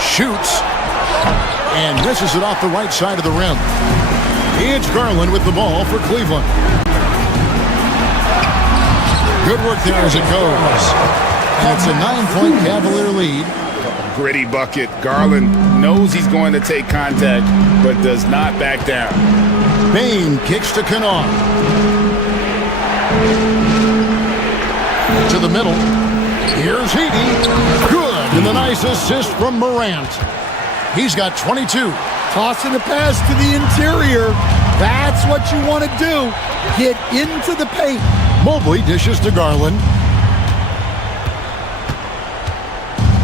Shoots. And misses it off the right side of the rim. It's Garland with the ball for Cleveland. Good work there as it goes. And it's a 9-point Cavalier lead. Gritty bucket. Garland knows he's going to take contact, but does not back down. Bain kicks to Kennard. To the middle. Here's Heaney. Good. And the nice assist from Morant. He's got 22. Tossing a pass to the interior. That's what you want to do. Get into the paint. Mobley dishes to Garland.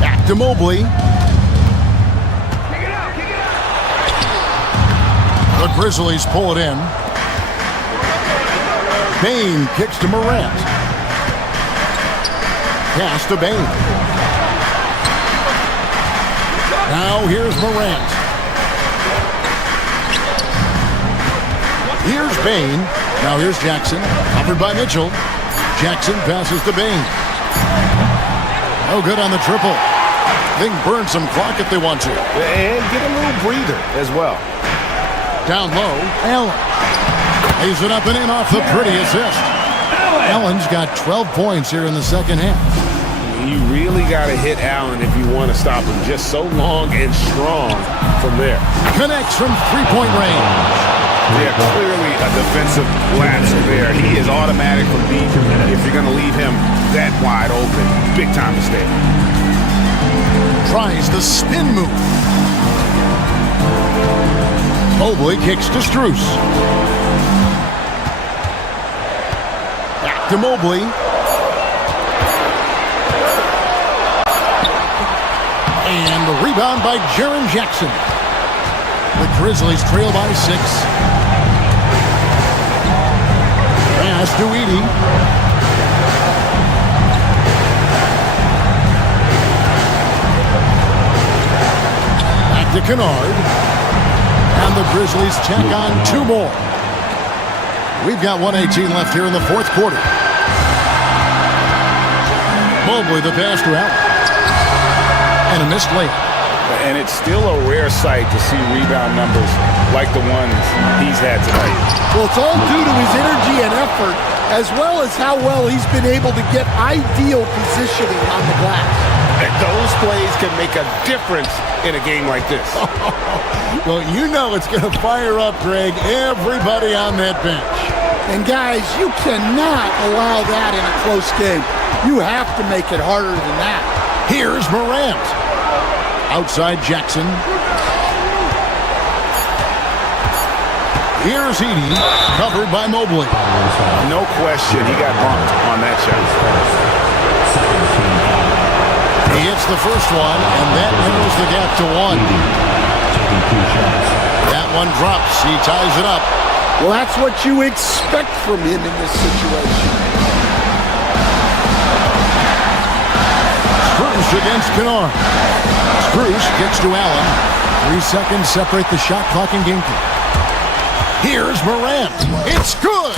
Back to Mobley. The Grizzlies pull it in. Bain kicks to Morant. Pass to Bain. Now here's Morant. Here's Bain. Now here's Jackson. Covered by Mitchell. Jackson passes to Bain. Oh, good on the triple. They can burn some clock if they want to. And get a little breather as well. Down low, Allen. Lays it up and in off the pretty assist. Allen's got 12 points here in the second half. You really got to hit Allen if you want to stop him. Just so long and strong from there. Connects from three-point range. Yeah, clearly a defensive lapse there. He is automatic from deep. If you're going to leave him that wide open, big time mistake. Tries the spin move. Mobley kicks to Strus. Back to Mobley. And the rebound by Jaren Jackson. The Grizzlies trail by 6. Pass to Edey. Back to Kennard. And the Grizzlies check on 2 more. We've got 1:18 left here in the fourth quarter. Mobley the pass to Allen. And a missed layup. And it's still a rare sight to see rebound numbers like the ones he's had tonight. Well, it's all due to his energy and effort, as well as how well he's been able to get ideal positioning on the glass. And those plays can make a difference in a game like this. Well, you know it's going to fire up, Greg, everybody on that bench. And guys, you cannot allow that in a close game. You have to make it harder than that. Here's Morant. Outside Jackson. Here's Edey, covered by Mobley. No question, he got bumped on that shot. He hits the first one, and that narrows the gap to 1. That one drops. He ties it up. Well, that's what you expect from him in this situation. Strus against Kennard. Strus kicks to Allen. 3 seconds separate the shot clock and game clock. Here's Morant. It's good.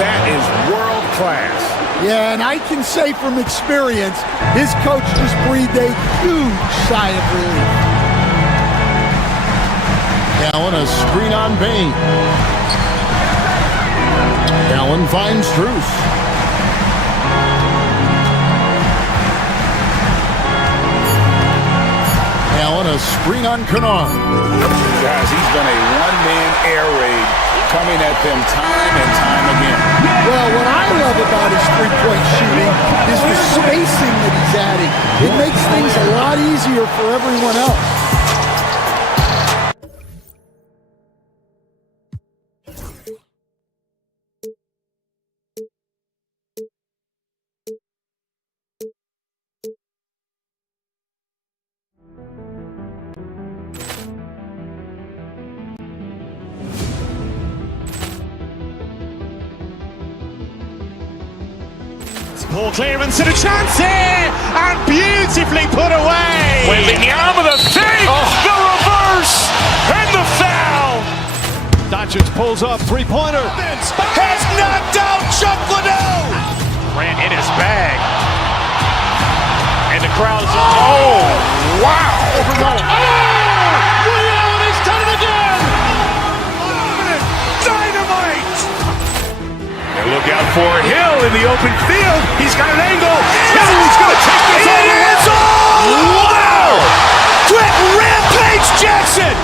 That is world class. Yeah, and I can say from experience, his coach just breathed a huge sigh of relief. Allen a screen on Bain. Allen finds Strus. Allen a screen on Kennard. Guys, he's been a one-man air raid coming at them time and time again. Well, what I love about his three-point shooting is the spacing that he's adding. It makes things a lot easier for everyone else. Ball clearance and a chance here, and beautifully put away. Wembanyama the fake, the reverse, and the foul. Doncic pulls up, three-pointer. Vince has knocked out Chuck Liddell. Ran in his bag. And the crowd is, oh, wow. Reality's done it again. Dynamite. And look out for Hill in the open field. He's got an angle. He's going to take this all the way. Wow! Quick rampage Jackson.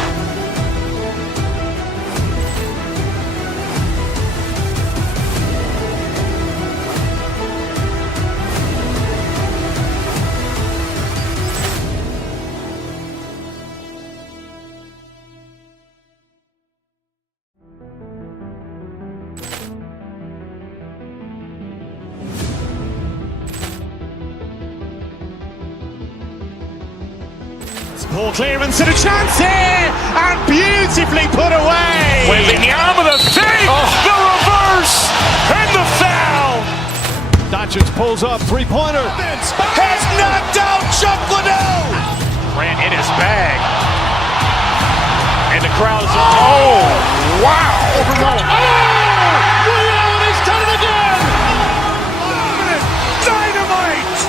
Ball clearance and a chance here, and beautifully put away. Wembanyama the fake, the reverse, and the foul. Doncic pulls up, three-pointer. Vince has knocked out Chuck Liddell. Ran in his bag. And the crowd is, oh, wow. Reality's done it again. Dynamite.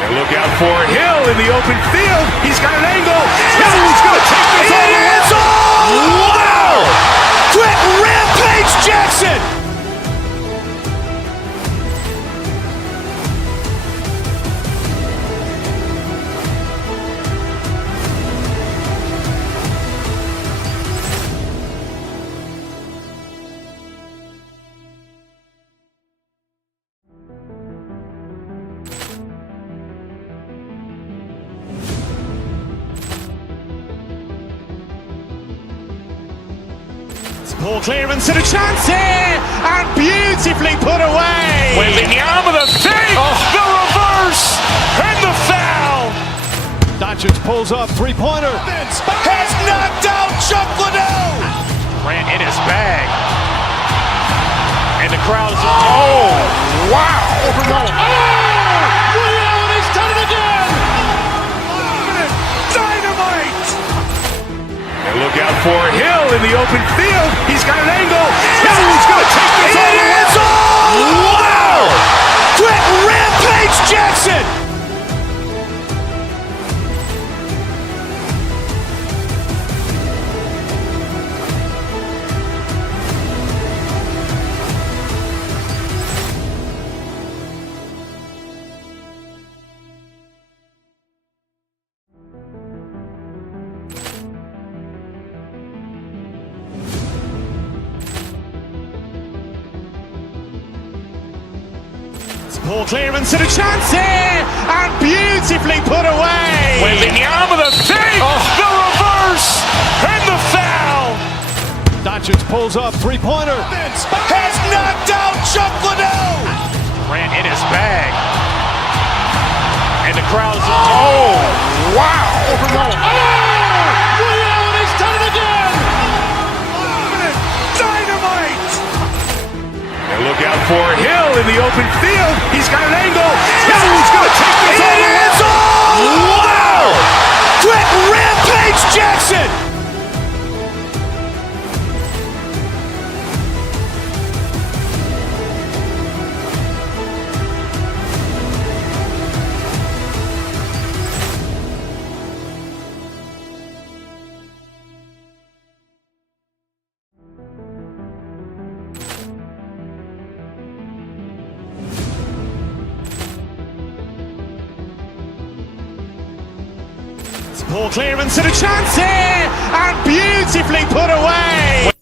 And look out for Hill in the open field. He's got an angle. He's going to take this all the way. Wow! Quick rampage Jackson. Ball clearance and a chance here, and beautifully put away. Wembanyama the fake, the reverse, and the foul. Doncic pulls up, three-pointer. Vince has knocked out Chuck Liddell. Ran in his bag. And the crowd is, oh, wow. Reality's done it again. Dynamite. And look out for Hill in the open field. He's got an angle. He's going to take this all the way. Wow! Quick rampage Jackson. Ball clearance and a chance here, and beautifully put away. Wembanyama the fake, the reverse, and the foul. Doncic pulls up, three-pointer. Vince has knocked out Chuck Liddell. Ran in his bag. And the crowd is, oh, wow. Reality's done it again. Dynamite. And look out for Hill in the open field. He's got an angle. He's going to take this all the way. Wow! Quick rampage Jackson. Ball clearance and a chance here, and beautifully put away.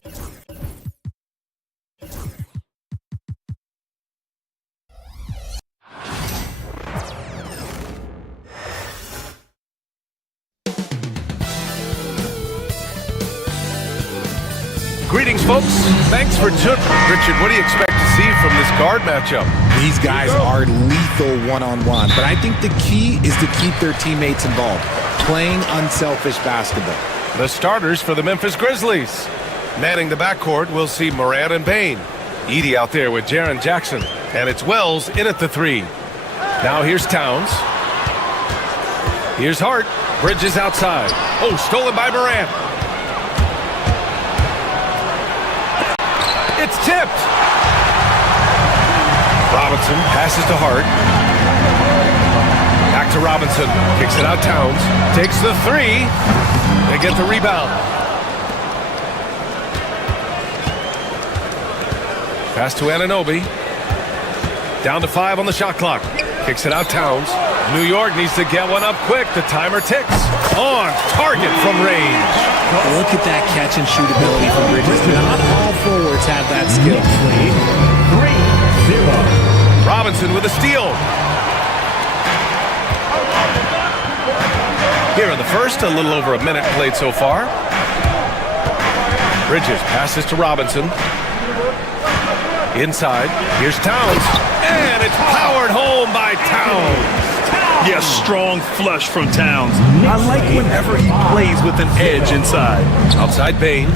Greetings, folks. Thanks for tuning. Richard, what do you expect to see from this guard matchup? These guys are lethal one-on-one, but I think the key is to keep their teammates involved, playing unselfish basketball. The starters for the Memphis Grizzlies. Manning the backcourt, we'll see Morant and Bane. Edey out there with Jaren Jackson. And it's Wells in at the three. Now here's Towns. Here's Hart. Bridges outside. Oh, stolen by Morant. tipped. Robinson passes to Hart. Back to Robinson. Kicks it out Towns. Takes the three. They get the rebound. Pass to Anunoby. Down to 5 on the shot clock. Kicks it out Towns. New York needs to get one up quick. The timer ticks. On target from range. Look at that catch and shoot ability from Bridges. Not all forwards have that skill. 3-0. Robinson with a steal. Here in the first, a little over a minute played so far. Bridges passes to Robinson. Inside, here's Towns. And it's powered home by Towns. Yes, strong flush from Towns. I like whenever he plays with an edge inside. Outside Bain.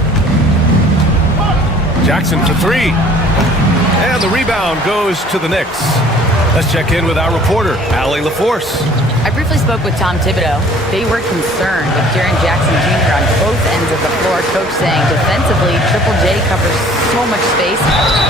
Jackson for three. And the rebound goes to the Knicks. Let's check in with our reporter, Allie LaForce. I briefly spoke with Tom Thibodeau. They were concerned with Jaren Jackson Jr. on both ends of the floor. Coach saying defensively, Triple J covers so much space,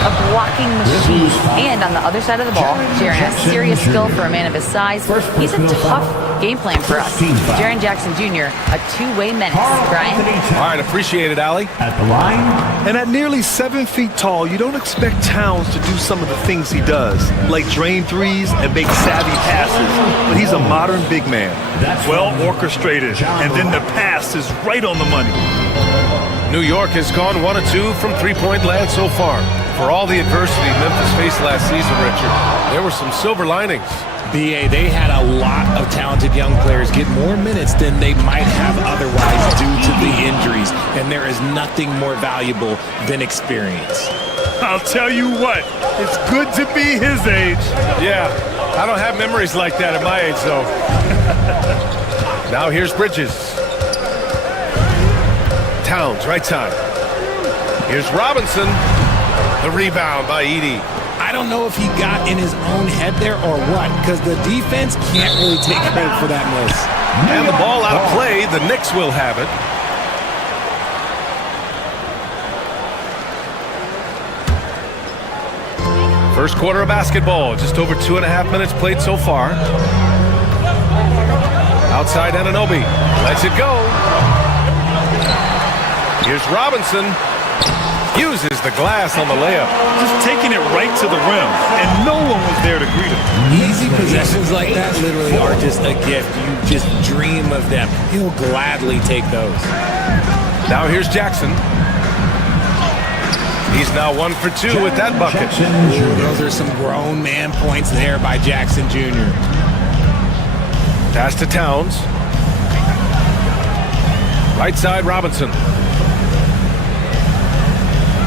a blocking machine. And on the other side of the ball, Jaren has serious skill for a man of his size. He's a tough game plan for us. Jaren Jackson Jr., a two-way menace. Brian? All right, appreciate it, Allie. At the line. And at nearly 7 feet tall, you don't expect Towns to do some of the things he does, like drain threes and make savvy passes. But he's a modern big man, well orchestrated, and then the pass is right on the money. New York has gone 1 of 2 from three-point land so far. For all the adversity Memphis faced last season, Richard, there were some silver linings. BA, they had a lot of talented young players get more minutes than they might have otherwise due to the injuries, and there is nothing more valuable than experience. I'll tell you what, it's good to be his age. Yeah, I don't have memories like that at my age, though. Now here's Bridges. Towns, right side. Here's Robinson. The rebound by Edey. I don't know if he got in his own head there or what, because the defense can't really take credit for that miss. And the ball out of play. The Knicks will have it. First quarter of basketball. Just over 2.5 minutes played so far. Outside Anunoby. Lets it go. Here's Robinson. Uses the glass on the layup. Just taking it right to the rim, and no one was there to greet him. Easy possessions like that literally are just a gift. You just dream of them. He'll gladly take those. Now here's Jackson. He's now 1 for 2 with that bucket. Ooh, those are some grown man points there by Jackson Jr. Pass to Towns. Right side, Robinson.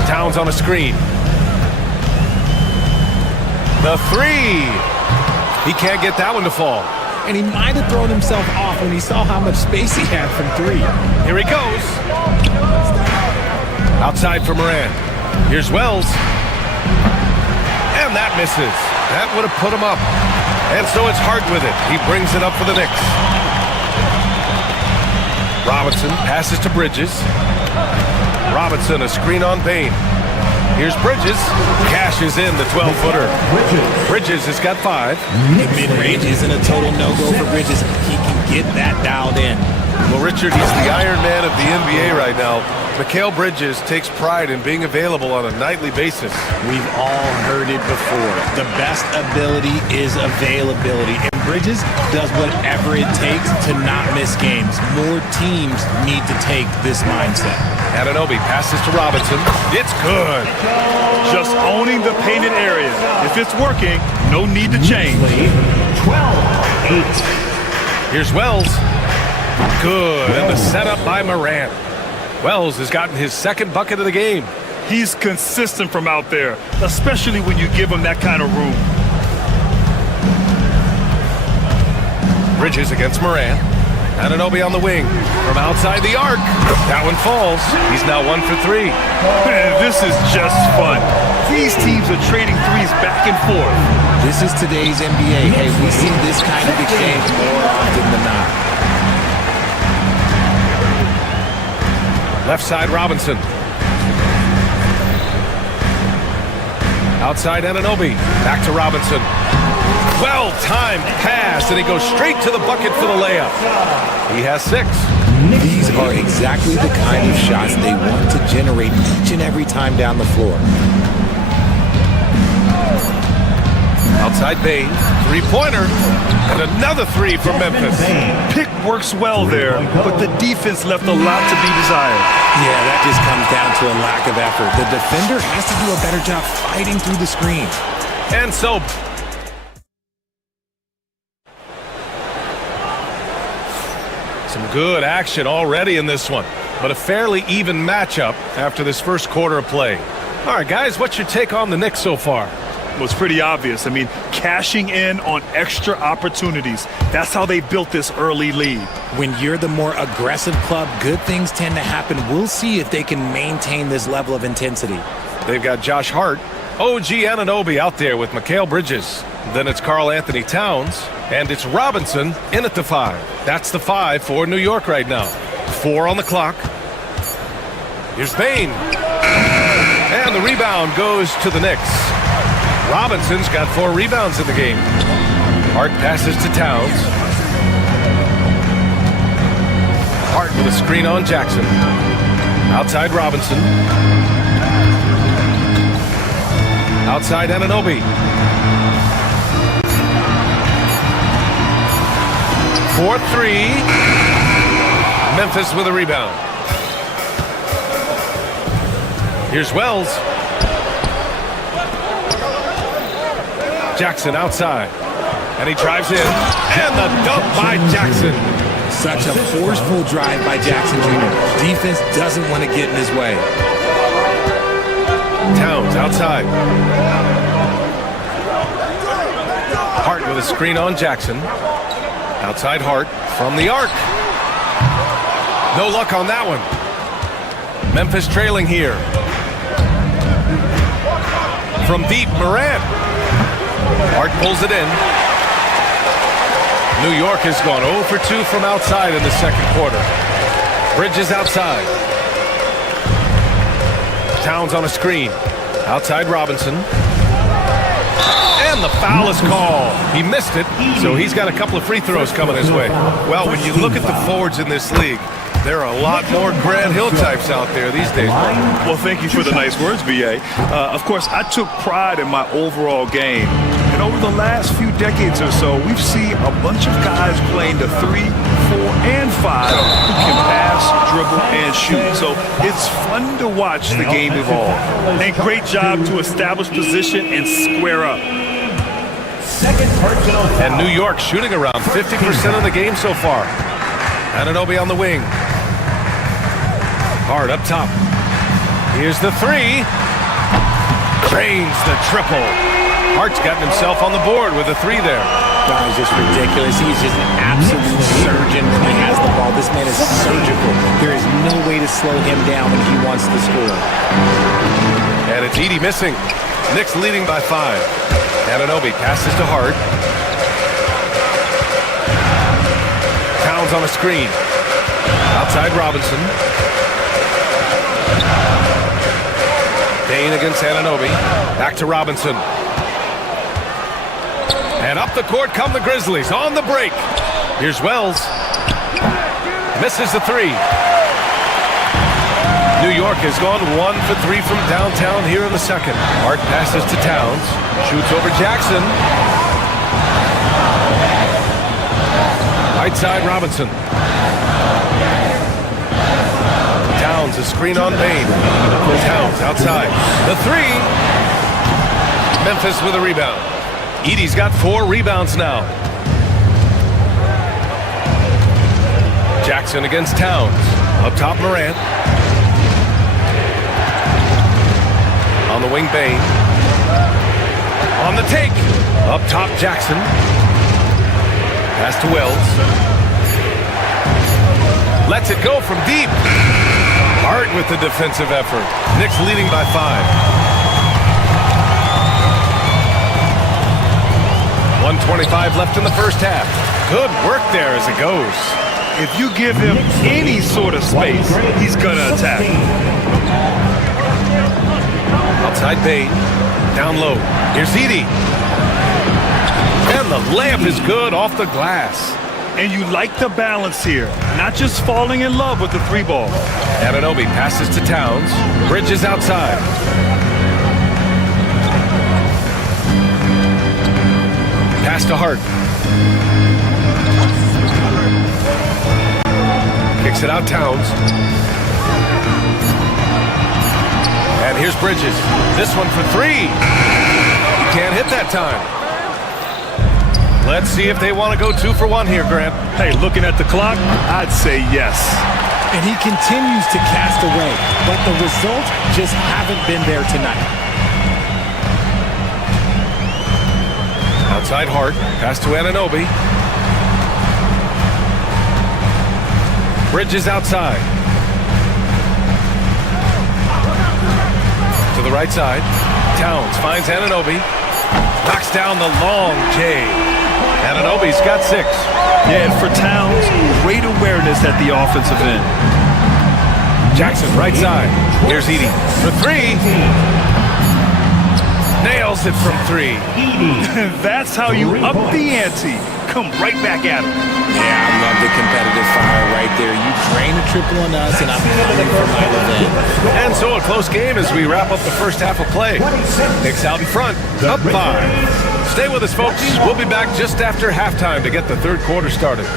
Towns on a screen. The three. He can't get that one to fall. And he might have thrown himself off when he saw how much space he had from three. Here he goes. Outside for Moran. Here's Wells. And that misses. That would have put him up. And so it's Hart with it. He brings it up for the Knicks. Robinson passes to Bridges. Robinson, a screen on Bain. Here's Bridges. Cashes in the 12-footer. Bridges has got 5. Mid-range isn't a total no-go for Bridges. He can get that dialed in. Well, Richard, he's the Iron Man of the NBA right now. Mikal Bridges takes pride in being available on a nightly basis. We've all heard it before. The best ability is availability. And Bridges does whatever it takes to not miss games. More teams need to take this mindset. Anunoby passes to Robinson. It's good. Just owning the painted area. If it's working, no need to change. 12-8. Here's Wells. Good. And the setup by Moran. Wells has gotten his second bucket of the game. He's consistent from out there, especially when you give him that kind of room. Bridges against Moran. Anunoby on the wing. From outside the arc. That one falls. He's now 1 for 3. Man, this is just fun. These teams are trading threes back and forth. This is today's NBA. Hey, we see this kind of exchange more often than not. Left side, Robinson. Outside Anunoby. Back to Robinson. Well-timed pass, and he goes straight to the bucket for the layup. He has 6. These are exactly the kind of shots they want to generate each and every time down the floor. Outside Bain, 3-pointer, and another 3 from Memphis. Pick works well there, but the defense left a lot to be desired. Yeah, that just comes down to a lack of effort. The defender has to do a better job fighting through the screen. And so some good action already in this one, but a fairly even matchup after this first quarter of play. All right, guys, what's your take on the Knicks so far? Well, it's pretty obvious. I mean, cashing in on extra opportunities. That's how they built this early lead. When you're the more aggressive club, good things tend to happen. We'll see if they can maintain this level of intensity. They've got Josh Hart, OG Anunoby out there with Mikal Bridges. Then it's Karl Anthony Towns, and it's Robinson in at the 5. That's the 5 for New York right now. 4 on the clock. Here's Bain. And the rebound goes to the Knicks. Robinson's got 4 rebounds in the game. Hart passes to Towns. Hart with a screen on Jackson. Outside Robinson. Outside Anunoby. 4-3. Memphis with a rebound. Here's Wells. Jackson outside. And he drives in. And the dunk by Jackson. Such a forceful drive by Jackson Jr. Defense doesn't want to get in his way. Towns outside. Hart with a screen on Jackson. Outside Hart from the arc. No luck on that one. Memphis trailing here. From deep, Morant. Hart pulls it in. New York has gone 0 for 2 from outside in the second quarter. Bridges outside. Towns on a screen. Outside Robinson. And the foul is called. He missed it, so he's got a couple of free throws coming his way. Well, when you look at the forwards in this league, there are a lot more Grant Hill types out there these days. Well, thank you for the nice words, B.A. Of course, I took pride in my overall game. And over the last few decades or so, we've seen a bunch of guys playing the 3, 4, and 5 who can pass, dribble, and shoot. So it's fun to watch the game evolve. And great job to establish position and square up. And New York shooting around 50% of the game so far. Anunoby on the wing. Hart up top. Here's the 3. Drains the triple. Hart's gotten himself on the board with a 3 there. That is just ridiculous. He's just an absolute surgeon when he has the ball. This man is surgical. There is no way to slow him down when he wants to score. And it's Edey missing. Knicks leading by 5. Anunoby passes to Hart. Towns on a screen. Outside Robinson. Bain against Anunoby. Back to Robinson. And up the court come the Grizzlies on the break. Here's Wells. Misses the 3. New York has gone 1 for 3 from downtown here in the second. Hart passes to Towns. Shoots over Jackson. Right side Robinson. Towns, a screen on Bain. Towns outside. The 3. Memphis with a rebound. Edey's got 4 rebounds now. Jackson against Towns. Up top Morant. On the wing Bain. On the take. Up top Jackson. Pass to Wells. Lets it go from deep. Hart with the defensive effort. Knicks leading by 5. 1:25 left in the first half. Good work there as it goes. If you give him any sort of space, he's going to attack. Outside Bain. Down low. Here's Edey. And the layup is good off the glass. And you like the balance here. Not just falling in love with the three ball. Anunoby passes to Towns. Bridges outside. Pass to Hart. Kicks it out Towns. And here's Bridges. This one for three. He can't hit that time. Let's see if they want to go 2 for 1 here, Grant. Hey, looking at the clock, I'd say yes. And he continues to cast away, but the results just haven't been there tonight. Outside Hart, pass to Anunoby. Bridges outside. To the right side. Towns finds Anunoby. Knocks down the long J. Anunoby's got 6. Yeah, and for Towns, great awareness at the offensive end. Jackson, right side. Here's Edey for 3. Nails it from 3. That's how you up the ante. Come right back at him. Yeah, I love the competitive fire right there. You drain a triple on us, and I'm coming for my revenge. And so a close game as we wrap up the first half of play. Knicks out in front, up 5. Stay with us, folks. We'll be back just after halftime to get the third quarter started.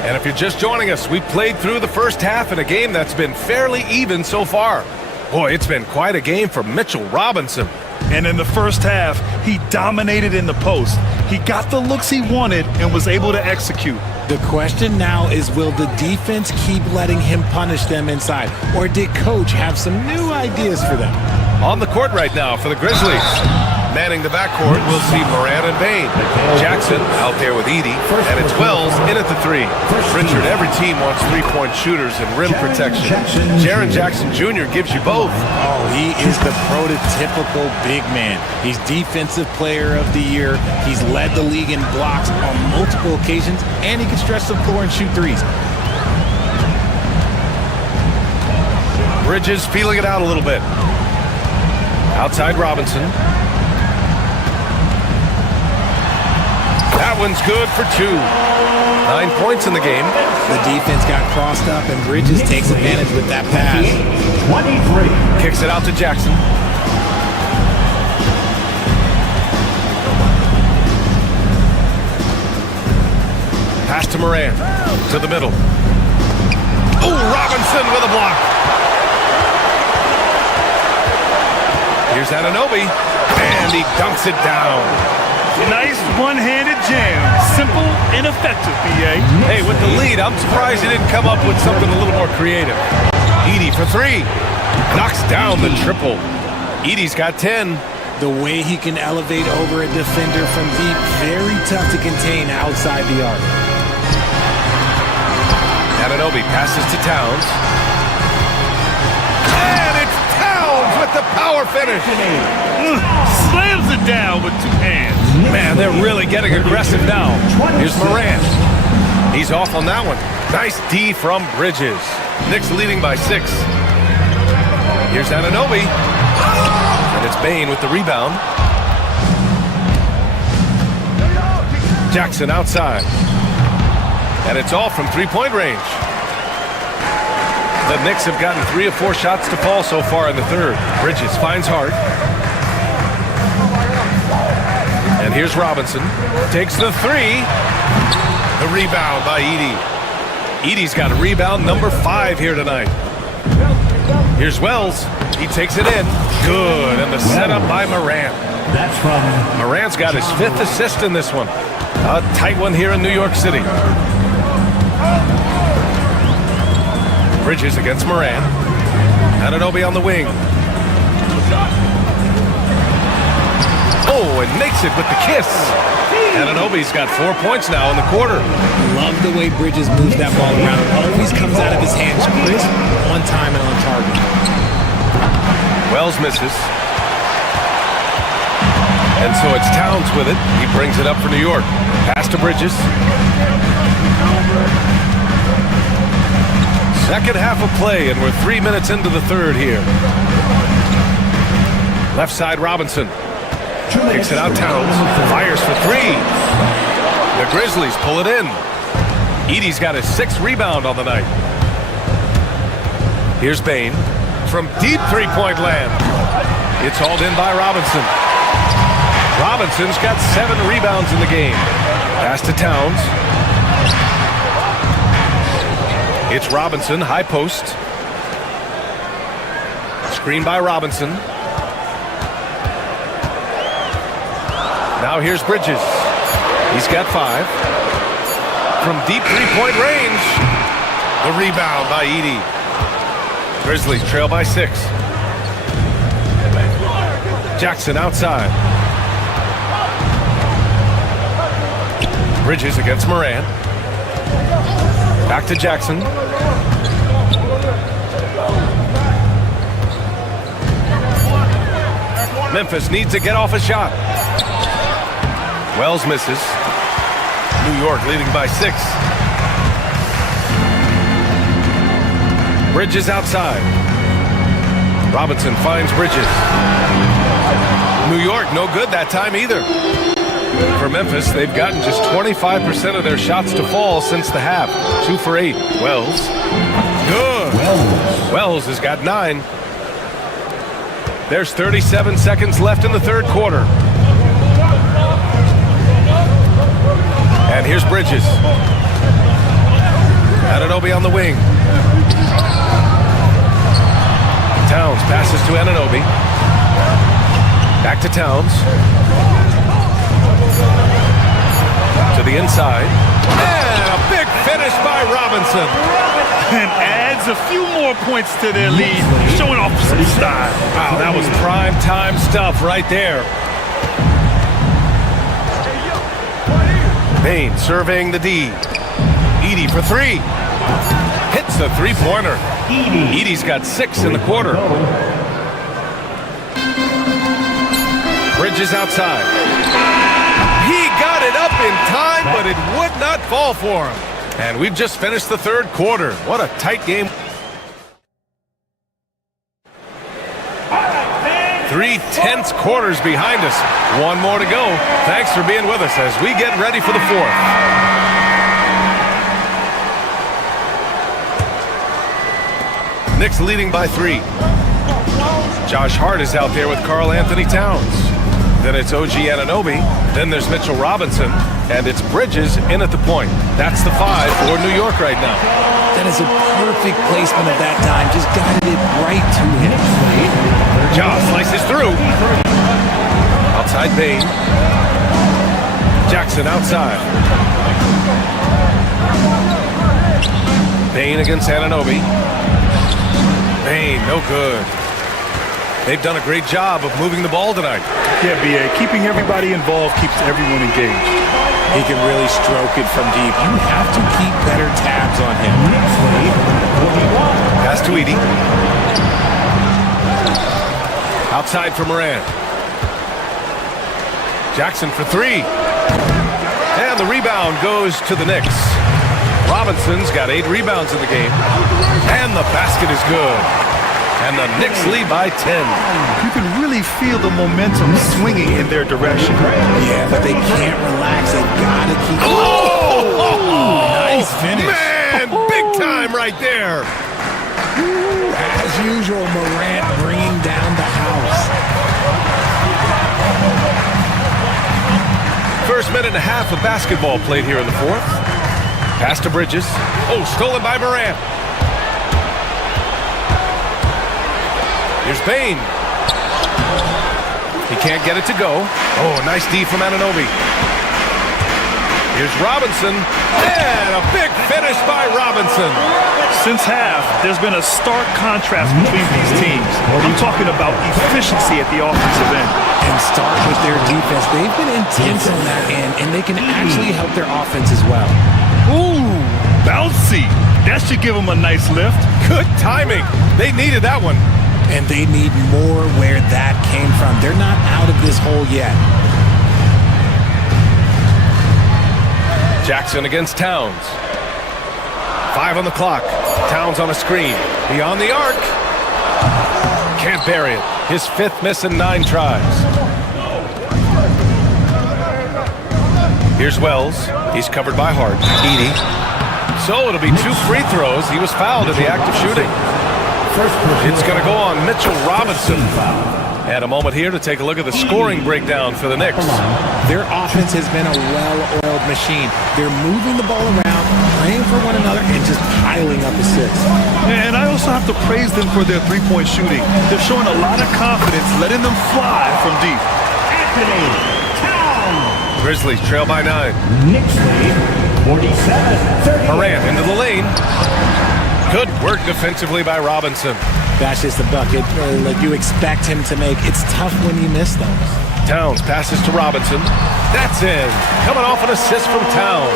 And if you're just joining us, we played through the first half in a game that's been fairly even so far. Boy, it's been quite a game for Mitchell Robinson. And in the first half, he dominated in the post. He got the looks he wanted and was able to execute. The question now is, will the defense keep letting him punish them inside? Or did Coach have some new ideas for them? On the court right now for the Grizzlies. Manning the backcourt, we'll see Moran and Bain. Jackson out there with Edey, and it's Wells in at the 3. Richard, every team wants three-point shooters and rim protection. Jaren Jackson Jr. gives you both. Oh, he is the prototypical big man. He's Defensive Player of the Year. He's led the league in blocks on multiple occasions, and he can stretch the floor and shoot threes. Bridges feeling it out a little bit. Outside Robinson. That one's good for 2. 9 points in the game. The defense got crossed up, and Bridges takes advantage with that pass. 23. Kicks it out to Jackson. Pass to Moran. To the middle. Oh, Robinson with a block. Here's Anunoby. And he dunks it down. Nice one-handed jam. Simple and effective, B.A. Hey, with the lead, I'm surprised he didn't come up with something a little more creative. Edey for 3. Knocks down the triple. Edey's got 10. The way he can elevate over a defender from deep, very tough to contain outside the arc. Anunoby passes to Towns. And it's Towns with the power finish. Slams it down with 2 hands. Man, they're really getting aggressive now. Here's Moran. He's off on that one. Nice D from Bridges. Knicks leading by 6. Here's Anunoby. And it's Bain with the rebound. Jackson outside. And it's all from three-point range. The Knicks have gotten 3 of 4 shots to fall so far in the third. Bridges finds Hart. And here's Robinson. Takes the 3. The rebound by Edey. Edey's got a rebound number 5 here tonight. Here's Wells. He takes it in. Good. And the setup by Moran. That's from Moran's got his 5th assist in this one. A tight one here in New York City. Bridges against Moran. Anunoby on the wing. Oh, and makes it with the kiss. Ananobi's got 4 points now in the quarter. Love the way Bridges moves that ball around. Always comes out of his hands crisp, on time and on target. Wells misses. And so it's Towns with it. He brings it up for New York. Pass to Bridges. Second half of play, and we're 3 minutes into the third here. Left side, Robinson. Kicks it out, Towns. Fires for three. The Grizzlies pull it in. Edey's got his 6th rebound on the night. Here's Bane. From deep three-point land. It's hauled in by Robinson. Robinson's got 7 rebounds in the game. Pass to Towns. It's Robinson, high post. Screen by Robinson. Now here's Bridges. He's got 5. From deep three-point range. The rebound by Edey. Grizzlies trail by 6. Jackson outside. Bridges against Moran. Back to Jackson. Memphis needs to get off a shot. Wells misses. New York leading by 6. Bridges outside. Robinson finds Bridges. New York no good that time either. For Memphis, they've gotten just 25% of their shots to fall since the half. 2 for 8. Wells. Good. Wells has got 9. There's 37 seconds left in the third quarter. And here's Bridges. Anunoby on the wing. Towns passes to Anunoby. Back to Towns. To the inside. And a big finish by Robinson. And adds a few more points to their lead, showing off some style. Wow, that was prime time stuff right there. Bane surveying the D. Edey for 3. Hits the three-pointer. Edey's got 6 in the quarter. Bridges outside. He got it up in time, but it would not fall for him. And we've just finished the third quarter. What a tight game. 3 tense quarters behind us. 1 more to go. Thanks for being with us as we get ready for the fourth. Knicks leading by 3. Josh Hart is out there with Karl Anthony Towns. Then it's OG Anunoby. Then there's Mitchell Robinson. And it's Bridges in at the point. That's the 5 for New York right now. That is a perfect placement of that time. Just guided it right to him. Ja slices through. Outside Bane. Jackson outside. Bane against Anunoby. Bane, no good. They've done a great job of moving the ball tonight. Yeah, B.A. Keeping everybody involved keeps everyone engaged. He can really stroke it from deep. You have to keep better tabs on him. Pass to Edey. Outside for Moran. Jackson for 3. And the rebound goes to the Knicks. Robinson's got 8 rebounds in the game. And the basket is good. And the Knicks lead by 10. You can really feel the momentum swinging in their direction. Yeah, but they can't relax. They've got to keep... Oh! Nice finish. Man, big time right there. As usual, Morant bringing down the house. First minute and a half of basketball played here in the fourth. Pass to Bridges. Oh, stolen by Morant. Here's Bane. He can't get it to go. Oh, nice D from Anunoby. Here's Robinson, and a big finish by Robinson. Since half, there's been a stark contrast between these teams. I'm talking about efficiency at the offensive end. And start with their defense. They've been intense on that end, and they can actually help their offense as well. Ooh, bouncy. That should give them a nice lift. Good timing. They needed that one. And they need more where that came from. They're not out of this hole yet. Jackson against Towns. 5 on the clock. Towns on a screen. Beyond the arc. Can't bury it. His 5th miss in 9 tries. Here's Wells. He's covered by Hart. Edey. So it'll be 2 free throws. He was fouled in the act of shooting. It's going to go on Mitchell Robinson. And a moment here to take a look at the scoring breakdown for the Knicks. Their offense has been a well-oiled machine. They're moving the ball around, playing for one another, and just piling up assists. And I also have to praise them for their three-point shooting. They're showing a lot of confidence, letting them fly from deep. Grizzlies trail by 9. Knicks lead 47-30. Morant into the lane. Good work defensively by Robinson. That's just a bucket like you expect him to make. It's tough when you miss those. Towns passes to Robinson. That's in. Coming off an assist from Towns.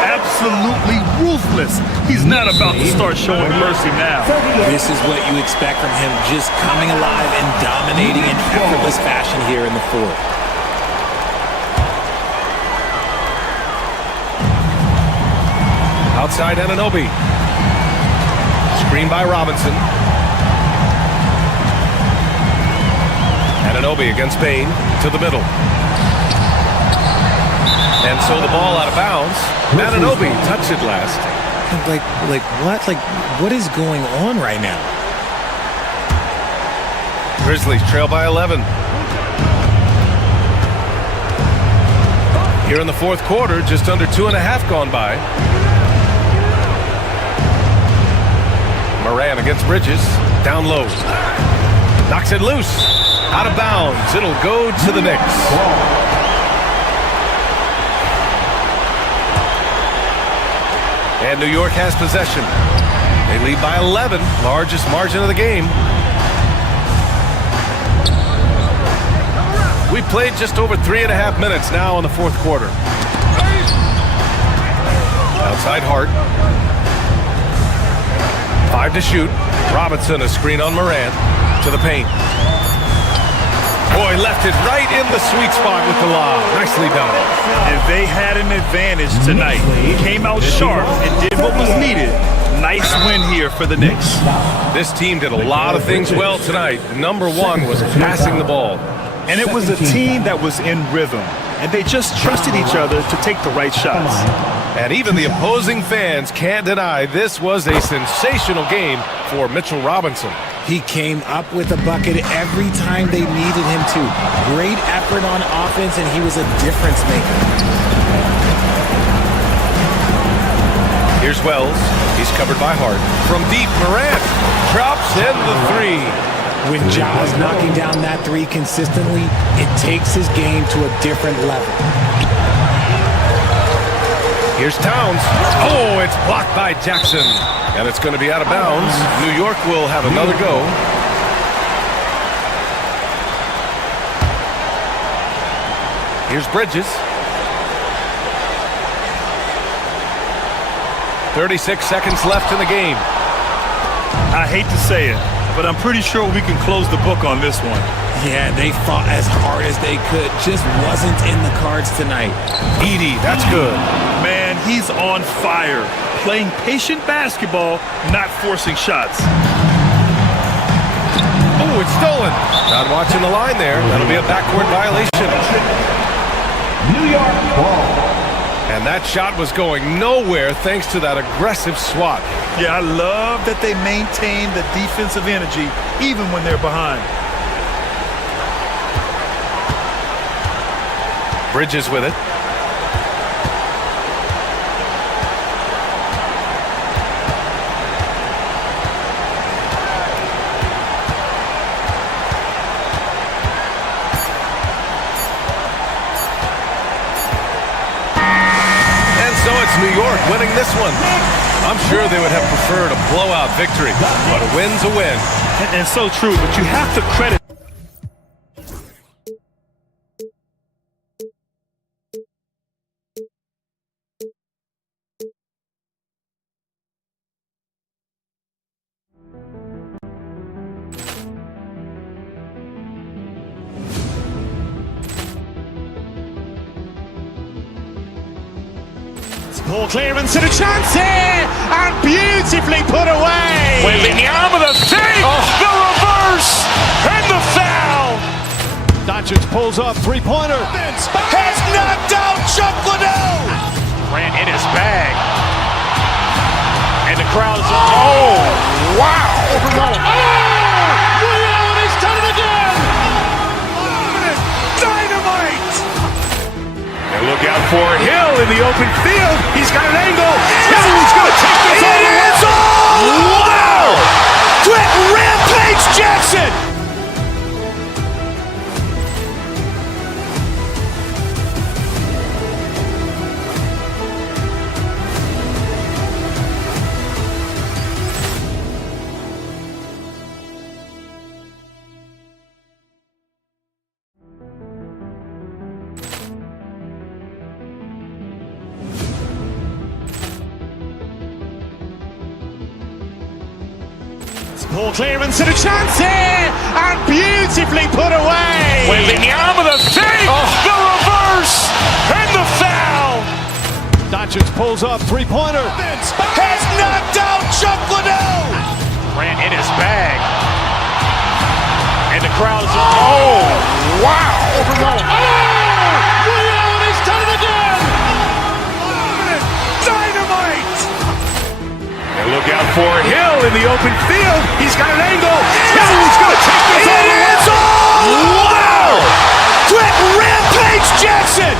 Absolutely ruthless. He's not about to start showing mercy now. This is what you expect from him, just coming alive and dominating in effortless fashion here in the 4th. Outside Anunoby. Screen by Robinson. Anunoby against Bane to the middle. And so the ball out of bounds. Anunoby touched it last. Like what? Like, what is going on right now? Grizzlies trail by 11. Here in the 4th quarter, just under 2.5 gone by. Moran against Bridges. Down low. Knocks it loose. Out of bounds. It'll go to the Knicks. And New York has possession. They lead by 11. Largest margin of the game. We played just over 3.5 minutes now in the 4th quarter. Outside Hart. 5 to shoot. Robinson a screen on Moran. To the paint. Boy, left it right in the sweet spot with the lob. Nicely done. And they had an advantage tonight. Came out sharp and did what was needed. Nice win here for the Knicks. This team did a lot of things well tonight. Number 1 was passing the ball. And it was a team that was in rhythm. And they just trusted each other to take the right shots. And even the opposing fans can't deny this was a sensational game for Mitchell Robinson. He came up with a bucket every time they needed him to. Great effort on offense, and he was a difference maker. Here's Wells. He's covered by Hart. From deep, Morant drops in the 3. When Ja is knocking down that 3 consistently, it takes his game to a different level. Here's Towns. Oh, it's blocked by Jackson. And it's going to be out of bounds. New York will have another go. Here's Bridges. 36 seconds left in the game. I hate to say it, but I'm pretty sure we can close the book on this one. Yeah, they fought as hard as they could. Just wasn't in the cards tonight. Edey, that's good. Man, he's on fire. Playing patient basketball, not forcing shots. Oh, it's stolen. Not watching the line there. That'll be a backcourt violation. New York ball. And that shot was going nowhere thanks to that aggressive swat. Yeah, I love that they maintain the defensive energy even when they're behind. Bridges with it. New York winning this one. I'm sure they would have preferred a blowout victory, but a win's a win. And so true, but you have to credit. Ball clearance and a chance here, and beautifully put away. Wembanyama with a fake, the reverse, and the foul. Doncic pulls up, three-pointer. Has knocked out Chuck Liddell. Grant in his bag. And the crowd is, oh, wow. Reality's done it again. Dynamite. And look out for Hill in the open field. He's got an angle. Hill's going to take this all the way. Wow! Quick Rampage Jackson. Ball clearance and a chance here, and beautifully put away. Wembanyama with a fake, the reverse, and the foul. Doncic pulls up, three-pointer. Has knocked out Chuck Liddell. Grant in his bag. And the crowd is, oh, wow. Reality's done it again. Dynamite. And look out for Hill in the open field. He's got an angle. Hill's going to take this all the way. Wow! Quick Rampage Jackson.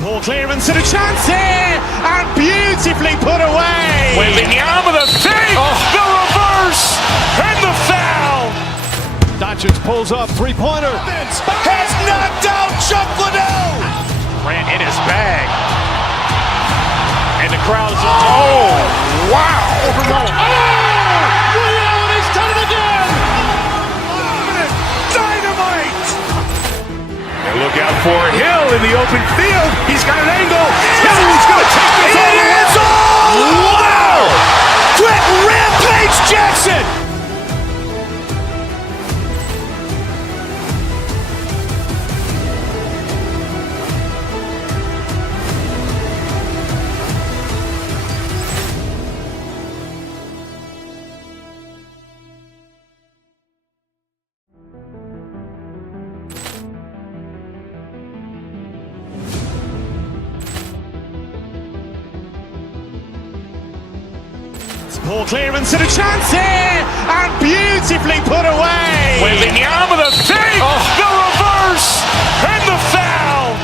Ball clearance and a chance here, and beautifully put away. Wembanyama with a fake, the reverse, and the foul. Doncic pulls up, three-pointer. Has knocked out Chuck Liddell. Grant in his bag. And the crowd is, oh, wow. Reality's done it again. Dynamite. And look out for Hill in the open field. He's got an angle. Hill's going to take this all the way. Wow! Quick Rampage Jackson. Ball clearance and a chance here, and beautifully put away. Wembanyama with a fake, the reverse, and the foul.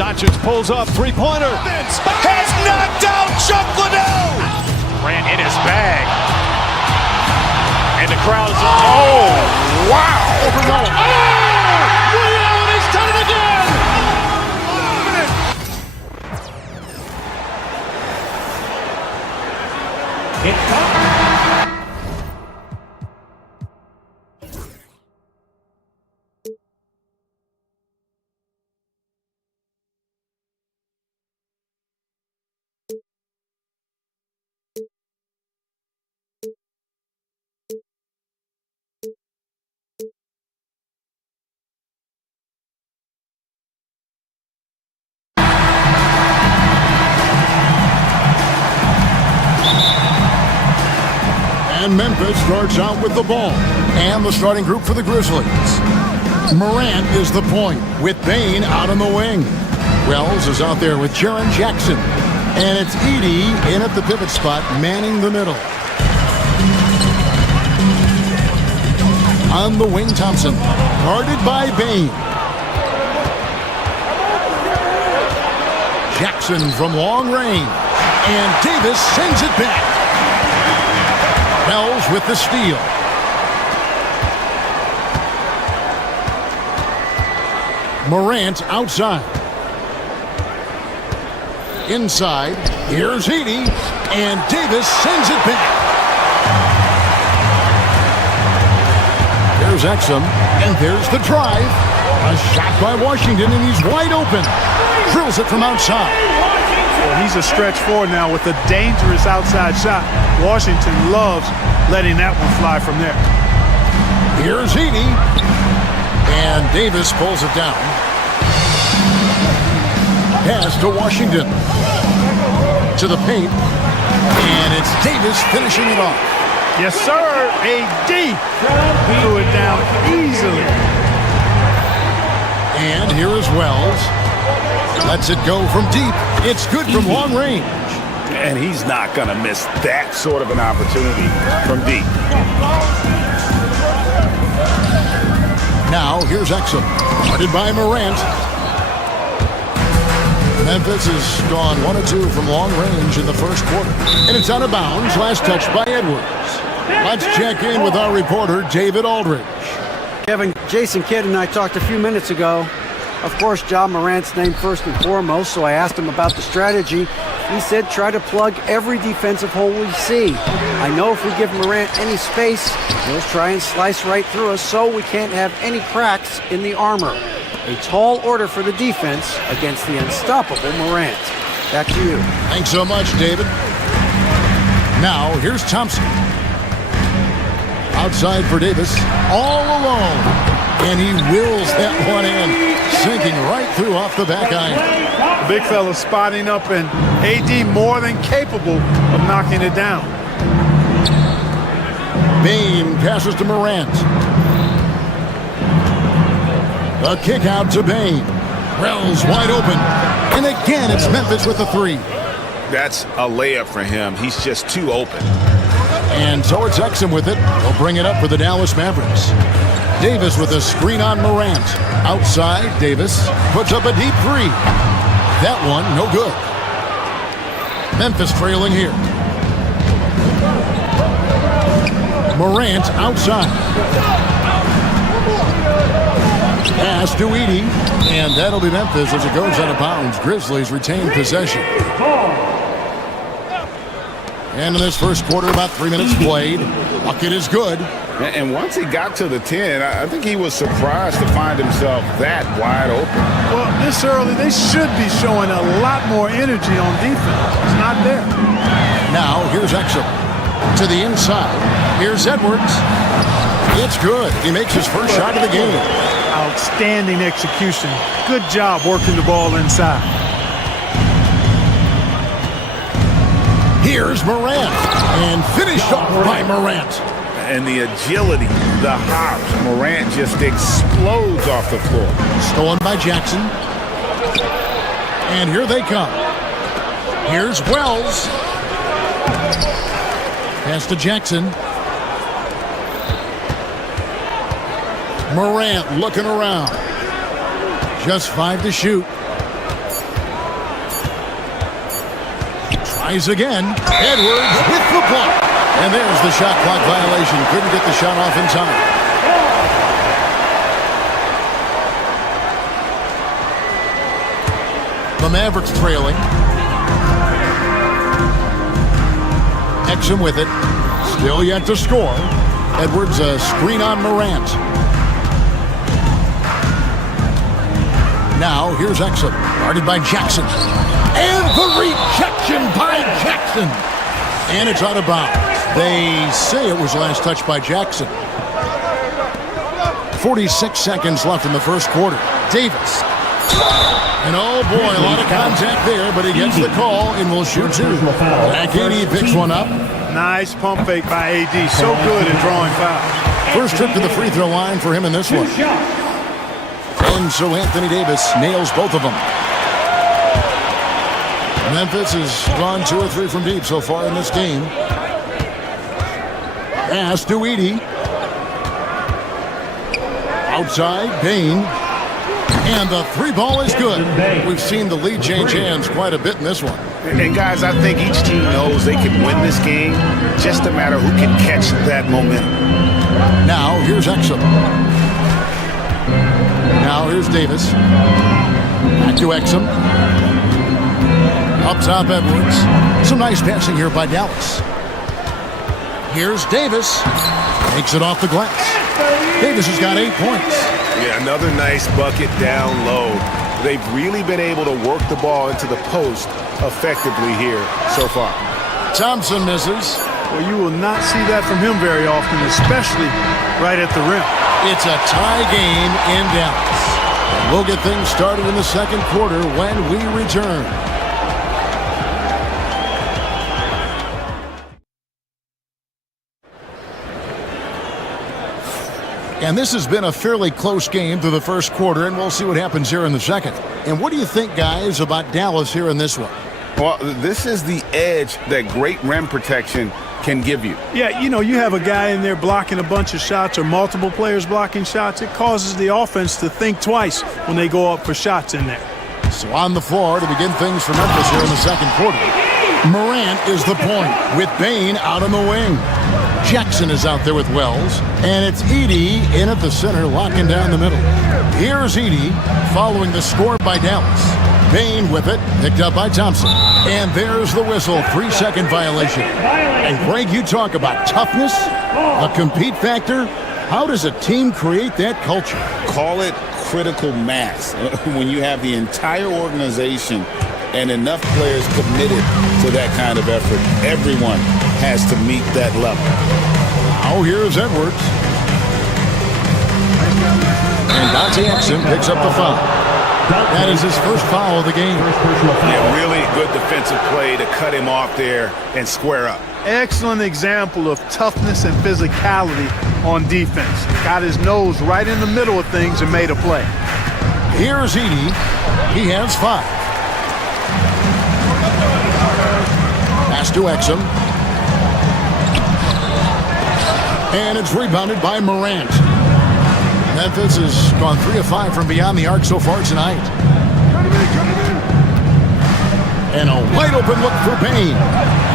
Doncic pulls up, three-pointer. Has knocked out Chuck Liddell. Grant in his bag. And the crowd is, oh, wow. Reality's done it again. And Memphis starts out with the ball. And the starting group for the Grizzlies. Morant is the point, with Bane out on the wing. Wells is out there with Jaren Jackson. And it's Edey in at the pivot spot, manning the middle. On the wing, Thompson, guarded by Bain. Jackson from long range. And Davis sends it back. Wells with the steal. Morant outside. Inside, here's Edey, and Davis sends it back. There's Exum, and there's the drive. A shot by Washington, and he's wide open. Drills it from outside. Well, he's a stretch forward now with a dangerous outside shot. Washington loves letting that one fly from there. Here's Edey, and Davis pulls it down. Pass to Washington. To the paint. And it's Davis finishing it off. Yes, sir. AD threw it down easily. And here is Wells. Lets it go from deep. It's good from long range. And he's not going to miss that sort of an opportunity from deep. Now here's Exum. Guarded by Morant. Memphis has gone 1 of 2 from long range in the first quarter. And it's out of bounds. Last touch by Edwards. Let's check in with our reporter, David Aldridge. Kevin, Jason Kidd and I talked a few minutes ago. Of course, Ja Morant's named first and foremost, so I asked him about the strategy. He said try to plug every defensive hole we see. I know if we give Morant any space, he'll try and slice right through us, so we can't have any cracks in the armor. A tall order for the defense against the unstoppable Morant. Back to you. Thanks so much, David. Now, here's Thompson. Outside for Davis, all alone. And he wills that one in, sinking right through off the back iron. The big fella spotting up, and AD more than capable of knocking it down. Bain passes to Morant. A kick out to Bain. Wells wide open. And again, it's Memphis with the three. That's a layup for him. He's just too open. And so it's Exum with it. They'll bring it up for the Dallas Mavericks. Davis with a screen on Morant. Outside, Davis puts up a deep three. That one, no good. Memphis trailing here. Morant outside. Pass to Edey, and that'll be Memphis as it goes out of bounds. Grizzlies retain possession. And in this first quarter, about 3 minutes played. Bucket is good. And once he got to the 10, I think he was surprised to find himself that wide open. Well, this early, they should be showing a lot more energy on defense. It's not there. Now, here's Exum. To the inside. Here's Edwards. It's good. He makes his first shot of the game. Outstanding execution. Good job working the ball inside. Here's Morant. And finished off by Morant. And the agility, the hops. Morant just explodes off the floor. Stolen by Jackson. And here they come. Here's Wells. Pass to Jackson. Morant looking around. Just 5 to shoot. Tries again. Edwards with the block. And there's the shot clock violation. Couldn't get the shot off in time. The Mavericks trailing. Exum with it. Still yet to score. Edwards a screen on Morant. Now here's Exum. Guarded by Jackson. And the rejection by Jackson. And it's out of bounds. They say it was last touched by Jackson. 46 seconds left in the first quarter. Davis. And oh boy, a lot of contact there, but he gets the call and will shoot two. Back Edey picks one up. Nice pump fake by AD. So good at drawing fouls. First trip to the free throw line for him in this one. And so Anthony Davis nails both of them. Memphis has gone 2 or 3 from deep so far in this game. Pass to Edey. Outside, Bain. And the 3 ball is good. We've seen the lead change hands quite a bit in this one. And guys, I think each team knows they can win this game. Just a matter who can catch that momentum. Now, here's Exum. Now, here's Davis. Back to Exum. Up top, Edwards. Some nice passing here by Dallas. Here's Davis. Takes it off the glass. Davis has got 8 points. Yeah, another nice bucket down low. They've really been able to work the ball into the post effectively here so far. Thompson misses. Well, you will not see that from him very often, especially right at the rim. It's a tie game in Dallas. We'll get things started in the second quarter when we return. And this has been a fairly close game through the first quarter, and we'll see what happens here in the second. And what do you think, guys, about Dallas here in this one? Well, this is the edge that great rim protection can give you. Yeah, you know, you have a guy in there blocking a bunch of shots or multiple players blocking shots. It causes the offense to think twice when they go up for shots in there. So on the floor to begin things for Memphis here in the second quarter. Morant is the point with Bain out on the wing. Jackson is out there with Wells, and it's Edey in at the center, locking down the middle. Here's Edey following the score by Dallas. Bain with it, picked up by Thompson. And there's the whistle, 3-second violation. And Greg, you talk about toughness, a compete factor. How does a team create that culture? Call it critical mass. When you have the entire organization and enough players committed to that kind of effort, everyone has to meet that level. Now here's Edwards. And Dante Exum picks up the foul. That is his first foul of the game. Yeah, really good defensive play to cut him off there and square up. Excellent example of toughness and physicality on defense. Got his nose right in the middle of things and made a play. Here's Edey. He has 5. Pass to Exum. And it's rebounded by Morant. Memphis has gone 3 of 5 from beyond the arc so far tonight. And a wide open look for Bain.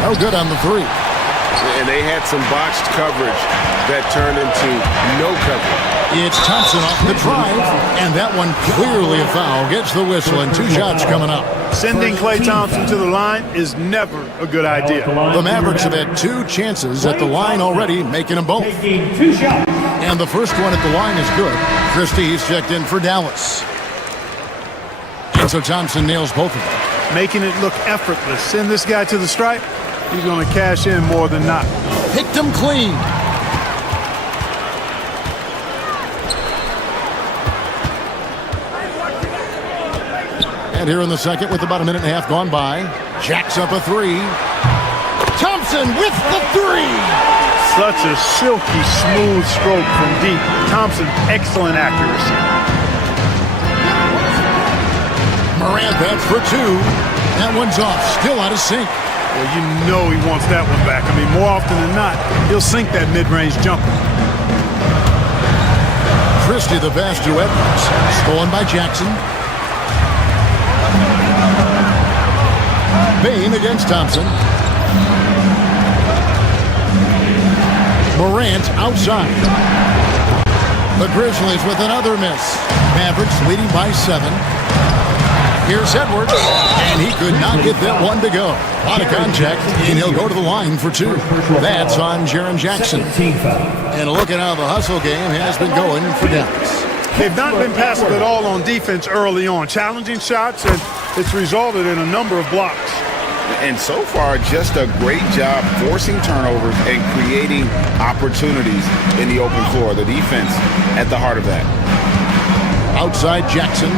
No good on the 3. And they had some botched coverage that turned into no coverage. It's Thompson off the drive, and that one clearly a foul. Gets the whistle, and 2 shots coming up. Sending Klay Thompson to the line is never a good idea. The Mavericks have had 2 chances at the line already, making them both. And the first one at the line is good. Christie's checked in for Dallas. And so Thompson nails both of them. Making it look effortless. Send this guy to the stripe, he's going to cash in more than not. Picked him clean. And here in the second, with about a minute and a half gone by, jacks up a 3. Thompson with the 3. Such a silky, smooth stroke from deep. Thompson, excellent accuracy. Morant bats for 2. That one's off, still out of sync. Well, you know he wants that one back. I mean, more often than not, he'll sink that mid-range jumper. Christie the pass to Edwards. Stolen by Jackson. Bain against Thompson. Morant outside. The Grizzlies with another miss. Mavericks leading by 7. Here's Edwards, and he could not get that one to go. A lot of contact, and he'll go to the line for 2. That's on Jaren Jackson. And look at how the hustle game has been going for Dallas. They've not been passive at all on defense early on. Challenging shots, and it's resulted in a number of blocks. And so far, just a great job forcing turnovers and creating opportunities in the open floor. The defense at the heart of that. Outside Jackson.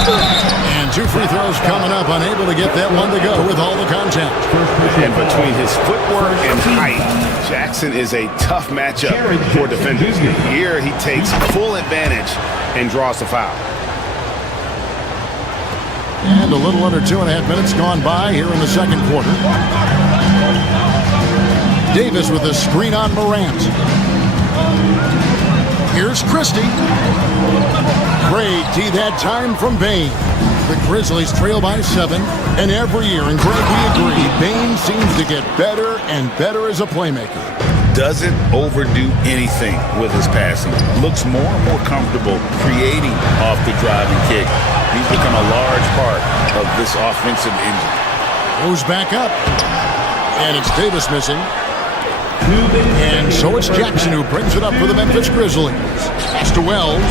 And 2 free throws coming up, unable to get that one to go with all the contact. And between his footwork and height, Jackson is a tough matchup for defenders. Here he takes full advantage and draws the foul. And a little under 2.5 minutes gone by here in the second quarter. Davis with a screen on Morant. Here's Christie. Great D that time from Bane. The Grizzlies trail by 7. And every year, and Greg, we agree, Bane seems to get better and better as a playmaker. Doesn't overdo anything with his passing. Looks more and more comfortable creating off the driving kick. He's become a large part of this offensive engine. Goes back up. And it's Davis missing. And so it's Jackson who brings it up for the Memphis Grizzlies. Pass to Wells.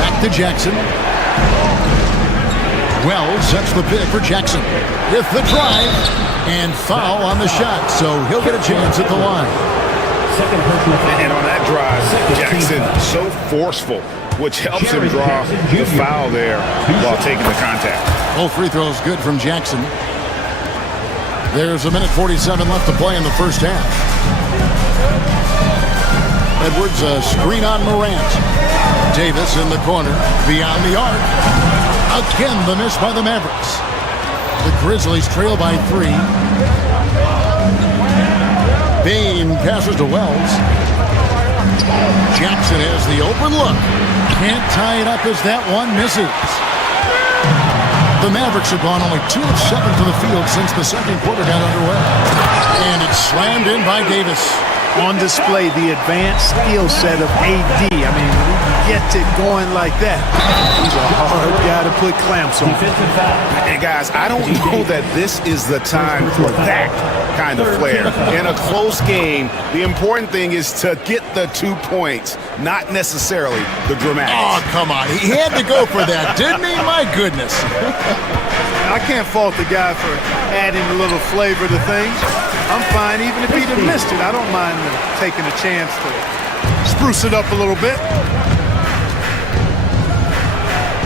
Back to Jackson. Wells sets the pick for Jackson. With the drive. And foul on the shot. So he'll get a chance at the line. And on that drive, Jackson so forceful, which helps him draw the foul there while taking the contact. Both free throws good from Jackson. There's a minute 47 left to play in the first half. Edwards, a screen on Morant. Davis in the corner, beyond the arc. Again, the miss by the Mavericks. The Grizzlies trail by 3. Bane passes to Wells. Jackson has the open look. Can't tie it up as that one misses. The Mavericks have gone only 2 of 7 to the field since the second quarter got underway. And it's slammed in by Davis. On display, the advanced skill set of AD. I mean, when he gets it going like that, he's a hard guy to put clamps on. And guys, I don't know that this is the time for that kind of flair. In a close game, the important thing is to get the 2 points, not necessarily the dramatics. Oh, come on. He had to go for that, didn't he? My goodness. I can't fault the guy for adding a little flavor to things. I'm fine even if he'd have missed it. I don't mind taking a chance to spruce it up a little bit.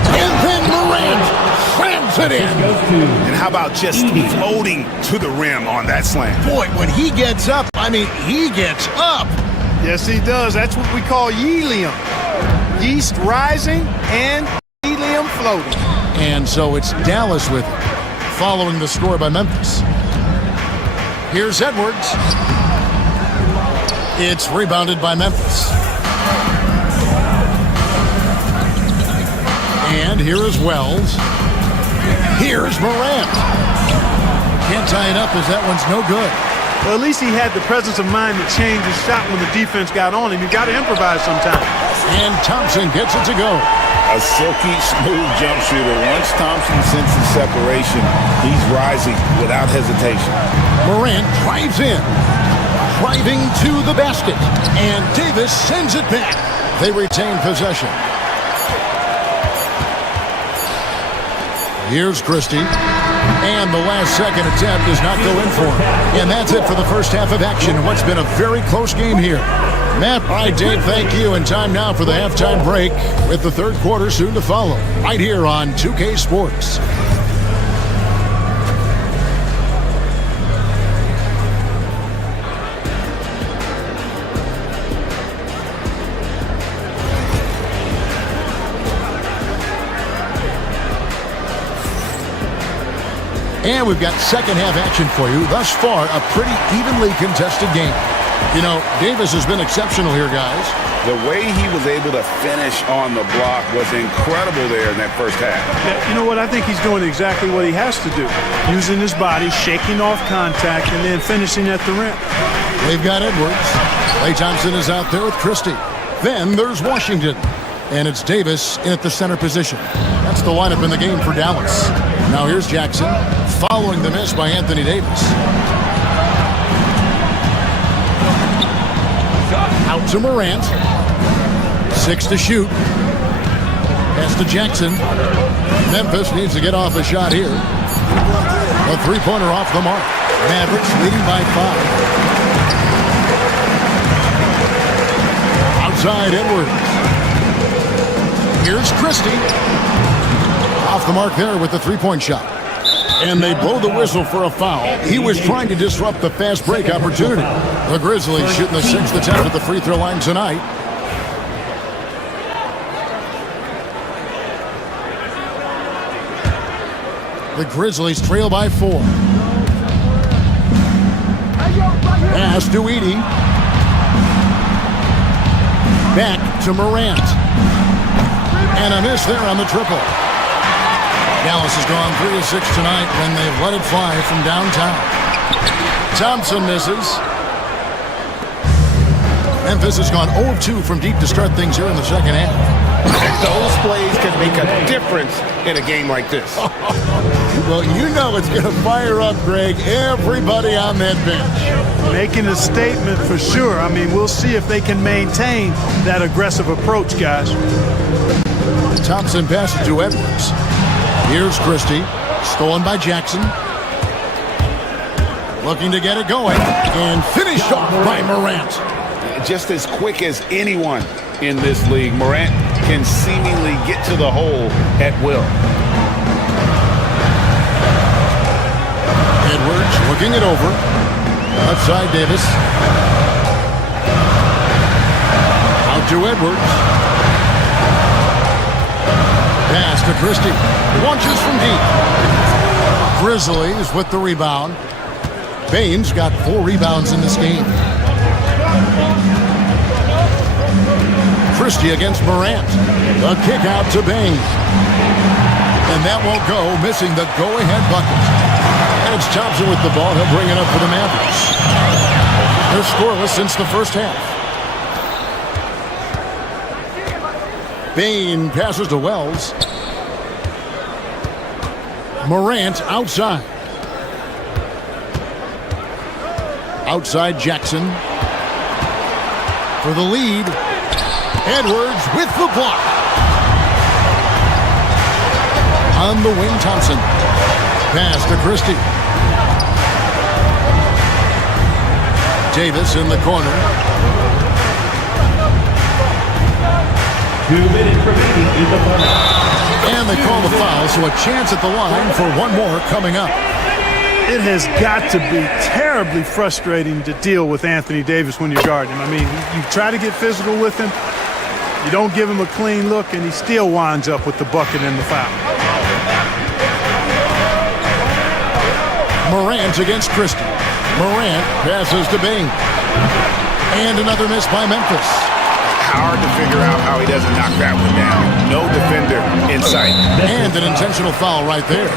And then Morant slams it in. And how about just floating to the rim on that slam? Boy, when he gets up, I mean, he gets up. Yes, he does. That's what we call helium. Yeast rising and helium floating. And so it's Dallas with it, following the score by Memphis. Here's Edwards. It's rebounded by Memphis. And here is Wells. Here's Morant. Can't tie it up as that one's no good. Well, at least he had the presence of mind to change his shot when the defense got on him. You got to improvise sometimes. And Thompson gets it to go. A silky smooth jump shooter. Once Thompson senses separation, he's rising without hesitation. Morant drives in. Driving to the basket. And Davis sends it back. They retain possession. Here's Christie. And the last second attempt does not go in for him. And that's it for the first half of action in what's been a very close game here. Matt, all right, Dave, thank you. And time now for the halftime break with the third quarter soon to follow. Right here on 2K Sports. And we've got second half action for you. Thus far, a pretty evenly contested game. You know, Davis has been exceptional here, guys. The way he was able to finish on the block was incredible there in that first half. Yeah, you know what? I think he's doing exactly what he has to do. Using his body, shaking off contact, and then finishing at the rim. They've got Edwards. Klay Thompson is out there with Christie. Then there's Washington. And it's Davis in at the center position. That's the lineup in the game for Dallas. Now here's Jackson, following the miss by Anthony Davis. Out to Morant. 6 to shoot. Pass to Jackson. Memphis needs to get off a shot here. A three-pointer off the mark. Mavericks leading by 5. Outside Edwards. Here's Christie. Off the mark there with the three-point shot. And they blow the whistle for a foul. He was trying to disrupt the fast break opportunity. The Grizzlies shooting the 6th attempt at the free throw line tonight. The Grizzlies trail by 4. Pass to Edey. Back to Morant. And a miss there on the triple. Dallas has gone 3 of 6 tonight when they've let it fly from downtown. Thompson misses. Memphis has gone 0 of 2 from deep to start things here in the second half. Those plays can make a difference in a game like this. Well, you know it's going to fire up, Greg, everybody on that bench. Making a statement for sure. I mean, we'll see if they can maintain that aggressive approach, guys. Thompson passes to Edwards. Here's Christie, stolen by Jackson. Looking to get it going, and finished off by Morant. Just as quick as anyone in this league, Morant can seemingly get to the hole at will. Edwards looking it over. Left side, Davis. Out to Edwards. Pass to Christie. Launches from deep. Grizzlies with the rebound. Baines got 4 rebounds in this game. Christie against Morant. The kick out to Baines. And that won't go, missing the go-ahead bucket. And it's Thompson with the ball. He'll bring it up for the Mavericks. They're scoreless since the first half. Bain passes to Wells. Morant outside. Outside Jackson. For the lead. Edwards with the block. On the wing, Thompson. Pass to Christie. Davis in the corner. 2 minutes remaining in the final. And they call the foul, so a chance at the line for one more coming up. It has got to be terribly frustrating to deal with Anthony Davis when you're guarding him. I mean, you try to get physical with him, you don't give him a clean look, and he still winds up with the bucket and the foul. Morant against Christie. Morant passes to Bing. And another miss by Memphis. Hard to figure out how he doesn't knock that one down. No defender in sight. And an intentional foul right there.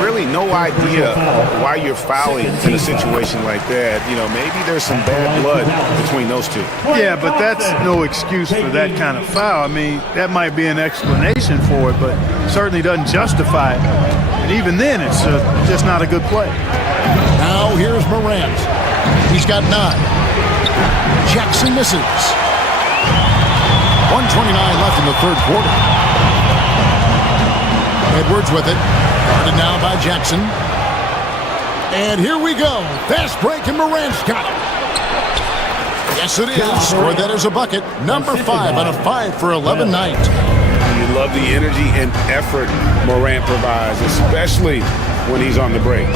Really no idea why you're fouling in a situation like that. You know, maybe there's some bad blood between those two. Yeah, but that's no excuse for that kind of foul. I mean, that might be an explanation for it, but certainly doesn't justify it. And even then, it's just not a good play. Now here's Morant. He's got 9. Jackson misses. 1:29 left in the third quarter. Edwards with it. Guarded now by Jackson. And here we go. Fast break, and Morant's got it. Yes, it is. Scored that as a bucket. Number 5 on a 5 for 11 night. You love the energy and effort Morant provides, especially when he's on the break.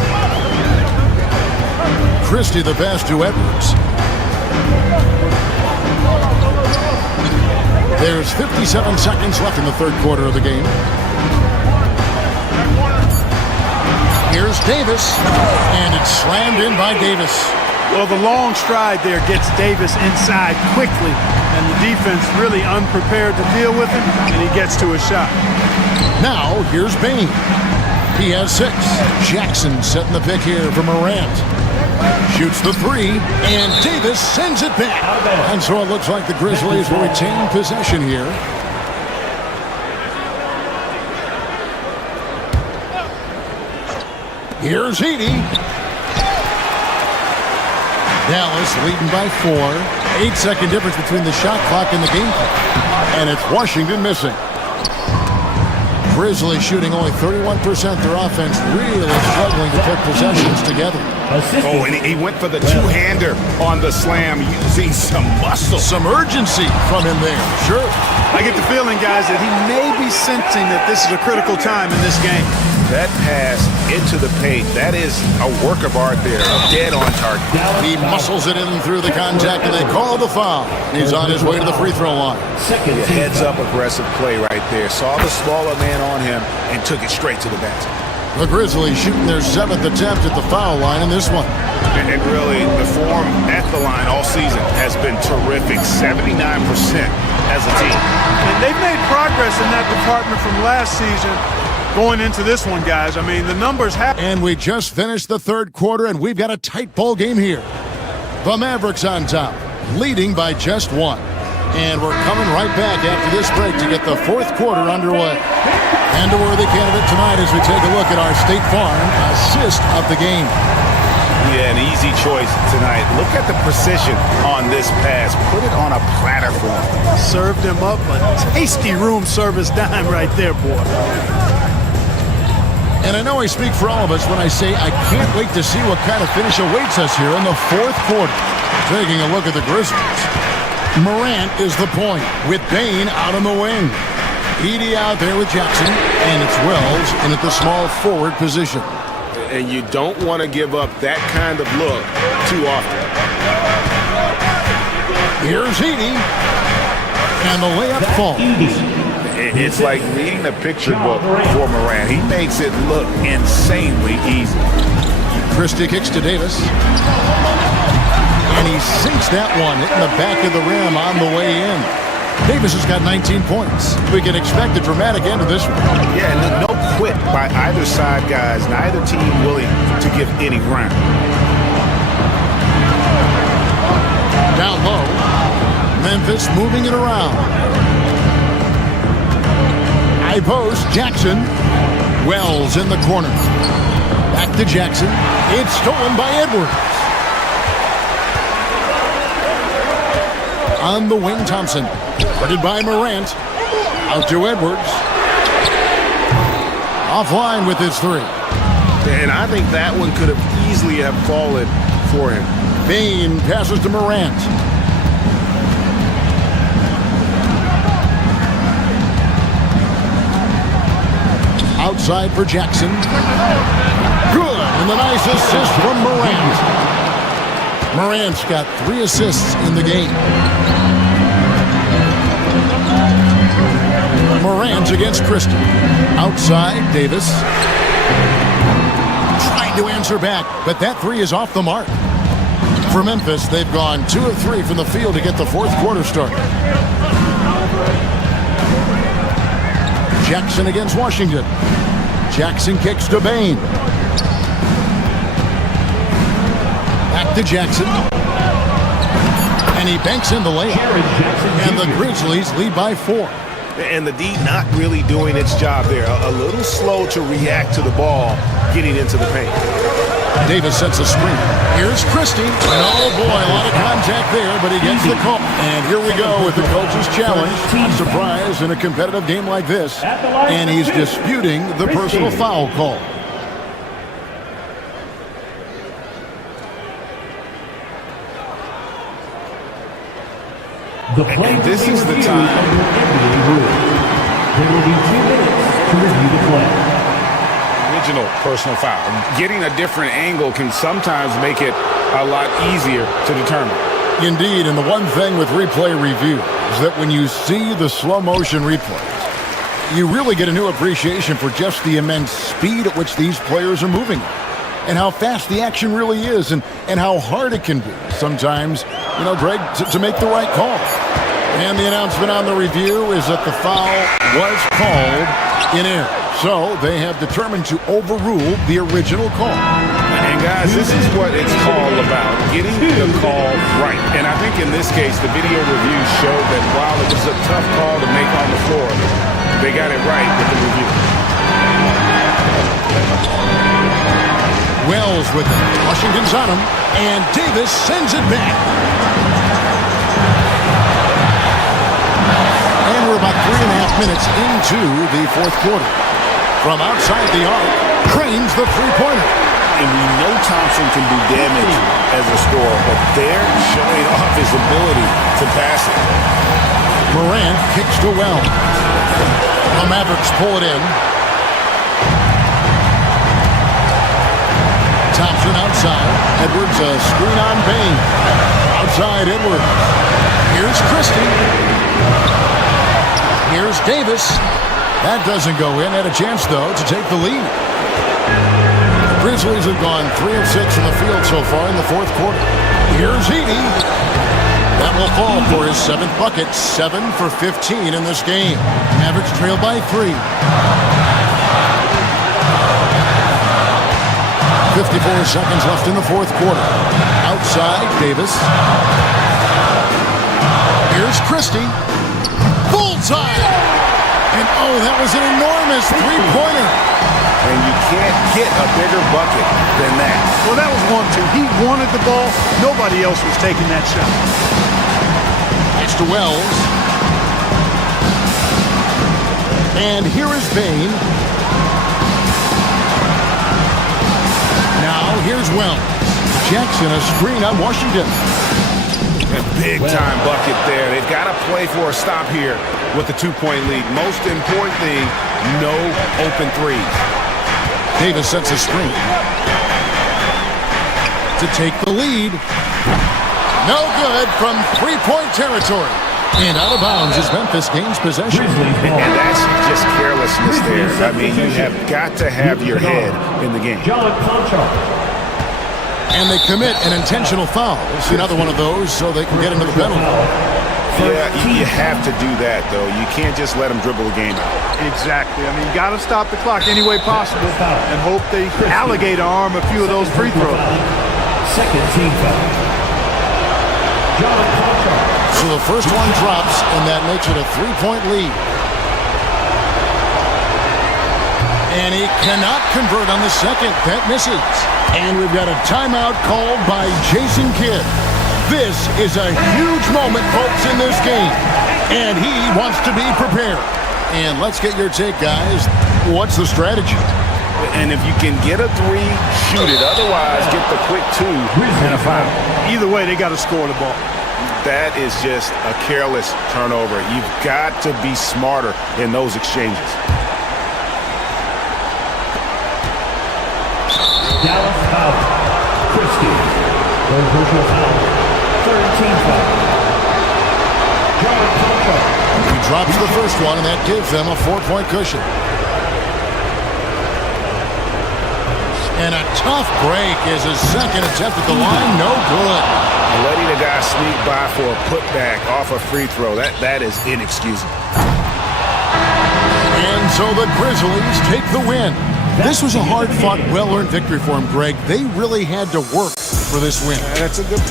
Christie the pass to Edwards. There's 57 seconds left in the third quarter of the game. Here's Davis, and it's slammed in by Davis. Well, the long stride there gets Davis inside quickly, and the defense really unprepared to deal with him, and he gets to a shot. Now, here's Bain. He has 6. Jackson setting the pick here for Morant. Shoots the 3, and Davis sends it back. And so it looks like the Grizzlies will retain possession here. Here's Edey. Dallas leading by 4. 8-second difference between the shot clock and the game clock. And it's Washington missing. Grizzlies shooting only 31%. Their offense really struggling to put possessions together. Oh, and he went for the two-hander on the slam, using some muscle. Some urgency from him there. Sure. I get the feeling, guys, that he may be sensing that this is a critical time in this game. That pass into the paint, that is a work of art there, dead on target. He muscles it in through the contact, and they call the foul. He's on his way to the free throw line. Heads-up aggressive play right there. Saw the smaller man on him and took it straight to the basket. The Grizzlies shooting their 7th attempt at the foul line in this one. And really, the form at the line all season has been terrific. 79% as a team. And they've made progress in that department from last season going into this one, guys. I mean, the numbers have... And we just finished the third quarter, and we've got a tight ball game here. The Mavericks on top, leading by just 1. And we're coming right back after this break to get the fourth quarter underway. And a worthy candidate tonight as we take a look at our State Farm assist of the game. Yeah, an easy choice tonight. Look at the precision on this pass. Put it on a platter for him. Served him up a tasty room service dime right there, boy. And I know I speak for all of us when I say I can't wait to see what kind of finish awaits us here in the fourth quarter. Taking a look at the Grizzlies. Morant is the point with Bane out on the wing. Edey out there with Jackson, and it's Wells in at the small forward position. And you don't want to give up that kind of look too often. Here's Edey, and the layup falls. It's like reading the picture book for Morant. He makes it look insanely easy. Christie kicks to Davis. And he sinks that one, hitting the back of the rim on the way in. Davis has got 19 points. We can expect a dramatic end to this one. Yeah, no quit by either side, guys. Neither team willing to give any ground. Down low, Memphis moving it around. High post, Jackson. Wells in the corner. Back to Jackson. It's stolen by Edwards. On the wing, Thompson. Guarded by Morant. Out to Edwards. Offline with his 3. And I think that one could have easily have fallen for him. Bane passes to Morant. Outside for Jackson. Good. And the nice assist from Morant. Morant's got 3 assists in the game. Morant against Christie. Outside, Davis. Trying to answer back, but that 3 is off the mark. For Memphis, they've gone 2 of 3 from the field to get the fourth quarter started. Jackson against Washington. Jackson kicks to Bane. Back to Jackson. And he banks in the layup. And the Grizzlies lead by 4. And the D not really doing its job there. A little slow to react to the ball getting into the paint. Davis sets a screen. Here's Christie. And oh boy, a lot of contact there, but he gets the call. And here we go with the coach's challenge. Not surprised in a competitive game like this. And he's disputing the personal foul call. And this is the time. There will be 2 minutes to review the play. Original personal foul. Getting a different angle can sometimes make it a lot easier to determine. Indeed, and the one thing with replay review is that when you see the slow motion replays, you really get a new appreciation for just the immense speed at which these players are moving and how fast the action really is and how hard it can be sometimes, Greg, to make the right call. And the announcement on the review is that the foul was called in error. So they have determined to overrule the original call. And guys, this is what it's all about, getting the call right. And I think in this case, the video review showed that while it was a tough call to make on the floor, they got it right with the review. Wells with it. Washington's on him, and Davis sends it back. And we're about 3.5 minutes into the fourth quarter. From outside the arc, cranes the three-pointer. And we know Thompson can do damage as a scorer, but they're showing off his ability to pass it. Morant kicks to Wells. The Mavericks pull it in. Thompson outside. Edwards a screen on Bane. Outside Edwards. Here's Christie. Here's Davis. That doesn't go in. Had a chance, though, to take the lead. Grizzlies have gone 3 of 6 from the field so far in the fourth quarter. Here's Edey. That will fall for his 7th bucket, 7 for 15 in this game. Mavericks trail by 3. 54 seconds left in the fourth quarter. Outside, Davis. Here's Christie. Bullseye! And oh, that was an enormous three-pointer. And you can't get a bigger bucket than that. Well, that was 1-2. He wanted the ball. Nobody else was taking that shot. It's to Wells. And here is Bain. Now here's Wells. Jackson, a screen on Washington. A big-time bucket there. They've got to play for a stop here with the 2-point lead. Most important thing, no open threes. Davis sets a screen to take the lead. No good from three-point territory. And out of bounds as Memphis gains possession. And that's just carelessness there. I mean, you have got to have your head in the game. And they commit an intentional foul. See another one of those so they can get into the penalty. Yeah, you have to do that, though. You can't just let them dribble the game out. Exactly. I mean, you got to stop the clock any way possible and hope they alligator arm a few of those free throws. Second team foul. So the first one drops, and that makes it a 3-point lead. And he cannot convert on the second. That misses. And we've got a timeout called by Jason Kidd. This is a huge moment, folks, in this game. And he wants to be prepared. And let's get your take, guys. What's the strategy? And if you can get a 3, shoot it. Otherwise, get the quick 2 and a foul. Either way, they got to score the ball. That is just a careless turnover. You've got to be smarter in those exchanges. Dallas foul. Christie. Third personal foul. Third team foul. He drops the first one, and that gives them a 4-point cushion. And a tough break is his second attempt at the line. No good. Letting a guy sneak by for a putback off a free throw, that is inexcusable. And so the Grizzlies take the win. This was a hard-fought, well-earned victory for him, Greg. They really had to work for this win. That's a good point.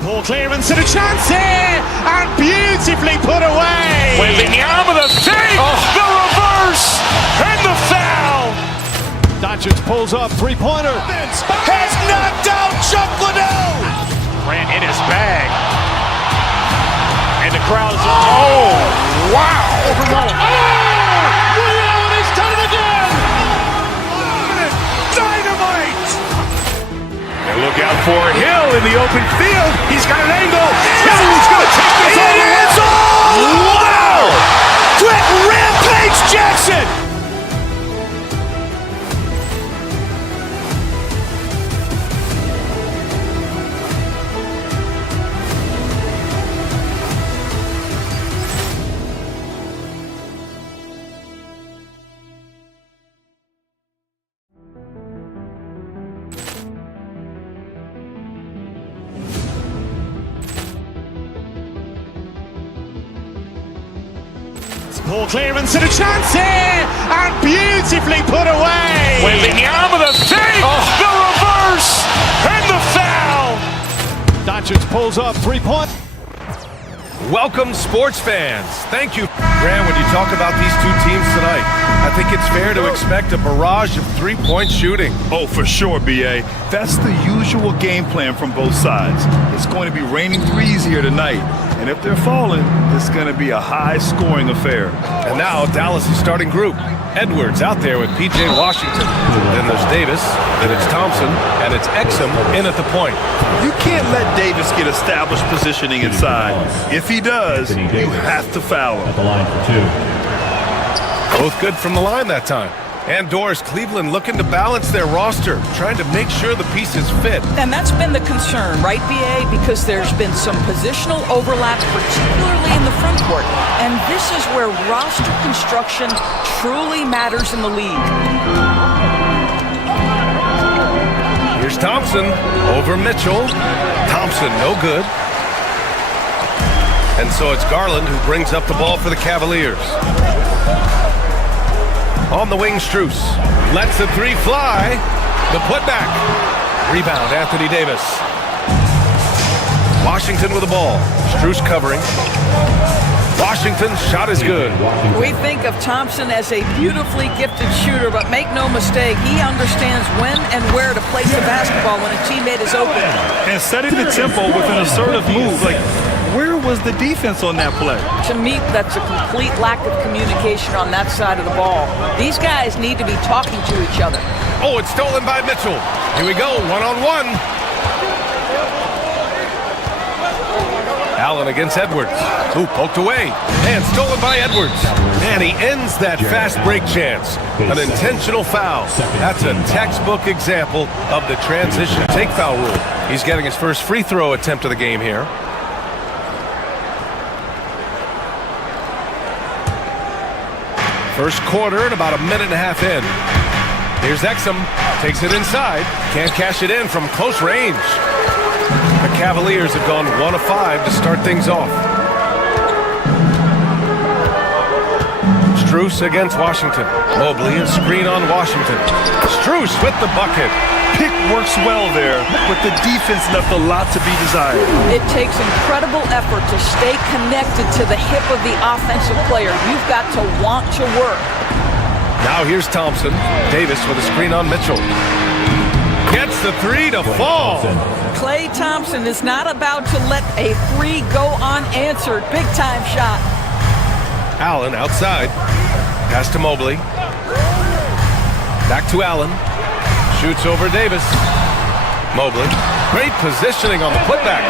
Ball clearance and a chance here, and beautifully put away. Wembanyama the fake, the reverse, and the foul. Doncic pulls up, three-pointer. Has knocked out Chuck Liddell. Grant in his bag. And the crowd is, oh, wow. Rio, and he's done it again. Dynamite. And look out for Hill in the open field. He's got an angle. Hill's going to take this all the way. Wow! Quick rampage Jackson. Ball clearance and a chance here, and beautifully put away. Wembanyama the fake, the reverse, and the foul. Doncic pulls up, three-point. Welcome, sports fans. Thank you. Grant, when you talk about these two teams tonight, I think it's fair to expect a barrage of three-point shooting. Oh, for sure, B.A. That's the usual game plan from both sides. It's going to be raining threes here tonight. And if they're falling, it's going to be a high-scoring affair. And now Dallas' starting group. Edwards out there with P.J. Washington. Then there's Davis, then it's Thompson, and it's Exum in at the point. You can't let Davis get established positioning inside. If he does, you have to foul him. At the line for 2. Both good from the line that time. And Doris, Cleveland looking to balance their roster, trying to make sure the pieces fit. And that's been the concern, right, BA? Because there's been some positional overlap, particularly in the front court. And this is where roster construction truly matters in the league. Here's Thompson over Mitchell. Thompson, no good. And so it's Garland who brings up the ball for the Cavaliers. On the wing, Strus lets the three fly. The putback. Rebound, Anthony Davis. Washington with the ball. Strus covering. Washington's shot is good. We think of Thompson as a beautifully gifted shooter, but make no mistake, he understands when and where to place the basketball when a teammate is open. And setting the tempo with an assertive move. Like, where was the defense on that play? To me, that's a complete lack of communication on that side of the ball. These guys need to be talking to each other. Oh, it's stolen by Mitchell. Here we go, one-on-one. Allen against Edwards. Ooh, poked away. And stolen by Edwards. And he ends that fast break chance. An intentional foul. That's a textbook example of the transition take foul rule. He's getting his first free throw attempt of the game here. First quarter and about a minute and a half in. Here's Exum. Takes it inside. Can't cash it in from close range. The Cavaliers have gone 1 of 5 to start things off. Strus against Washington. Mobley, a screen on Washington. Strus with the bucket. Pick works well there, but the defense left a lot to be desired. It takes incredible effort to stay connected to the hip of the offensive player. You've got to want to work. Now here's Thompson. Davis with a screen on Mitchell. Gets the three to fall. Klay Thompson is not about to let a three go unanswered. Big time shot. Allen outside. Pass to Mobley. Back to Allen. Shoots over Davis. Mobley. Great positioning on the putback.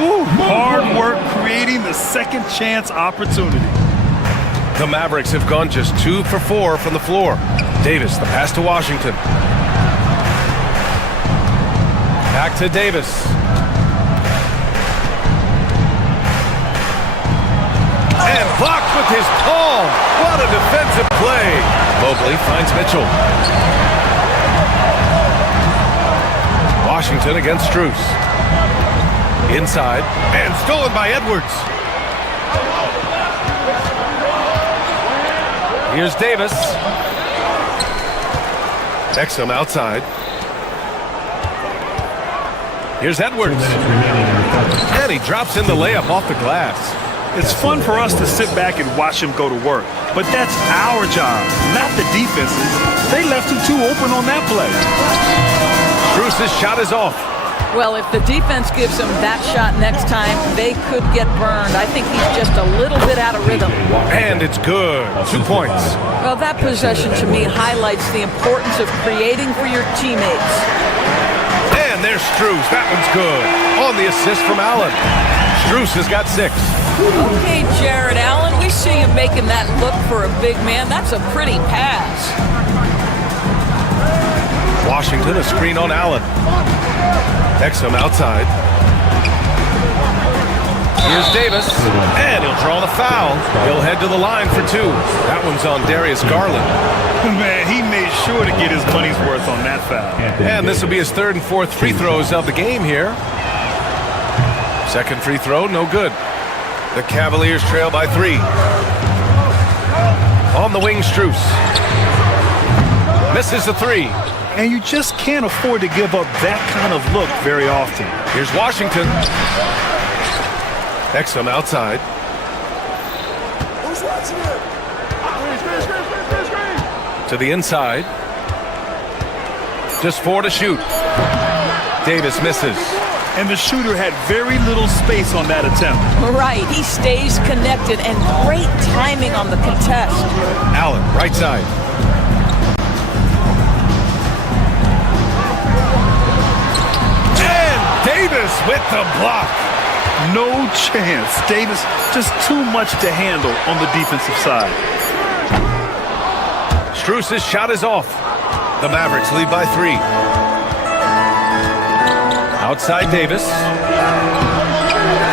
Woo, hard work creating the second chance opportunity. The Mavericks have gone just 2 for 4 from the floor. Davis, the pass to Washington. Back to Davis. And blocked with his palm. What a defensive play. Mobley finds Mitchell. Washington against Strus. Inside. And stolen by Edwards. Here's Davis. Exum outside. Here's Edwards. And he drops in the layup off the glass. It's fun for us to sit back and watch him go to work. But that's our job, not the defense's. They left him too open on that play. Strus's shot is off. Well, if the defense gives him that shot next time, they could get burned. I think he's just a little bit out of rhythm. And it's good. 2 points. Well, that possession to me highlights the importance of creating for your teammates. And there's Strus. That one's good. On the assist from Allen. Strus has got 6. Okay, Jared Allen, we see you making that look for a big man. That's a pretty pass. Washington, a screen on Allen. Exum outside. Here's Davis. And he'll draw the foul. He'll head to the line for 2. That one's on Darius Garland. Man, he made sure to get his money's worth on that foul. And this will be his 3rd and 4th free throws of the game here. Second free throw, no good. The Cavaliers trail by 3. On the wing, Strus. Misses the 3. And you just can't afford to give up that kind of look very often. Here's Washington. Exum outside. Who's watching it? To the inside. Just 4 to shoot. Davis misses. and the shooter had very little space on that attempt. Right, he stays connected and great timing on the contest. Allen, right side. And Davis with the block. No chance. Davis just too much to handle on the defensive side. Strus's shot is off. The Mavericks lead by 3. Outside Davis.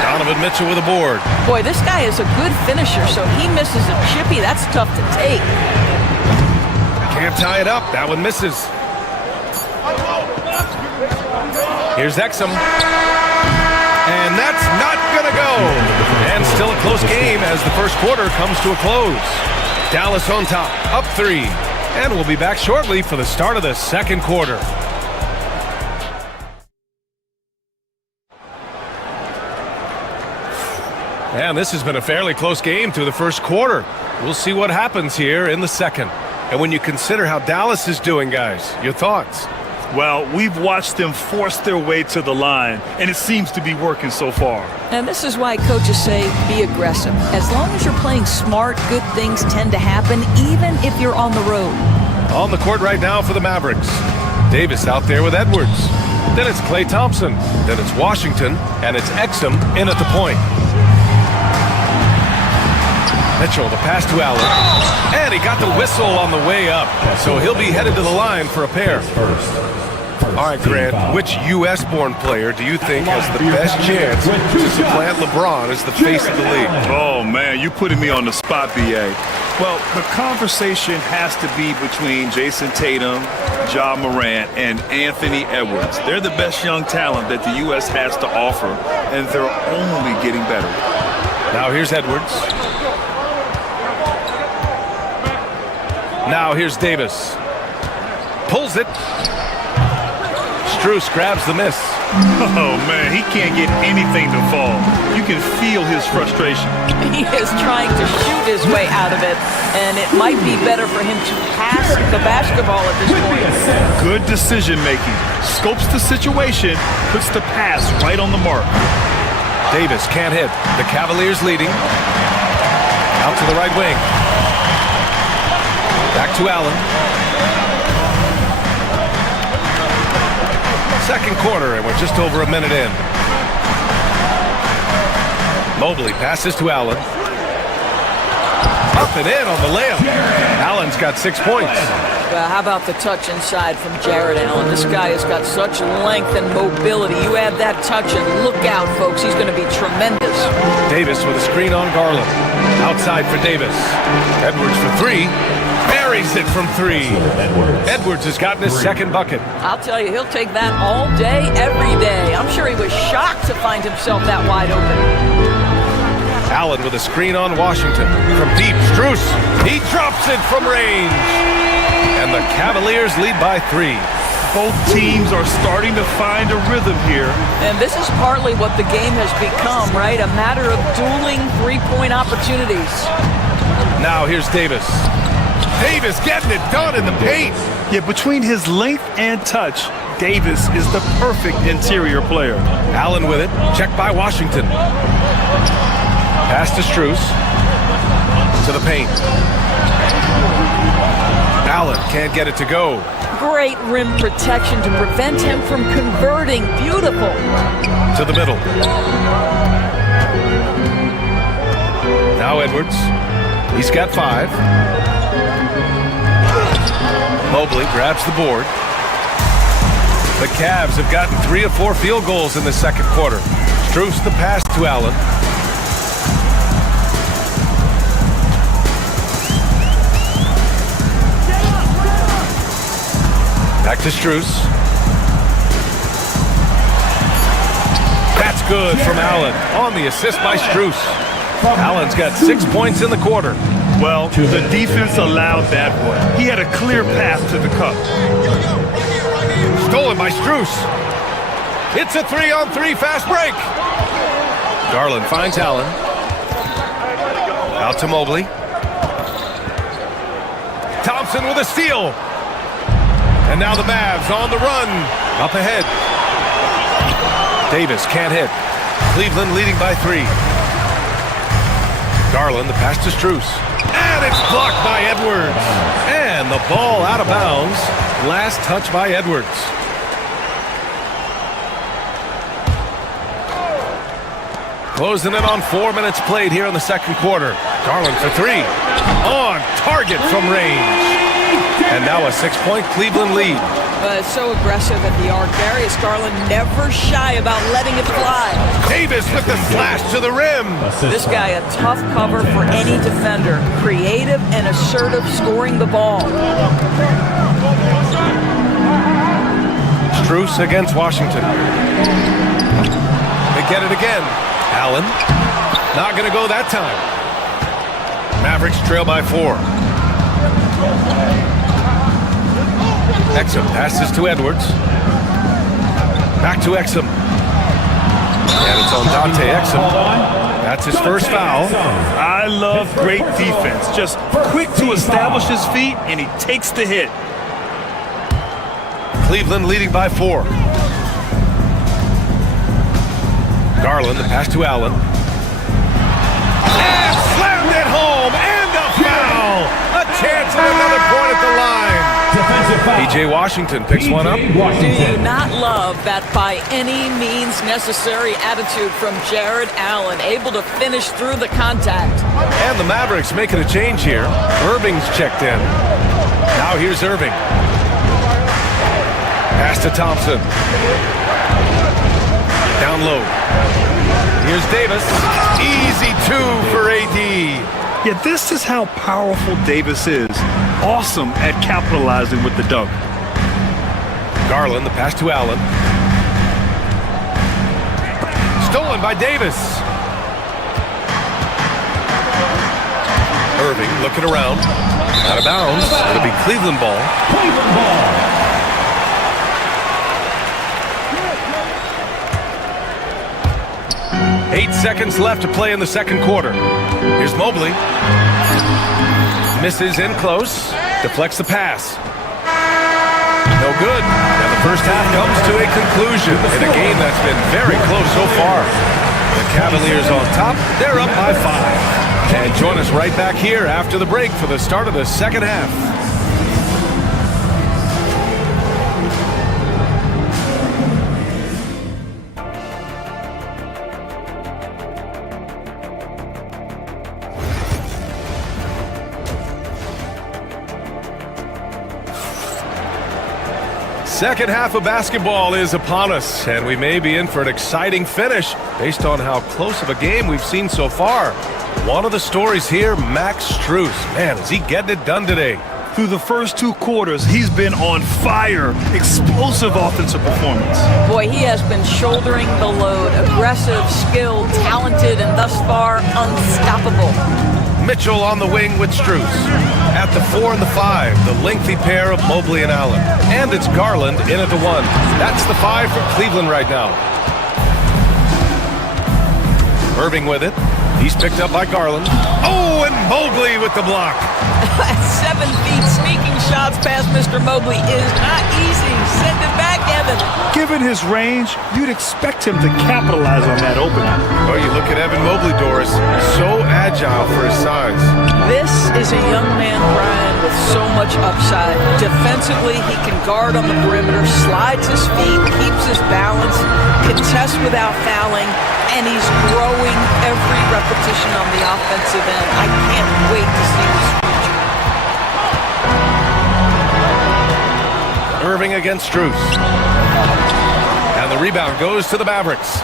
Donovan Mitchell with a board. Boy, this guy is a good finisher, so he misses a chippy. That's tough to take. Can't tie it up. That one misses. Here's Exum. And that's not going to go. And still a close game as the first quarter comes to a close. Dallas on top, up 3. And we'll be back shortly for the start of the second quarter. And this has been a fairly close game through the first quarter. We'll see what happens here in the second. And when you consider how Dallas is doing, guys, your thoughts? Well, we've watched them force their way to the line, and it seems to be working so far. And this is why coaches say be aggressive. As long as you're playing smart, good things tend to happen, even if you're on the road. On the court right now for the Mavericks. Davis out there with Edwards. Then it's Klay Thompson. Then it's Washington. And it's Exum in at the point. Mitchell, the pass to Allen. And he got the whistle on the way up. So he'll be headed to the line for a pair. All right, Grant, which U.S.-born player do you think has the best chance to supplant LeBron as the face of the league? Oh, man, you're putting me on the spot, B.A. Well, the conversation has to be between Jason Tatum, Ja Morant, and Anthony Edwards. They're the best young talent that the U.S. has to offer, and they're only getting better. Now here's Edwards. Now here's Davis. Pulls it. Strus grabs the miss. Oh, man, he can't get anything to fall. You can feel his frustration. He is trying to shoot his way out of it, and it might be better for him to pass the basketball at this point. Good decision-making. Scopes the situation, puts the pass right on the mark. Davis can't hit. The Cavaliers leading. Out to the right wing. Back to Allen. Second quarter, and we're just over a minute in. Mobley passes to Allen. Up and in on the layup. Allen's got 6 points. Well, how about the touch inside from Jared Allen? This guy has got such length and mobility. You add that touch and look out, folks. He's going to be tremendous. Davis with a screen on Garland. Outside for Davis. Edwards for 3. Buries it from 3. Edwards has gotten his second bucket. I'll tell you, he'll take that all day, every day. I'm sure he was shocked to find himself that wide open. Allen with a screen on Washington. From deep, Strus. He drops it from range. And the Cavaliers lead by 3. Both teams are starting to find a rhythm here. And this is partly what the game has become, right? A matter of dueling three-point opportunities. Now here's Davis. Davis getting it done in the paint. Yeah, between his length and touch, Davis is the perfect interior player. Allen with it. Checked by Washington. Pass to Strus. To the paint. Allen can't get it to go. Great rim protection to prevent him from converting. Beautiful. To the middle. Now Edwards. He's got 5. Mobley grabs the board. The Cavs have gotten 3 of 4 field goals in the second quarter. Strus the pass to Allen. Back to Strus. That's good from Allen on the assist by Strus. Allen's got 6 points in the quarter. Well, the defense allowed that one. He had a clear path to the cup. Stolen by Strus. It's a 3-on-3 fast break. Garland finds Allen. Out to Mobley. Thompson with a steal. And now the Mavs on the run. Up ahead. Davis can't hit. Cleveland leading by 3. Garland, the pass to Strus. And it's blocked by Edwards. And the ball out of bounds. Last touch by Edwards. Closing it on 4 minutes played here in the second quarter. Garland for 3. On target from range. And now a 6-point Cleveland lead. So aggressive at the arc. Darius Garland never shy about letting it fly. Davis with the slash to the rim. This guy a tough cover for any defender. Creative and assertive scoring the ball. Strus against Washington. They get it again. Allen, not going to go that time. Mavericks trail by 4. Exum passes to Edwards. Back to Exum. And it's on Dante Exum. That's his first foul. I love great defense. Just quick to establish his feet, and he takes the hit. Cleveland leading by 4. Garland, the pass to Allen. And slammed it home, and a foul! A chance at another point at the line. P.J. Washington picks one up. Do you not love that by any means necessary attitude from Jared Allen, able to finish through the contact? And the Mavericks making a change here. Irving's checked in. Now here's Irving. Pass to Thompson. Down low. Here's Davis. Easy 2 for AD. Yeah, this is how powerful Davis is. Awesome at capitalizing with the dunk. Garland, the pass to Allen. Stolen by Davis. Irving looking around. Out of bounds. It'll be Cleveland ball. Cleveland ball. Eight seconds left to play in the second quarter. Here's Mobley. Misses in close. Deflects the pass. No good. And the first half comes to a conclusion in a game that's been very close so far. The Cavaliers on top. They're up by 5. And join us right back here after the break for the start of the second half. Second half of basketball is upon us, and we may be in for an exciting finish based on how close of a game we've seen so far. One of the stories here, Max Strus. Man, is he getting it done today? Through the first 2 quarters, he's been on fire. Explosive offensive performance. Boy, he has been shouldering the load. Aggressive, skilled, talented, and thus far unstoppable. Mitchell on the wing with Strus. At the 4 and the 5, the lengthy pair of Mobley and Allen. And it's Garland in at the 1. That's the 5 for Cleveland right now. Irving with it. He's picked up by Garland. Oh, and Mobley with the block. 7 feet sneaking shots past Mr. Mobley is not easy. Send it back, Evan. Given his range, you'd expect him to capitalize on that opening. Oh, you look at Evan Mobley, Doris. So agile for his size. This is a young man, Brian, with so much upside. Defensively, he can guard on the perimeter, slides his feet, keeps his balance, contests without fouling, and he's growing every repetition on the offensive end. I can't wait to see this future. Irving against Strus. And the rebound goes to the Mavericks.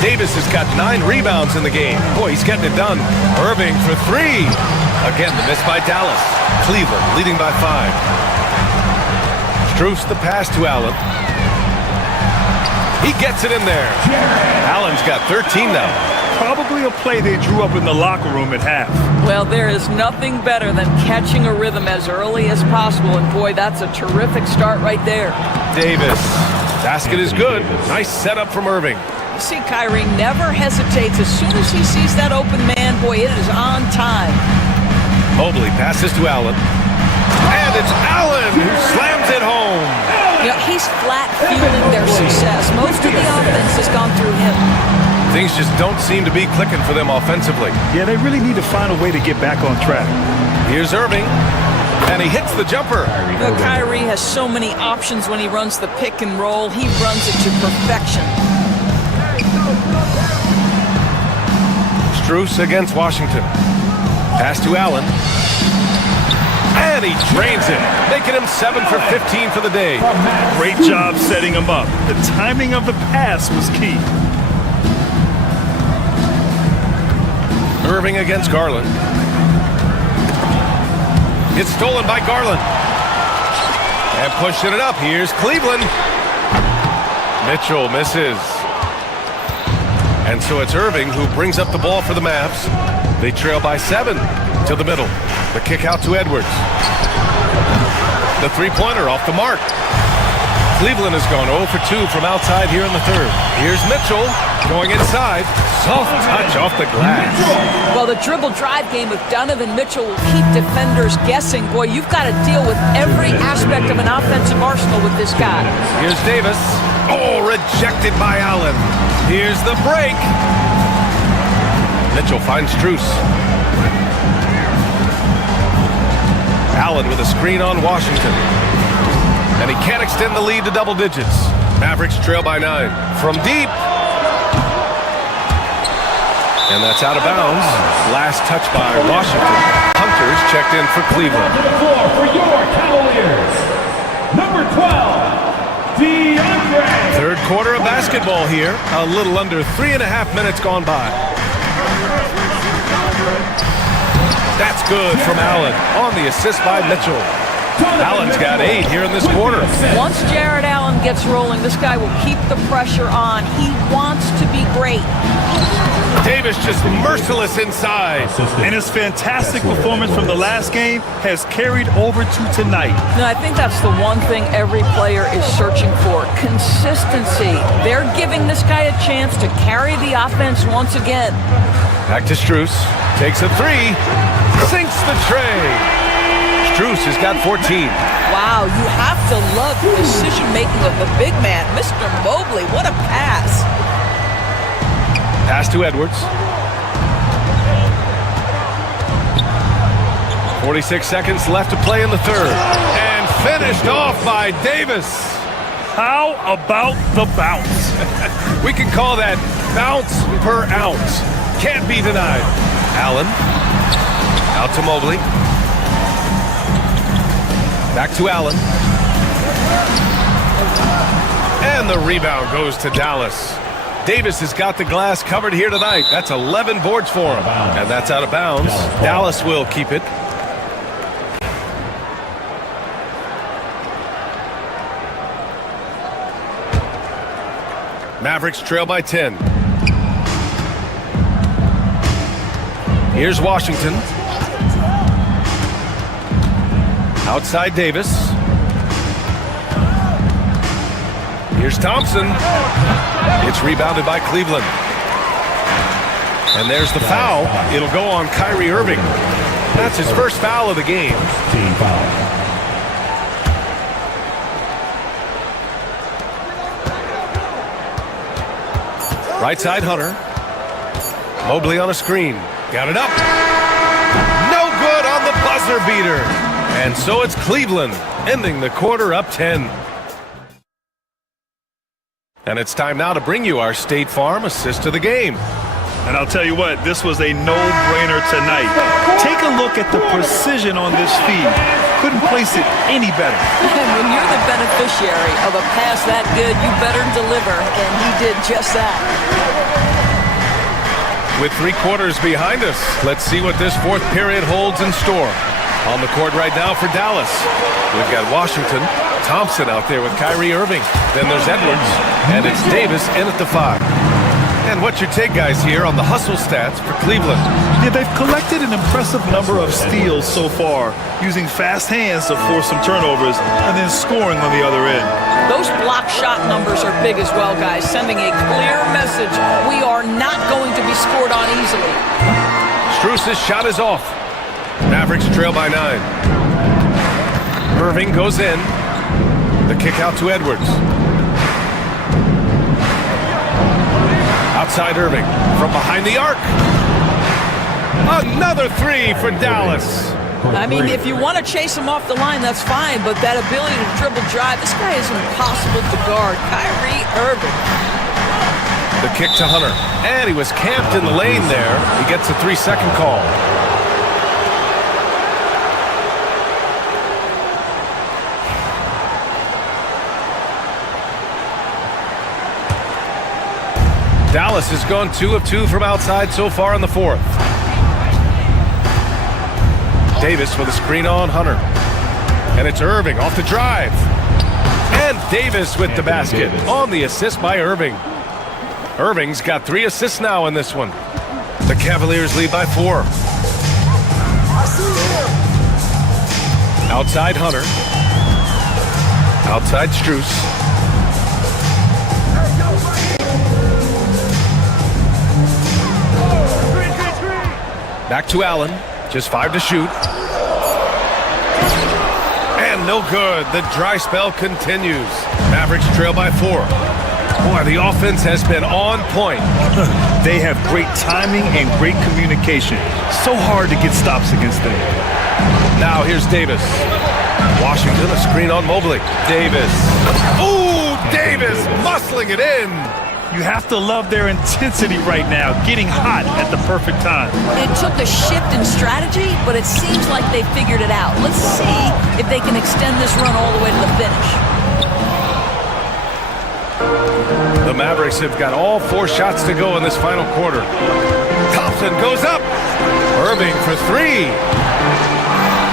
Davis has got 9 rebounds in the game. Boy, he's getting it done. Irving for 3. Again, the miss by Dallas. Cleveland leading by 5. Strus the pass to Allen. He gets it in there. Allen's got 13 now. Probably a play they drew up in the locker room at half. Well, there is nothing better than catching a rhythm as early as possible, and boy, that's a terrific start right there. Davis. Basket is good. Nice setup from Irving. You see, Kyrie never hesitates. As soon as he sees that open man, boy, it is on time. Mobley passes to Allen. And it's Allen who slams it home. You know, he's flat fueling their success. Most of the offense has gone through him. Things just don't seem to be clicking for them offensively. Yeah, they really need to find a way to get back on track. Here's Irving, and he hits the jumper. You know, Kyrie has so many options when he runs the pick and roll. He runs it to perfection. Strus against Washington. Pass to Allen. And he drains it, making him 7 for 15 for the day. Great job setting him up. The timing of the pass was key. Irving against Garland. It's stolen by Garland. And pushing it up. Here's Cleveland. Mitchell misses. And so it's Irving who brings up the ball for the Mavs. They trail by 7 to the middle. The kick out to Edwards. The three-pointer off the mark. Cleveland has gone 0 for 2 from outside here in the third. Here's Mitchell going inside. Soft touch off the glass. Well, the dribble drive game of Donovan Mitchell will keep defenders guessing. Boy, you've got to deal with every aspect of an offensive arsenal with this guy. Here's Davis. Oh, rejected by Allen. Here's the break. Mitchell finds Strus. Allen with a screen on Washington. And he can't extend the lead to double digits. Mavericks trail by 9. From deep. And that's out of bounds. Last touch by Washington. Hunters checked in for Cleveland. For your Cavaliers, number 12, DeAndre. Third quarter of basketball here. A little under 3.5 minutes gone by. That's good from Allen on the assist by Mitchell. Allen's got 8 here in this quarter. Once Jared Allen gets rolling, this guy will keep the pressure on. He wants to be great. Davis just merciless inside. And his fantastic performance from the last game has carried over to tonight. No, I think that's the one thing every player is searching for. Consistency. They're giving this guy a chance to carry the offense once again. Back to Strus. Takes a 3. Sinks the tray. Strus has got 14. Wow, you have to love the decision-making of the big man. Mr. Mobley, what a pass. Pass to Edwards. 46 seconds left to play in the third. And finished off by Davis. How about the bounce? We can call that bounce per ounce. Can't be denied. Allen. Out to Mobley. Back to Allen. And the rebound goes to Dallas. Davis has got the glass covered here tonight. That's 11 boards for him. And that's out of bounds. Dallas will keep it. Mavericks trail by 10. Here's Washington. Outside Davis. Here's Thompson. It's rebounded by Cleveland. And there's the foul. It'll go on Kyrie Irving. That's his first foul of the game. Team foul. Right side Hunter. Mobley on a screen. Got it up. No good on the buzzer beater. And so it's Cleveland ending the quarter up 10. And it's time now to bring you our State Farm assist of the game. And I'll tell you what, this was a no-brainer tonight. Take a look at the precision on this feed. Couldn't place it any better. And when you're the beneficiary of a pass that good, you better deliver, and he did just that. With 3 quarters behind us, let's see what this fourth period holds in store. On the court right now for Dallas, we've got Washington, Thompson out there with Kyrie Irving. Then there's Edwards, and it's Davis in at the 5. And what's your take, guys, here on the hustle stats for Cleveland? Yeah, they've collected an impressive number of steals so far, using fast hands to force some turnovers and then scoring on the other end. Those block shot numbers are big as well, guys, sending a clear message. We are not going to be scored on easily. Strus's shot is off. Mavericks trail by 9. Irving goes in. The The kick out to Edwards. Outside Irving from behind the arc. Another three for Dallas. I mean, if you want to chase him off the line, that's fine, but that ability to dribble drive, this guy is impossible to guard. Kyrie Irving. The kick to Hunter. And he was camped in the lane there. He gets a 3-second call. Dallas has gone 2 of 2 from outside so far in the fourth. Davis with a screen on Hunter. And it's Irving off the drive. And Davis with the basket on the assist by Irving. Irving's got 3 assists now in this one. The Cavaliers lead by 4. Outside Hunter. Outside Strus. Back to Allen. Just 5 to shoot. And no good. The dry spell continues. Mavericks trail by 4. Boy, the offense has been on point. They have great timing and great communication. So hard to get stops against them. Now here's Davis. Washington, a screen on Mobley. Davis. Ooh, Davis muscling it in. You have to love their intensity right now, getting hot at the perfect time. It took a shift in strategy, but it seems like they figured it out. Let's see if they can extend this run all the way to the finish. The Mavericks have got all 4 shots to go in this final quarter. Thompson goes up. Irving for 3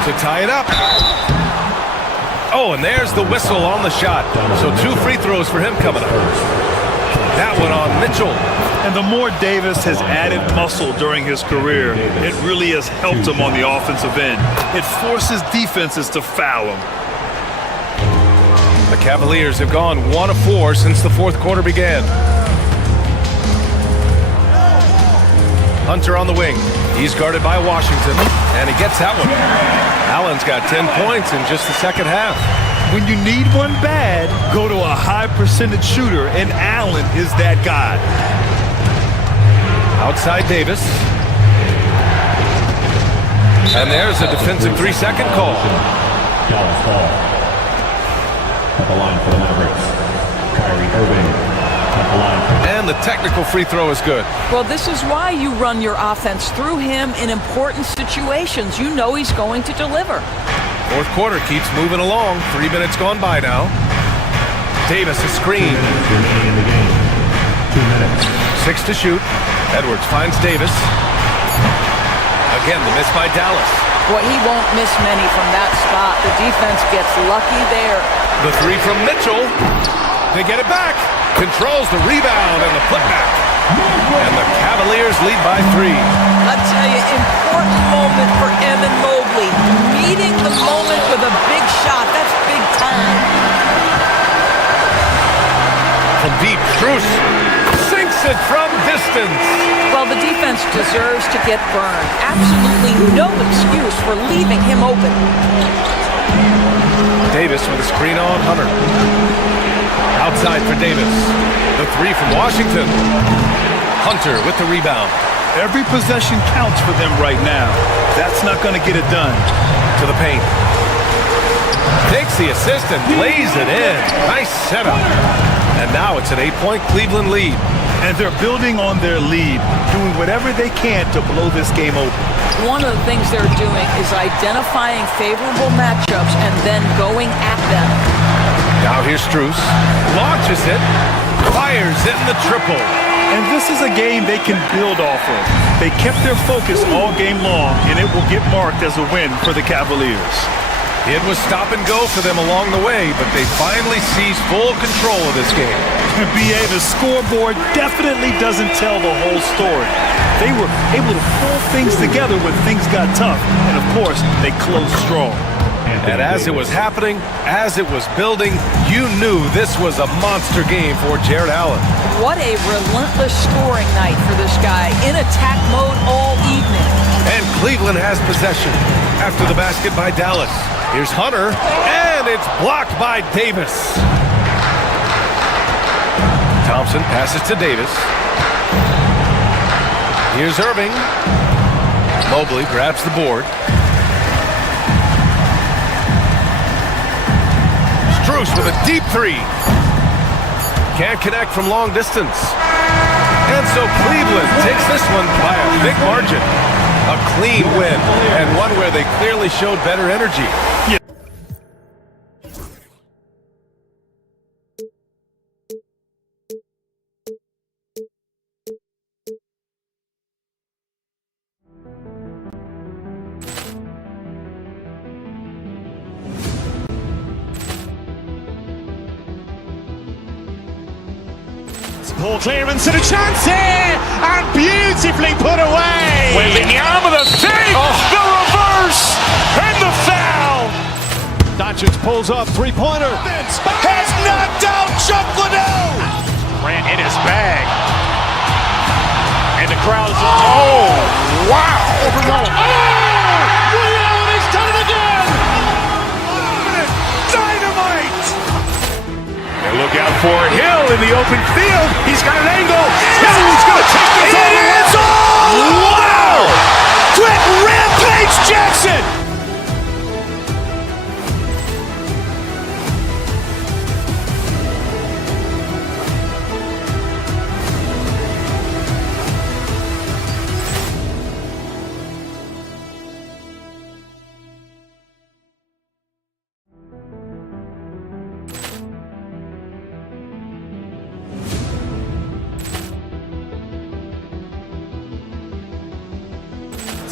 to tie it up. Oh, and there's the whistle on the shot. So 2 free throws for him coming up. That one on Mitchell. And the more Davis has added muscle during his career, it really has helped him on the offensive end. It forces defenses to foul him. The Cavaliers have gone 1 of 4 since the fourth quarter began. Hunter on the wing. He's guarded by Washington, and he gets that one. Allen's got 10 points in just the second half. When you need one bad, go to a high percentage shooter, and Allen is that guy. Outside Davis. And there's a defensive 3-second call. Dallas ball. At the line for the Mavericks. Kyrie Irving at the line. And the technical free throw is good. Well, this is why you run your offense through him in important situations. You know he's going to deliver. Fourth quarter keeps moving along. 3 minutes gone by now. Davis a screen. 2 minutes. 6 to shoot. Edwards finds Davis. Again, the miss by Dallas. Boy, he won't miss many from that spot. The defense gets lucky there. The 3 from Mitchell. They get it back. Controls the rebound and the putback. And the Cavaliers lead by 3. I tell you, important moment for Evan Mobley. Meeting the moment with a big shot. That's big time. From deep, Strus sinks it from distance. Well, the defense deserves to get burned. Absolutely no excuse for leaving him open. Davis with a screen on Hunter. Outside for Davis. The 3 from Washington. Hunter with the rebound. Every possession counts for them right now. That's not going to get it done. To the paint. Takes the assist and lays it in. Nice setup. And now it's an 8-point Cleveland lead. And they're building on their lead, doing whatever they can to blow this game open. One of the things they're doing is identifying favorable matchups and then going at them. Now here's Strus. Launches it. Fires in the triple. And this is a game they can build off of. They kept their focus all game long, and it will get marked as a win for the Cavaliers. It was stop and go for them along the way, but they finally seized full control of this game. BA, the scoreboard definitely doesn't tell the whole story. They were able to pull things together when things got tough, and of course, they closed strong. And as it was happening, as it was building, you knew this was a monster game for Jared Allen. What a relentless scoring night for this guy, in attack mode all evening. And Cleveland has possession. After the basket by Dallas. Here's Hunter, and it's blocked by Davis. Thompson passes to Davis. Here's Irving. Mobley grabs the board. Strus with a deep three. Can't connect from long distance. And so Cleveland takes this one by a big margin. A clean win, and one where they clearly showed better energy. Ball clearance and a chance here, and beautifully put away. Wembanyama with a save, the reverse, and the foul. Doncic pulls up, three-pointer. Vince has knocked out Chuck Liddell. Ran in his bag. And the crowd is, oh, wow. Reality's done it again. Dynamite. And look out for Hill in the open field. He's got an angle. Hill's going to take this all the way. Wow! Quick rampage Jackson.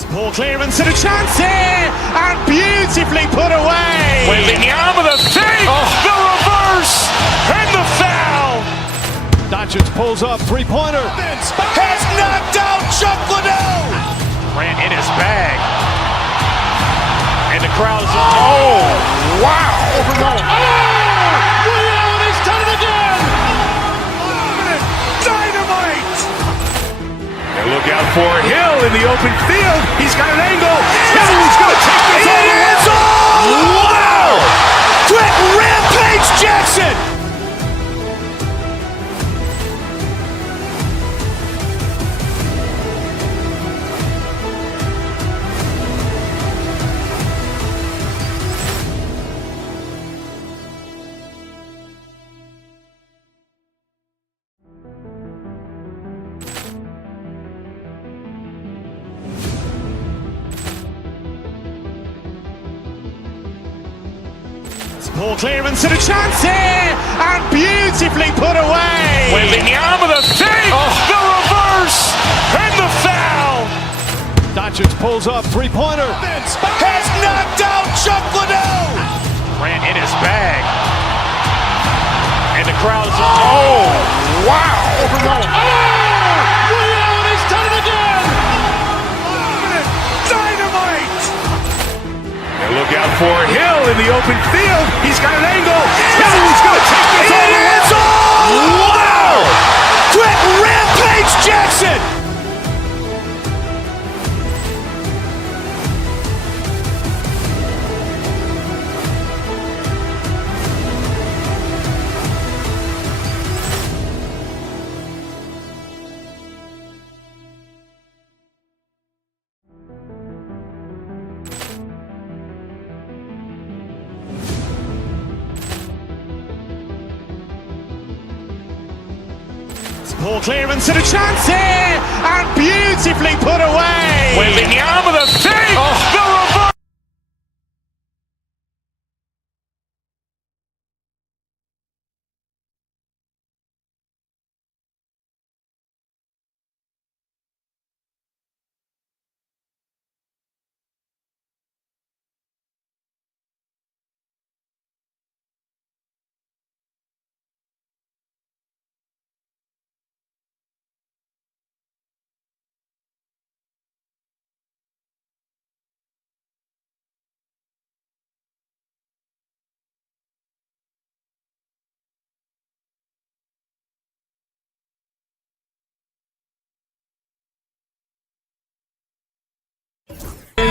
Ball clearance and a chance here, and beautifully put away. Wembanyama with a save, the reverse, and the foul. Doncic pulls up, three-pointer. Vince has knocked out Chuck Liddell. Ran in his bag. And the crowd is, oh, wow. Reality's done it again. Dynamite. And look out for Hill in the open field. He's got an angle. Hill's going to take this all the way. Wow! Quick rampage Jackson. Ball clearance and a chance here, and beautifully put away. Wembanyama with a save, the reverse, and the foul. Doncic pulls up, three-pointer. Vince has knocked out Chuck Liddell. Ran in his bag. And the crowd is, oh, wow. Reality's done it again. Dynamite. And look out for Hill in the open field. He's got an angle. Hill's going to take this all the way. Wow! Quick rampage Jackson. Ball clearance and a chance here, and beautifully put away. Wembanyama with a save, the reverse.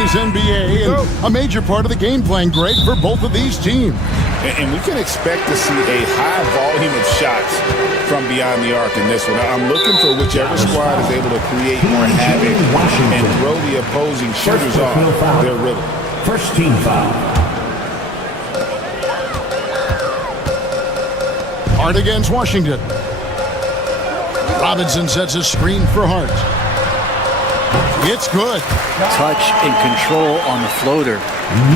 today's NBA and a major part of the game plan, Greg, for both of these teams. And we can expect to see a high volume of shots from beyond the arc in this one. I'm looking for whichever squad is able to create more havoc and throw the opposing shooters off their rhythm. First team foul. Hart against Washington. Robinson sets a screen for Hart. It's good. Touch and control on the floater.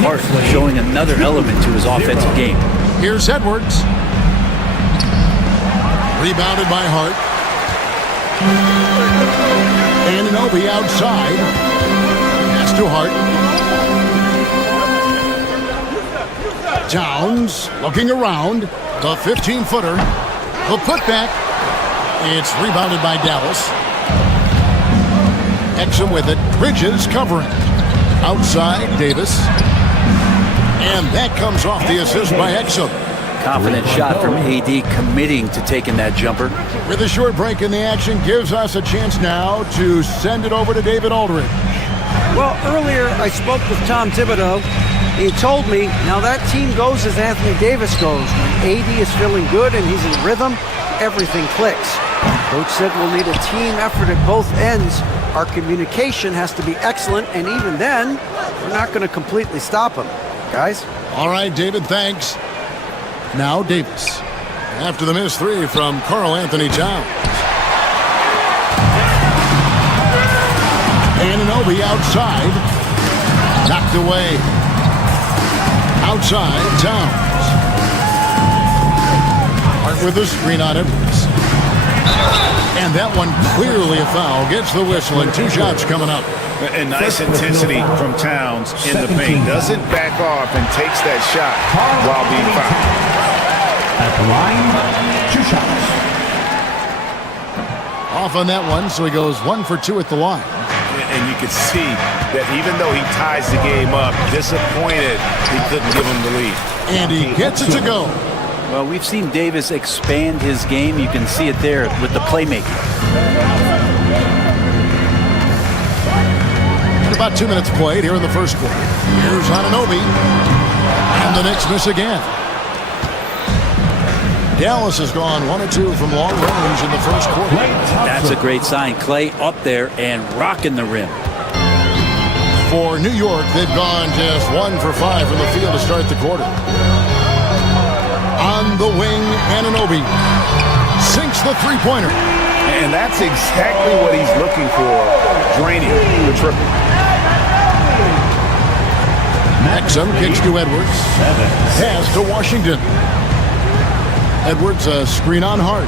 Hart showing another element to his offensive game. Here's Edwards. Rebounded by Hart. Anunoby outside. Pass to Hart. Towns looking around. The 15-footer. The putback. It's rebounded by Dallas. Exum with it. Bridges covering. Outside, Davis. And that comes off the assist by Exum. Confident shot from AD, committing to taking that jumper. With a short break in the action, gives us a chance now to send it over to David Aldridge. Well, earlier I spoke with Tom Thibodeau. He told me, now that team goes as Anthony Davis goes. When AD is feeling good and he's in rhythm, everything clicks. Coach said we'll need a team effort at both ends. Our communication has to be excellent, and even then, we're not going to completely stop him. Guys? All right, David, thanks. Now Davis. After the missed three from Karl Anthony Towns. Anunoby outside. Knocked away. Outside, Towns. Hart with a screen on Edwards. And that one clearly a foul. Gets the whistle, and two shots coming up. And nice intensity from Towns in the paint. Doesn't back off and takes that shot while being fouled. At the line, 2 shots. Off on that one, so he goes 1 for 2 at the line. And you can see that even though he ties the game up, disappointed he couldn't give him the lead. And he gets it to go. Well, we've seen Davis expand his game. You can see it there with the playmaking. And about 2 minutes played here in the first quarter. Here's Anunoby. And the Knicks miss again. Dallas has gone 1 of 2 from long range in the first quarter. That's a great sign. Clay up there and rocking the rim. For New York, they've gone just 1 for 5 from the field to start the quarter. On the wing, Anunoby sinks the three-pointer. And that's exactly what he's looking for, draining the triple. Exum kicks to Edwards. Pass to Washington. Edwards, a screen on Hart.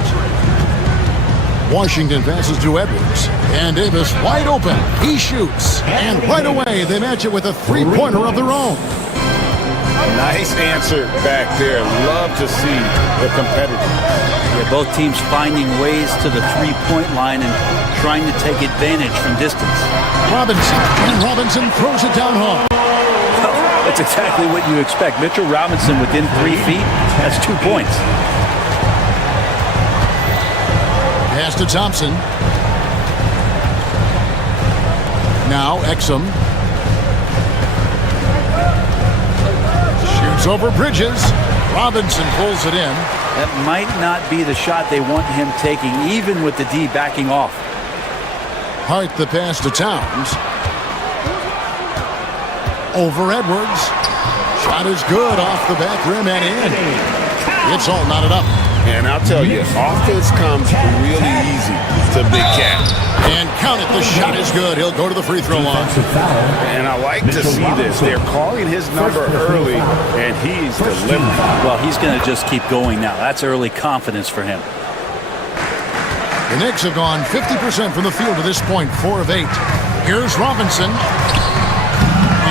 Washington passes to Edwards. And Davis wide open. He shoots. And right away, they match it with a three-pointer of their own. Nice answer back there. Love to see the competitor. Yeah, both teams finding ways to the three-point line and trying to take advantage from distance. Robinson. And Robinson throws it down hard. That's exactly what you expect. Mitchell Robinson within 3 feet. That's 2 points. Pass to Thompson. Now Exum. Shoots over Bridges. Robinson pulls it in. That might not be the shot they want him taking, even with the D backing off. Hart the pass to Towns. Over Edwards. Shot is good off the back rim and in. It's all knotted up. And I'll tell you, offense comes really easy to Big Cat. And count it, the shot is good. He'll go to the free throw line. And I like to see this. They're calling his number early, and he's delivering. Well, he's going to just keep going now. That's early confidence for him. The Knicks have gone 50% from the field to this point, 4 of 8. Here's Robinson.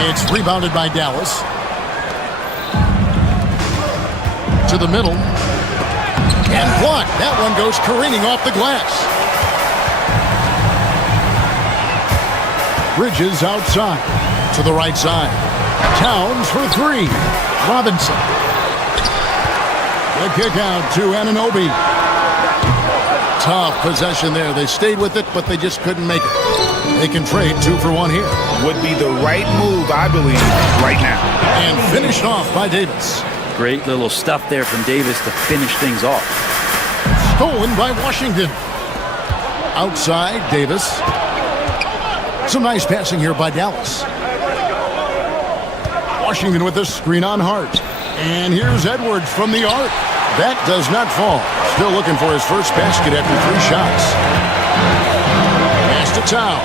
It's rebounded by Dallas. To the middle. And blocked. That one goes careening off the glass. Bridges outside. To the right side. Towns for 3. Robinson. The kick out to Anunoby. Tough possession there. They stayed with it, but they just couldn't make it. They can trade 2 for 1 here. Would be the right move, I believe, right now. And finished off by Davis. Great little stuff there from Davis to finish things off. Stolen by Washington. Outside, Davis. Some nice passing here by Dallas. Washington with a screen on Hart. And here's Edwards from the arc. That does not fall. Still looking for his first basket after 3 shots. Pass to Towns.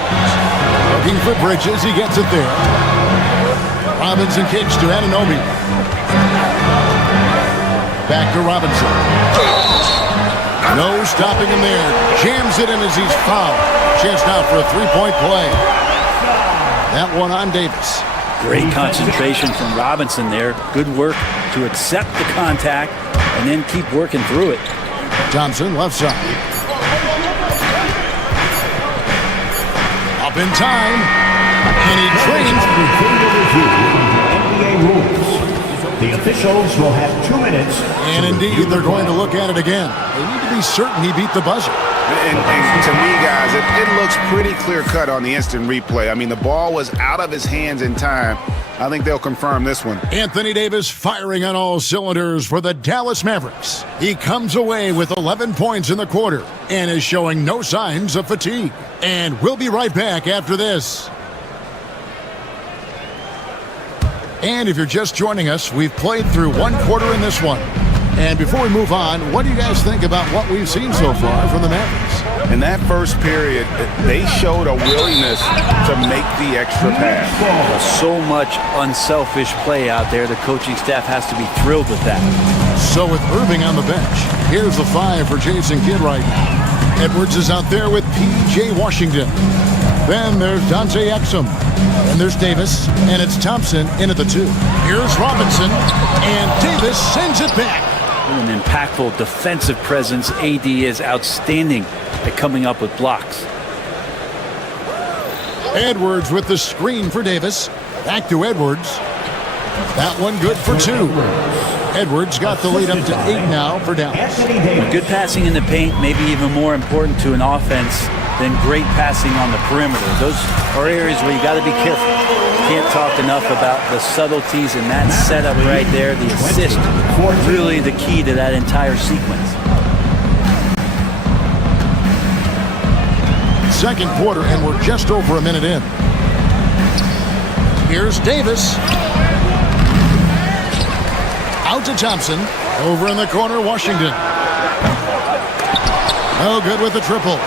Looking for Bridges. He gets it there. Robinson kicks to Anunoby. Back to Robinson. No stopping him there. Jams it in as he's fouled. Chance now for a 3-point play. That one on Davis. Great concentration from Robinson there. Good work to accept the contact and then keep working through it. Thompson left side. Up in time. And he trains. NBA rules. The officials will have 2 minutes. And indeed, they're going to look at it again. They need to be certain he beat the buzzer. And to me, guys, it looks pretty clear-cut on the instant replay. I mean, the ball was out of his hands in time. I think they'll confirm this one. Anthony Davis firing on all cylinders for the Dallas Mavericks. He comes away with 11 points in the quarter and is showing no signs of fatigue. And we'll be right back after this. And if you're just joining us, we've played through 1 quarter in this one. And before we move on, what do you guys think about what we've seen so far from the Mavericks? In that first period, they showed a willingness to make the extra pass. So much unselfish play out there. The coaching staff has to be thrilled with that. So with Irving on the bench, here's the 5 for Jason Kidd right now. Edwards is out there with P.J. Washington. Then there's Dante Exum. And there's Davis, and it's Thompson in at the 2. Here's Robinson, and Davis sends it back. An impactful defensive presence. AD is outstanding at coming up with blocks. Edwards with the screen for Davis. Back to Edwards. That one good for 2. Edwards got the lead up to 8 now for Dallas. Good passing in the paint, maybe even more important to an offense than great passing on the perimeter. Those are areas where you got to be careful. Can't talk enough about the subtleties in that setup right there. The assist, really the key to that entire sequence. Second quarter, and we're just over a minute in. Here's Davis. Out to Thompson. Over in the corner, Washington. No good with the triple.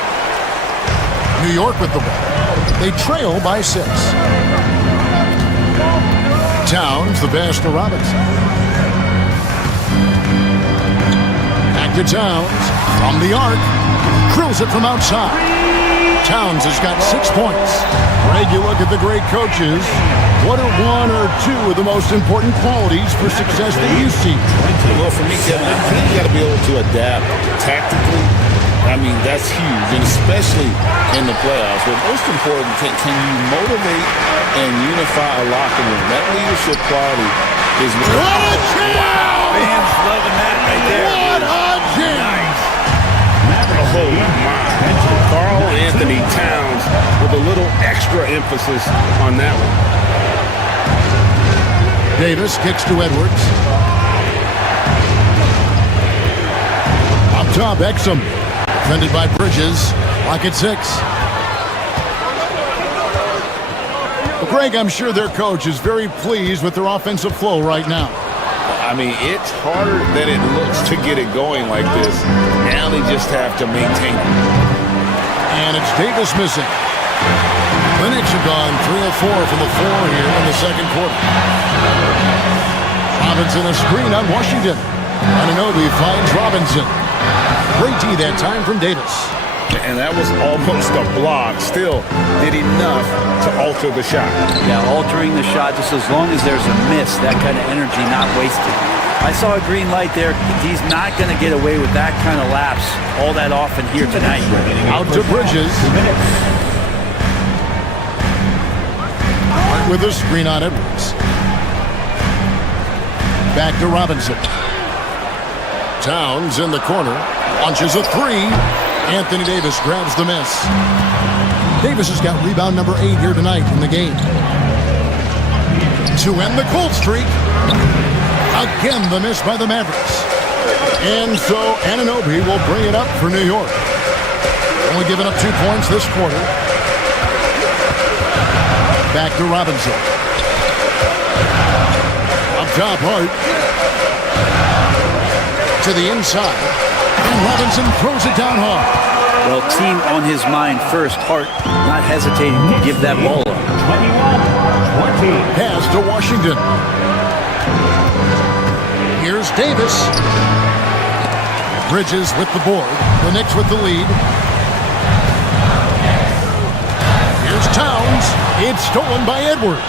New York with the ball. They trail by 6. Towns, the pass to Robinson. Back to Towns. From the arc. Drills it from outside. Towns has got 6 points. Greg, you look at the great coaches. What are 1 or 2 of the most important qualities for success that you see? Well, for me, Kevin, I think you got to be able to adapt tactically. I mean, that's huge, and especially in the playoffs. But most important, can you motivate and unify a locker room? That leadership quality is what a jam! Wow, fans loving that right there. What a jam! Nice. Oh, my. Karl Anthony Towns with a little extra emphasis on that one. Davis kicks to Edwards. Up top, Exum. Defended by Bridges. Lock at 6. Well, Greg, I'm sure their coach is very pleased with their offensive flow right now. I mean, it's harder than it looks to get it going like this. Now they just have to maintain it. And it's Davis missing. Clinics are gone 3 of 4 from the floor here in the second quarter. Robinson a screen on Washington. Anunoby finds Robinson. Great D that time from Davis. And that was almost a block. Still did enough to alter the shot. Yeah, altering the shot just as long as there's a miss, that kind of energy not wasted. I saw a green light there. He's not going to get away with that kind of lapse all that often here tonight. Out to Bridges. With a screen on Edwards. Back to Robinson. Towns in the corner. Launches a 3. Anthony Davis grabs the miss. Davis has got rebound number 8 here tonight in the game. To end the cold streak. Again, the miss by the Mavericks. And so Anunoby will bring it up for New York. Only giving up 2 points this quarter. Back to Robinson. Up top, Hart. To the inside. And Robinson throws it down hard. Well, team on his mind first. Hart not hesitating to give that ball up. 21-20. Pass to Washington. Here's Davis. Bridges with the board. The Knicks with the lead. Here's Towns. It's stolen by Edwards.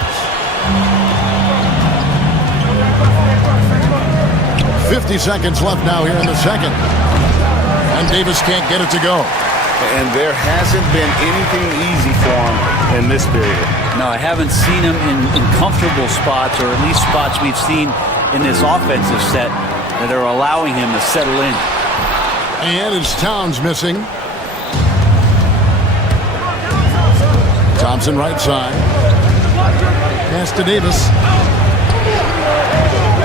50 seconds left now here in the second. And Davis can't get it to go. And there hasn't been anything easy for him in this period. No, I haven't seen him in comfortable spots, or at least spots we've seen in this offensive set that are allowing him to settle in. And it's Towns missing. Thompson right side. Pass to Davis.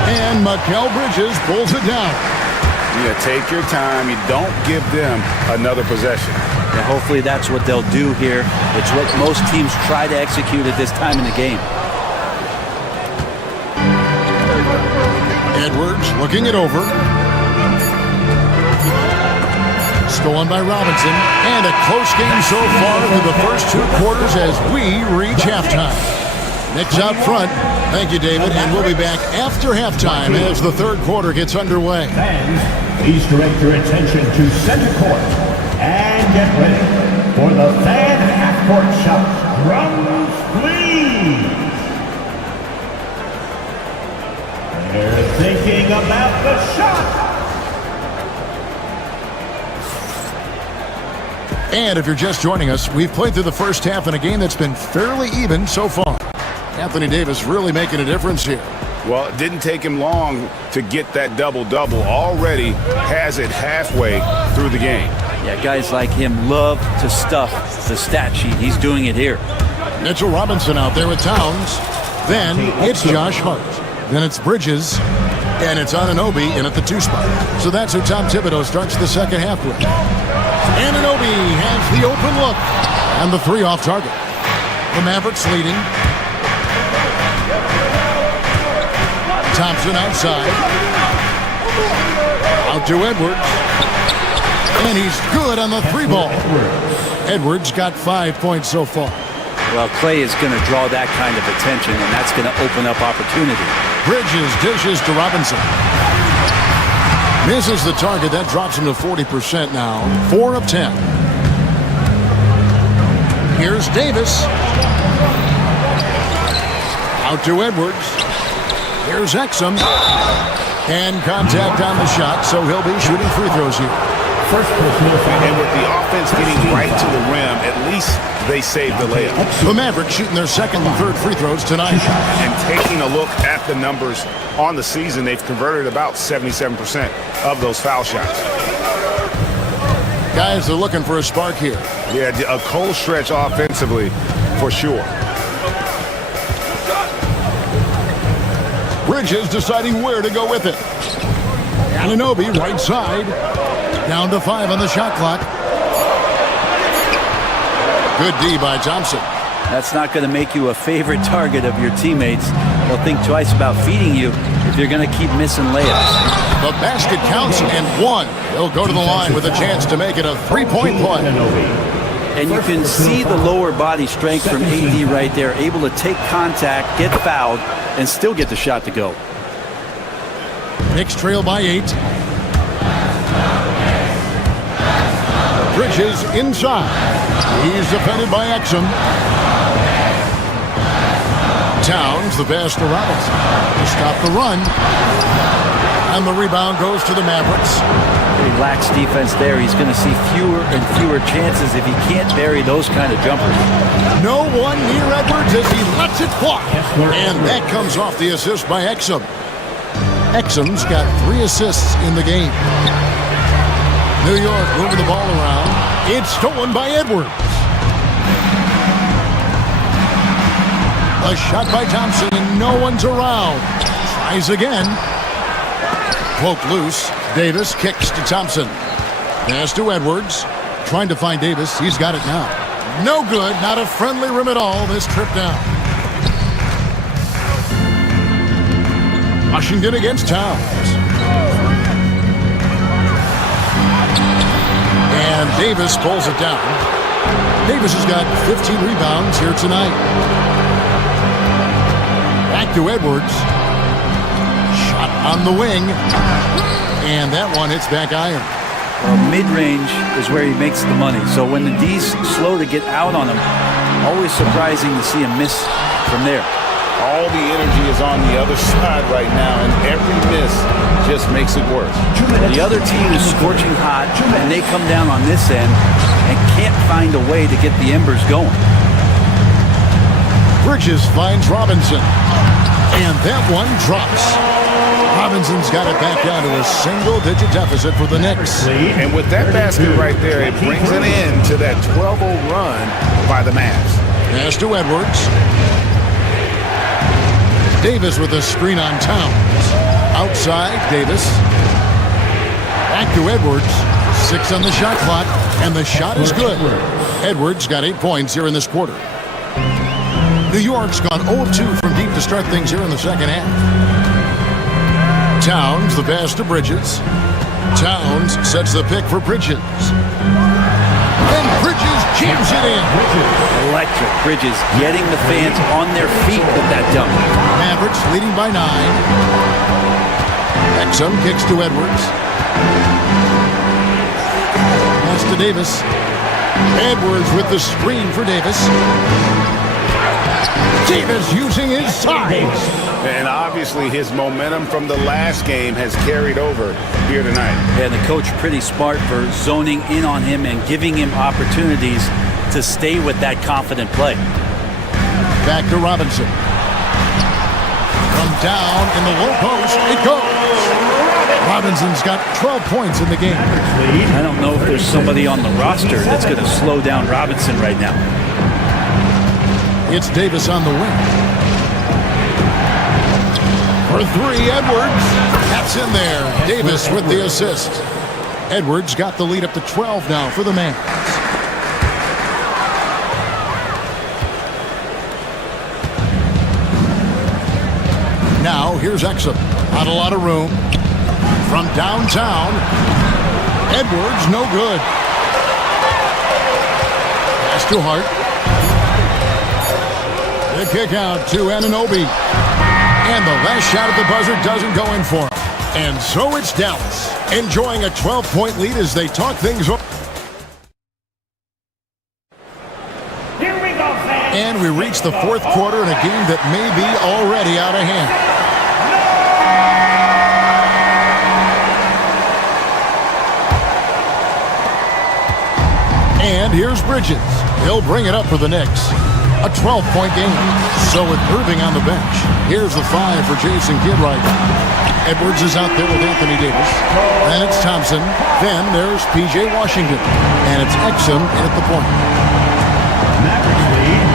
And Mikal Bridges pulls it down. Yeah, take your time. You don't give them another possession. And hopefully that's what they'll do here. It's what most teams try to execute at this time in the game. Edwards looking it over. Stolen by Robinson. And a close game so far through the first 2 quarters as we reach halftime. Knicks out front. Thank you, David. And we'll be back after halftime as the third quarter gets underway. Fans, please direct your attention to center court and get ready for the fan half-court shot. Drums, please. They're thinking about the shot. And if you're just joining us, we've played through the first half in a game that's been fairly even so far. Anthony Davis really making a difference here. Well, it didn't take him long to get that double-double. Already has it halfway through the game. Yeah, guys like him love to stuff the stat sheet. He's doing it here. Mitchell Robinson out there with Towns. Then it's Josh Hart. Then it's Bridges. And it's Anunoby in at the 2 spot. So that's who Tom Thibodeau starts the second half with. Anunoby has the open look. And the 3 off target. The Mavericks leading. Thompson outside. Out to Edwards. And he's good on the 3 ball. Edwards got 5 points so far. Well, Clay is going to draw that kind of attention, and that's going to open up opportunity. Bridges dishes to Robinson. Misses the target. That drops him to 40% now. 4 of 10. Here's Davis. Out to Edwards. Here's Exum. And contact on the shot, so he'll be shooting free throws here. And with the offense getting right to the rim, at least they saved the layup. The Mavericks shooting their second and third free throws tonight. And taking a look at the numbers on the season, they've converted about 77% of those foul shots. Guys, they're looking for a spark here. Yeah, a cold stretch offensively for sure. Bridges deciding where to go with it. Anunoby right side. Down to 5 on the shot clock. Good D by Thompson. That's not going to make you a favorite target of your teammates. They'll think twice about feeding you if you're going to keep missing layups. The basket counts and 1. He'll go to the line with a chance to make it a 3-point play. And you can see the lower body strength from AD right there, able to take contact, get fouled, and still get the shot to go. Knicks trail by 8. Bridges inside. He's defended by Exum. Towns, the pass to Robinson. To stop the run. And the rebound goes to the Mavericks. Relaxed defense there. He's going to see fewer and fewer chances if he can't bury those kind of jumpers. No one near Edwards as he lets it fly. And that comes off the assist by Exum. Exum's got 3 assists in the game. New York moving the ball around. It's stolen by Edwards. A shot by Thompson, and no one's around. Tries again. Poke loose. Davis kicks to Thompson. Pass to Edwards. Trying to find Davis. He's got it now. No good. Not a friendly rim at all this trip down. Washington against Towns. And Davis pulls it down. Davis has got 15 rebounds here tonight. Back to Edwards. Shot on the wing. And that one hits back iron. Well, mid-range is where he makes the money. So when the D's slow to get out on him, always surprising to see him miss from there. All the energy is on the other side right now, and every miss just makes it worse. The other team is scorching hot, and they come down on this end and can't find a way to get the embers going. Bridges finds Robinson, and that one drops. Robinson's got it back down to a single-digit deficit for the Knicks. And with that basket right there, it brings an end to that 12-0 run by the Mavs. Pass to Edwards. Davis with a screen on Towns. Outside, Davis. Back to Edwards. 6 on the shot clock, and the shot is good. Edwards got 8 points here in this quarter. New York's gone 0-2 from deep to start things here in the second half. Towns, the pass to Bridges. Towns sets the pick for Bridges. And Bridges jams it in. Electric. Bridges getting the fans on their feet with that dunk. Mavericks leading by 9. Exum kicks to Edwards. Pass to Davis. Edwards with the screen for Davis. Davis using his size. And obviously his momentum from the last game has carried over here tonight. Yeah, the coach pretty smart for zoning in on him and giving him opportunities to stay with that confident play. Back to Robinson. From down in the low post, it goes. Robinson's got 12 points in the game. I don't know if there's somebody on the roster that's going to slow down Robinson right now. It's Davis on the wing. For 3, Edwards. That's in there. Davis with the assist. Edwards got the lead up to 12 now for the Mavs. Now here's Exum. Not a lot of room. From downtown. Edwards, no good. Pass to Hart. The kick out to Anunoby. And the last shot at the buzzer doesn't go in for him. And so it's Dallas, enjoying a 12-point lead as they talk things over. Here we go, fans. And we reach the fourth quarter in a game that may be already out of hand. And here's Bridges. He'll bring it up for the Knicks. A 12-point game. So with Irving on the bench, here's the 5 for Jason Kidd right now. Edwards is out there with Anthony Davis. Then it's Thompson. Then there's P.J. Washington. And it's Exum at the point. Mavericks lead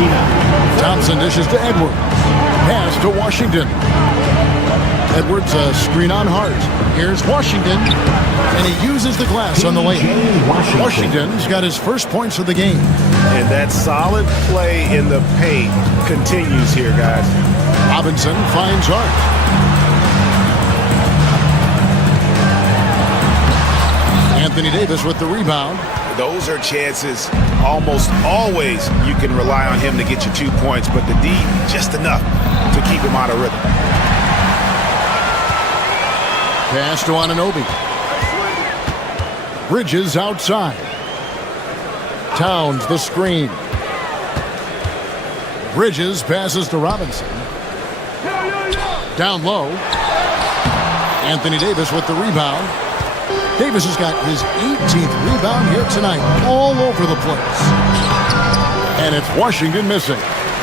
39. Thompson dishes to Edwards. Pass to Washington. Edwards a screen on Hart. Here's Washington. And he uses the glass on the lane. Washington's got his first points of the game. And that solid play in the paint continues here, guys. Robinson finds Hart. Anthony Davis with the rebound. Those are chances almost always you can rely on him to get you 2 points, but the D just enough to keep him out of rhythm. Pass to Anunoby. Bridges outside. Towns the screen. Bridges passes to Robinson. Down low. Anthony Davis with the rebound. Davis has got his 18th rebound here tonight, all over the place. And it's Washington missing.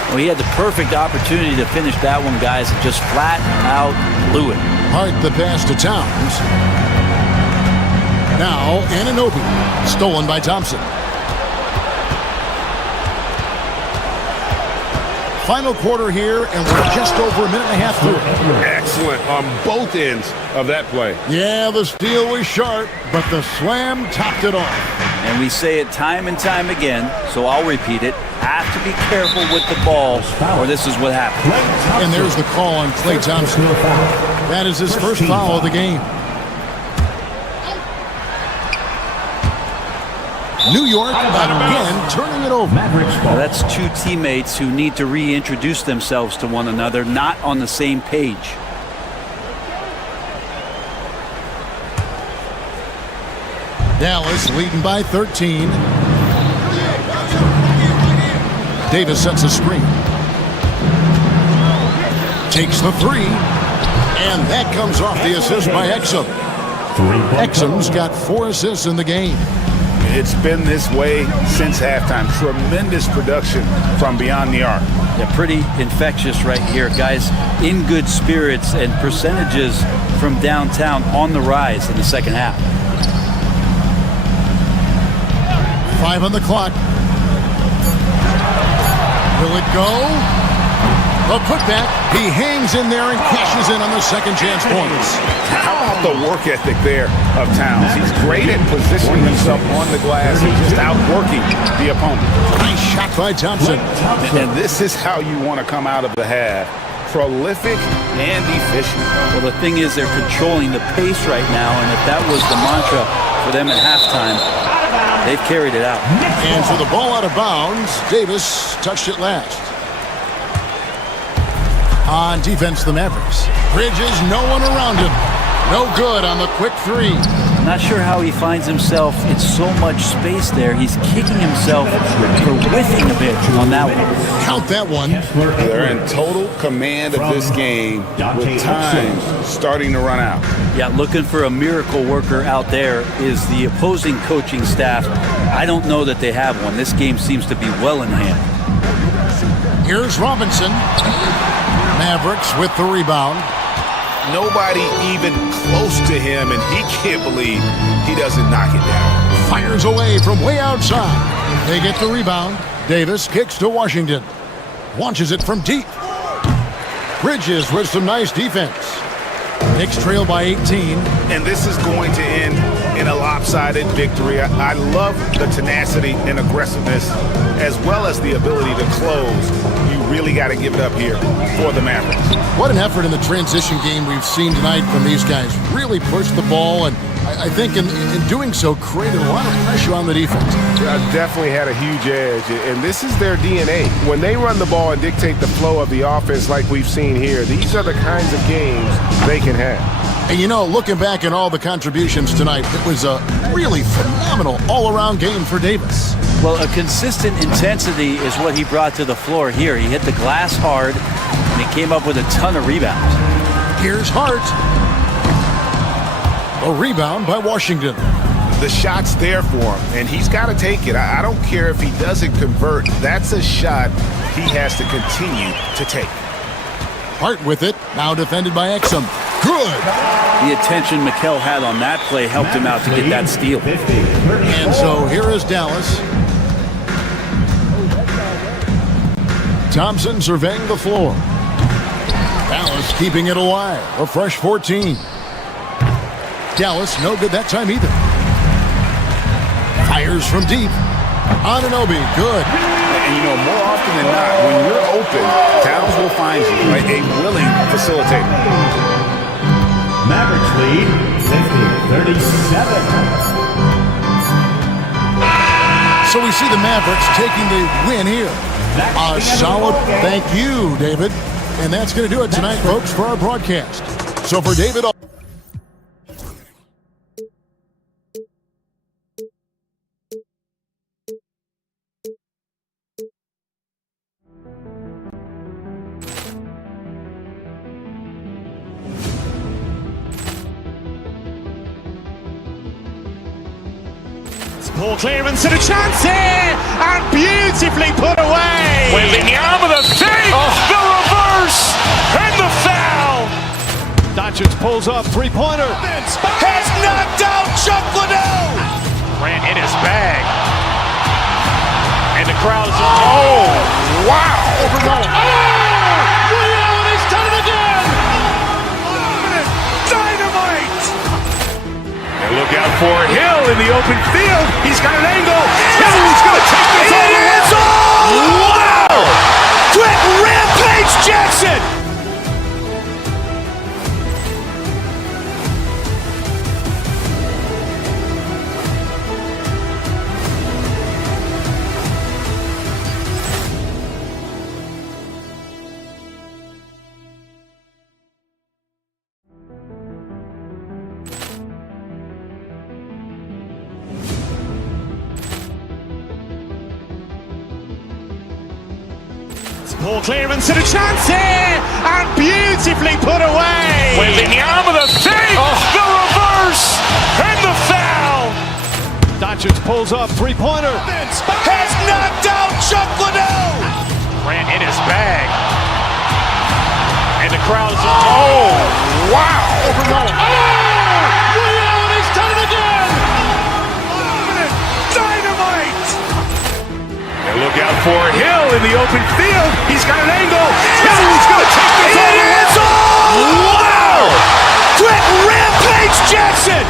Well, he had the perfect opportunity to finish that one, guys, and just flat out blew it. Hart the pass to Towns. Now Anunoby, stolen by Thompson. final quarter here, and we're just over a minute and a half through. Excellent on both ends of that play. Yeah, the steal was sharp, but the slam topped it off. And we say it time and time again, so I'll repeat it. Have to be careful with the ball, or this is what happens. And there's the call on Klay Thompson. That is his first foul of the game. New York again turning it over. Now that's two teammates who need to reintroduce themselves to one another, not on the same page. Dallas leading by 13. Davis sets a screen. Takes the three. And that comes off the assist by Exum. Exum's got 4 assists in the game. It's been this way since halftime. Tremendous production from beyond the arc. Yeah, pretty infectious right here. Guys in good spirits and percentages from downtown on the rise in the second half. 5 on the clock. Will it go? A putback. He hangs in there and cashes in on the second chance points. How about the work ethic there of Towns? He's great at positioning himself on the glass and just outworking the opponent. Nice shot by Thompson. And this is how you want to come out of the half. Prolific and efficient. Well, the thing is they're controlling the pace right now, and if that was the mantra for them at halftime, they've carried it out. And for the ball out of bounds, Davis touched it last. On defense, the Mavericks. Bridges, no one around him. No good on the quick three. Not sure how he finds himself in so much space there. He's kicking himself for whiffing a bit on that one. Count that one. They're in total command of this game with time starting to run out. Yeah, looking for a miracle worker out there is the opposing coaching staff. I don't know that they have one. This game seems to be well in hand. Here's Robinson. Mavericks with the rebound. Nobody even close to him, and he can't believe he doesn't knock it down. Fires away from way outside. They get the rebound. Davis kicks to Washington. Launches it from deep. Bridges with some nice defense. Knicks trail by 18. And this is going to end in a lopsided victory. I love the tenacity and aggressiveness as well as the ability to close. You really got to give it up here for the Mavericks. What an effort in the transition game we've seen tonight from these guys. Really pushed the ball, and I think in doing so created a lot of pressure on the defense. Definitely had a huge edge, and this is their DNA. When they run the ball and dictate the flow of the offense like we've seen here, these are the kinds of games they can have. And you know, looking back at all the contributions tonight, it was a really phenomenal all-around game for Davis. Well, a consistent intensity is what he brought to the floor here. He hit the glass hard, and he came up with a ton of rebounds. Here's Hart. A rebound by Washington. The shot's there for him, and he's got to take it. I don't care if he doesn't convert. That's a shot he has to continue to take. Hart with it, now defended by Exum. Good. The attention Mikal had on that play helped him out to get that steal. And so here is Dallas. Thompson surveying the floor. Dallas keeping it alive. A fresh 14. Dallas no good that time either. Fires from deep. Anunoby, good. And you know, more often than not, when you're open, Towns will find you, right? A willing facilitator. Mavericks lead 50-37. So we see the Mavericks taking the win here. A solid thank you, David. And that's going to do it tonight, folks, for our broadcast. So for David... Poor clearance and a chance here, and beautifully put away. Wembanyama the save, the reverse, and the foul. Doncic pulls up, three-pointer. Has knocked out Chuck Liddell. Grant in his bag. And the crowd is, oh, wow. Overrun. He's done it again! Dynamite! And look out for Hill in the open field. He's got an angle. Hill's going to take this all the way. Wow! Quick rampage Jackson! Ball clearance and a chance here, and beautifully put away. Wembanyama the fake, the reverse, and the foul. Doncic pulls up, three-pointer. Has knocked out Chuck Liddell. Grant in his bag. And the crowd is, oh, wow. Overrun. He's done it again! Dynamite! And look out for Hill in the open field. He's got an angle. Hill's going to take this all the way. Wow! Quick rampage Jackson!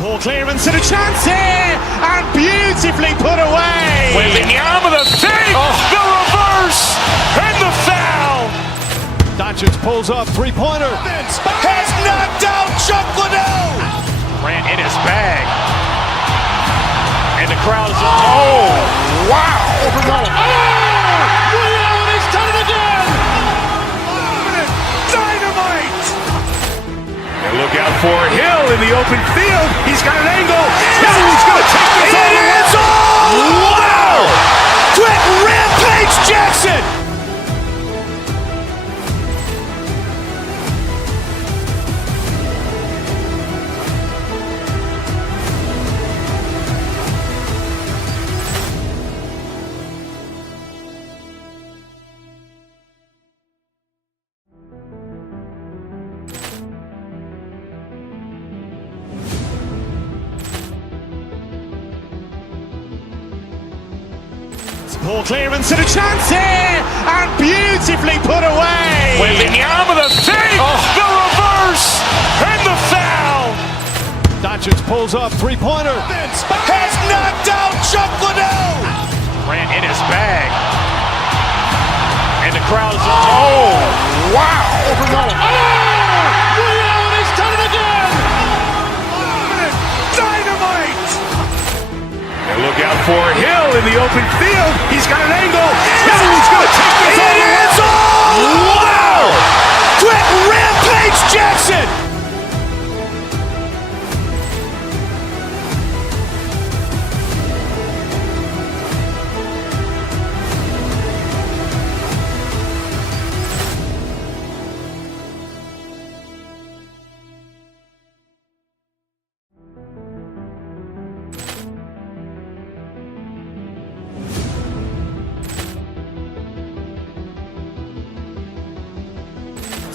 Ball clearance and a chance here, and beautifully put away. Wembanyama the fake, the reverse, and the foul. Doncic pulls up, three-pointer. Has knocked out Chuck Liddell. Grant in his bag. And the crowd is, oh, wow. Overrun. He's done it again! Dynamite! And look out for Hill in the open field. He's got an angle. Hill's going to take this all the way. Wow! Quick rampage Jackson! Ball clearance and a chance here, and beautifully put away. Wembanyama the fake, the reverse, and the foul. Doncic pulls up, three-pointer. Has knocked out Chuck Liddell. Grant in his bag. And the crowd is, oh, wow. Overrun. He's done it again! Dynamite! And look out for Hill in the open field. He's got an angle. Hill's going to take this all the way. Wow! Quick rampage Jackson!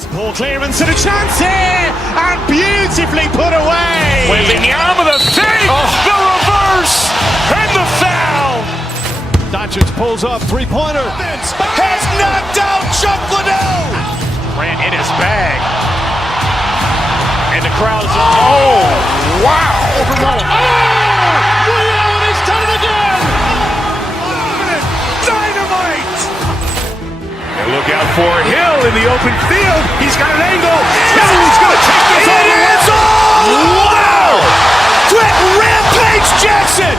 Ball clearance and a chance here, and beautifully put away. Wembanyama the fake, the reverse, and the foul. Doncic pulls up, three-pointer. Has knocked out Chuck Liddell. Grant in his bag. And the crowd is, oh, wow. Overrun. He's done it again! Dynamite! And look out for Hill in the open field. He's got an angle. Hill's going to take this all the way. Wow! Quick rampage Jackson!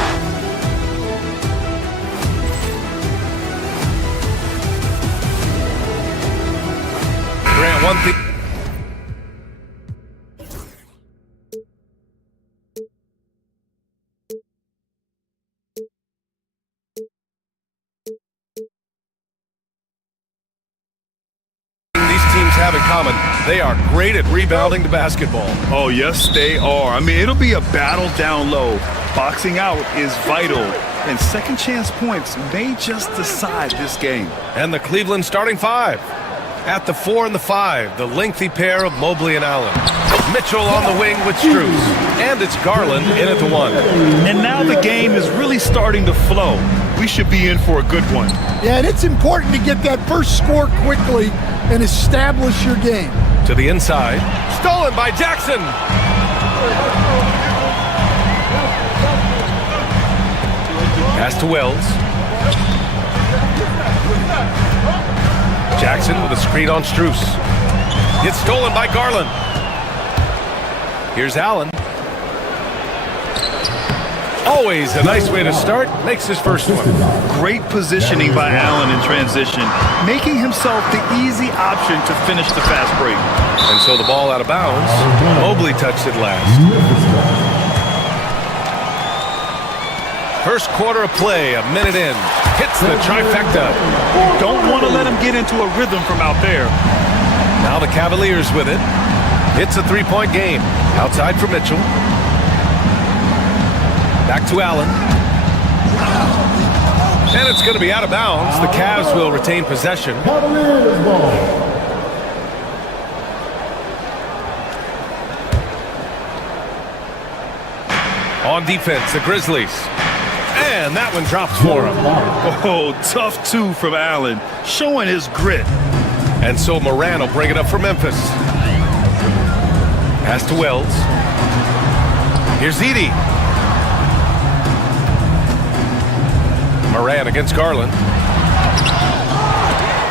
Grant, one thing. have in common. They are great at rebounding the basketball. Oh, yes, they are. I mean, it'll be a battle down low. Boxing out is vital, and second chance points may just decide this game. And the Cleveland starting five. At the 4 and the 5, the lengthy pair of Mobley and Allen. Mitchell on the wing with Strus. And it's Garland in at the 1. And now the game is really starting to flow. We should be in for a good one. Yeah, and it's important to get that first score quickly and establish your game. To the inside. Stolen by Jackson. Pass to Wells. Jackson with a screen on Strus. It's stolen by Garland. Here's Allen. Always a nice way to start. Makes his first one. Great positioning by Allen in transition, making himself the easy option to finish the fast break. And so the ball out of bounds. Mobley touched it last. First quarter of play, a minute in. Hits the trifecta. Don't want to let him get into a rhythm from out there. Now the Cavaliers with it. It's a three-point game. Outside for Mitchell. Back to Allen. And it's going to be out of bounds. The Cavs will retain possession. On defense, the Grizzlies. And that one drops for him. Oh, tough two from Allen, showing his grit. And so Moran will bring it up for Memphis. Pass to Wells. Here's Edey. Moran against Garland.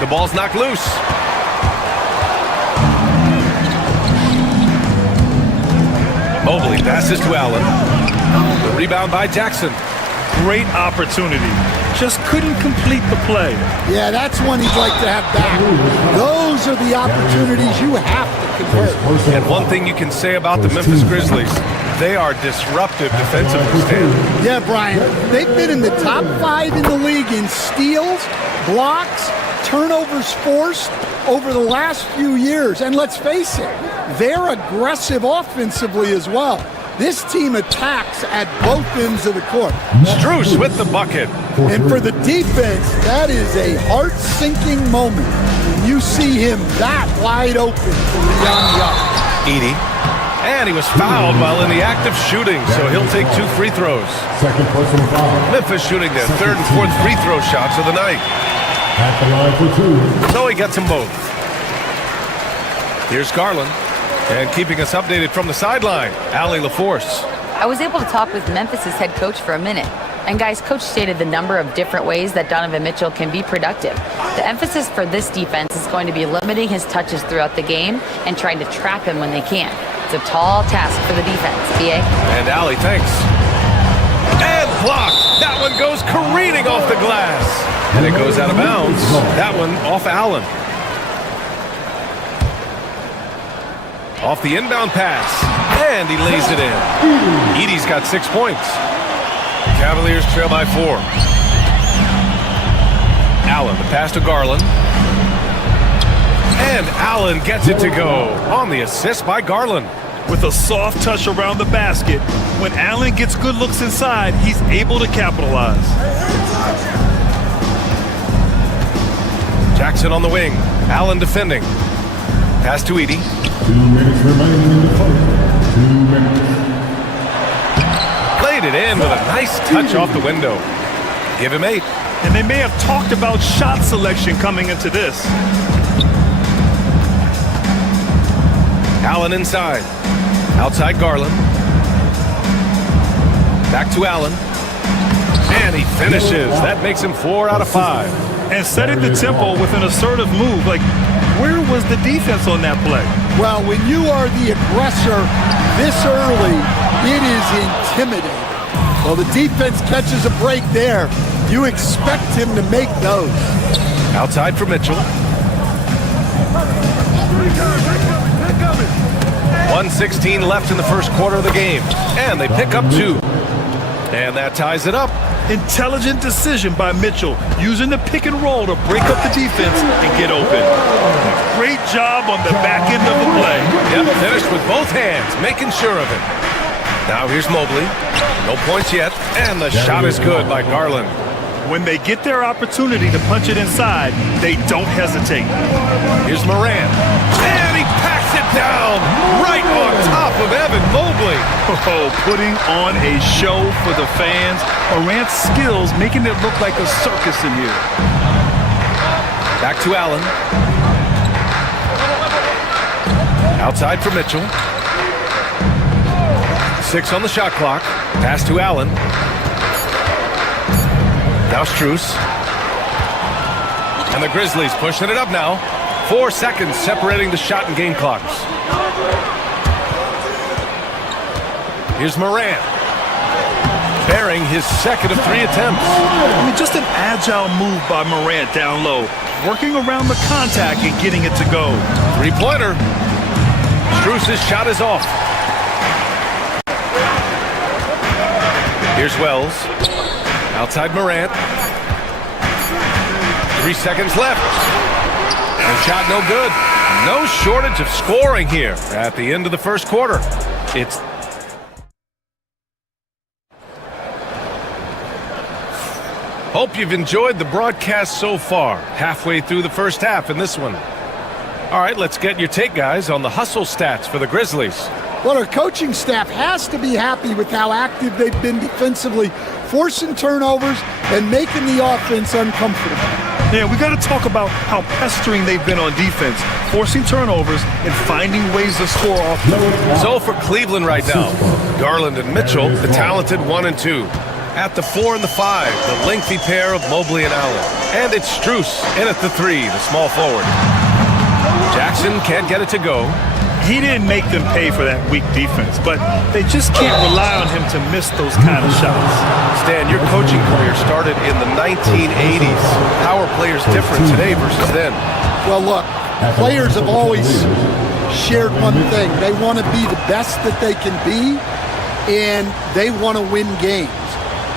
The ball's knocked loose. Mobley passes to Allen. The rebound by Jackson. Great opportunity. Just couldn't complete the play. Yeah, that's one he'd like to have back. Those are the opportunities you have to convert. And one thing you can say about the Memphis Grizzlies, they are disruptive defensively. Yeah, Brian, they've been in the top 5 in the league in steals, blocks, turnovers forced over the last few years. And let's face it, they're aggressive offensively as well. This team attacks at both ends of the court. Strus with the bucket. And for the defense, that is a heart-sinking moment when you see him that wide open from beyond the arc. Edey. And he was fouled while in the act of shooting, so he'll take 2 free throws. Second personal foul. Memphis shooting their 3rd and 4th free throw shots of the night. At the line for 2. So he gets them both. Here's Garland. And keeping us updated from the sideline, Allie LaForce. I was able to talk with Memphis's head coach for a minute. And guys, coach stated the number of different ways that Donovan Mitchell can be productive. The emphasis for this defense is going to be limiting his touches throughout the game and trying to trap him when they can. It's a tall task for the defense, BA. And Allie, thanks. And blocked. That one goes careening off the glass. And it goes out of bounds. That one off Allen. Off the inbound pass. And he lays it in. Edey's got 6 points. Cavaliers trail by 4. Allen, the pass to Garland. And Allen gets it to go on the assist by Garland. With a soft touch around the basket, when Allen gets good looks inside, he's able to capitalize. Jackson on the wing. Allen defending. Pass to Edey. 2 minutes remaining in the fight. 2 minutes. Played it in with a nice touch off the window. Give him 8. And they may have talked about shot selection coming into this. Allen inside. Outside Garland. Back to Allen. And he finishes. That makes him 4 out of 5. And setting the tempo with an assertive move. Like, where was the defense on that play? Well, when you are the aggressor this early, it is intimidating. Well, the defense catches a break there. You expect him to make those. Outside for Mitchell. 1:16 left in the first quarter of the game. And they pick up 2. And that ties it up. Intelligent decision by Mitchell, using the pick and roll to break up the defense and get open. Great job on the back end of the play. Yep, finished with both hands, making sure of it. Now here's Mobley. No points yet, and the shot is good by Garland. When they get their opportunity to punch it inside, they don't hesitate. Here's Morant. And he packs it down right on top of Evan Mobley. Oh, putting on a show for the fans. Morant's skills making it look like a circus in here. Back to Allen. Outside for Mitchell. 6 on the shot clock. Pass to Allen. Now Strus. And the Grizzlies pushing it up now. 4 seconds separating the shot and game clocks. Here's Morant. Bearing his second of 3 attempts. I mean, just an agile move by Morant down low. Working around the contact and getting it to go. 3-pointer. Strus's shot is off. Here's Wells. Outside Morant. 3 seconds left. And shot no good. No shortage of scoring here at the end of the first quarter. It's Hope you've enjoyed the broadcast so far. Halfway through the first half in this one. All right, let's get your take, guys, on the hustle stats for the Grizzlies. Well, our coaching staff has to be happy with how active they've been defensively, forcing turnovers and making the offense uncomfortable. Yeah, we got to talk about how pestering they've been on defense, forcing turnovers and finding ways to score off. So for Cleveland right now, Garland and Mitchell, the talented 1 and 2. At the 4 and the 5, the lengthy pair of Mobley and Allen. And it's Strus in at the 3, the small forward. Jackson can't get it to go. He didn't make them pay for that weak defense, but they just can't rely on him to miss those kind of shots. Stan, your coaching career started in the 1980s. How are players different today versus then? Well, look, players have always shared one thing. They want to be the best that they can be, and they want to win games.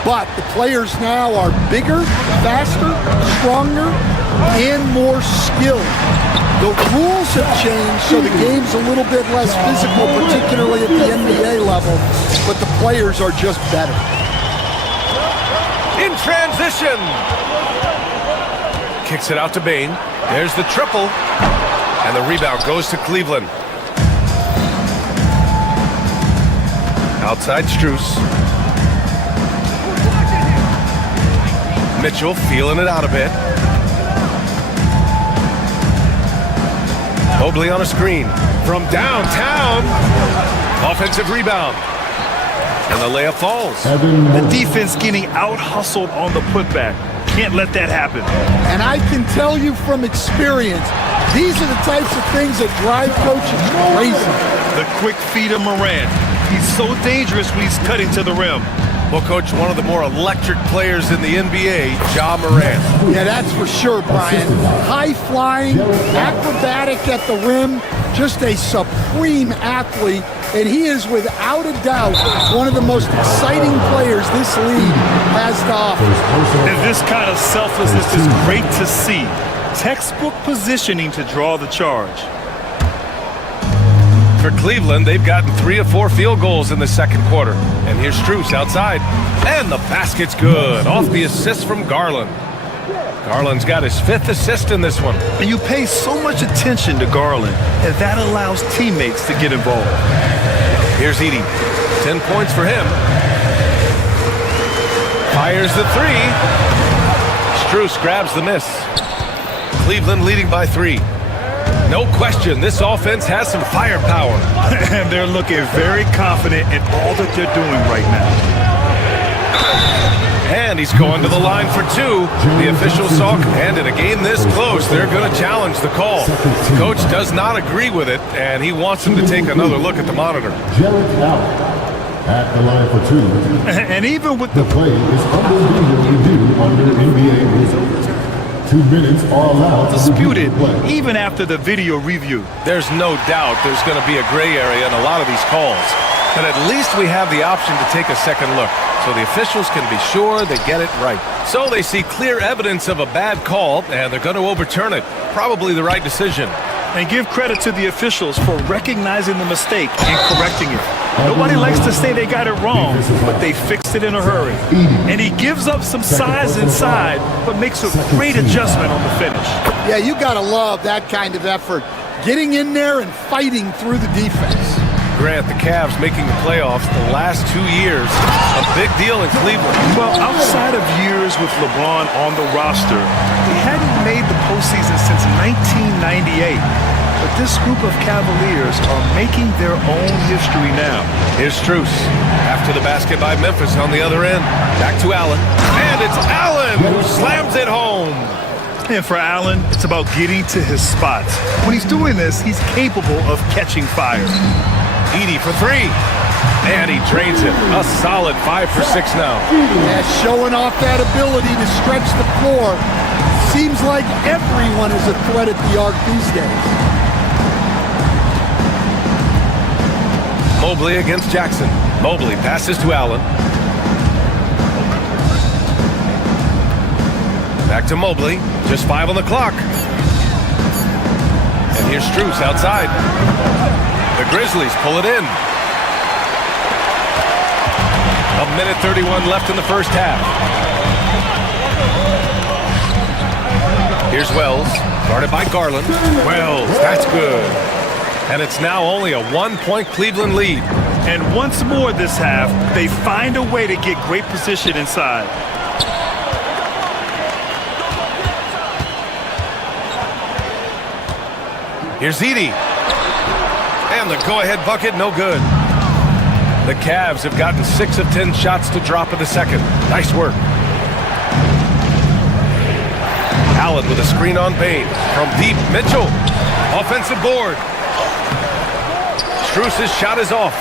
But the players now are bigger, faster, stronger, and more skilled. The rules have changed, so the game's a little bit less physical, particularly at the NBA level, but the players are just better. In transition. Kicks it out to Bane. There's the triple. And the rebound goes to Cleveland. Outside Strus. Mitchell feeling it out a bit. Mobley on a screen from downtown. Offensive rebound. And the layup falls. The defense getting out-hustled on the putback. Can't let that happen. And I can tell you from experience, these are the types of things that drive coaches crazy. The quick feed of Morant. He's so dangerous when he's cutting to the rim. Well, Coach, one of the more electric players in the NBA, Ja Morant. Yeah, that's for sure, Brian. High-flying, acrobatic at the rim, just a supreme athlete, and he is without a doubt one of the most exciting players this league has to offer. And this kind of selflessness is great to see. Textbook positioning to draw the charge. For Cleveland, they've gotten 3 of 4 field goals in the second quarter. And here's Strus outside. And the basket's good. Off the assist from Garland. Garland's got his 5th assist in this one. And you pay so much attention to Garland, and that allows teammates to get involved. Here's Edey. 10 points for him. Fires the 3. Strus grabs the miss. Cleveland leading by 3. No question, this offense has some firepower. And they're looking very confident in all that they're doing right now. And he's going to the line for 2. The officials saw, and in a game this close, they're going to challenge the call. Coach does not agree with it, and he wants him to take another look at the monitor. At the line for 2. And even with the play is under video review under NBA rules. 2 minutes are allowed. Disputed even after the video review. There's no doubt there's going to be a gray area in a lot of these calls. But at least we have the option to take a second look, so the officials can be sure they get it right. So they see clear evidence of a bad call, and they're going to overturn it. Probably the right decision. And give credit to the officials for recognizing the mistake and correcting it. Nobody likes to say they got it wrong, but they fixed it in a hurry. And he gives up some size inside, but makes a great adjustment on the finish. Yeah, you got to love that kind of effort. Getting in there and fighting through the defense. Grant, the Cavs making the playoffs the last 2 years. A big deal in Cleveland. Well, outside of years with LeBron on the roster, he hadn't made the postseason since 1998. But this group of Cavaliers are making their own history now. Here's Strus. After the basket by Memphis on the other end. Back to Allen. And it's Allen who slams it home. And for Allen, it's about getting to his spots. When he's doing this, he's capable of catching fire. Edey for three. And he drains it. A solid 5 for 6 now. Yeah, showing off that ability to stretch the floor. Seems like everyone is a threat at the arc these days. Mobley against Jackson. Mobley passes to Allen. Back to Mobley. Just 5 on the clock. And here's Strus outside. The Grizzlies pull it in. 1:31 left in the first half. Here's Wells, guarded by Garland. Wells, that's good. And it's now only a 1-point Cleveland lead. And once more this half, they find a way to get great position inside. Here's Edey. And the go-ahead bucket, no good. The Cavs have gotten 6 of 10 shots to drop in the second. Nice work. Allen with a screen on Bane. From deep, Mitchell. Offensive board. Strus's shot is off.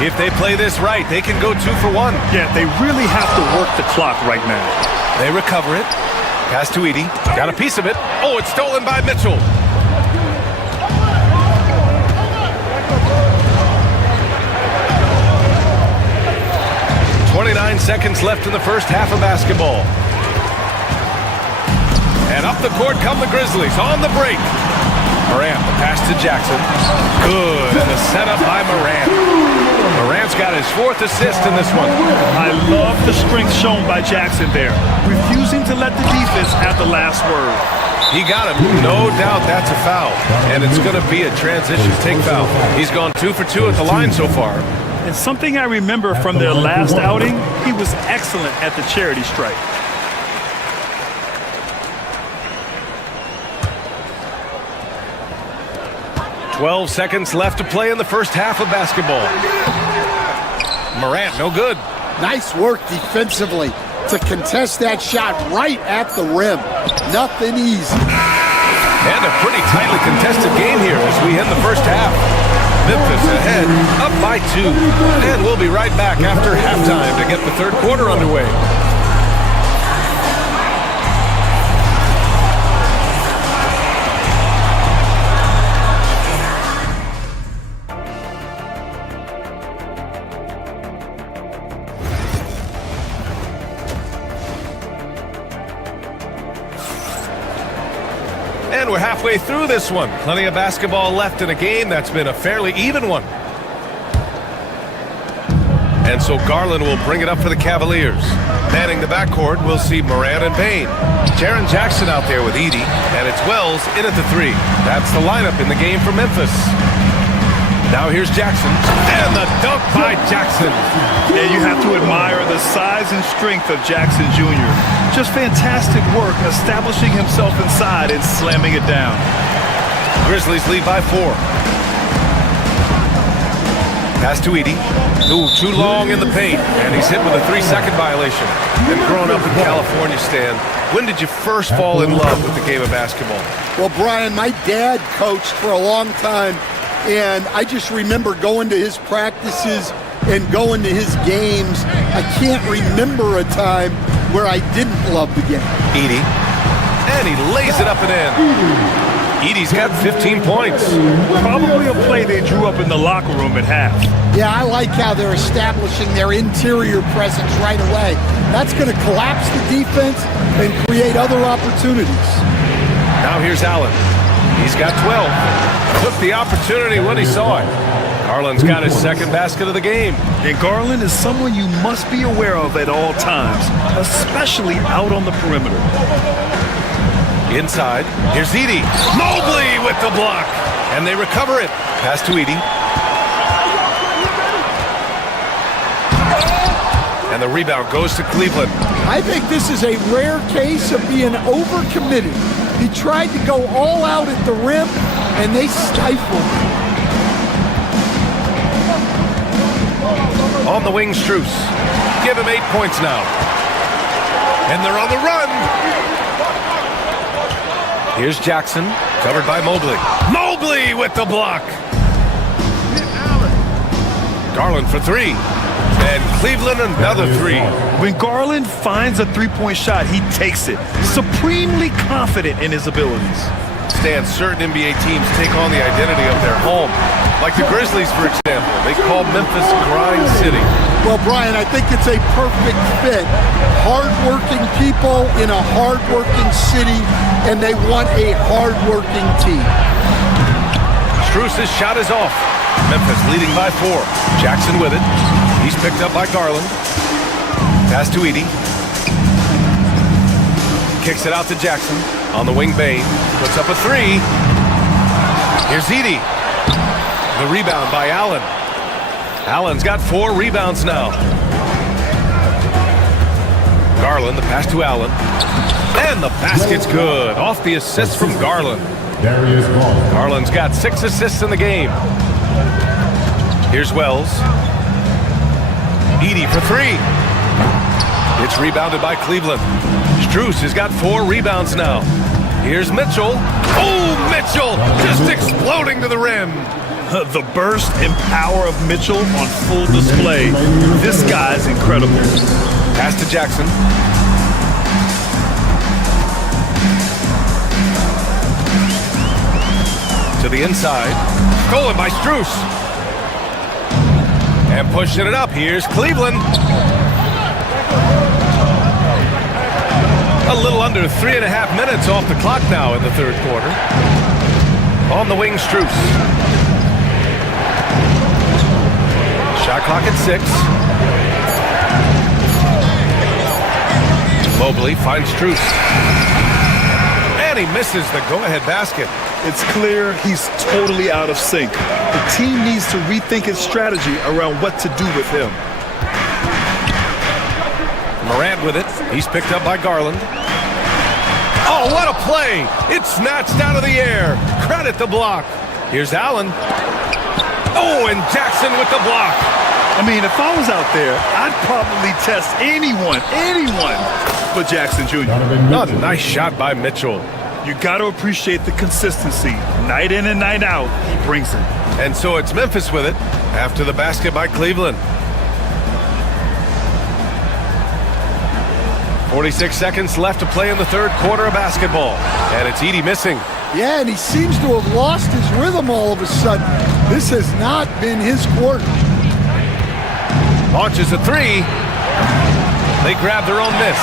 If they play this right, they can go 2 for 1. Yeah, they really have to work the clock right now. They recover it. Pass to Edey. Got a piece of it. Oh, it's stolen by Mitchell. .29 seconds left in the first half of basketball. And up the court come the Grizzlies on the break. Morant, the pass to Jackson. Good, and the setup by Morant. Morant's got his 4th assist in this one. I love the strength shown by Jackson there, refusing to let the defense have the last word. He got him. No doubt that's a foul. And it's going to be a transition take foul. He's gone 2 for 2 at the line so far. And something I remember from their last outing, he was excellent at the charity stripe. .12 seconds left to play in the first half of basketball. Morant, no good. Nice work defensively to contest that shot right at the rim. Nothing easy. And a pretty tightly contested game here as we end the first half. Memphis ahead, up by 2. And we'll be right back after halftime to get the third quarter underway. And we're halfway through this one. Plenty of basketball left in a game that's been a fairly even one. And so Garland will bring it up for the Cavaliers. Manning the backcourt, we'll see Morant and Bane. Jaren Jackson out there with Edey, and it's Wells in at the 3. That's the lineup in the game for Memphis. Now here's Jackson, and the dunk by Jackson. And you have to admire the size and strength of Jackson Jr. Just fantastic work establishing himself inside and slamming it down. Grizzlies lead by 4. Pass to Edey. Ooh, too long in the paint, and he's hit with a 3-second violation. And growing up in California, Stan, when did you first fall in love with the game of basketball? Well, Brian, my dad coached for a long time, and I just remember going to his practices and going to his games. I can't remember a time where I didn't love the game. Edey, and he lays it up and in. Edie's got 15 points. Probably a play they drew up in the locker room at half. Yeah, I like how they're establishing their interior presence right away. That's going to collapse the defense and create other opportunities. Now here's Allen. He's got 12. Took the opportunity when he saw it. Garland's got his second basket of the game. And Garland is someone you must be aware of at all times, especially out on the perimeter. Inside, here's Edie. Mobley with the block. And they recover it. Pass to Edie. And the rebound goes to Cleveland. I think this is a rare case of being overcommitted. He tried to go all out at the rim, and they stifled him. On the wing, Strus. Give him 8 points now. And they're on the run. Here's Jackson, covered by Mobley. Mobley with the block. Garland for 3. And Cleveland another 3. When Garland finds a three-point shot, he takes it. Supremely confident in his abilities. Stan, certain NBA teams take on the identity of their home. Like the Grizzlies, for example. They call Memphis Grind City. Well, Brian, I think it's a perfect fit. Hard-working people in a hard-working city, and they want a hard-working team. Strus's shot is off. Memphis leading by 4. Jackson with it. He's picked up by Garland. Pass to Edie. Kicks it out to Jackson. On the wing, Bain puts up a 3. Here's Edie. The rebound by Allen. Allen's got 4 rebounds now. Garland, the pass to Allen. And the basket's good. Off the assist from Garland. Garland's got 6 assists in the game. Here's Wells. Edie for 3. It's rebounded by Cleveland. Strus has got 4 rebounds now. Here's Mitchell. Oh, Mitchell just exploding to the rim. The burst and power of Mitchell on full display. This guy's incredible. Pass to Jackson. To the inside. Stolen by Strus. And pushing it up. Here's Cleveland. A little under 3.5 minutes off the clock now in the third quarter. On the wing, Strus. Shot clock at 6. Mobley finds Strus. And he misses the go-ahead basket. It's clear he's totally out of sync. The team needs to rethink its strategy around what to do with him. Morant with it. He's picked up by Garland. Oh, what a play! It's snatched out of the air. Credit the block. Here's Allen. Oh, and Jackson with the block. I mean, if I was out there, I'd probably test anyone but Jackson Jr. Oh, nice shot by Mitchell. You got to appreciate the consistency. Night in and night out, he brings it. And so it's Memphis with it after the basket by Cleveland. 46 seconds left to play in the third quarter of basketball. And it's Edie missing. Yeah, and he seems to have lost his rhythm all of a sudden. This has not been his quarter. Launches a 3. They grab their own miss.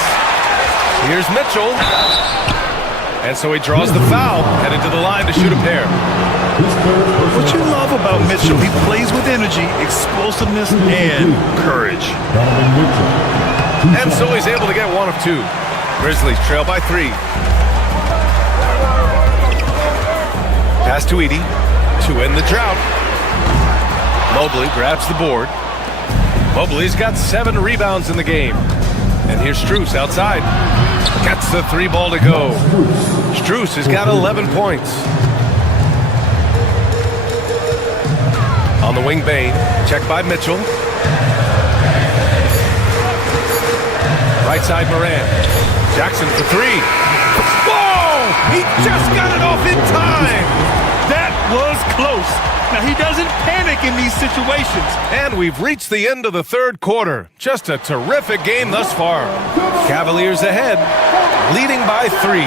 Here's Mitchell. And so he draws the foul, headed to the line to shoot a pair. What you love about Mitchell, he plays with energy, explosiveness, and courage. And so he's able to get 1 of 2. Grizzlies trail by 3. Pass to Edie to end the drought. Mobley grabs the board. Mobley's got 7 rebounds in the game. And here's Strus outside. Gets the 3 ball to go. Strus has got 11 points. On the wing, Bain. Checked by Mitchell. Right side, Morant. Jackson for 3. Whoa! He just got it off in time! That was close. Now, he doesn't panic in these situations. And we've reached the end of the third quarter. Just a terrific game thus far. Cavaliers ahead, leading by 3.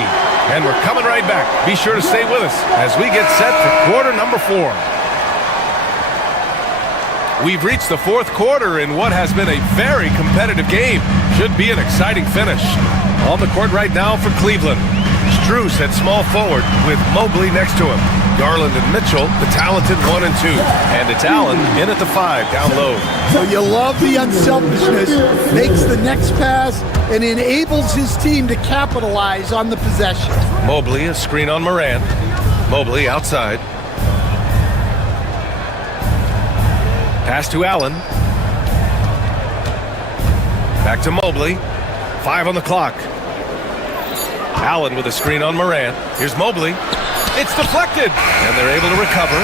And we're coming right back. Be sure to stay with us as we get set for quarter number 4. We've reached the fourth quarter in what has been a very competitive game. Should be an exciting finish. On the court right now for Cleveland, Strus at small forward with Mobley next to him. Garland and Mitchell, the talented 1 and 2. And it's Allen in at the 5, down low. So you love the unselfishness, makes the next pass, and enables his team to capitalize on the possession. Mobley, a screen on Morant. Mobley outside. Pass to Allen. Back to Mobley. 5 on the clock. Allen with a screen on Morant. Here's Mobley. It's deflected, and they're able to recover.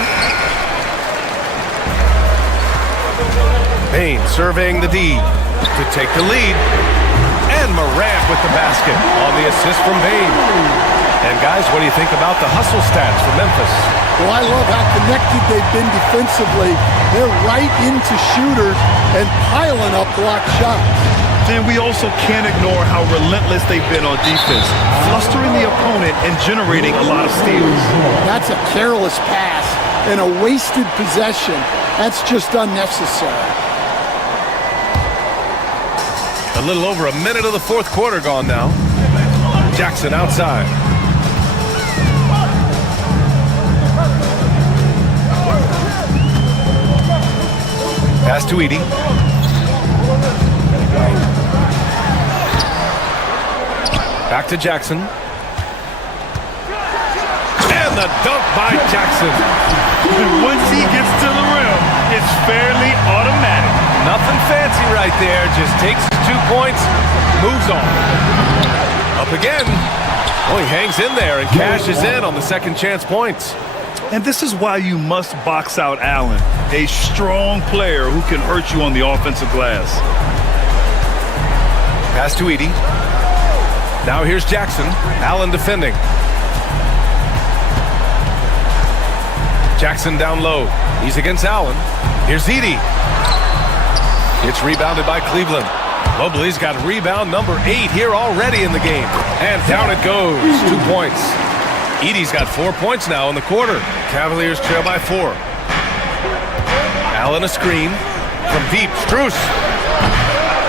Payne surveying the D to take the lead. And Morant with the basket on the assist from Payne. And guys, what do you think about the hustle stats for Memphis? Well, I love how connected they've been defensively. They're right into shooters and piling up block shots. And we also can't ignore how relentless they've been on defense, flustering the opponent and generating a lot of steals. That's a careless pass and a wasted possession. That's just unnecessary. A little over a minute of the fourth quarter gone now. Jackson outside. Pass to Edey. Back to Jackson. And the dunk by Jackson. Once he gets to the rim, it's fairly automatic. Nothing fancy right there. Just takes his 2 points, moves on. Up again. Oh, he hangs in there and cashes in on the second chance points. And this is why you must box out Allen, a strong player who can hurt you on the offensive glass. Pass to Edey. Now here's Jackson. Allen defending. Jackson down low. He's against Allen. Here's Edey. It's rebounded by Cleveland. Mobley's got rebound number 8 here already in the game. And down it goes. 2 points. Edey's got 4 points now in the quarter. Cavaliers trail by 4. Allen a screen from deep. Strus.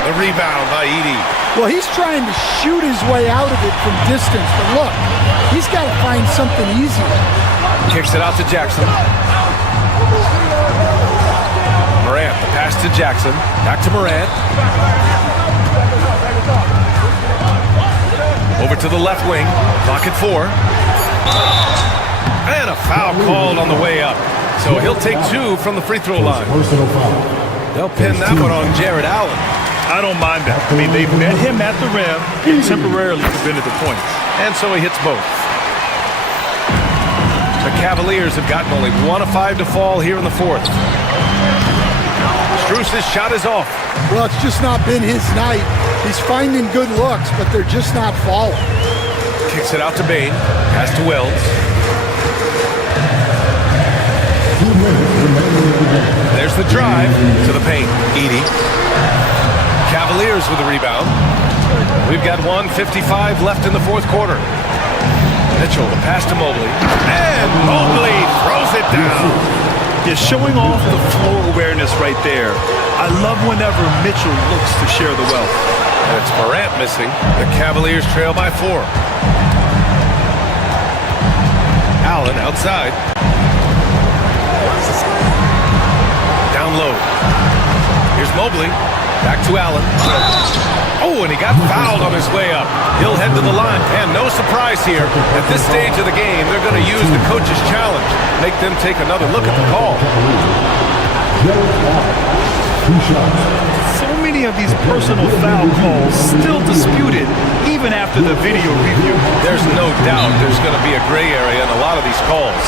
The rebound by Edey. Well, he's trying to shoot his way out of it from distance, but look, he's got to find something easier. Kicks it out to Jackson. Morant, the pass to Jackson. Back to Morant. Over to the left wing. Clock at 4. And a foul called on the way up. So he'll take 2 from the free throw line. They'll pin that one on Jared Allen. I don't mind that. I mean, they've met him at the rim and temporarily prevented the points. And so he hits both. The Cavaliers have gotten only 1 of 5 to fall here in the fourth. Strus' shot is off. Well, it's just not been his night. He's finding good looks, but they're just not falling. Kicks it out to Bane. Pass to Wells. There's the drive to the paint. Edey. Cavaliers with the rebound. We've got 1:55 left in the fourth quarter. Mitchell, the pass to Mobley. And Mobley throws it down. You're showing off the floor awareness right there. I love whenever Mitchell looks to share the wealth. And it's Morant missing. The Cavaliers trail by 4. Allen outside. Down low. Here's Mobley. Back to Allen. Oh, and he got fouled on his way up. He'll head to the line. And no surprise here. At this stage of the game, they're going to use the coach's challenge. Make them take another look at the call. So many of these personal foul calls still disputed, even after the video review. There's no doubt there's going to be a gray area in a lot of these calls.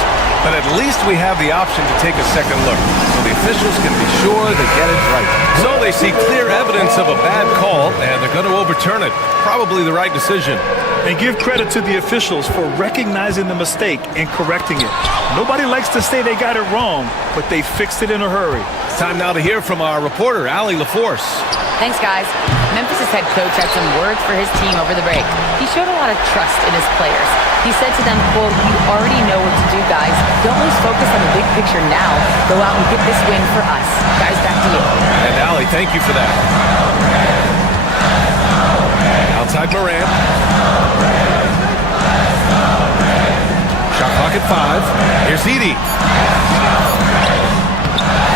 but at least we have the option to take a second look, so the officials can be sure they get it right. So they see clear evidence of a bad call, and they're going to overturn it. Probably the right decision. And give credit to the officials for recognizing the mistake and correcting it. Nobody likes to say they got it wrong, but they fixed it in a hurry. It's time now to hear from our reporter, Allie LaForce. Thanks, guys. Memphis' head coach had some words for his team over the break. He showed a lot of trust in his players. He said to them, quote, "You already know what to do, guys. Don't lose focus on the big picture now. Go out and get this win for us." Guys, back to you. And Allie, thank you for that. Outside Morant. Shot clock at 5. Here's Edey.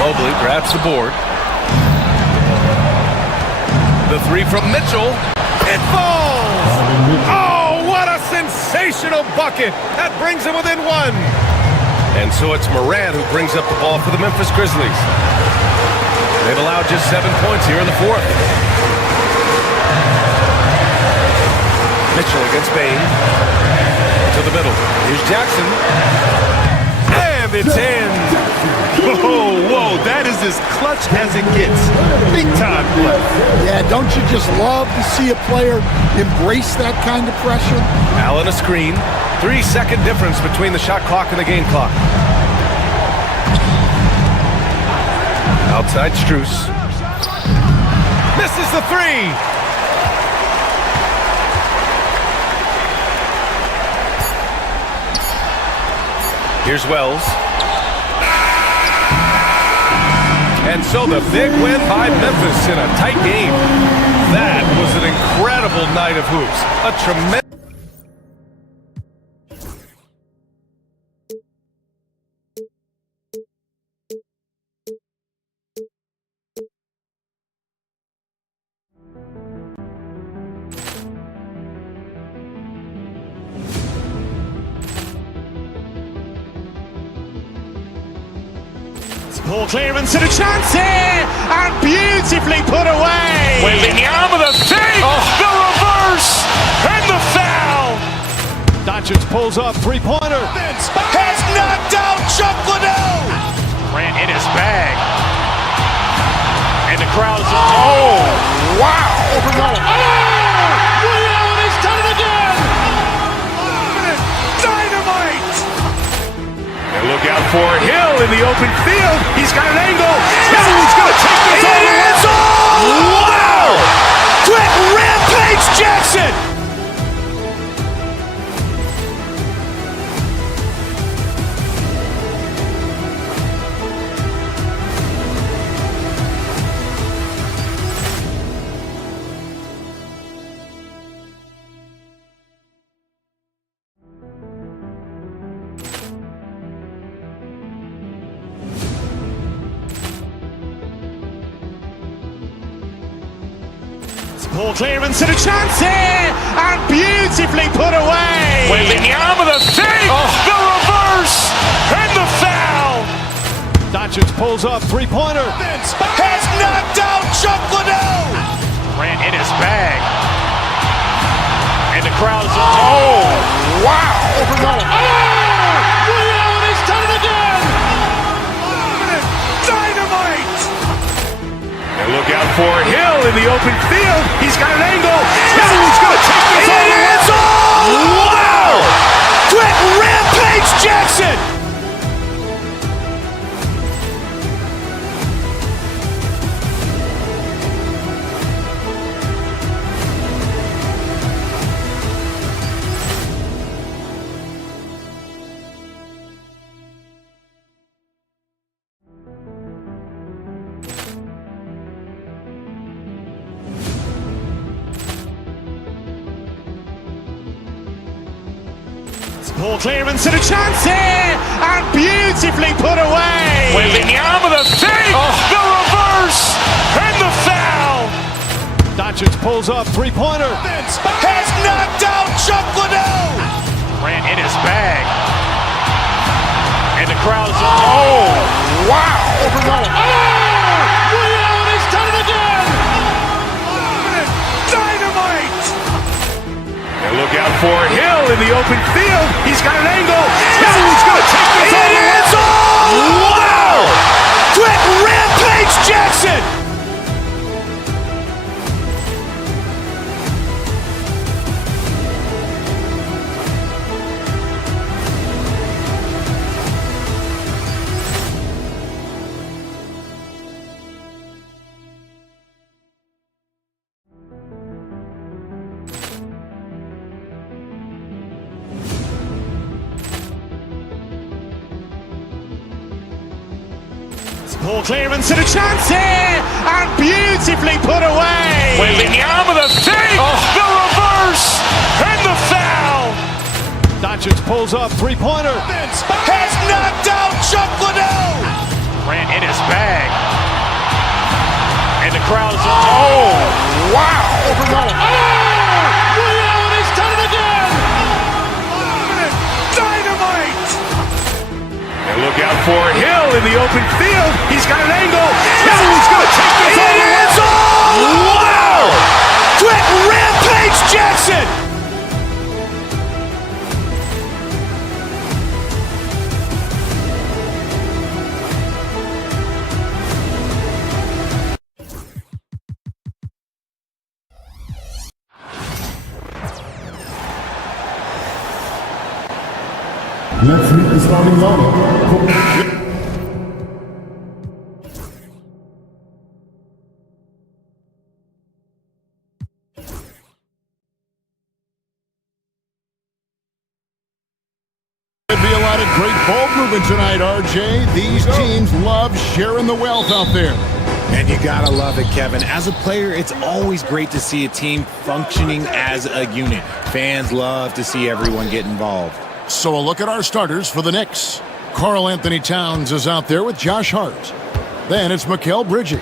Mobley grabs the board. The 3 from Mitchell. It falls! Oh, what a sensational bucket! That brings him within 1. And so it's Morant who brings up the ball for the Memphis Grizzlies. They've allowed just 7 points here in the 4th. Mitchell against Bain. To the middle. Here's Jackson. And it's in. Whoa, that is as clutch as it gets. Big time play. Yeah, don't you just love to see a player embrace that kind of pressure? Allen a screen. 3-second difference between the shot clock and the game clock. Outside Strus. Misses the 3. Here's Wells. And so the big win by Memphis in a tight game. That was an incredible night of hoops. A tremendous... Ball clearance and a chance here, and beautifully put away. Wembanyama the save, the reverse, and the foul. Doncic pulls up, three-pointer. Has knocked out Chuck Liddell. Ran in his bag. And the crowd is, oh, wow. Liddell, and he's done it again. Dynamite. And look out for Hill in the open field. He's got an angle. Hill's going to take this all the way. Wow! Quick rampage Jackson. Ball clearance and a chance here, and beautifully put away. Wembanyama the save, the reverse, and the foul. Doncic pulls up, three-pointer. Has knocked out Chuck Liddell. Ran in his bag. And the crowd is, oh, wow. Liddell, and he's done it again. Dynamite. And look out for Hill in the open field. He's got an angle. Hill's going to take this all the way. Wow! Quick rampage Jackson. Ball clearance and a chance here, and beautifully put away. Wembanyama the save, the reverse, and the foul. Doncic pulls up, three-pointer. Has knocked out Chuck Liddell. Ran in his bag. And the crowd is, oh, wow. Liddell, and he's done it again. Dynamite. And look out for Hill in the open field. He's got an angle. Hill's going to take this all the way. Ball clearance and a chance here, and beautifully put away. Wembanyama, the fake, the reverse, and the foul. Doncic pulls up, three-pointer. Has knocked out Chuck Liddell. Ran in his bag. And the crowd is, oh, wow. Reality's done it again. Dynamite. And look out for Hill in the open field. He's got an angle. Hill's going to take this all the way. Wow. Quick rampage Jackson. Let's meet the starting lineup. Could be a lot of great ball movement tonight, RJ. These teams love sharing the wealth out there. And you gotta love it, Kevin. As a player, it's always great to see a team functioning as a unit. Fans love to see everyone get involved. So a look at our starters for the Knicks. Karl Anthony Towns is out there with Josh Hart. Then it's Mikal Bridges.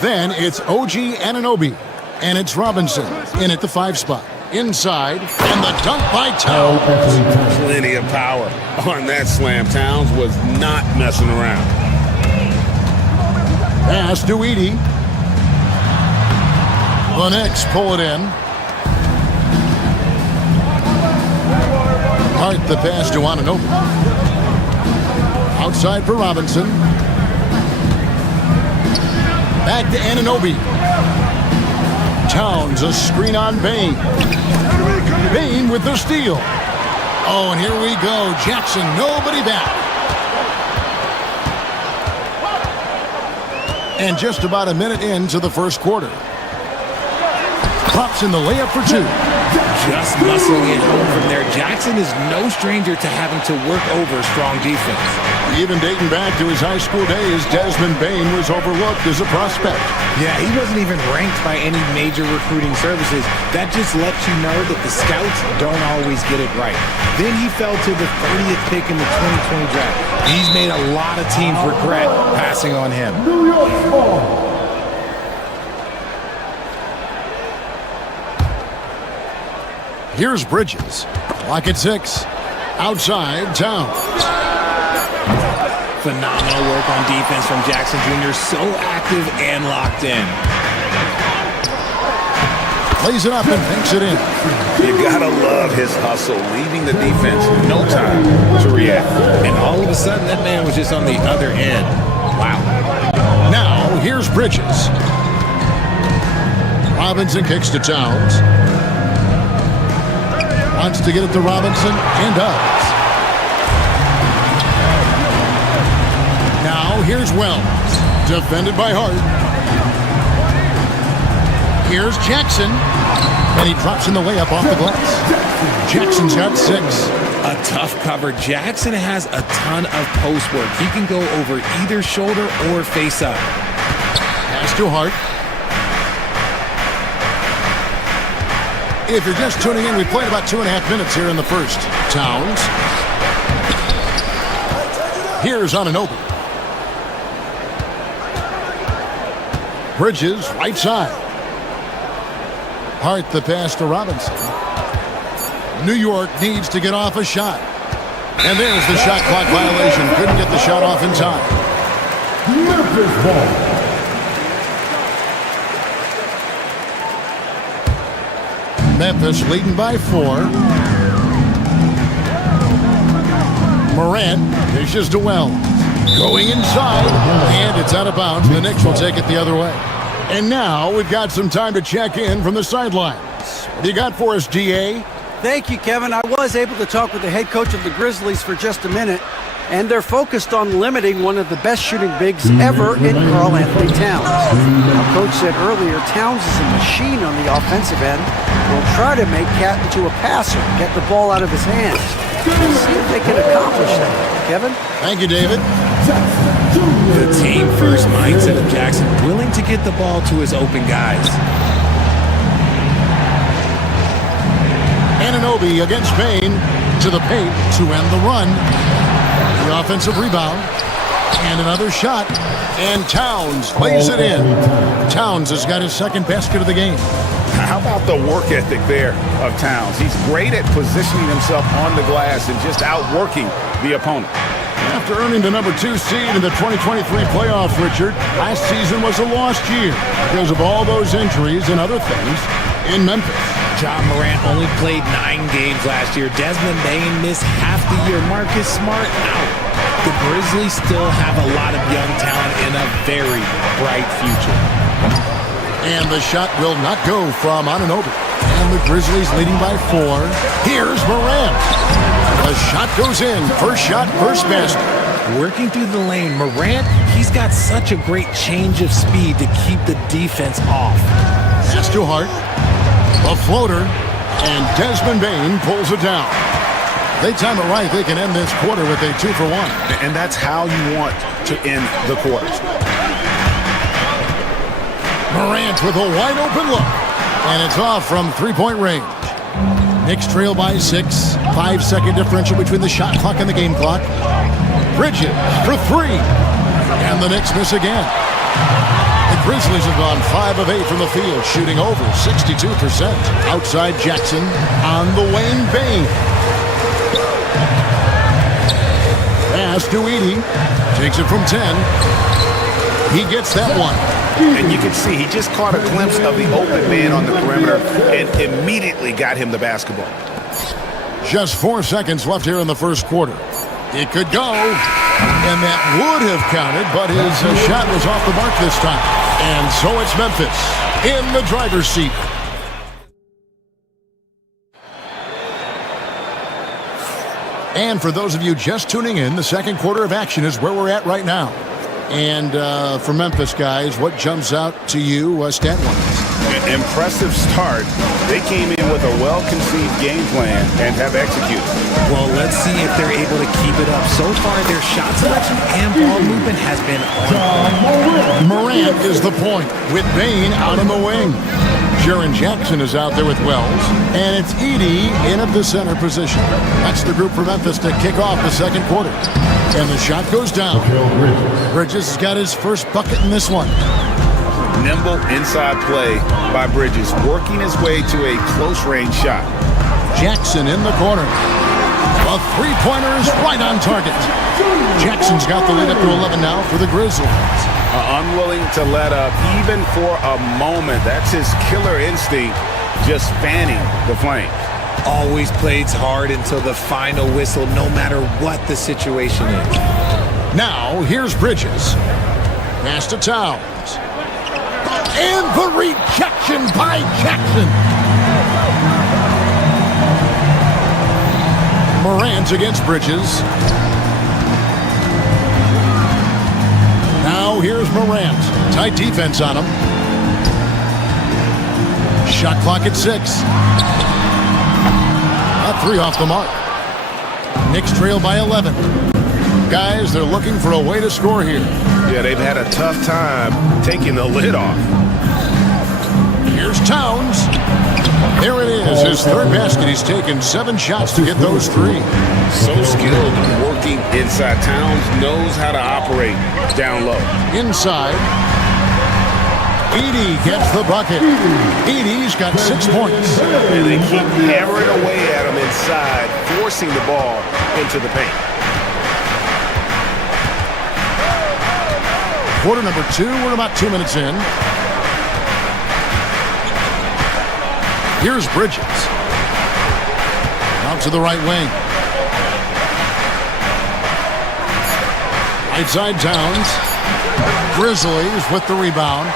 Then it's OG Anunoby. And it's Robinson in at the 5 spot. Inside, and the dunk by Towns. Plenty of power on that slam. Towns was not messing around. Pass to Edey. The Knicks pull it in. Hart the pass to Anunoby. Outside for Robinson. Back to Anunoby. Towns a screen on Bane. Bane with the steal. Oh, and here we go. Jackson, nobody back. And just about a minute into the first quarter. Pops in the layup for 2. Just muscling it home from there. Jackson is no stranger to having to work over strong defense. Even dating back to his high school days, Desmond Bane was overlooked as a prospect. Yeah, he wasn't even ranked by any major recruiting services. That just lets you know that the scouts don't always get it right. Then he fell to the 30th pick in the 2020 draft. He's made a lot of teams regret passing on him. New York ball. Here's Bridges. Lock at 6. Outside, Towns. Phenomenal work on defense from Jackson Jr. So active and locked in. Plays it up and banks it in. You gotta love his hustle, leaving the defense no time to react. And all of a sudden, that man was just on the other end. Wow. Now, here's Bridges. Robinson kicks to Towns. Wants to get it to Robinson, and does. Now, here's Wells. Defended by Hart. Here's Jackson. And he drops in the layup off the glass. Jackson's got 6. A tough cover. Jackson has a ton of post work. He can go over either shoulder or face up. Pass to Hart. If you're just tuning in, we played about 2.5 minutes here in the first. Towns. Here's Anunoby. Bridges, right side. Hart the pass to Robinson. New York needs to get off a shot. And there's the shot clock violation. Couldn't get the shot off in time. Memphis ball. Memphis leading by 4. Morant dishes to Wells. Going inside, and it's out of bounds. The Knicks will take it the other way. And now we've got some time to check in from the sidelines. What do you got for us, DA? Thank you, Kevin. I was able to talk with the head coach of the Grizzlies for just a minute, and they're focused on limiting one of the best shooting bigs ever in Karl Anthony Towns. Now, Coach said earlier, Towns is a machine on the offensive end. We'll try to make Cat into a passer, get the ball out of his hands. We'll see if they can accomplish that. Kevin? Thank you, David. The team-first mindset of Jackson, willing to get the ball to his open guys. Anunoby against Bain to the paint to end the run. The offensive rebound. And another shot. And Towns lays it in. Towns has got his second basket of the game. How about the work ethic there of Towns? He's great at positioning himself on the glass and just outworking the opponent. After earning the number 2 seed in the 2023 playoffs, Richard, last season was a lost year because of all those injuries and other things in Memphis. Ja Morant only played 9 games last year. Desmond Bain missed half the year. Marcus Smart out. The Grizzlies still have a lot of young talent and a very bright future. And the shot will not go from Anunoby. And the Grizzlies leading by 4. Here's Morant. The shot goes in. First shot, first basket. Working through the lane, Morant, he's got such a great change of speed to keep the defense off. Pass to Hart. A floater. And Desmond Bain pulls it down. They time it right, they can end this quarter with a 2-for-1. And that's how you want to end the quarters. Morant with a wide open look. And it's off from three-point range. Knicks trail by 6. 5-second differential between the shot clock and the game clock. Bridges for 3. And the Knicks miss again. The Grizzlies have gone 5 of 8 from the field, shooting over 62%. Outside Jackson on the Wayne Bain. Pass to Edey. Takes it from 10. He gets that one. And you can see he just caught a glimpse of the open man on the perimeter and immediately got him the basketball. Just 4 seconds left here in the first quarter. It could go, and that would have counted, but his shot was off the mark this time. And so it's Memphis in the driver's seat. And for those of you just tuning in, the second quarter of action is where we're at right now. And for Memphis, guys, what jumps out to you stat-wise? Impressive start. They came in with a well-conceived game plan and have executed. Well, let's see if they're able to keep it up. So far, their shot selection and ball movement has been on. Morant is the point with Bain out on the wing. Jaren Jackson is out there with Wells, and it's Edey in at the center position. That's the group for Memphis to kick off the second quarter. And the shot goes down. Bridges has got his first bucket in this one. Nimble inside play by Bridges, working his way to a close-range shot. Jackson in the corner. A three-pointer is right on target. Jackson's got the lead up to 11 now for the Grizzlies. Unwilling to let up even for a moment. That's his killer instinct, just fanning the flames. Always plays hard until the final whistle, no matter what the situation is. Now, here's Bridges. Pass to Towns. And the rejection by Jackson. Morant against Bridges. Now here's Morant. Tight defense on him. Shot clock at 6. A 3 off the mark. Knicks trail by 11. Guys, they're looking for a way to score here. Yeah, they've had a tough time taking the lid off. Here's Towns. There it is, his third basket. He's taken 7 shots to get those 3. So skilled working inside. Towns knows how to operate down low. Inside. Edey gets the bucket. Edey's got 6 points. And they keep hammering away at him inside, forcing the ball into the paint. Quarter number 2, we're about 2 minutes in. Here's Bridges. Out to the right wing. Right side Towns. Grizzlies with the rebound.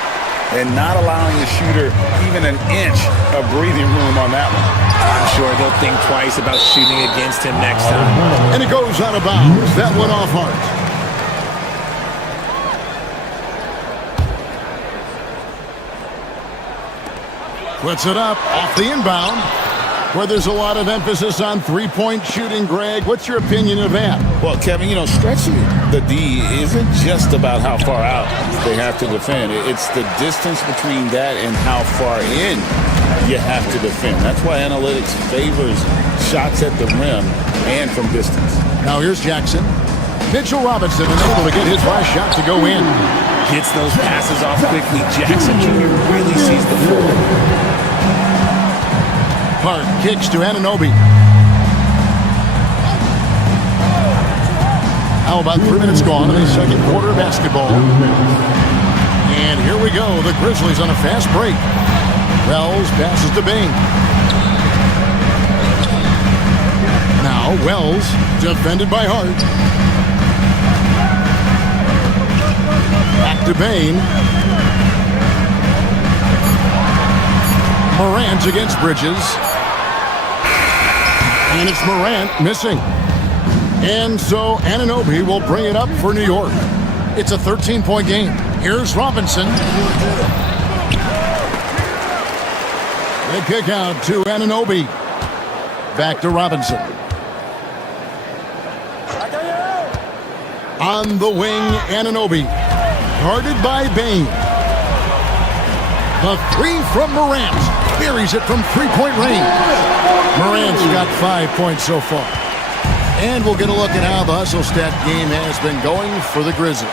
And not allowing the shooter even an inch of breathing room on that one. I'm sure they'll think twice about shooting against him next time. And it goes out of bounds. That went off Hart. Puts it up off the inbound, where there's a lot of emphasis on three-point shooting. Greg, what's your opinion of that? Well, Kevin, stretching the D isn't just about how far out they have to defend. It's the distance between that and how far in you have to defend. That's why analytics favors shots at the rim and from distance. Now here's Jackson. Mitchell Robinson unable to get his last shot to go in. Gets those passes off quickly. Jackson Jr. really sees the floor. Hart kicks to Anunoby. How about 3 minutes gone in the second quarter of basketball? And here we go. The Grizzlies on a fast break. Wells passes to Bain. Now Wells defended by Hart. Back to Bain. Morant against Bridges. And it's Morant missing. And so Anunoby will bring it up for New York. It's a 13-point game. Here's Robinson. The kick out to Anunoby. Back to Robinson. On the wing, Anunoby. Guarded by Bain. The three from Morant. Buries it from three-point range. Morant's got 5 points so far. And we'll get a look at how the hustle stat game has been going for the Grizzlies.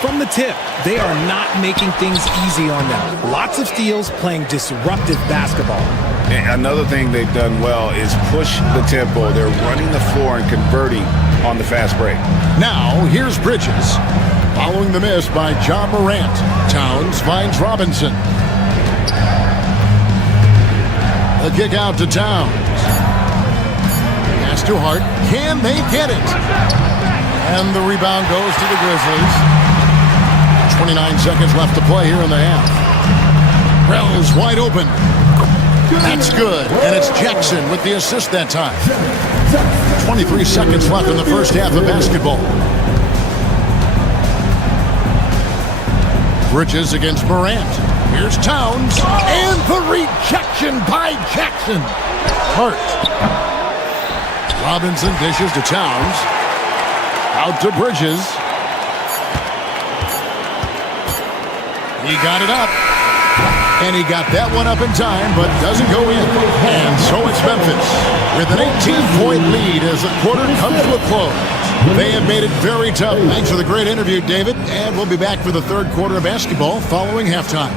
From the tip, they are not making things easy on them. Lots of steals, playing disruptive basketball. And another thing they've done well is push the tempo. They're running the floor and converting on the fast break. Now, here's Bridges. Following the miss by John Morant. Towns finds Robinson. The kick out to Towns. Pass to Hart. Can they get it? And the rebound goes to the Grizzlies. 29 seconds left to play here in the half. Wells wide open. That's good. And it's Jackson with the assist that time. 23 seconds left in the first half of basketball. Bridges against Morant. Here's Towns. And the rejection by Jackson. Hart. Robinson dishes to Towns. Out to Bridges. He got it up. And he got that one up in time, but doesn't go in. And so it's Memphis with an 18-point lead as the quarter comes to a close. They have made it very tough. Thanks for the great interview, David. And we'll be back for the third quarter of basketball following halftime.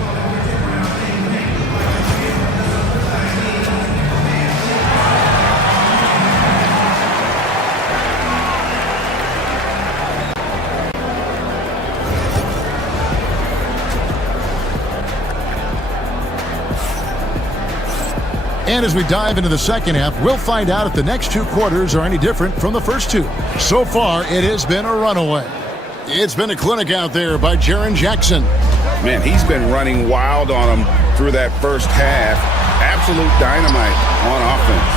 And as we dive into the second half, we'll find out if the next two quarters are any different from the first two. So far, it has been a runaway. It's been a clinic out there by Jaren Jackson. Man, he's been running wild on them through that first half. Absolute dynamite on offense.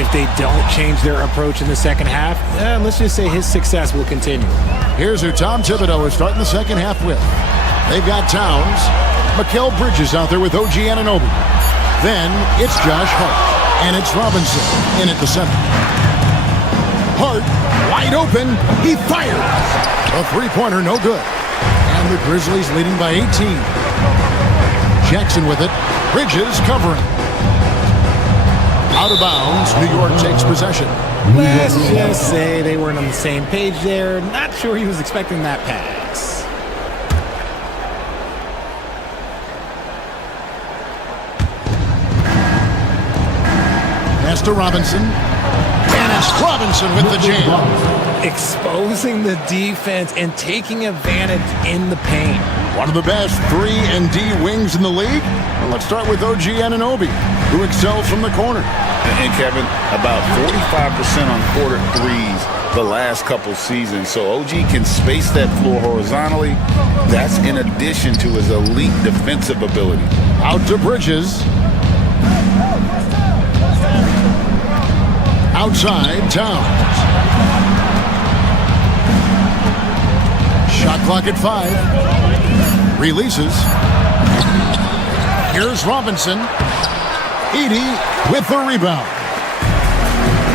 If they don't change their approach in the second half, let's just say his success will continue. Here's who Tom Thibodeau is starting the second half with. They've got Towns, Mikal Bridges out there with OG Anunoby. Then it's Josh Hart, and it's Robinson in at the center. Hart, wide open, he fires. A three-pointer, no good. And the Grizzlies leading by 18. Jackson with it, Bridges covering. Out of bounds, New York takes possession. Let's just say they weren't on the same page there. Not sure he was expecting that pass. Pass to Robinson. And it's Robinson with the jam. Exposing the defense and taking advantage in the paint. One of the best 3 and D wings in the league. Well, let's start with OG Anunoby, who excels from the corner. And Kevin, about 45% on quarter threes the last couple seasons. So OG can space that floor horizontally. That's in addition to his elite defensive ability. Out to Bridges. Outside, Towns. Shot clock at 5. Releases. Here's Robinson. Edey with the rebound.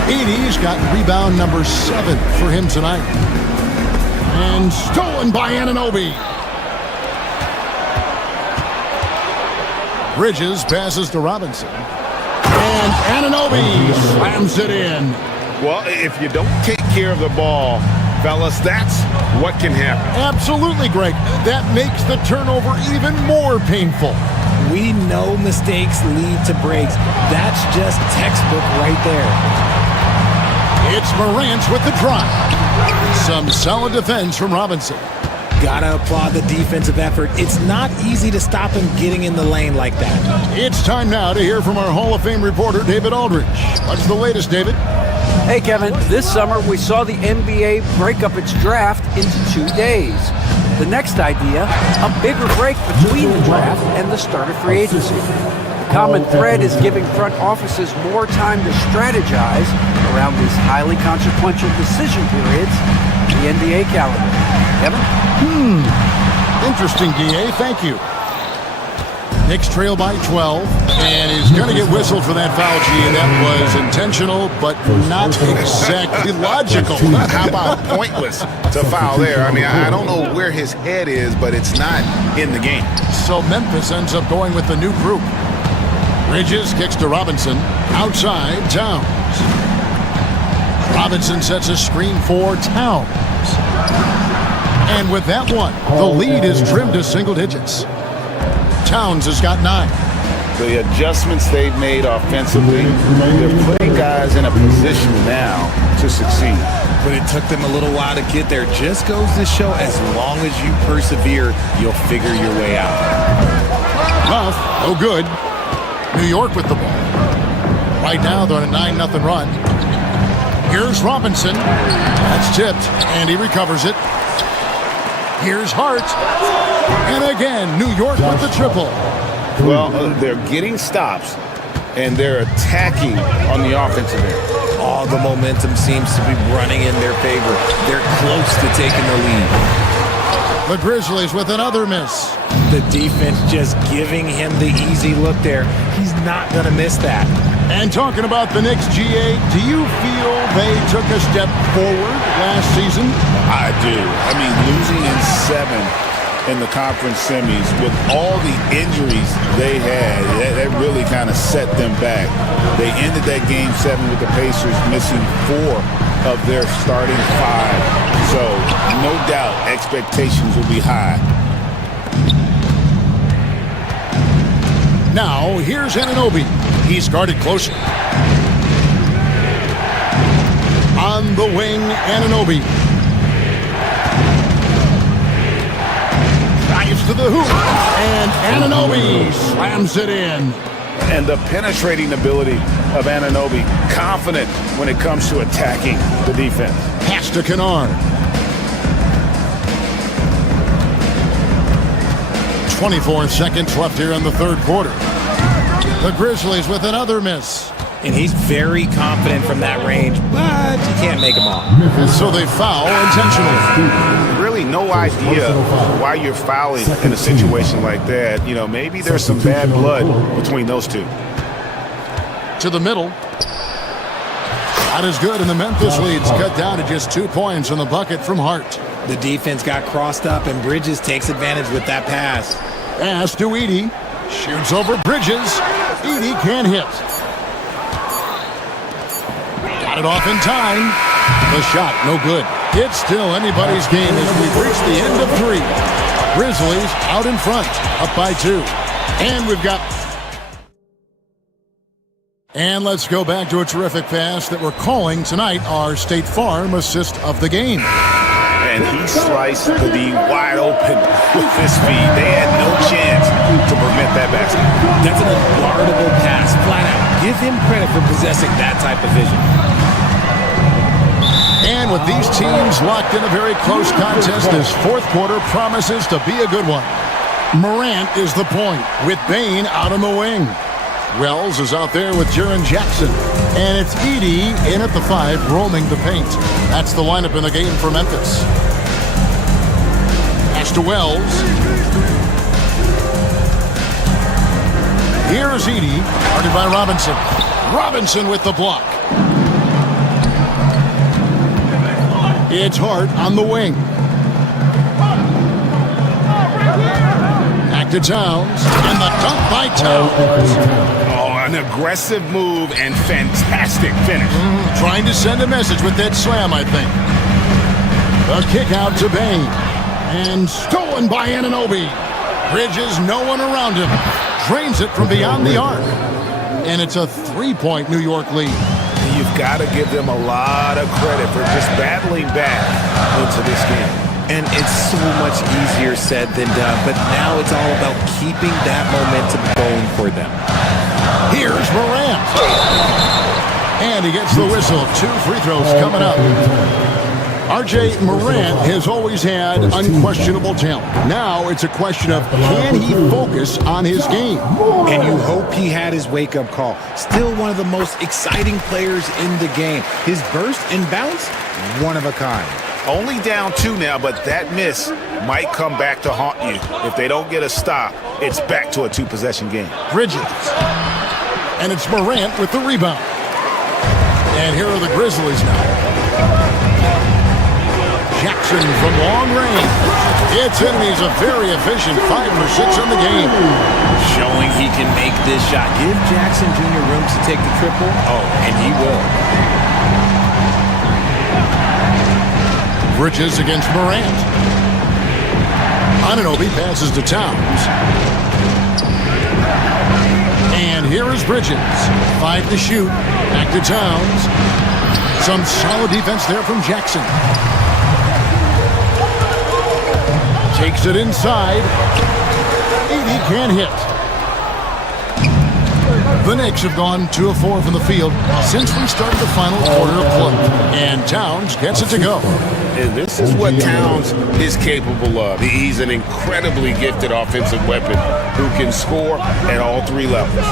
Edey's got rebound number 7 for him tonight. And stolen by Anunoby. Bridges passes to Robinson. And Anunoby slams it in. Well, if you don't take care of the ball, fellas, that's what can happen. Absolutely, Greg. That makes the turnover even more painful. We know mistakes lead to breaks. That's just textbook right there. It's Morant with the drive. Some solid defense from Robinson. Gotta applaud the defensive effort. It's not easy to stop him getting in the lane like that. It's time now to hear from our Hall of Fame reporter, David Aldridge. What's the latest, David? Hey, Kevin, this summer we saw the NBA break up its draft into 2 days. The next idea, a bigger break between the draft and the start of free agency. The common thread is giving front offices more time to strategize around these highly consequential decision periods in the NBA calendar. Kevin? Interesting, DA. Thank you. Knicks trail by 12, and he's going to get whistled for that foul, G, and that was intentional, but not exactly logical. How about pointless to foul there? I mean, I don't know where his head is, but it's not in the game. So Memphis ends up going with the new group. Bridges kicks to Robinson. Outside, Towns. Robinson sets a screen for Towns. And with that one, the lead is trimmed to single digits. Towns has got 9. The adjustments they've made offensively, they're putting guys in a position now to succeed. But it took them a little while to get there. Just goes to show, as long as you persevere, you'll figure your way out. Tough, no good. New York with the ball. Right now, they're on a 9-0 run. Here's Robinson. That's tipped, and he recovers it. Here's Hart. And again, New York with the triple. Well, they're getting stops, and they're attacking on the offensive end. All the momentum seems to be running in their favor. They're close to taking the lead. The Grizzlies with another miss. The defense just giving him the easy look there. He's not going to miss that. And talking about the Knicks, GA, do you feel they took a step forward last season? I do. I mean, losing in 7 in the conference semis with all the injuries they had, that really kind of set them back. They ended that game 7 with the Pacers missing 4 of their starting 5. So, no doubt, expectations will be high. Now, here's Anunoby. He's guarded closely. On the wing, Anunoby. Drives to the hoop. And Anunoby slams it in. And the penetrating ability of Anunoby, confident when it comes to attacking the defense. Pass to Kennard. 24 seconds left here in the third quarter. The Grizzlies with another miss. And he's very confident from that range, but you can't make him all. And so they foul intentionally. Really no idea why you're fouling in a situation like that. You know, maybe there's some bad blood between those two. To the middle. Not as good, and the Memphis lead's cut down to just 2 points on the bucket from Hart. The defense got crossed up, and Bridges takes advantage with that pass. Pass to Edey. Shoots over Bridges. Edey can't hit. Got it off in time. The shot, no good. It's still anybody's game as we've reached the end of 3. Grizzlies out in front, up by 2. And we've got... And let's go back to a terrific pass that we're calling tonight our State Farm assist of the game. And he sliced the D wide open with his feet. They had no chance to prevent that basket. That's an unguardable pass, flat out. Give him credit for possessing that type of vision. And with these teams locked in a very close contest, this fourth quarter promises to be a good one. Morant is the point with Bane out on the wing. Wells is out there with Jaren Jackson. And it's Edey in at the 5, roaming the paint. That's the lineup in the game for Memphis. Pass to Wells. Here's Edey, guarded by Robinson. Robinson with the block. It's Hart on the wing. Back to Towns, and the dunk by Towns. Oh, an aggressive move and fantastic finish. Trying to send a message with that slam, I think. A kick out to Bain. And stolen by Anunoby. Bridges, no one around him. Drains it from beyond the arc. And it's a 3-point New York lead. You've got to give them a lot of credit for just battling back into this game. And it's so much easier said than done, but now it's all about keeping that momentum going for them. Here's Morant. And he gets the whistle. 2 free throws coming up. R.J. Morant has always had unquestionable talent. Now it's a question of can he focus on his game? And you hope he had his wake-up call. Still one of the most exciting players in the game. His burst and bounce, one of a kind. Only down 2 now, but that miss might come back to haunt you. If they don't get a stop, it's back to a 2-possession game. Bridges. And it's Morant with the rebound. And here are the Grizzlies now. Jackson from long range. It's in. He's a very efficient 5 for 6 on the game. Showing he can make this shot. Give Jackson Jr. room to take the triple. Oh, and he will. Bridges against Morant. Anunoby passes to Towns. And here is Bridges. 5 to shoot. Back to Towns. Some solid defense there from Jackson. Takes it inside. 80 can't hit. The Knicks have gone 2 of 4 from the field since we started the final quarter of play. And Towns gets it to go. And this is what Towns is capable of. He's an incredibly gifted offensive weapon who can score at all 3 levels.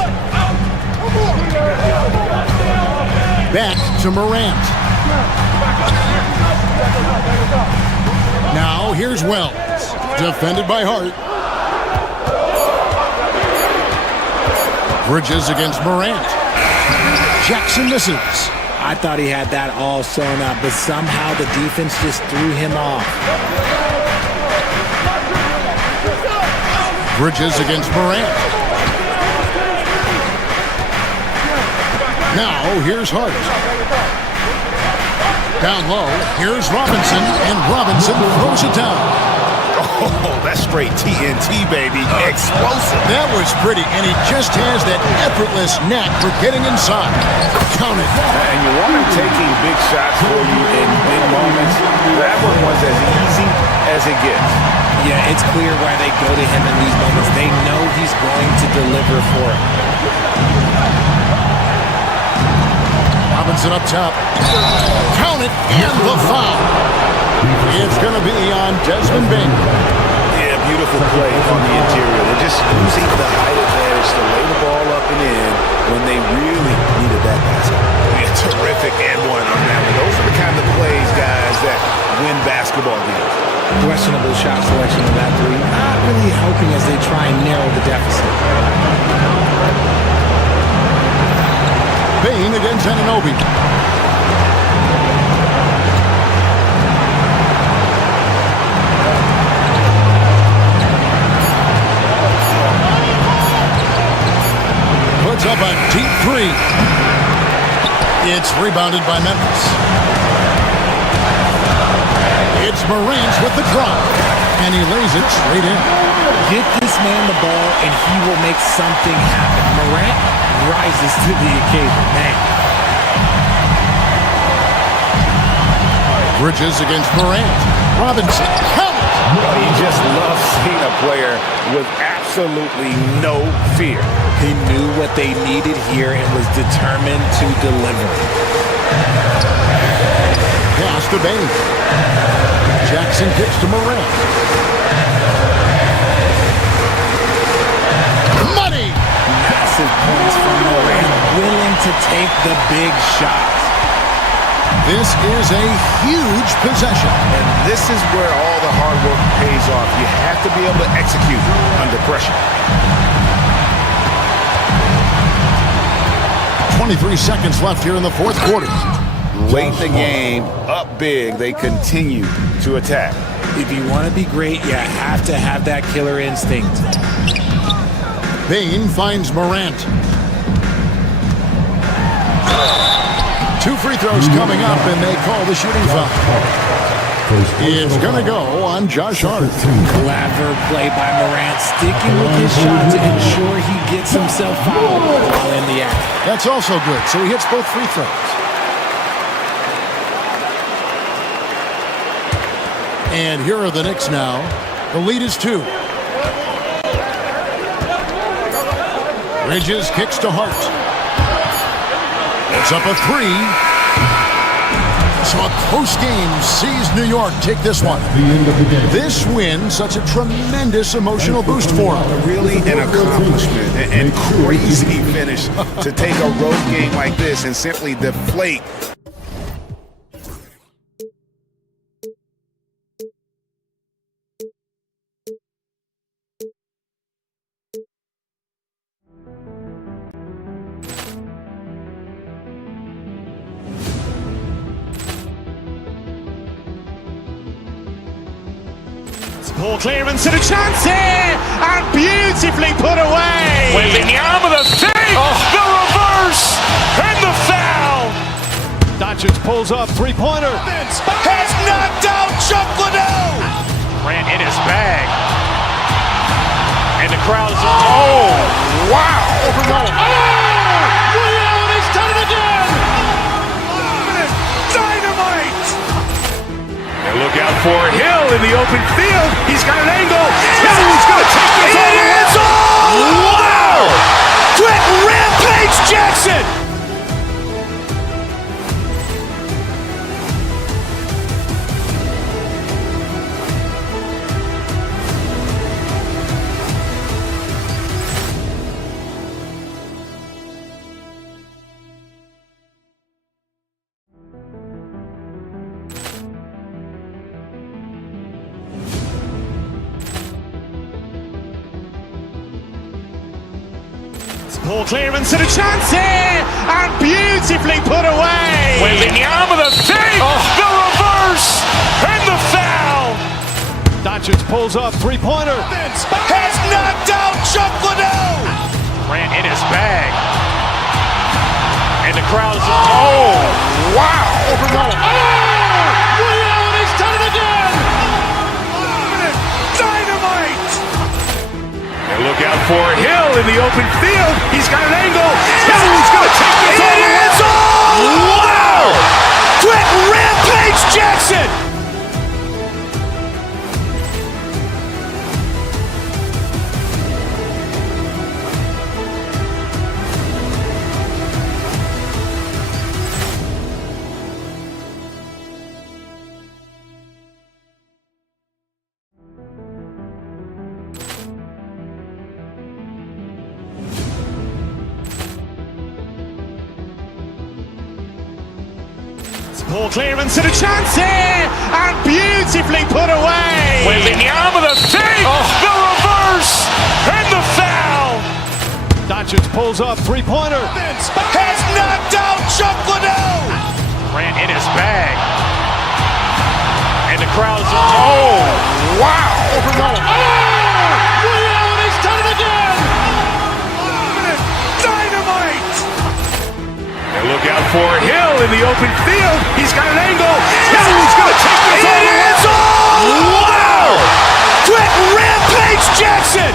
Back to Morant. Now here's Wells. Defended by Hart. Bridges against Morant. Jackson misses. I thought he had that all sewn up, but somehow the defense just threw him off. Bridges against Morant. Now here's Hart. Down low, here's Robinson, and Robinson throws it down. Oh, that's straight TNT, baby. Explosive. That was pretty, and he just has that effortless knack for getting inside. Count it. And you want him taking big shots for you in big moments. That one was as easy as it gets. Yeah, it's clear why they go to him in these moments. They know he's going to deliver for it. Robinson up top. Count it, and the foul. It's going to be on Desmond Bain. Yeah, beautiful play on the interior. They're just using the height advantage to lay the ball up and in when they really needed that basket. Yeah, terrific and one on that one. Those are the kind of plays, guys, that win basketball games. Questionable shot selection of that 3. Not really helping as they try and narrow the deficit. Bain against Anunoby. Puts up a deep 3. It's rebounded by Memphis. It's Morant with the drop, and he lays it straight in. Get this man the ball, and he will make something happen. Morant rises to the occasion, man. Bridges against Morant. Robinson. Help! You just love seeing a player with absolutely no fear. He knew what they needed here and was determined to deliver. Pass to Bain. Jackson kicks to Morant. Money! Massive points from Morant, willing to take the big shots. This is a huge possession. And this is where all the hard work pays off. You have to be able to execute under pressure. 23 seconds left here in the 4th quarter. Late in the game, up big, they continue to attack. If you want to be great, you have to have that killer instinct. Bain finds Morant. 2 free throws coming up, and they call the shooting foul. It's going to go on Josh Hart. Clever play by Morant, sticking with his shot to ensure he gets himself fouled while in the act. That's also good, so he hits both free throws. And here are the Knicks now. The lead is 2. Bridges kicks to Hart. It's up a 3. So a close game sees New York take this one. This win, such a tremendous emotional boost for them. Really an accomplishment and crazy finish to take a road game like this and simply deflate. Poor clearance and a chance here, and beautifully put away. Wembanyama the fake, the reverse, and the foul. Doncic pulls up, three-pointer. Has knocked out Chuck Liddell. Grant in his bag. And the crowd is, oh, wow. He's done it again. Dynamite. And look out for Hill in the open field. He's got an angle. Hill's going to take this all the way. Wow! Quick rampage Jackson. Poor clearance and a chance here, and beautifully put away. Wembanyama the fake, the reverse, and the foul. Doncic pulls up, three-pointer. Has knocked out Chuck Liddell. Grant in his bag. And the crowd is, oh, wow. He's done it again. Dynamite. And look out for Hill in the open field. He's got an angle. Hill's going to take this all the way. Wow! Quick rampage Jackson. Poor clearance and a chance here, and beautifully put away. Wembanyama the fake, the reverse, and the foul. Doncic pulls up, three-pointer. Has knocked out Chuck Liddell. Grant in his bag. And the crowd is, oh, wow. He's done it again. Dynamite. And look out for Hill in the open field. He's got an angle. Hill's going to take this all the way. Wow! Quick rampage Jackson.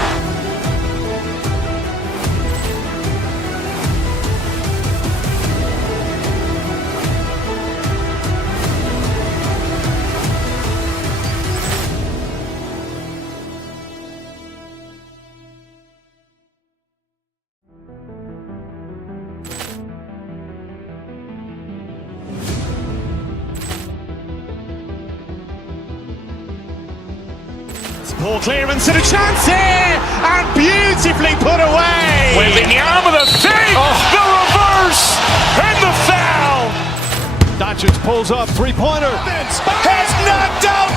Poor clearance and a chance here, and beautifully put away. Wembanyama the fake, the reverse, and the foul. Doncic pulls up, three-pointer. Has knocked out